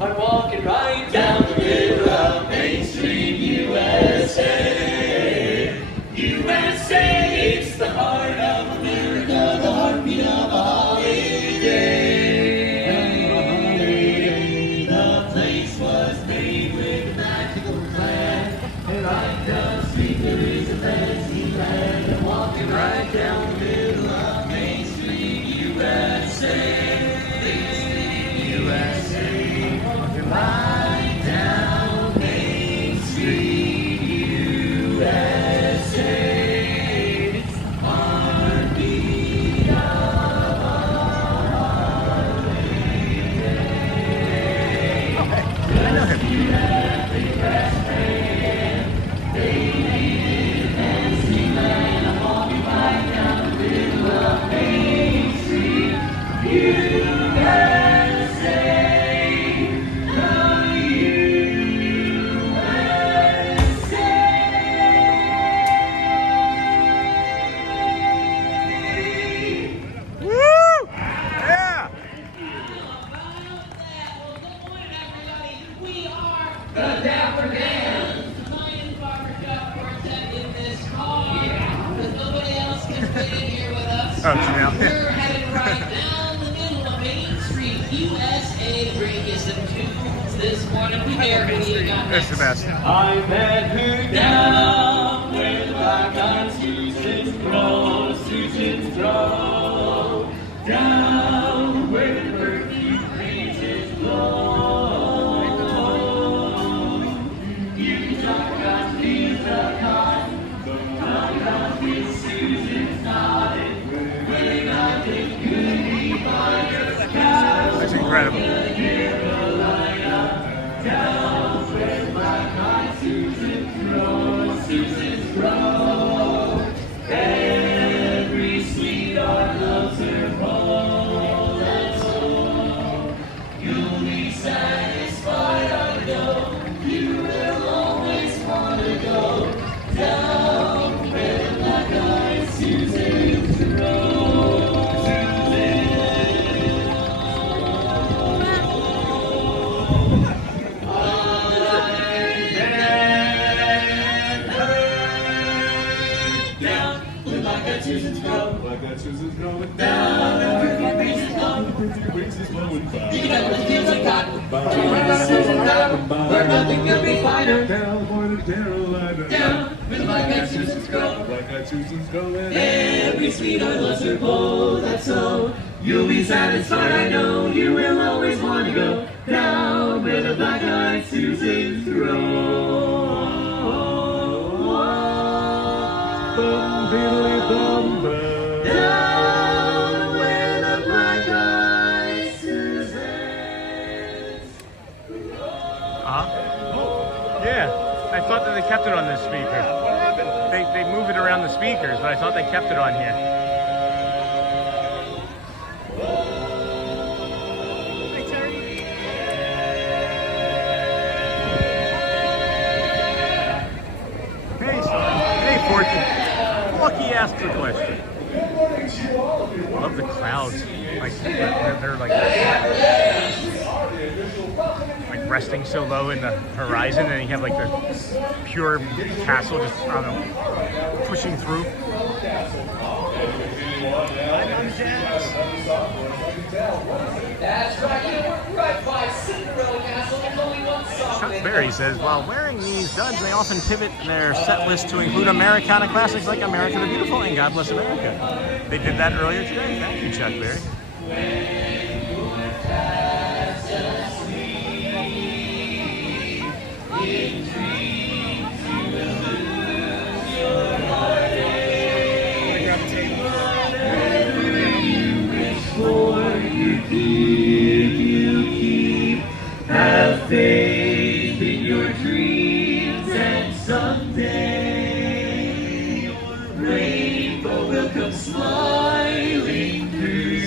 I'm walking right down the middle of Main Street, USA. USA, it's the heart of America, the heartbeat of a holiday. The place was made with a magical plan. And right down the street there is a fancy land. I'm walking right down the middle of Main Street, USA. Main Street, USA. Walking right down Main Street, USA. It's the heartbeat of I know him. The Dapper Dans. Lion Barbershop Quartet in this car. Because nobody else can fit in here with us. Oh, now. We're headed right down the middle of Main Street, USA. Bring you some tunes this morning. Prepare who you got That's next. the best. I met her down where the black-eyed Susans grow, Susans grow. Down where the perfume breezes blow. That's incredible. Every sweetheart loves her whole and soul. You'll be satisfied, I know. You will always want to go down where the black-eyed Susans grow. Susans grow, like that Susans growing down, and the breezes blow, the breezes blowing by. You can never feel like cotton. Where nothing could be finer. California Carolina. Down where the black-eyed Susans grow. Black-eyed Susans go in. Every sweetheart loves her beau, that's so. You'll be satisfied, I know. You will always want to go down where the black-eyed Susans grow. Down where the black-eyed Susans grow. Yeah, I thought that they kept it on this speaker. What happened? They move it around the speakers, but I thought they kept it on here. Hey, Forky. Lucky asked the question. Love the clouds. Like they're like resting so low in the horizon, and you have like the pure castle just, I don't know, pushing through. That's right, we're right by Cinderella Castle. There's only one song. Chuck Berry says, while wearing these duds, they often pivot their set list to include Americana classics like America the Beautiful and God Bless America. They did that earlier today. Thank you, Chuck Berry. Have faith in your dreams, and someday your rainbow will come smiling through.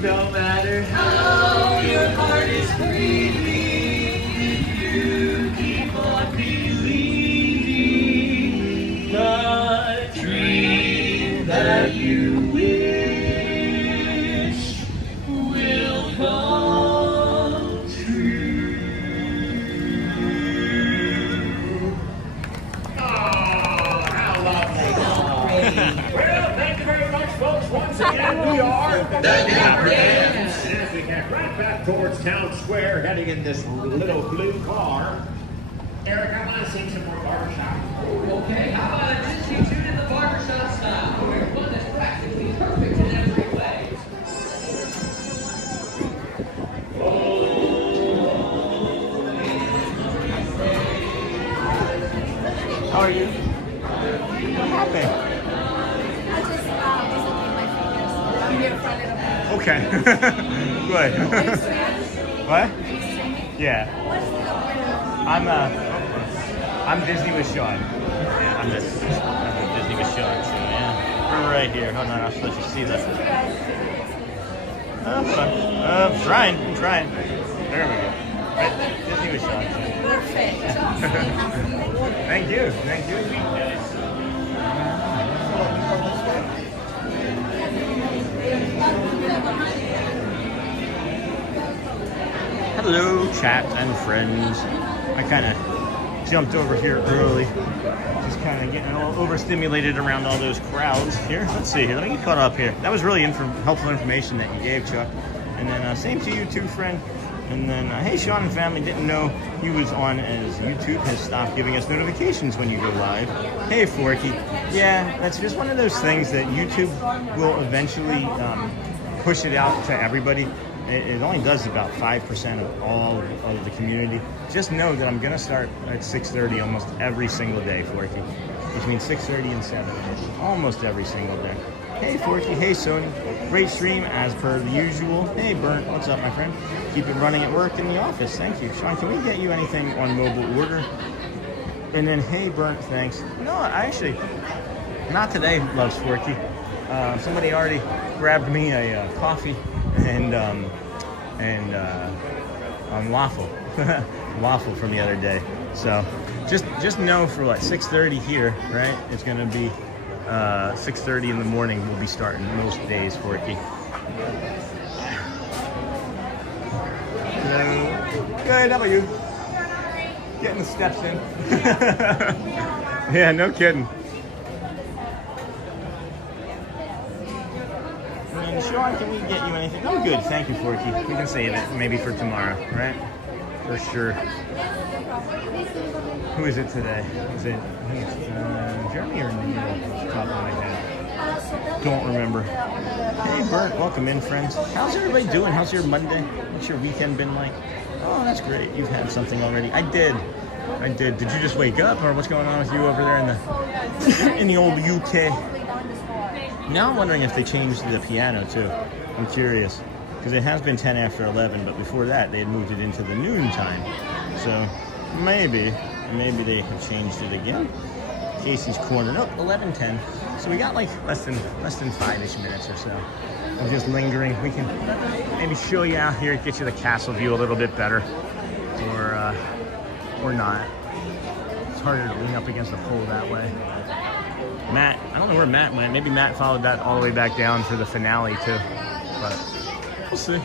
No matter how your heart is grieving, if you keep on believing, the dream that you wish will come. Well, thank you very much, folks. Once again, we are the Dapper Dans. As we head right back towards Town Square, heading in this little blue car. Eric, I want to sing some more barbershop. Okay, how about a Disney tune in the barbershop style? One that's practically perfect in every way. How are you? What happened? I just looking my fingers. I'm here in front of the Okay. Good. What? Yeah. I'm Disney with Sean. Yeah, I'm Disney with Sean. So yeah, we're right here. Hold on, I'll let you see that. I'm trying. There we go. Right, Disney with Sean. Perfect. Thank you. Hello, chat and friends. I kind of jumped over here early. Just kind of getting all overstimulated around all those crowds here. Let's see here. Let me get caught up here. That was really helpful information that you gave, Chuck. And then same to you too, friend. And then, hey, Sean and family, didn't know he was on as YouTube has stopped giving us notifications when you go live. Hey, Forky. Yeah, that's just one of those things that YouTube will eventually push it out to everybody. It only does about 5% of all of the community. Just know that I'm going to start at 6:30 almost every single day, Forky. Between 6:30 and 7. Almost every single day. Hey, Forky. Hey, Sony. Great stream, as per the usual. Hey, Burnt. What's up, my friend? Keep it running at work in the office. Thank you. Sean, can we get you anything on mobile order? And then, hey, Burnt, thanks. No, actually, not today, Loves Forky. Somebody already grabbed me a coffee and waffle. Waffle from the other day. So just know for like 6:30 here, right? It's going to be 6:30 in the morning. We'll be starting most days, Forky. Good, how about you? Getting the steps in. Yeah, no kidding. And And Sean, can we get you anything? Oh, good. Thank you, Forky. We can save it maybe for tomorrow, right? For sure. Who is it today? Is it Jeremy or Neil? Top of my head. Don't remember. Hey, Bert. Welcome in, friends. How's everybody doing? How's your Monday? What's your weekend been like? Oh, that's great. You've had something already. I did. Did you just wake up, or what's going on with you over there in the old UK? Now I'm wondering if they changed the piano too. I'm curious because it has been 10 after 11, but before that they had moved it into the noon time. So maybe they have changed it again. Casey's cornered up 11:10. So we got like less than 5-ish minutes or so of just lingering. We can maybe show you out here, get you the castle view a little bit better, or not. It's harder to lean up against the pole that way. Matt, I don't know where Matt went. Maybe Matt followed that all the way back down for the finale too. But we'll see.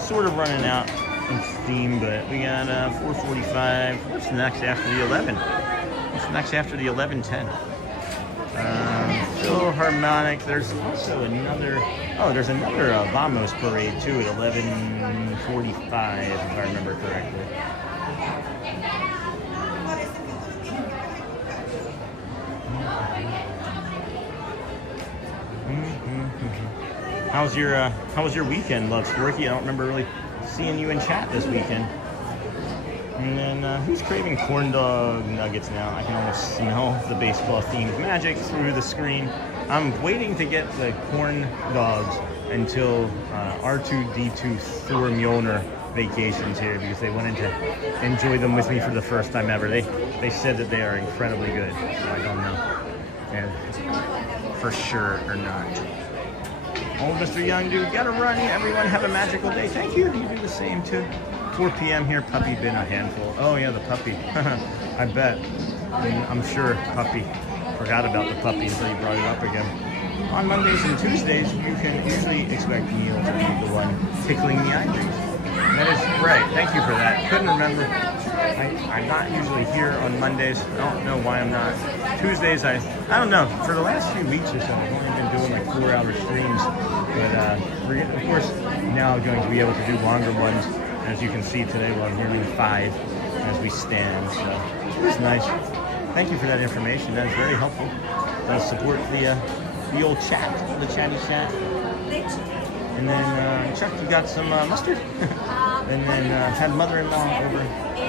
Sort of running out of steam, but we got 4:45. What's next after the 11? What's next after the 11:10? Philharmonic. There's also another. Oh, there's another Vamos parade too at 11:45, if I remember correctly. How was your weekend, Love Sporky? I don't remember really seeing you in chat this weekend. And then who's craving corn dog nuggets now? I can almost smell the baseball themed magic through the screen. I'm waiting to get the corn dogs until R2-D2 Thor Mjolnir vacations here because they wanted to enjoy them with me for the first time ever. They said that they are incredibly good, so I don't know for sure or not. Oh, Mr. Young Dude, gotta run. Everyone have a magical day. Thank you. You do the same too. 4 p.m. here. Puppy been a handful. Oh yeah, the puppy. I bet. I'm sure puppy. Forgot about the puppy until you brought it up again. On Mondays and Tuesdays, you can usually expect Neil to be the one tickling the ivories. That is right. Thank you for that. Couldn't remember. I'm not usually here on Mondays. I don't know why I'm not. Tuesdays, I don't know. For the last few weeks or so, I've only been doing like 4-hour streams. But we're, of course, now going to be able to do longer ones. As you can see today, we're nearly 5 as we stand. So it's nice. Thank you for that information. That is very helpful. Support the old chat, the chatty chat. And then Chuck, you got some mustard. And then had mother-in-law over.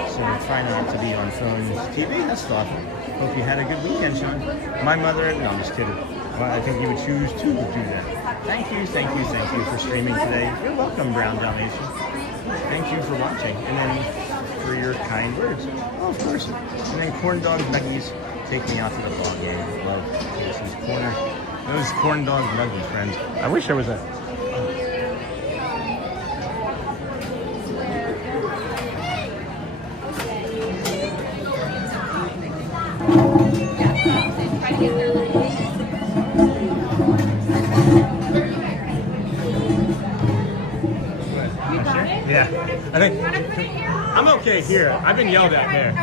So try not to be on phones, TV. That's thoughtful. Hope you had a good weekend, Sean. My mother, no, I'm just kidding. Well, I think you would choose to do that. Thank you for streaming today. You're welcome, Brown Dalmatian. Thank you for watching. And then for your kind words. Oh, of course. And then corn dog nuggies take me out to the ball game. Love Casey's corner. Those corn dog nuggies, friends. I wish there was a... Yeah, I think I'm okay here. I've been yelled at there.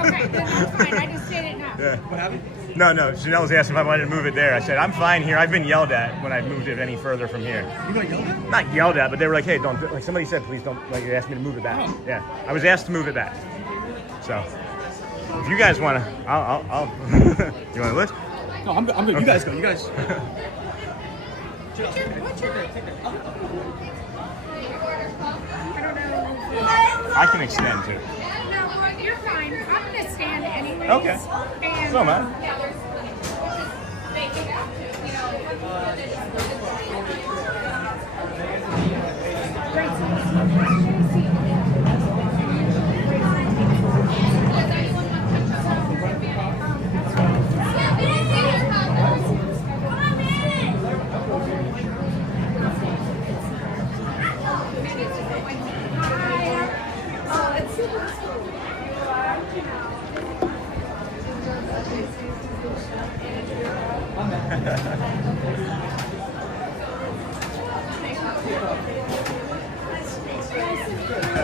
Okay, then that's fine. I just didn't know. Yeah. What happened? No. Janelle was asking if I wanted to move it there. I said I'm fine here. I've been yelled at when I moved it any further from here. You got yelled at? Not yelled at, but they were like, "Hey, don't." Like somebody said, "Please don't." Like they asked me to move it back. Oh. Yeah, I was asked to move it back. So if you guys want to, I'll. You want to lift? No, I'm good. Okay. You guys go. You guys. What's your I can extend too. No, you're fine. I'm gonna stand anyways. Okay. And, So am I.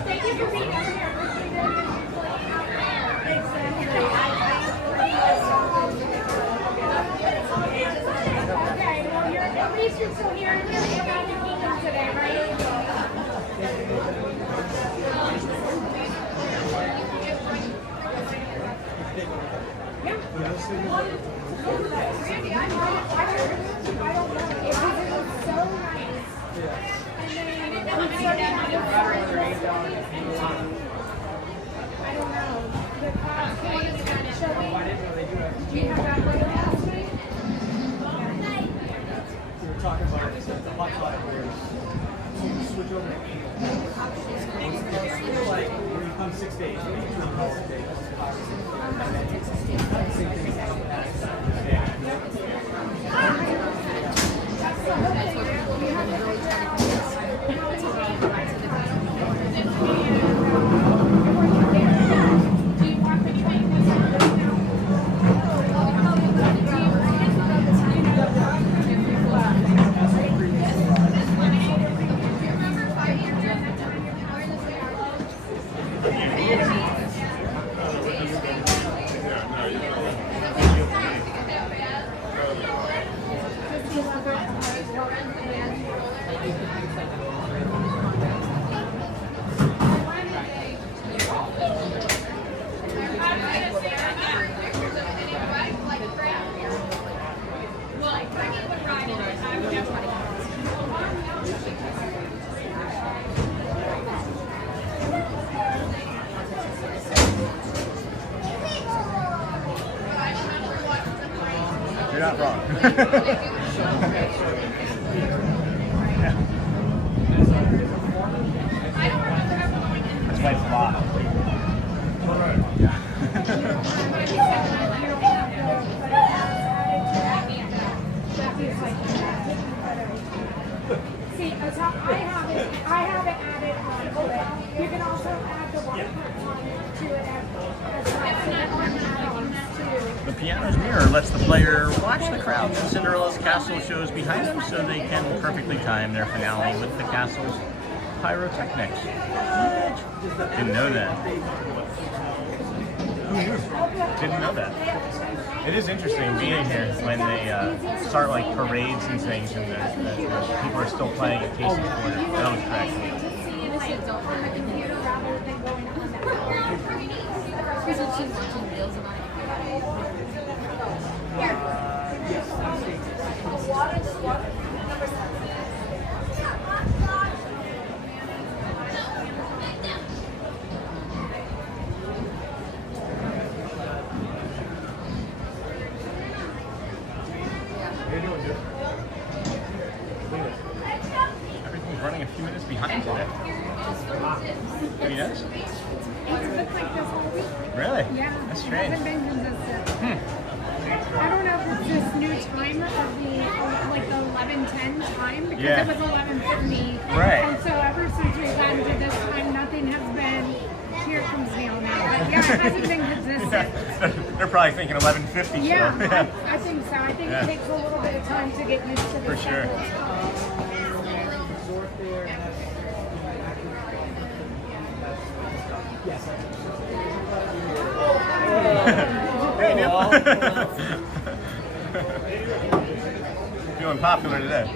Thank you for being here. you're still here, you're going to be about your kingdom today, right? Randy, I don't know. It was so nice. And then we started having I don't know. The crowd came and showing. Do you have that weather last night? We were talking about the hot pot where you switch over to 8. It's like when you come 6 days, you can come 6 days. You're not wrong. That's why it's lot. See, I have it added on. You can also add the water to it as The piano's mirror lets the player watch the crowd when Cinderella's castle shows behind them so they can perfectly time their finale with the castle's pyrotechnics. Didn't know that. Didn't know that. It is interesting being here when they start like parades and things and the people are still playing at Casey's Corner. That was correct. Everything's running a few minutes behind today. Maybe yes? It's been like this whole week. Really? Yeah. That's strange. It hasn't been consistent. I don't know if it's this new timer of the, like the 11:10 time, because Yeah. it was 11:50. Right. And so ever since we've gotten to this time, nothing has been, here comes Neil now. But yeah, it hasn't been consistent. They're probably thinking 11:50 Yeah, still. I think so. I think Yeah. it takes a little bit of time to get used to the For sure. Hey, Neil. Feeling popular today.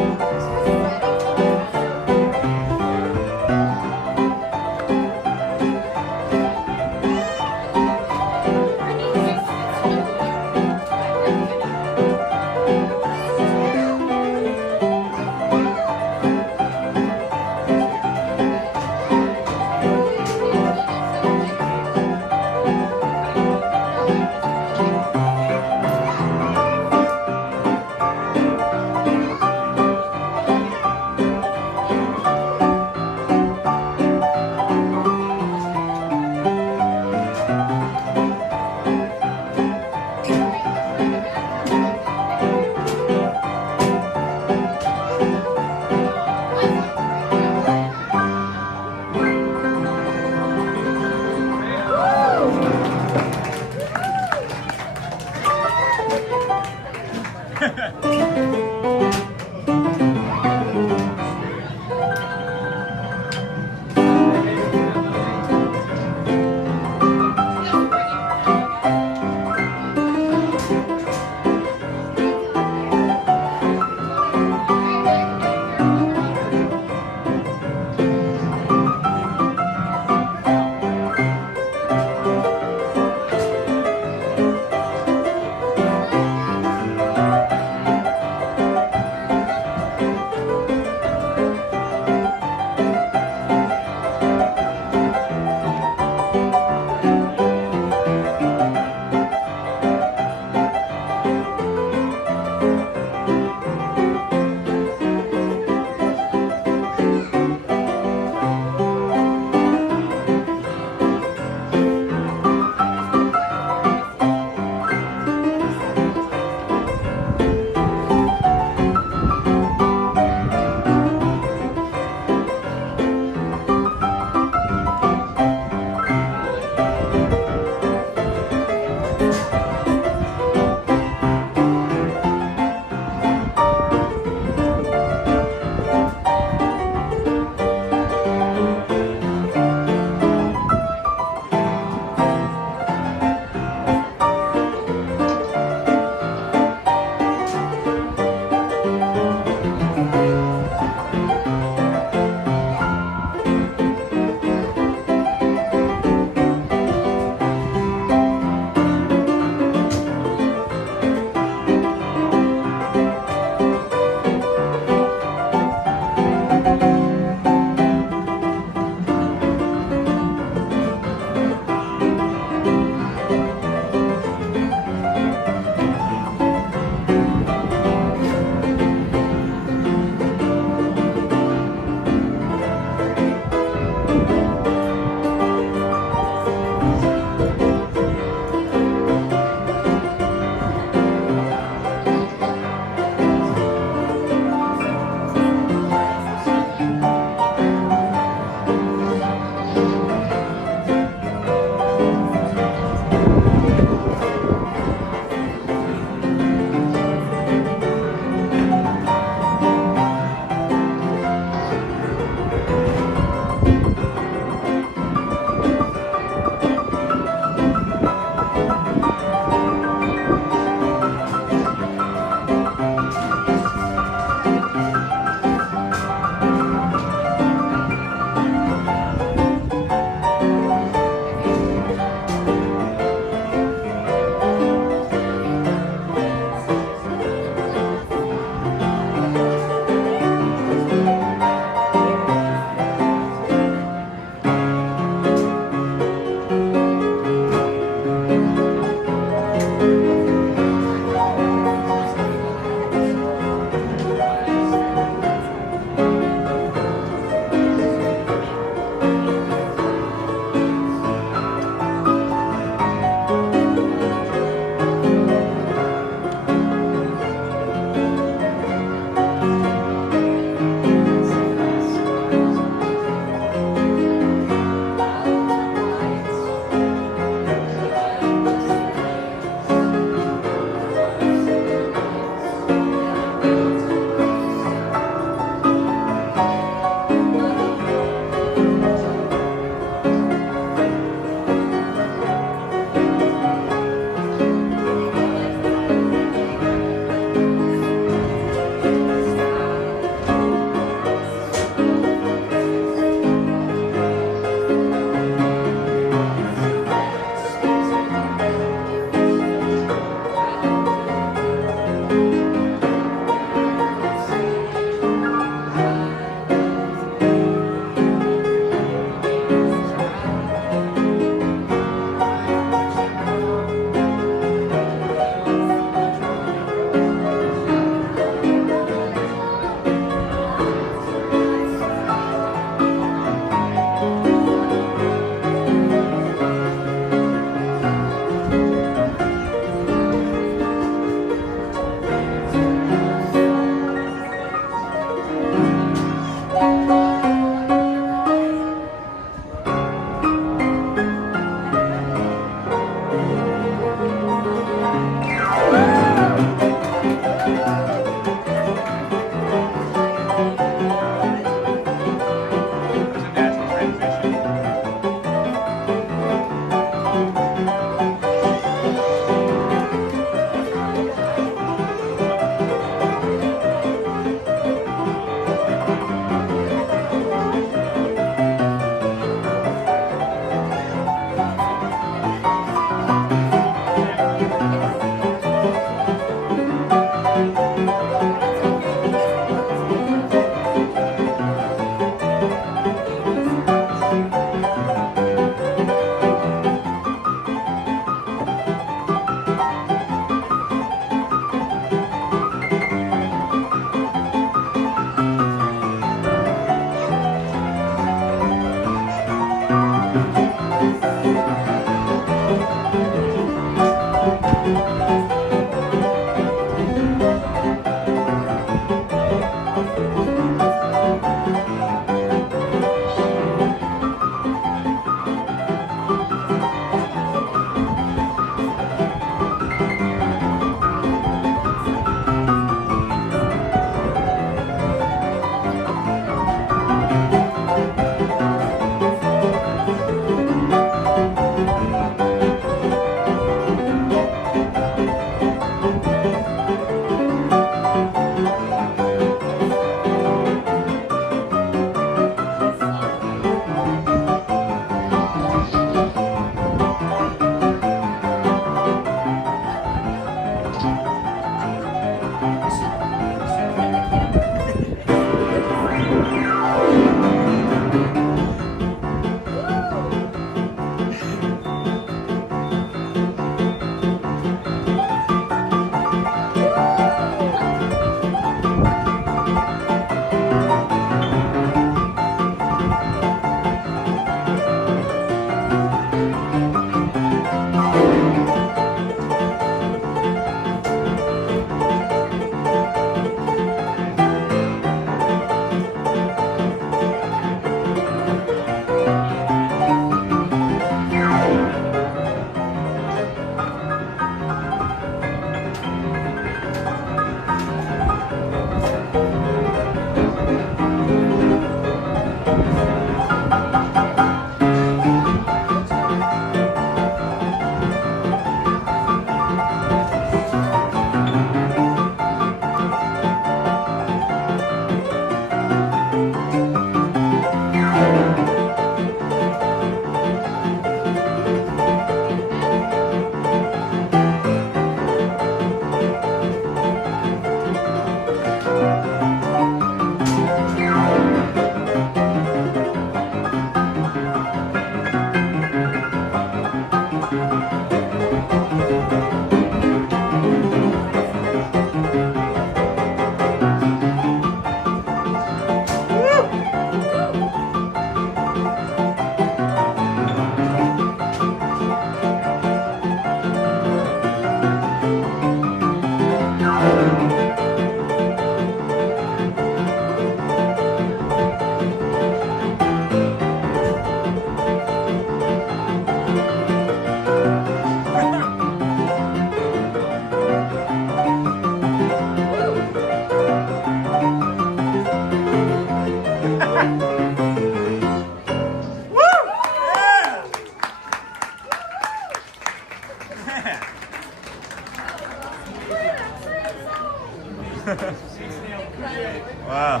Wow,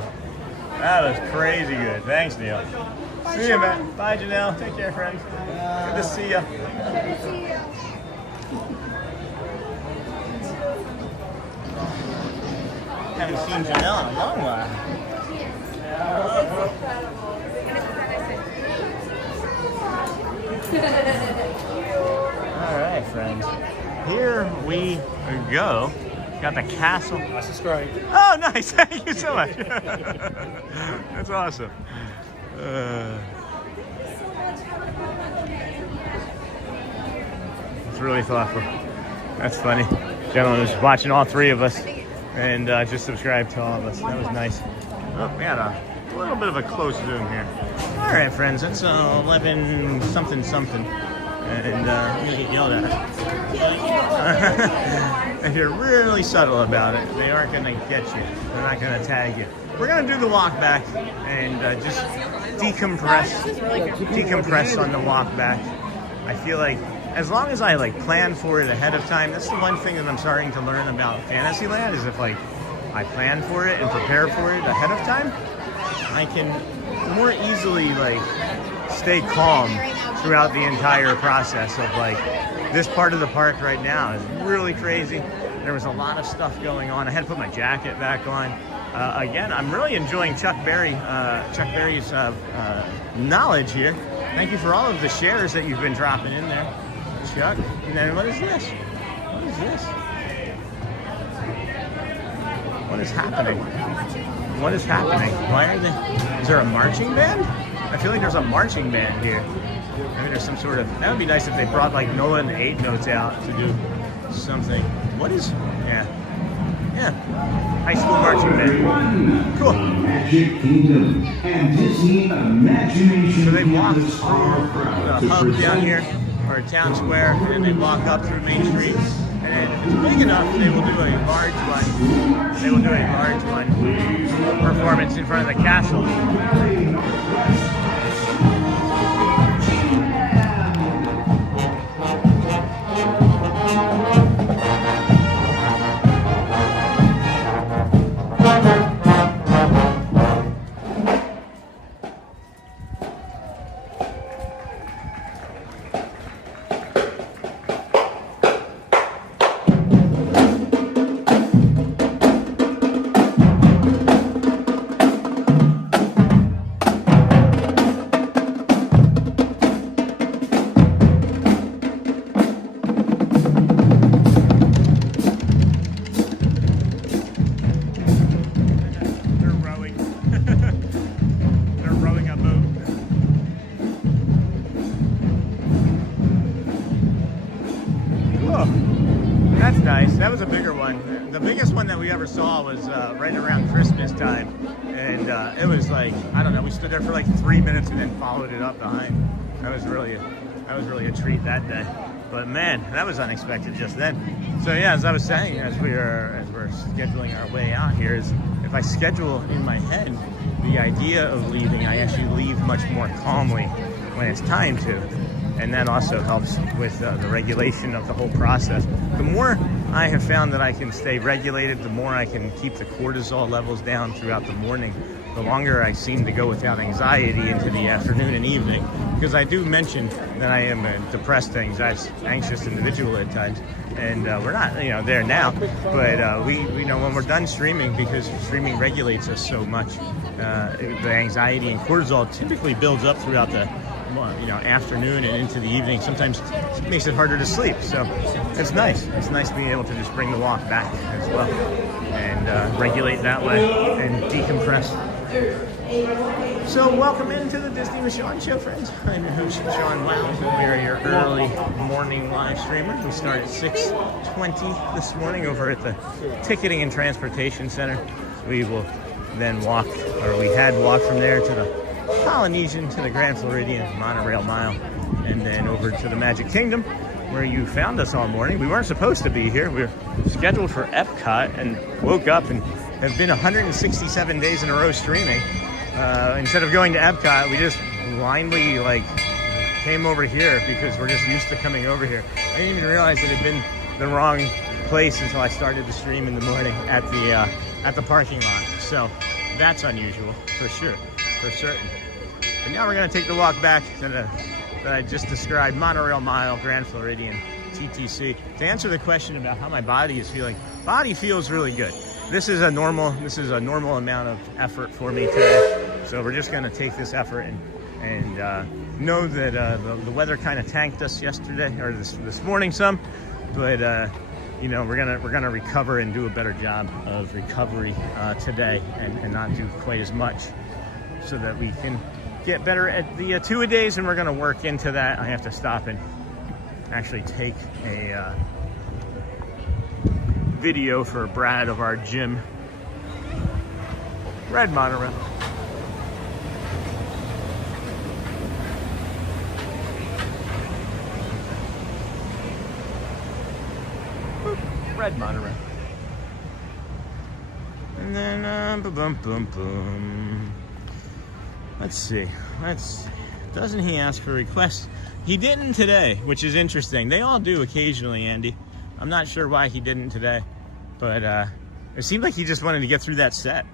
that was crazy good. Thanks, Neil. See you, man. Bye, Janelle. Take care, friends. Good to see you. Haven't seen Janelle in a long while. All right, friends. Here we go. Got the castle. I subscribe. Oh, nice. Thank you so much. That's awesome. It's really thoughtful. That's funny. Gentleman was watching all three of us and just subscribed to all of us. That was nice. Oh, we had a little bit of a close zoom here. All right, friends. It's 11 something something. And you get yelled at. If you're really subtle about it, they aren't going to get you. They're not going to tag you. We're going to do the walk back and just decompress on the walk back. I feel like as long as I plan for it ahead of time, that's the one thing that I'm starting to learn about Fantasyland is if I plan for it and prepare for it ahead of time, I can more easily stay calm throughout the entire process of this part of the park right now is really crazy. There was a lot of stuff going on. I had to put my jacket back on. Again, I'm really enjoying Chuck Berry's knowledge here. Thank you for all of the shares that you've been dropping in there, Chuck. And then what is this? What is this? What is happening? What is happening? Why are they? Is there a marching band? I feel like there's a marching band here. Maybe there's some sort of. That would be nice if they brought Nolan 8 notes out to do something. What is? Yeah. High school marching band. Cool. Magic Kingdom and Disney Imagination. So they walk through the hub down here, or town square, and then they walk up through Main Street. And then if it's big enough, they will do a large one. Performance in front of the castle. That was a bigger one. The biggest one that we ever saw was right around Christmas time, and it was like, I don't know, we stood there for like 3 minutes and then followed it up behind. That was really a treat that day. But man, that was unexpected just then. So yeah, as I was saying, as we're scheduling our way out here, is if I schedule in my head the idea of leaving, I actually leave much more calmly when it's time to. And that also helps with the regulation of the whole process. The more I have found that I can stay regulated, the more I can keep the cortisol levels down throughout the morning, the longer I seem to go without anxiety into the afternoon and evening. Because I do mention that I am a depressed, anxious individual at times, and we're not, there now. But we know when we're done streaming, because streaming regulates us so much, the anxiety and cortisol typically builds up throughout the afternoon and into the evening. Sometimes it makes it harder to sleep. So it's nice. It's nice being able to just bring the walk back as well and regulate that way and decompress. So welcome into the Disney with Sean show, friends. I'm your host, Sean Wow, and we are your early morning live streamer. We start at 6:20 this morning over at the Ticketing and Transportation Center. We will then walk, or we had walked from there to the Polynesian, to the Grand Floridian monorail mile, and then over to the Magic Kingdom, where you found us all morning. We weren't supposed to be here. We were scheduled for Epcot and woke up and have been 167 days in a row streaming. Instead of going to Epcot, we just blindly came over here because we're just used to coming over here. I didn't even realize it had been the wrong place until I started to stream in the morning at the parking lot. So that's unusual for sure, for certain. But now we're going to take the walk back that I just described, monorail mile, Grand Floridian, TTC. To answer the question about how my body is feeling, body feels really good. This is a normal amount of effort for me today. So we're just going to take this effort and know that the weather kind of tanked us yesterday, or this morning some, but we're gonna recover and do a better job of recovery today and not do quite as much, so that we can get better at the two-a-days, and we're gonna work into that. I have to stop and actually take a video for Brad of our gym. Red monorail. Red monorail. And then boom, boom, boom. Let's see. Doesn't he ask for requests? He didn't today, which is interesting. They all do occasionally, Andy. I'm not sure why he didn't today, but it seemed like he just wanted to get through that set.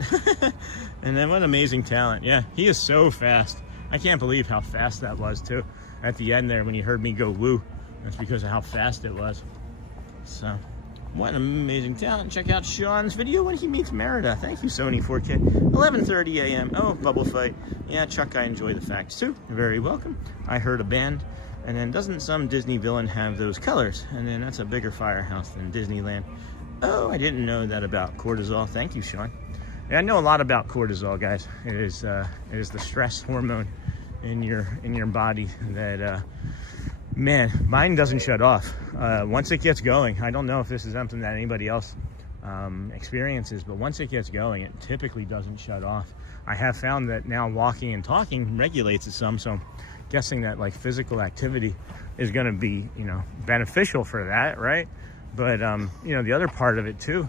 And then what amazing talent. Yeah, he is so fast. I can't believe how fast that was too. At the end there, when you heard me go woo, that's because of how fast it was. So, what an amazing talent. Check out Sean's video when he meets Merida. Thank you, Sony 4K. 11:30 a.m. Oh, bubble fight. Yeah, Chuck, I enjoy the facts too. You're very welcome. I heard a band. And then, doesn't some Disney villain have those colors? And then that's a bigger firehouse than Disneyland. Oh, I didn't know that about cortisol. Thank you, Sean. Yeah, I know a lot about cortisol, guys. It is the stress hormone in your body that man, mine doesn't shut off. Once it gets going, I don't know if this is something that anybody else experiences, but once it gets going, it typically doesn't shut off. I have found that now walking and talking regulates it some, so I'm guessing that physical activity is going to be, beneficial for that, right? But, the other part of it too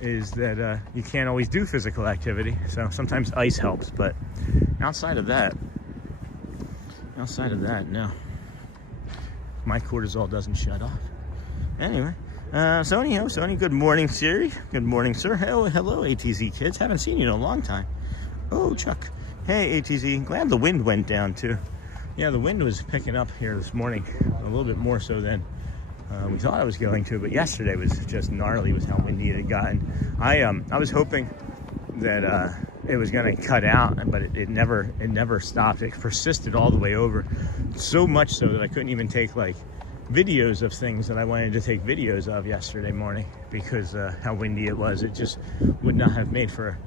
is that you can't always do physical activity. So sometimes ice helps, but outside of that, no. My cortisol doesn't shut off. Anyway, Sony, good morning, Siri. Good morning, sir. Hello, ATZ kids. Haven't seen you in a long time. Oh, Chuck. Hey, ATZ. Glad the wind went down too. Yeah, the wind was picking up here this morning a little bit more so than we thought it was going to, but yesterday was just gnarly with how windy it had gotten. I was hoping that it was going to cut out, but it never stopped. It persisted all the way over, so much so that I couldn't even take videos of things that I wanted to take videos of yesterday morning because how windy it was. It just would not have made for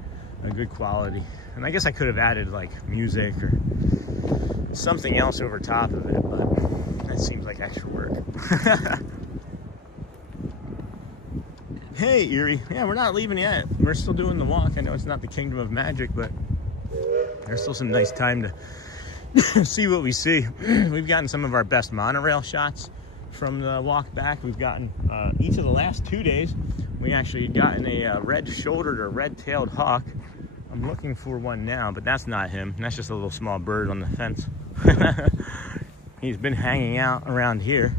a good quality. And I guess I could have added music or something else over top of it, but that seems like extra work. Hey, Erie. Yeah, we're not leaving yet. We're still doing the walk. I know it's not the Kingdom of Magic, but there's still some nice time to see what we see. We've gotten some of our best monorail shots from the walk back. We've gotten each of the last 2 days. We actually gotten a red-shouldered or red-tailed hawk. I'm looking for one now, but that's not him. That's just a little small bird on the fence. He's been hanging out around here.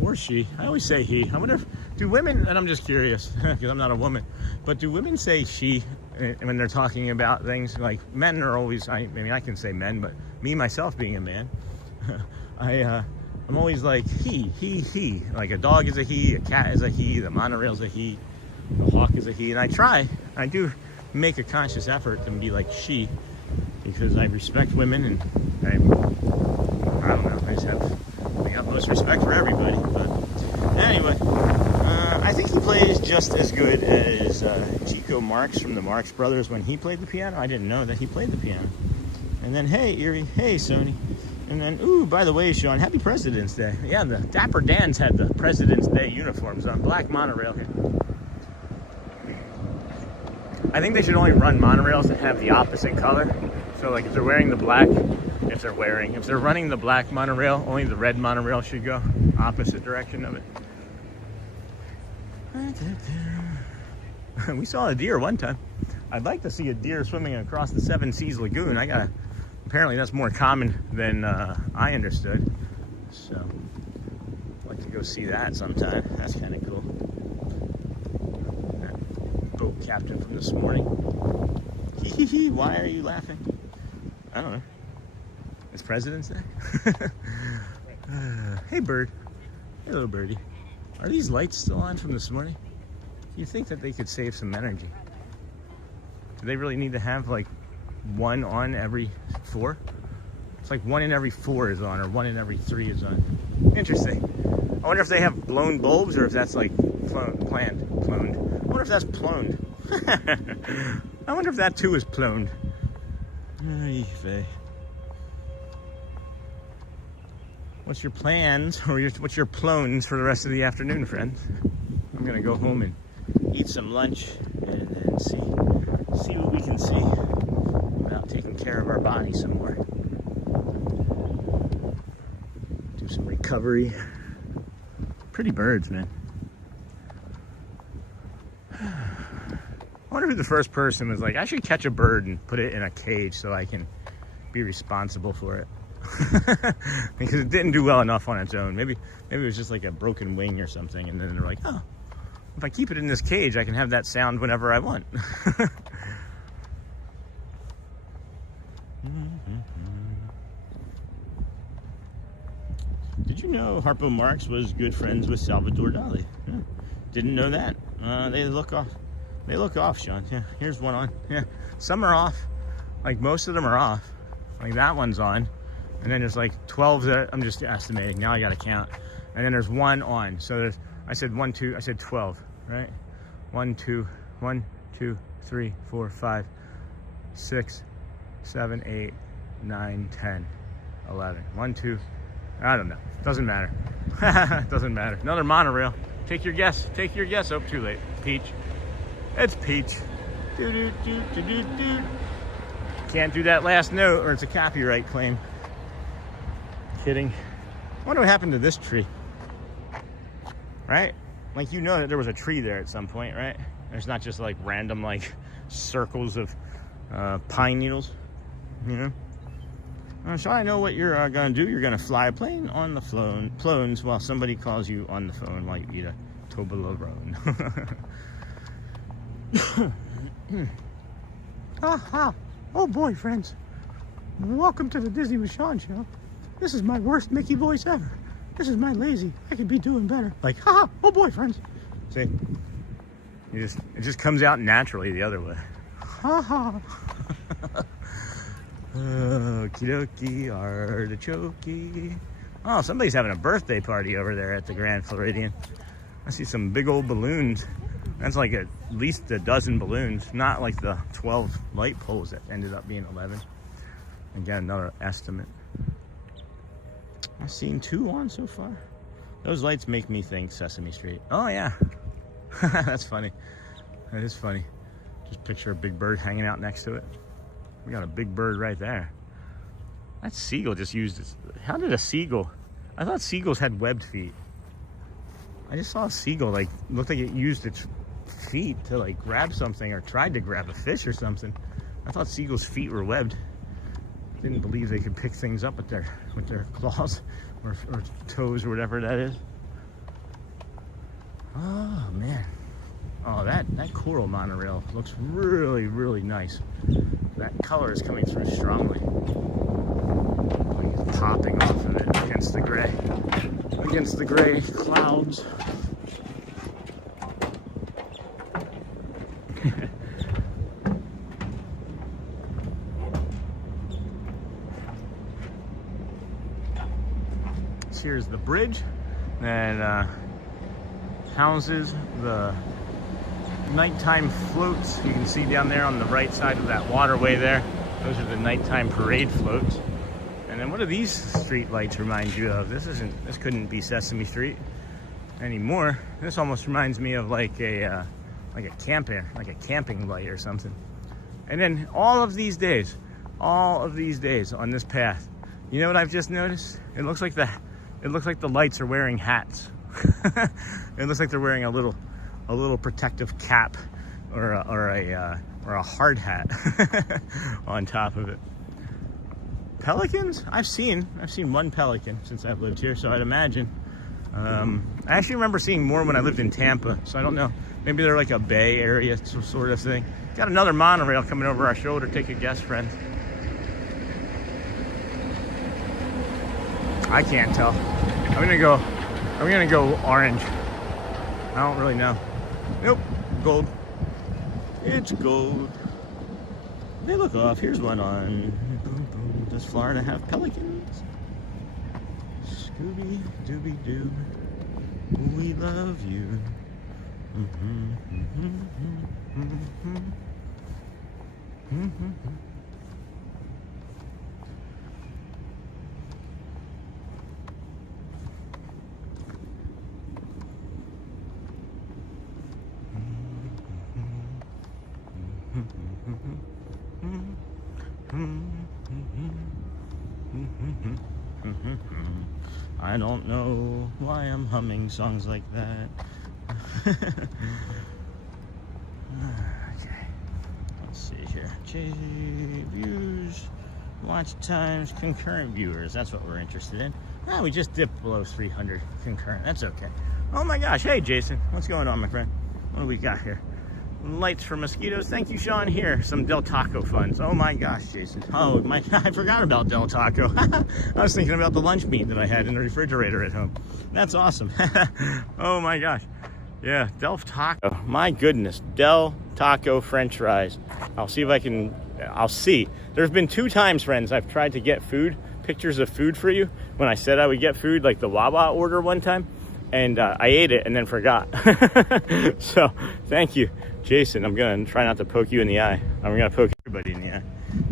Or she. I always say he. I wonder if, do women, and I'm just curious, because I'm not a woman, but do women say she when they're talking about things? Like, men are always, I mean, I can say men, but me, myself, being a man, I'm always like he. Like a dog is a he, a cat is a he, the monorail's a he, the hawk is a he. And I do make a conscious effort to be like she, because I respect women, and I don't know, I just have the utmost respect for everybody. But anyway, I think he plays just as good as Chico Marx from the Marx Brothers when he played the piano. I didn't know that he played the piano. And then, hey, Erie, hey, Sony. And then, ooh, by the way, Sean, happy President's Day. Yeah, the Dapper Dans had the President's Day uniforms on. Black monorail here. I think they should only run monorails that have the opposite color. So, like, if they're wearing the black, if they're running the black monorail, only the red monorail should go opposite direction of it. We saw a deer one time. I'd like to see a deer swimming across the Seas Lagoon. Apparently that's more common than I understood. So, I'd like to go see that sometime. That's kind of cool. That boat captain from this morning. Hee, why are you laughing? I don't know. It's President's Day? Hey, bird. Hey, little birdie. Are these lights still on from this morning? You think that they could save some energy? Do they really need to have like one on every 4? It's like 1 in every 4 is on, or 1 in every 3 is on. Interesting. I wonder if they have blown bulbs, or if that's like planned. Ploned. I wonder if that's ploned. I wonder if that too is ploned. What's your plans, or what's your plones for the rest of the afternoon, friends? I'm gonna go home and eat some lunch and then see what we can see without taking care of our body some more. Do some recovery. Pretty birds, man. I wonder who the first person was like, I should catch a bird and put it in a cage so I can be responsible for it. Because it didn't do well enough on its own. Maybe it was just like a broken wing or something, and then they're like, oh, if I keep it in this cage, I can have that sound whenever I want. Did you know Harpo Marx was good friends with Salvador Dali? Yeah. Didn't know that. They look off. They look off, Sean. Yeah, here's one on. Yeah, some are off. Like most of them are off. Like that one's on. And then there's like 12 that I'm just estimating. Now I got to count. And then there's one on. So there's, I said 1, 2, I said 12, right? 1, 2, 3, 4, 5, 6, 7, 8, 9, 10, 11. 1, 2, I don't know. Doesn't matter. Doesn't matter. Another monorail. Take your guess. Take your guess. Oh, too late. Peach. It's Peach. Do. Can't do that last note or it's a copyright claim. Kidding. I wonder what happened to this tree. Right? Like, you know that there was a tree there at some point, right? There's not just like random like circles of pine needles, you know? So I know what you're gonna do. You're gonna fly a plane on the plones while somebody calls you on the phone while you eat a Toblerone. Aha! Oh boy, friends. Welcome to the Disney with Sean show. This is my worst Mickey voice ever. This is my lazy. I could be doing better. Like, haha! Oh boy, friends. See? It just comes out naturally the other way. Haha! Okie dokie, artichokey. Oh, somebody's having a birthday party over there at the Grand Floridian. I see some big old balloons. That's like at least a dozen balloons, not like the 12 light poles that ended up being 11. Again, another estimate. I've seen 2 on so far. Those lights make me think Sesame Street. Oh yeah, That's funny. That is funny. Just picture a big bird hanging out next to it. We got a big bird right there. That seagull just used its... How did a seagull... I thought seagulls had webbed feet. I just saw a seagull, like, looked like it used its feet to, like, grab something or tried to grab a fish or something. I thought seagulls' feet were webbed. Didn't believe they could pick things up with their claws or toes or whatever that is. Oh, man. Oh, that coral monorail looks really, really nice. That color is coming through strongly. Like it's popping off of it against the gray clouds. Here's the bridge that houses the nighttime floats. You can see down there on the right side of that waterway there. Those are the nighttime parade floats. And then what do these street lights remind you of? This couldn't be Sesame Street anymore. This almost reminds me of like a camping light or something. And then all of these days on this path, you know what I've just noticed? It looks like the lights are wearing hats. It looks like they're wearing a little protective cap or a hard hat on top of it. Pelicans? I've seen one pelican since I've lived here, so I'd imagine. I actually remember seeing more when I lived in Tampa, so I don't know. Maybe they're like a bay area sort of thing. Got another monorail coming over our shoulder. Take a guess, friends. I can't tell. I'm gonna go orange. I don't really know. Nope, gold. It's gold. They look off. Here's one on. Does Florida have pelicans? Scooby Dooby Doo, we love you. I don't know why I'm humming songs like that. Okay, let's see here. Views, watch times, concurrent viewers. That's what we're interested in. We just dipped below 300 concurrent. That's okay. Oh my gosh. Hey, Jason. What's going on, my friend? What do we got here? Lights for mosquitoes. Thank you, Sean. Here, some Del Taco funds. Oh my gosh, Jason. Oh my, I forgot about Del Taco. I was thinking about the lunch meat that I had in the refrigerator at home. That's awesome. Oh my gosh. Yeah, Del Taco. My goodness, Del Taco French fries. I'll see. There's been 2 times, friends, I've tried to get pictures of food for you. When I said I would get food, like the Wawa order one time. And I ate it and then forgot. So, thank you, Jason. I'm going to try not to poke you in the eye. I'm going to poke everybody in the eye.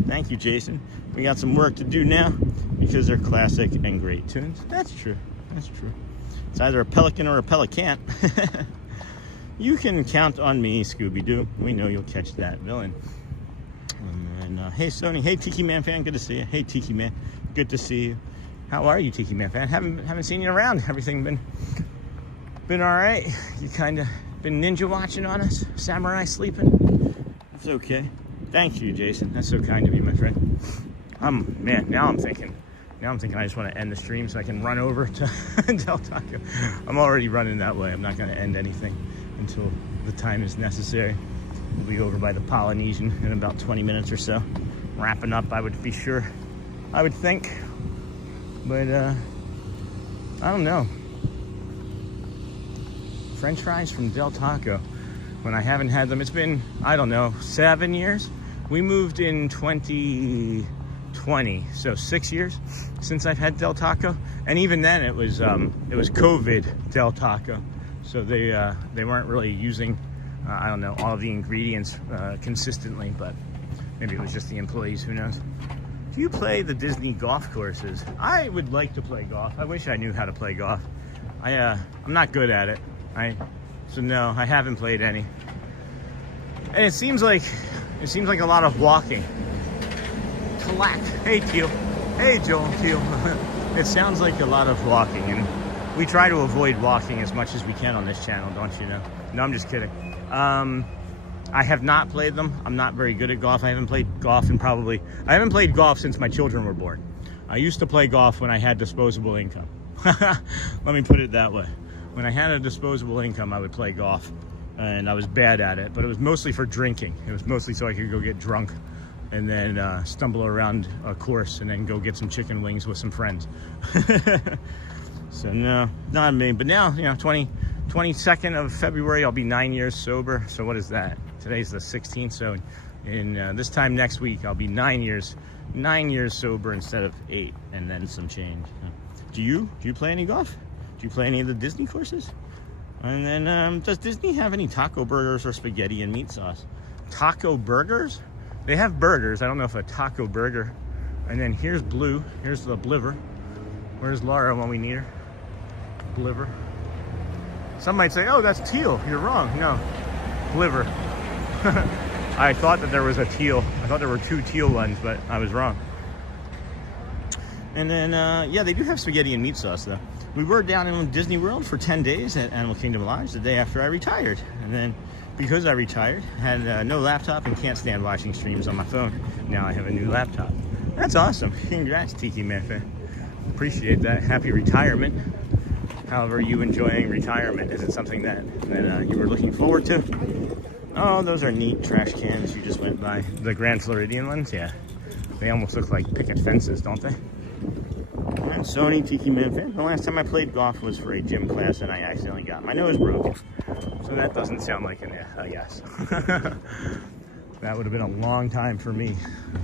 Thank you, Jason. We got some work to do now because they're classic and great tunes. That's true. That's true. It's either a pelican or a pelican. You can count on me, Scooby-Doo. We know you'll catch that villain. And hey, Sony. Hey, Tiki Man fan. Good to see you. Hey, Tiki Man. Good to see you. How are you, Tiki Man fan? Haven't seen you around. Everything been all right? You kind of been ninja watching on us? Samurai sleeping? It's okay. Thank you, Jason. That's so kind of you, my friend. Man, now I'm thinking I just want to end the stream so I can run over to Del Taco. I'm already running that way. I'm not going to end anything until the time is necessary. We'll be over by the Polynesian in about 20 minutes or so. Wrapping up, I would think. But, I don't know. French fries from Del Taco, when I haven't had them, it's been, I don't know, 7 years? We moved in 2020, so 6 years since I've had Del Taco. And even then it was COVID Del Taco. So they weren't really using, I don't know, all of the ingredients consistently, but maybe it was just the employees, who knows. Do you play the Disney golf courses? I would like to play golf. I wish I knew how to play golf. I'm not good at it. So no, I haven't played any. And it seems like a lot of walking. Clack. Hey Teal. Hey Joel Teal. It sounds like a lot of walking, and we try to avoid walking as much as we can on this channel, don't you know? No, I'm just kidding. I have not played them. I'm not very good at golf. I haven't played golf since my children were born. I used to play golf when I had disposable income. Let me put it that way. When I had a disposable income, I would play golf, and I was bad at it, but it was mostly for drinking. It was mostly so I could go get drunk and then stumble around a course and then go get some chicken wings with some friends. So no, not me. But now, you know, 22nd of February, I'll be 9 years sober. So what is that? Today's the 16th. So in this time next week, I'll be 9 years sober instead of 8 and then some change. Do you play any golf? Do you play any of the Disney courses? And then does Disney have any taco burgers or spaghetti and meat sauce? Taco burgers? They have burgers. I don't know if a taco burger. And then here's Blue. Here's the Bliver. Where's Laura when we need her? Bliver. Some might say, oh, that's Teal. You're wrong. No, Bliver. I thought that there was a Teal. I thought there were 2 Teal ones, but I was wrong. And then, yeah, they do have spaghetti and meat sauce, though. We were down in Disney World for 10 days at Animal Kingdom Lodge the day after I retired. And then, because I retired, had no laptop and can't stand watching streams on my phone. Now I have a new laptop. That's awesome. Congrats, Tiki Man fan. Appreciate that. Happy retirement. However, you enjoying retirement? Is it something that you were looking forward to? Oh, those are neat trash cans you just went by. The Grand Floridian ones, yeah. They almost look like picket fences, don't they? And Sony Tiki Man fan. The last time I played golf was for a gym class, and I accidentally got my nose broken. So that doesn't sound like a yes. That would have been a long time for me.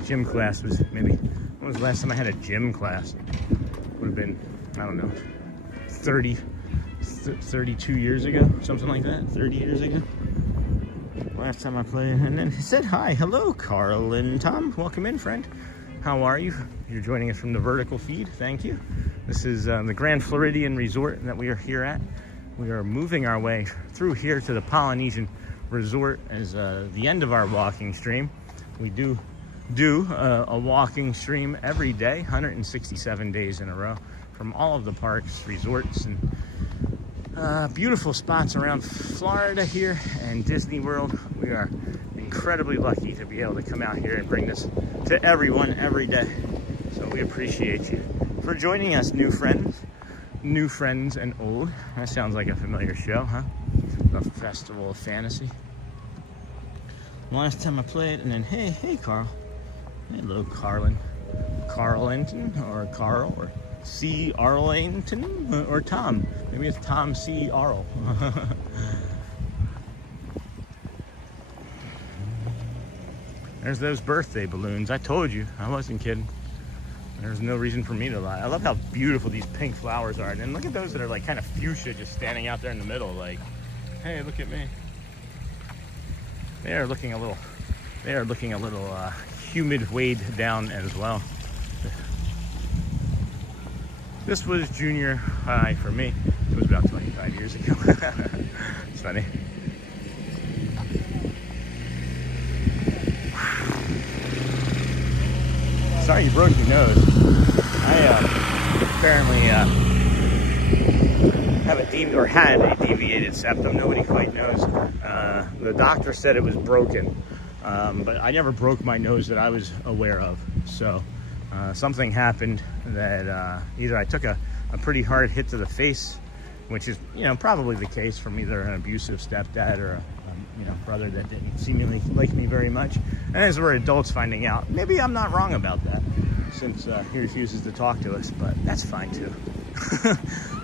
Gym class was maybe, when was the last time I had a gym class? Would have been, I don't know, 32 years ago, something like that, 30 years ago. Last time I played, and then he said hi. Hello, Carl and Tom. Welcome in, friend. How are you? You're joining us from the vertical feed. Thank you. This is the Grand Floridian Resort that we are here at. We are moving our way through here to the Polynesian Resort as the end of our walking stream. We do a walking stream every day, 167 days in a row, from all of the parks, resorts, and beautiful spots around Florida here and Disney World. We are incredibly lucky to be able to come out here and bring this to everyone every day. So we appreciate you for joining us, new friends and old. That sounds like a familiar show, huh? The Festival of Fantasy. Last time I played, and then hey Carl. Hello, Carlinton, or Carl, or C. Arlington, or Tom. Maybe it's Tom C. Arl. There's those birthday balloons. I told you, I wasn't kidding. There's no reason for me to lie. I love how beautiful these pink flowers are. And then look at those that are like kind of fuchsia just standing out there in the middle. Like, hey, look at me. They are looking a little humid, weighed down as well. This was junior high for me. It was about 25 years ago. It's funny. Sorry you broke your nose. I apparently had a deviated septum. Nobody quite knows. The doctor said it was broken, but I never broke my nose that I was aware of. So something happened that either I took a pretty hard hit to the face, which is, you know, probably the case from either an abusive stepdad or a brother that didn't seemingly like me very much. And as we're adults finding out, maybe I'm not wrong about that, since he refuses to talk to us, but that's fine too.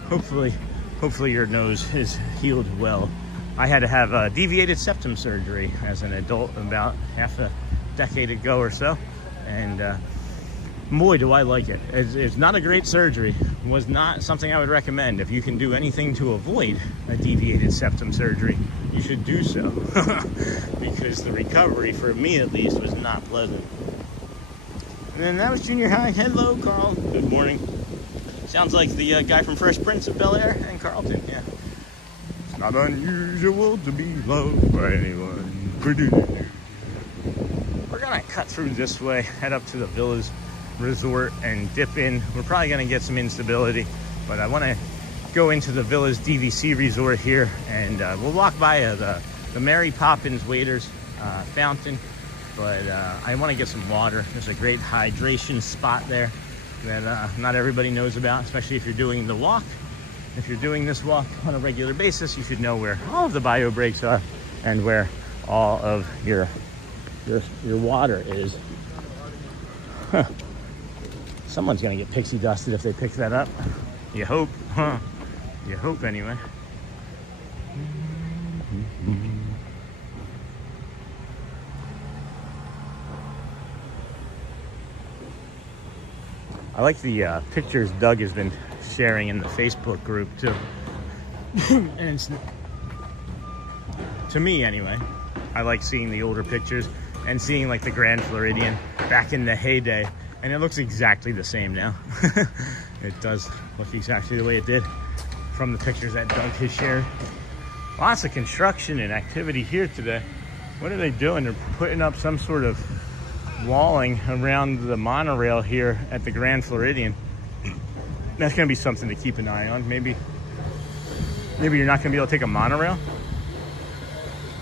Hopefully your nose is healed well. I had to have a deviated septum surgery as an adult about half a decade ago or so, and boy, do I like it. It's not a great surgery. It was not something I would recommend. If you can do anything to avoid a deviated septum surgery, you should do so. Because the recovery, for me at least, was not pleasant. And then that was junior high. Hello, Carl. Good morning. Sounds like the guy from Fresh Prince of Bel-Air and Carlton, yeah. Not unusual to be loved by anyone. We're gonna cut through this way, head up to the Villas Resort and dip in. We're probably gonna get some instability, but I wanna go into the Villas DVC Resort here, and we'll walk by the Mary Poppins Waiters fountain, but I wanna get some water. There's a great hydration spot there that not everybody knows about, especially if you're doing the walk. If you're doing this walk on a regular basis, you should know where all of the bio breaks are and where all of your water is. Huh. Someone's gonna get pixie dusted if they pick that up. You hope, huh? You hope anyway. I like the pictures Doug has been sharing in the Facebook group too. And it's, to me anyway, I like seeing the older pictures and seeing like the Grand Floridian back in the heyday, and it looks exactly the same now. It does look exactly the way it did from the pictures that Doug has shared. Lots of construction and activity here today. What are they doing? They're putting up some sort of walling around the monorail here at the Grand Floridian. That's going to be something to keep an eye on. Maybe you're not going to be able to take a monorail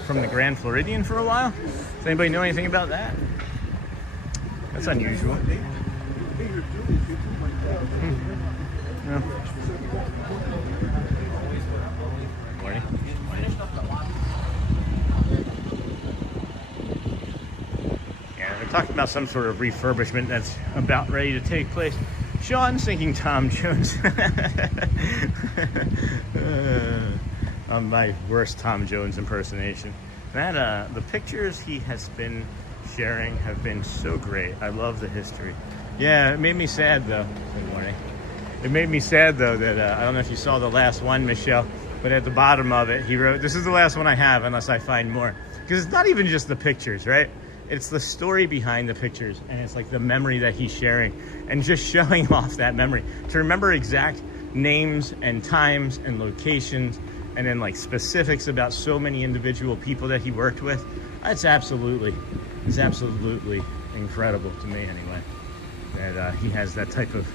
from the Grand Floridian for a while. Does anybody know anything about that? That's unusual. Yeah. Morning. Yeah, they're talking about some sort of refurbishment that's about ready to take place. Sean's thinking Tom Jones. My worst Tom Jones impersonation. That the pictures he has been sharing have been so great. I love the history. Yeah, it made me sad though. Good morning. It made me sad though that I don't know if you saw the last one, Michelle, but at the bottom of it he wrote, "This is the last one I have unless I find more." Because it's not even just the pictures, right? It's the story behind the pictures, and it's like the memory that he's sharing and just showing off that memory. To remember exact names and times and locations and then like specifics about so many individual people that he worked with, it's absolutely incredible to me anyway, that he has that type of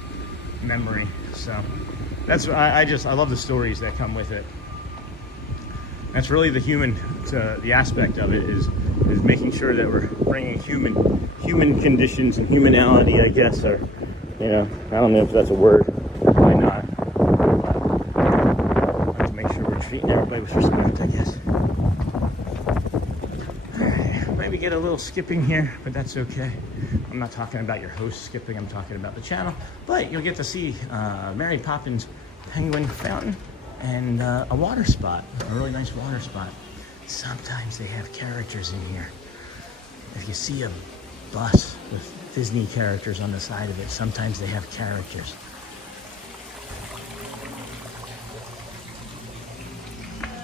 memory. So that's I love the stories that come with it. That's really the the aspect of it is making sure that we're bringing human conditions and humanality, I guess, or, you know, I don't know if that's a word, why not. Let's make sure we're treating everybody with respect, I guess. Alright, maybe get a little skipping here, but that's okay. I'm not talking about your host skipping, I'm talking about the channel, but you'll get to see Mary Poppins Penguin Fountain and a water spot, a really nice water spot. Sometimes they have characters in here. If you see a bus with Disney characters on the side of it, sometimes they have characters.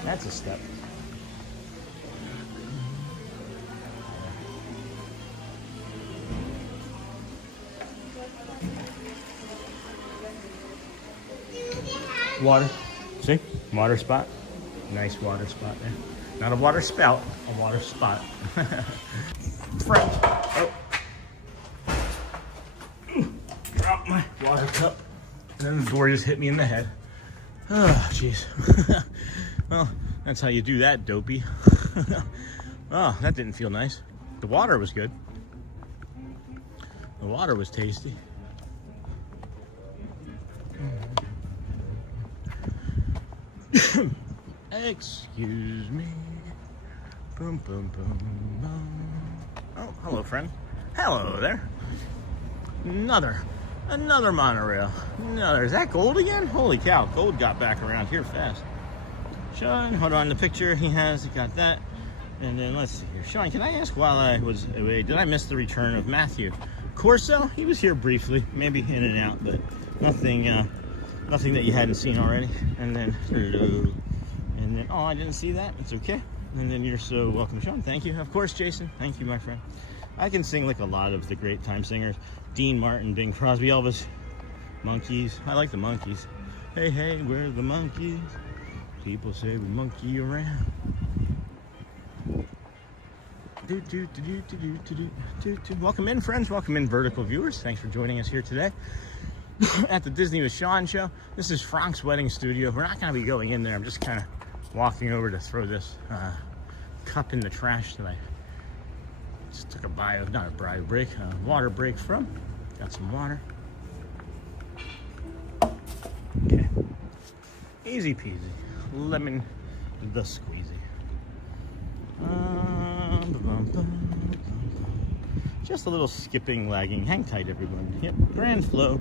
That's a step. Water. See? Water spot. Nice water spot there. Not a water spout, a water spot. Friend. Oh. Drop my water cup. And then the door just hit me in the head. Oh, jeez. Well, that's how you do that, dopey. Oh, that didn't feel nice. The water was good. The water was tasty. Excuse me. Boom, boom, boom, boom. Oh, hello, friend. Hello there. Another monorail. Is that gold again? Holy cow, gold got back around here fast. Sean, hold on, the picture he got that. And then let's see here. Sean, can I ask while I was away, did I miss the return of Matthew Corso? He was here briefly, maybe in and out, but nothing that you hadn't seen already. And then, hello. And then, oh, I didn't see that. It's okay. And then you're so welcome, Sean. Thank you. Of course, Jason. Thank you, my friend. I can sing like a lot of the great time singers. Dean Martin, Bing Crosby, Elvis, Monkeys. I like the Monkeys. Hey, hey, we're the Monkeys. People say we monkey around. Welcome in, friends. Welcome in, vertical viewers. Thanks for joining us here today at the Disney with Sean show. This is Frank's wedding studio. We're not going to be going in there. I'm just kind of walking over to throw this cup in the trash that I just took a water break from. Got some water. Okay. Easy peasy. Lemon the squeezy. Just a little skipping, lagging. Hang tight, everyone. Yep, Grand Flow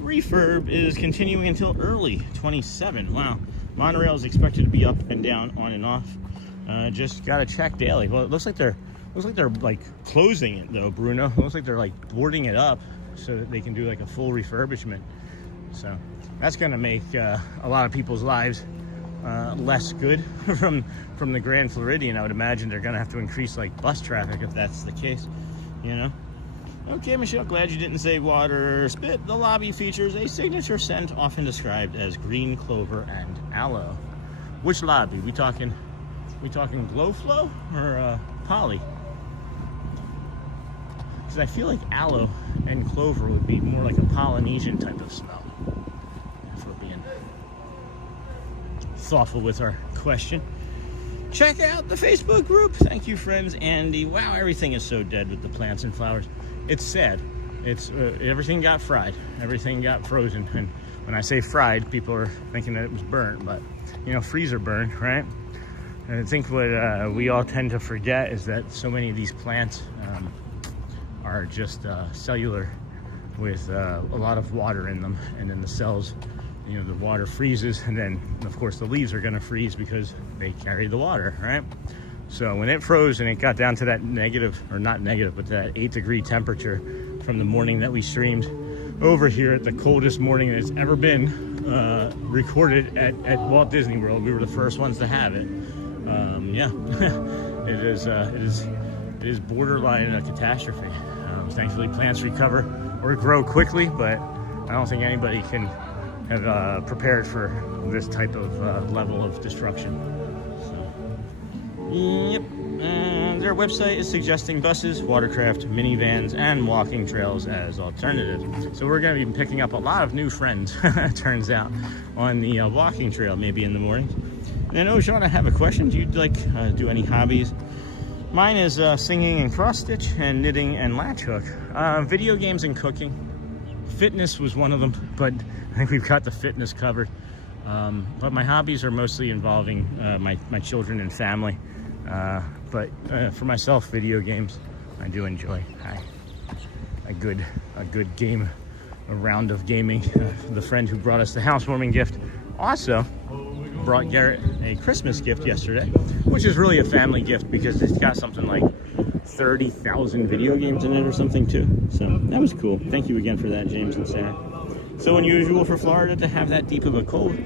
refurb is continuing until early 27. Wow. Monorail is expected to be up and down, on and off. Just gotta check daily. Well, it looks like they're like closing it though, Bruno. It looks like they're like boarding it up so that they can do like a full refurbishment. So that's gonna make a lot of people's lives less good from the Grand Floridian. I would imagine they're gonna have to increase like bus traffic if that's the case, you know. Okay, Michelle, glad you didn't say water spit. The lobby features a signature scent often described as green clover and aloe. Which lobby? We talking Glow Flow or Poly? Because I feel like aloe and clover would be more like a Polynesian type of smell. If we're being thoughtful with our question. Check out the Facebook group. Thank you, friends. Andy. Wow, everything is so dead with the plants and flowers. It's sad. It's everything got fried. Everything got frozen. And when I say fried, people are thinking that it was burnt, but you know, freezer burn, right? And I think what we all tend to forget is that so many of these plants are just cellular with a lot of water in them, and then the cells, you know, the water freezes, and then of course the leaves are going to freeze because they carry the water, right? So when it froze and it got down to that negative, or not negative, but that 8-degree temperature from the morning that we streamed over here at the coldest morning that's ever been recorded at Walt Disney World. We were the first ones to have it. Yeah, it is borderline a catastrophe. Thankfully plants recover or grow quickly, but I don't think anybody can have prepared for this type of level of destruction. So, yep, and their website is suggesting buses, watercraft, minivans, and walking trails as alternatives. So we're going to be picking up a lot of new friends, turns out, on the walking trail, maybe in the morning. And oh, Sean, I have a question. Do you do any hobbies? Mine is singing and cross stitch, and knitting and latch hook. Video games and cooking. Fitness was one of them, but I think we've got the fitness covered. But my hobbies are mostly involving my children and family. But for myself, video games, I do enjoy. A good game, a round of gaming. The friend who brought us the housewarming gift also brought Garrett a Christmas gift yesterday, which is really a family gift because it's got something like 30,000 video games in it or something too. So that was cool. Thank you again for that, James and Sarah. So unusual for Florida to have that deep of a cold,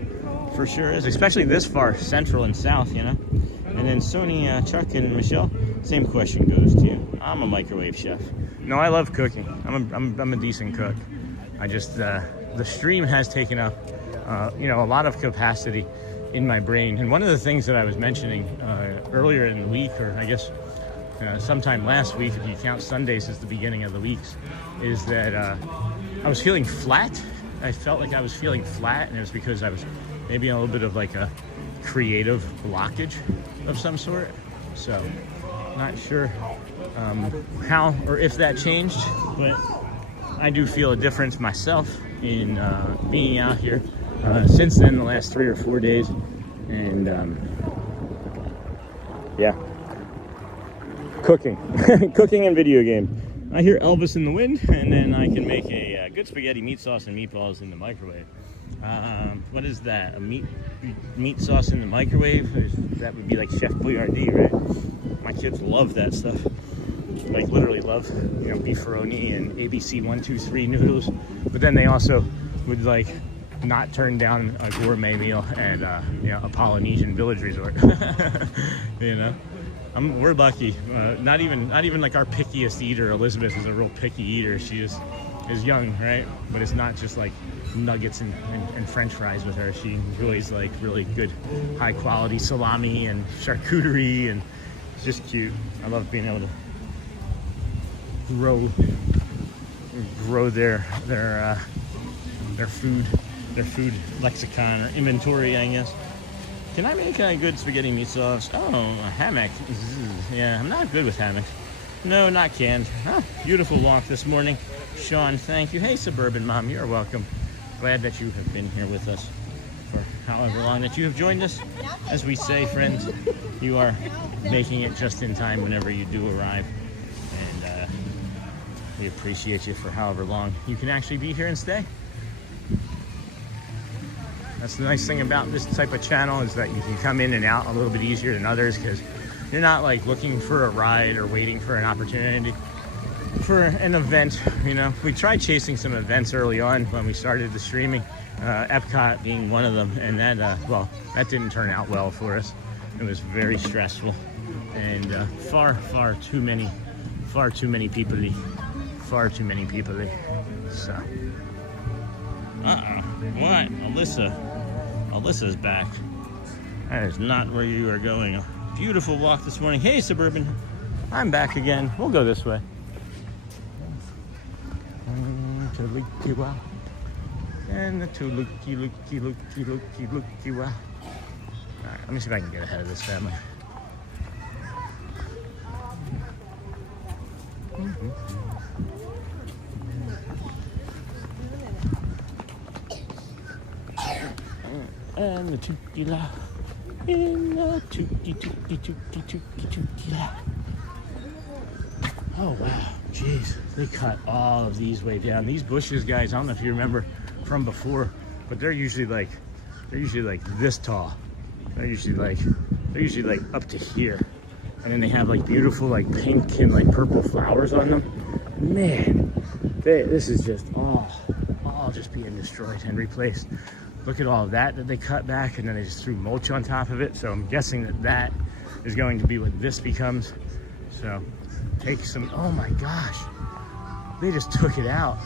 for sure is, especially this far central and south, you know. And then Sony, Chuck, and Michelle, same question goes to you. I'm a microwave chef. No, I love cooking. I'm a decent cook. I just the stream has taken up you know, a lot of capacity in my brain. And one of the things that I was mentioning earlier in the week, or I guess sometime last week, if you count Sundays as the beginning of the weeks, is that I was feeling flat. I felt like I was feeling flat, and it was because I was maybe in a little bit of like a creative blockage of some sort. So not sure how or if that changed, but I do feel a difference myself in being out here since then, the last 3 or 4 days. And yeah, cooking cooking and video game. I hear Elvis in the wind, and then I can make a good spaghetti meat sauce and meatballs in the microwave. What is that? A meat sauce in the microwave? That would be like Chef Boyardee, right? My kids love that stuff. Like literally love, you know, beefaroni and ABC 1-2-3 noodles. But then they also would like not turn down a gourmet meal at you know, a Polynesian village resort. You know, we're lucky. Not even like our pickiest eater. Elizabeth is a real picky eater. She just is young, right? But it's not just like nuggets and french fries with her. She enjoys like really good high quality salami and charcuterie, and it's just cute. I love being able to grow their food lexicon or inventory, I guess. Can I make a good spaghetti meat sauce? Oh, a hammock. Yeah, I'm not good with hammocks. No, not canned. Huh, beautiful walk this morning. Sean, thank you. Hey, Suburban Mom, you're welcome. Glad that you have been here with us for however long that you have joined us. As we say, friends, you are making it just in time whenever you do arrive. And we appreciate you for however long you can actually be here and stay. That's the nice thing about this type of channel, is that you can come in and out a little bit easier than others, because you're not like looking for a ride or waiting for an opportunity for an event. You know, we tried chasing some events early on when we started the streaming, Epcot being one of them, and that well, that didn't turn out well for us. It was very stressful, and far too many people. So what? Alyssa's back. That is not where you are going. A beautiful walk this morning. Hey, Suburban, I'm back again. We'll go this way. And the looky wow. All right, let me see if I can get ahead of this family. And the tukila, in the tukila. Oh wow, jeez, they cut all of these way down. These bushes, guys, I don't know if you remember from before, but they're usually like this tall. They're usually like up to here, and then they have like beautiful like pink and like purple flowers on them. Man, this is just all just being destroyed and replaced. Look at all of that they cut back, and then they just threw mulch on top of it. So I'm guessing that is going to be what this becomes. So take some, oh my gosh, they just took it out.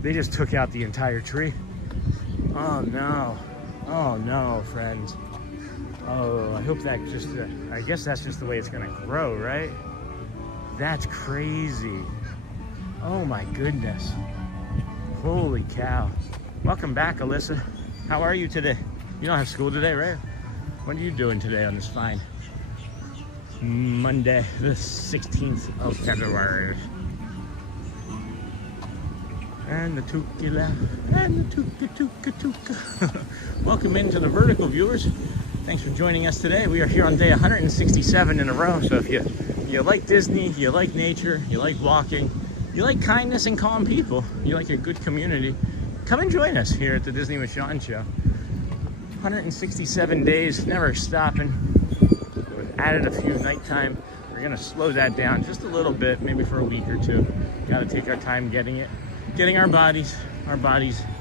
They just took out the entire tree. Oh no, friends. Oh, I hope that just, I guess that's just the way it's gonna grow, right? That's crazy. Oh my goodness. Holy cow. Welcome back, Alyssa. How are you today? You don't have school today, right? What are you doing today on this fine Monday, the 16th of February? And the tukila, and the tuka. Welcome into the vertical, viewers. Thanks for joining us today. We are here on day 167 in a row. So if you like Disney, you like nature, you like walking, you like kindness and calm people, you like a good community, come and join us here at the Disney with Sean show. 167 days, never stopping. We've added a few nighttime. We're gonna slow that down just a little bit, maybe for a week or two. Gotta take our time getting our bodies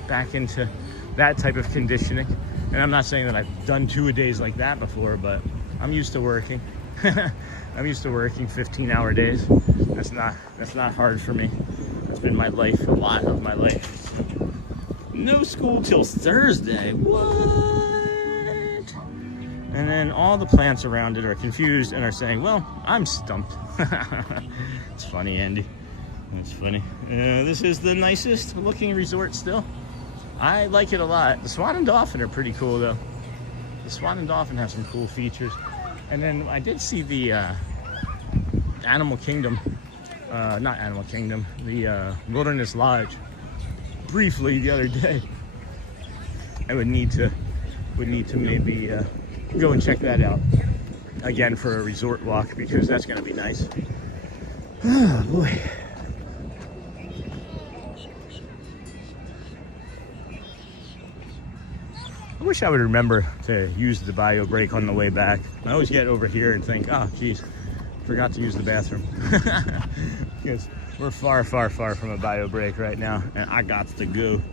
back into that type of conditioning. And I'm not saying that I've done 2 days like that before, but I'm used to working. I'm used to working 15-hour days. That's not hard for me. That's been my life, a lot of my life. No school till Thursday. What? And then all the plants around it are confused and are saying, well, I'm stumped. It's funny, Andy. It's funny. This is the nicest looking resort still. I like it a lot. The Swan and Dolphin are pretty cool though. The Swan and Dolphin have some cool features. And then I did see the Animal Kingdom, not Animal Kingdom, the Wilderness Lodge briefly the other day. I would need to maybe go and check that out again for a resort walk, because that's going to be nice. Oh boy. I wish I would remember to use the bio break on the way back. I always get over here and think, oh geez, forgot to use the bathroom. Because we're far from a bio break right now, and I got to go.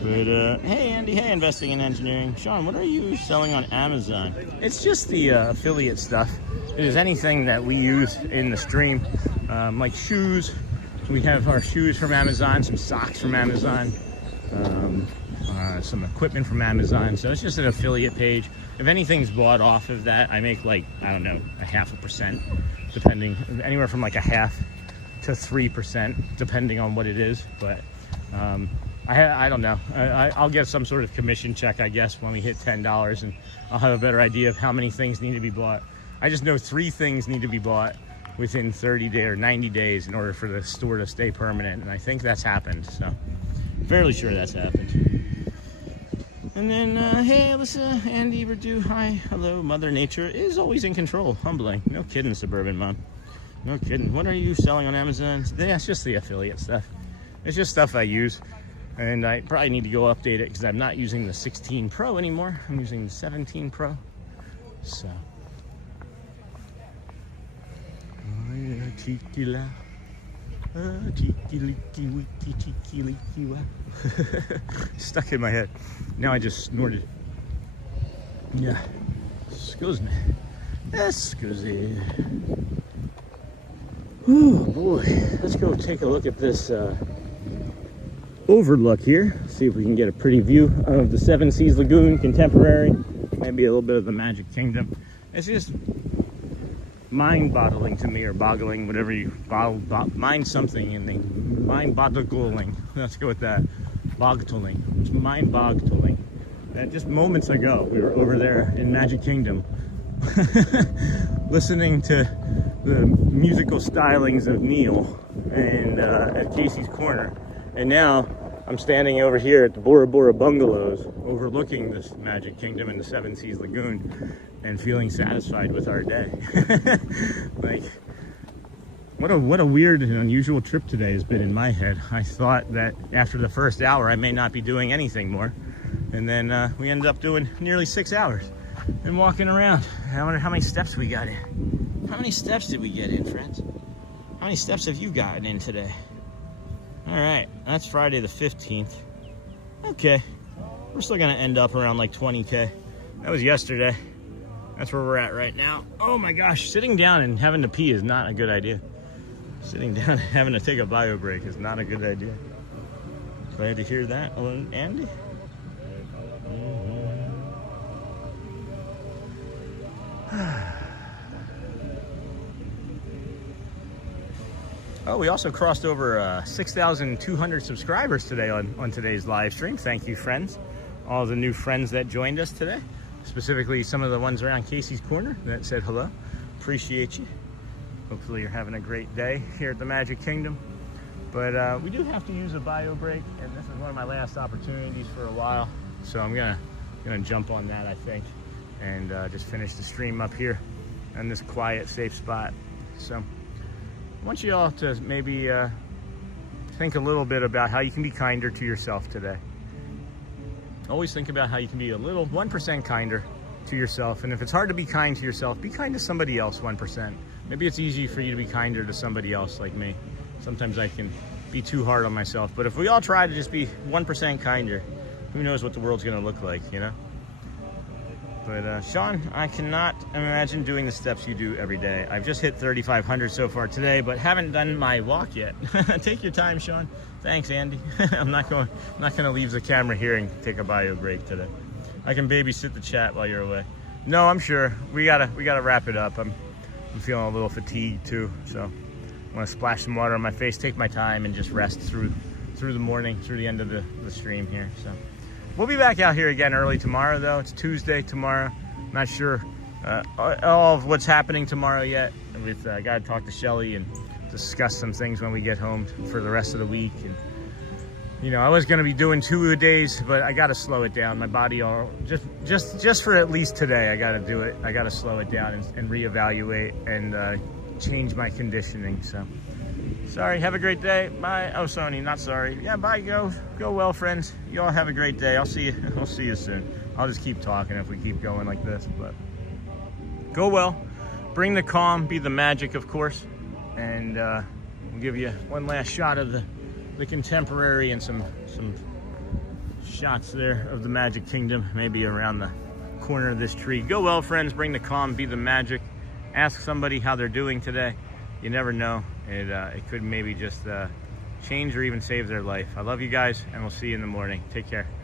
But hey Andy, hey Investing in Engineering. Sean, what are you selling on Amazon? It's just the affiliate stuff. It is anything that we use in the stream, like shoes, We have our shoes from Amazon, some socks from Amazon, some equipment from Amazon. So it's just an affiliate page. If anything's bought off of that, I make like, I don't know, 0.5%, depending, anywhere from like 0.5 to 3%, depending on what it is. But I don't know. I'll get some sort of commission check, I guess, when we hit $10, and I'll have a better idea of how many things need to be bought. I just know 3 things need to be bought within 30 days or 90 days in order for the store to stay permanent, and I think that's happened, so fairly sure that's happened. And then, hey, Alyssa, Andy, Verdu, hi, hello. Mother Nature is always in control. Humbling. No kidding, Suburban Mom. No kidding. What are you selling on Amazon? Yeah, it's just the affiliate stuff. It's just stuff I use, and I probably need to go update it because I'm not using the 16 Pro anymore. I'm using the 17 Pro, so. Stuck in my head. Now I just snorted. Yeah. Excuse me. Excuse me. Oh boy. Let's go take a look at this overlook here. See if we can get a pretty view of the Seas Lagoon, Contemporary, maybe a little bit of the Magic Kingdom. It's just mind-boggling to me, or boggling, whatever you mind something in the mind-boggling. Let's go with that. Boggling. It's mind-boggling. That just moments ago we were over there in Magic Kingdom, listening to the musical stylings of Neil and at Casey's Corner, and now I'm standing over here at the Bora Bora Bungalows, overlooking this Magic Kingdom and the Seas Lagoon, and feeling satisfied with our day. Like, what a weird and unusual trip today has been in my head. I thought that after the first hour I may not be doing anything more, and then we ended up doing nearly 6 hours and walking around. I wonder how many steps we got in. How many steps did we get in, friends? How many steps have you gotten in today? All right, that's Friday the 15th. Okay, we're still gonna end up around like 20K. That was yesterday. That's where we're at right now. Oh my gosh, sitting down and having to pee is not a good idea. Sitting down and having to take a bio break is not a good idea. Glad to hear that, Andy. Oh, we also crossed over 6,200 subscribers today on today's live stream. Thank you, friends. All the new friends that joined us today. Specifically, some of the ones around Casey's Corner that said hello. Appreciate you. Hopefully you're having a great day here at the Magic Kingdom. But we do have to use a bio break, and this is one of my last opportunities for a while. So I'm gonna jump on that, I think, and just finish the stream up here in this quiet, safe spot. So I want you all to maybe think a little bit about how you can be kinder to yourself today. Always think about how you can be a little 1% kinder to yourself. And if it's hard to be kind to yourself, be kind to somebody else 1%. Maybe it's easy for you to be kinder to somebody else like me. Sometimes I can be too hard on myself. But if we all try to just be 1% kinder, who knows what the world's gonna look like, you know? But Sean, I cannot imagine doing the steps you do every day. I've just hit 3,500 so far today, but haven't done my walk yet. Take your time, Sean. Thanks, Andy. I'm not gonna leave the camera here and take a bio break today. I can babysit the chat while you're away. No, I'm sure we gotta wrap it up. I'm feeling a little fatigued too, so I want to splash some water on my face, take my time, and just rest through the morning, through the end of the stream here. So. We'll be back out here again early tomorrow, though. It's Tuesday tomorrow. I'm not sure all of what's happening tomorrow yet. I got to talk to Shelly and discuss some things when we get home for the rest of the week. And you know, I was going to be doing 2 a days, but I got to slow it down. My body, just for at least today, I got to do it. I got to slow it down and reevaluate and change my conditioning. So. Sorry, have a great day. Bye. Oh, Sony, not sorry. Yeah, bye. Go well, friends. You all have a great day. I'll see you soon. I'll just keep talking if we keep going like this, but go well. Bring the calm, be the magic, of course. And we'll give you one last shot of the Contemporary and some shots there of the Magic Kingdom, maybe around the corner of this tree. Go well, friends. Bring the calm, be the magic. Ask somebody how they're doing today. You never know. it could maybe just change or even save their life. I love you guys, and we'll see you in the morning. Take care.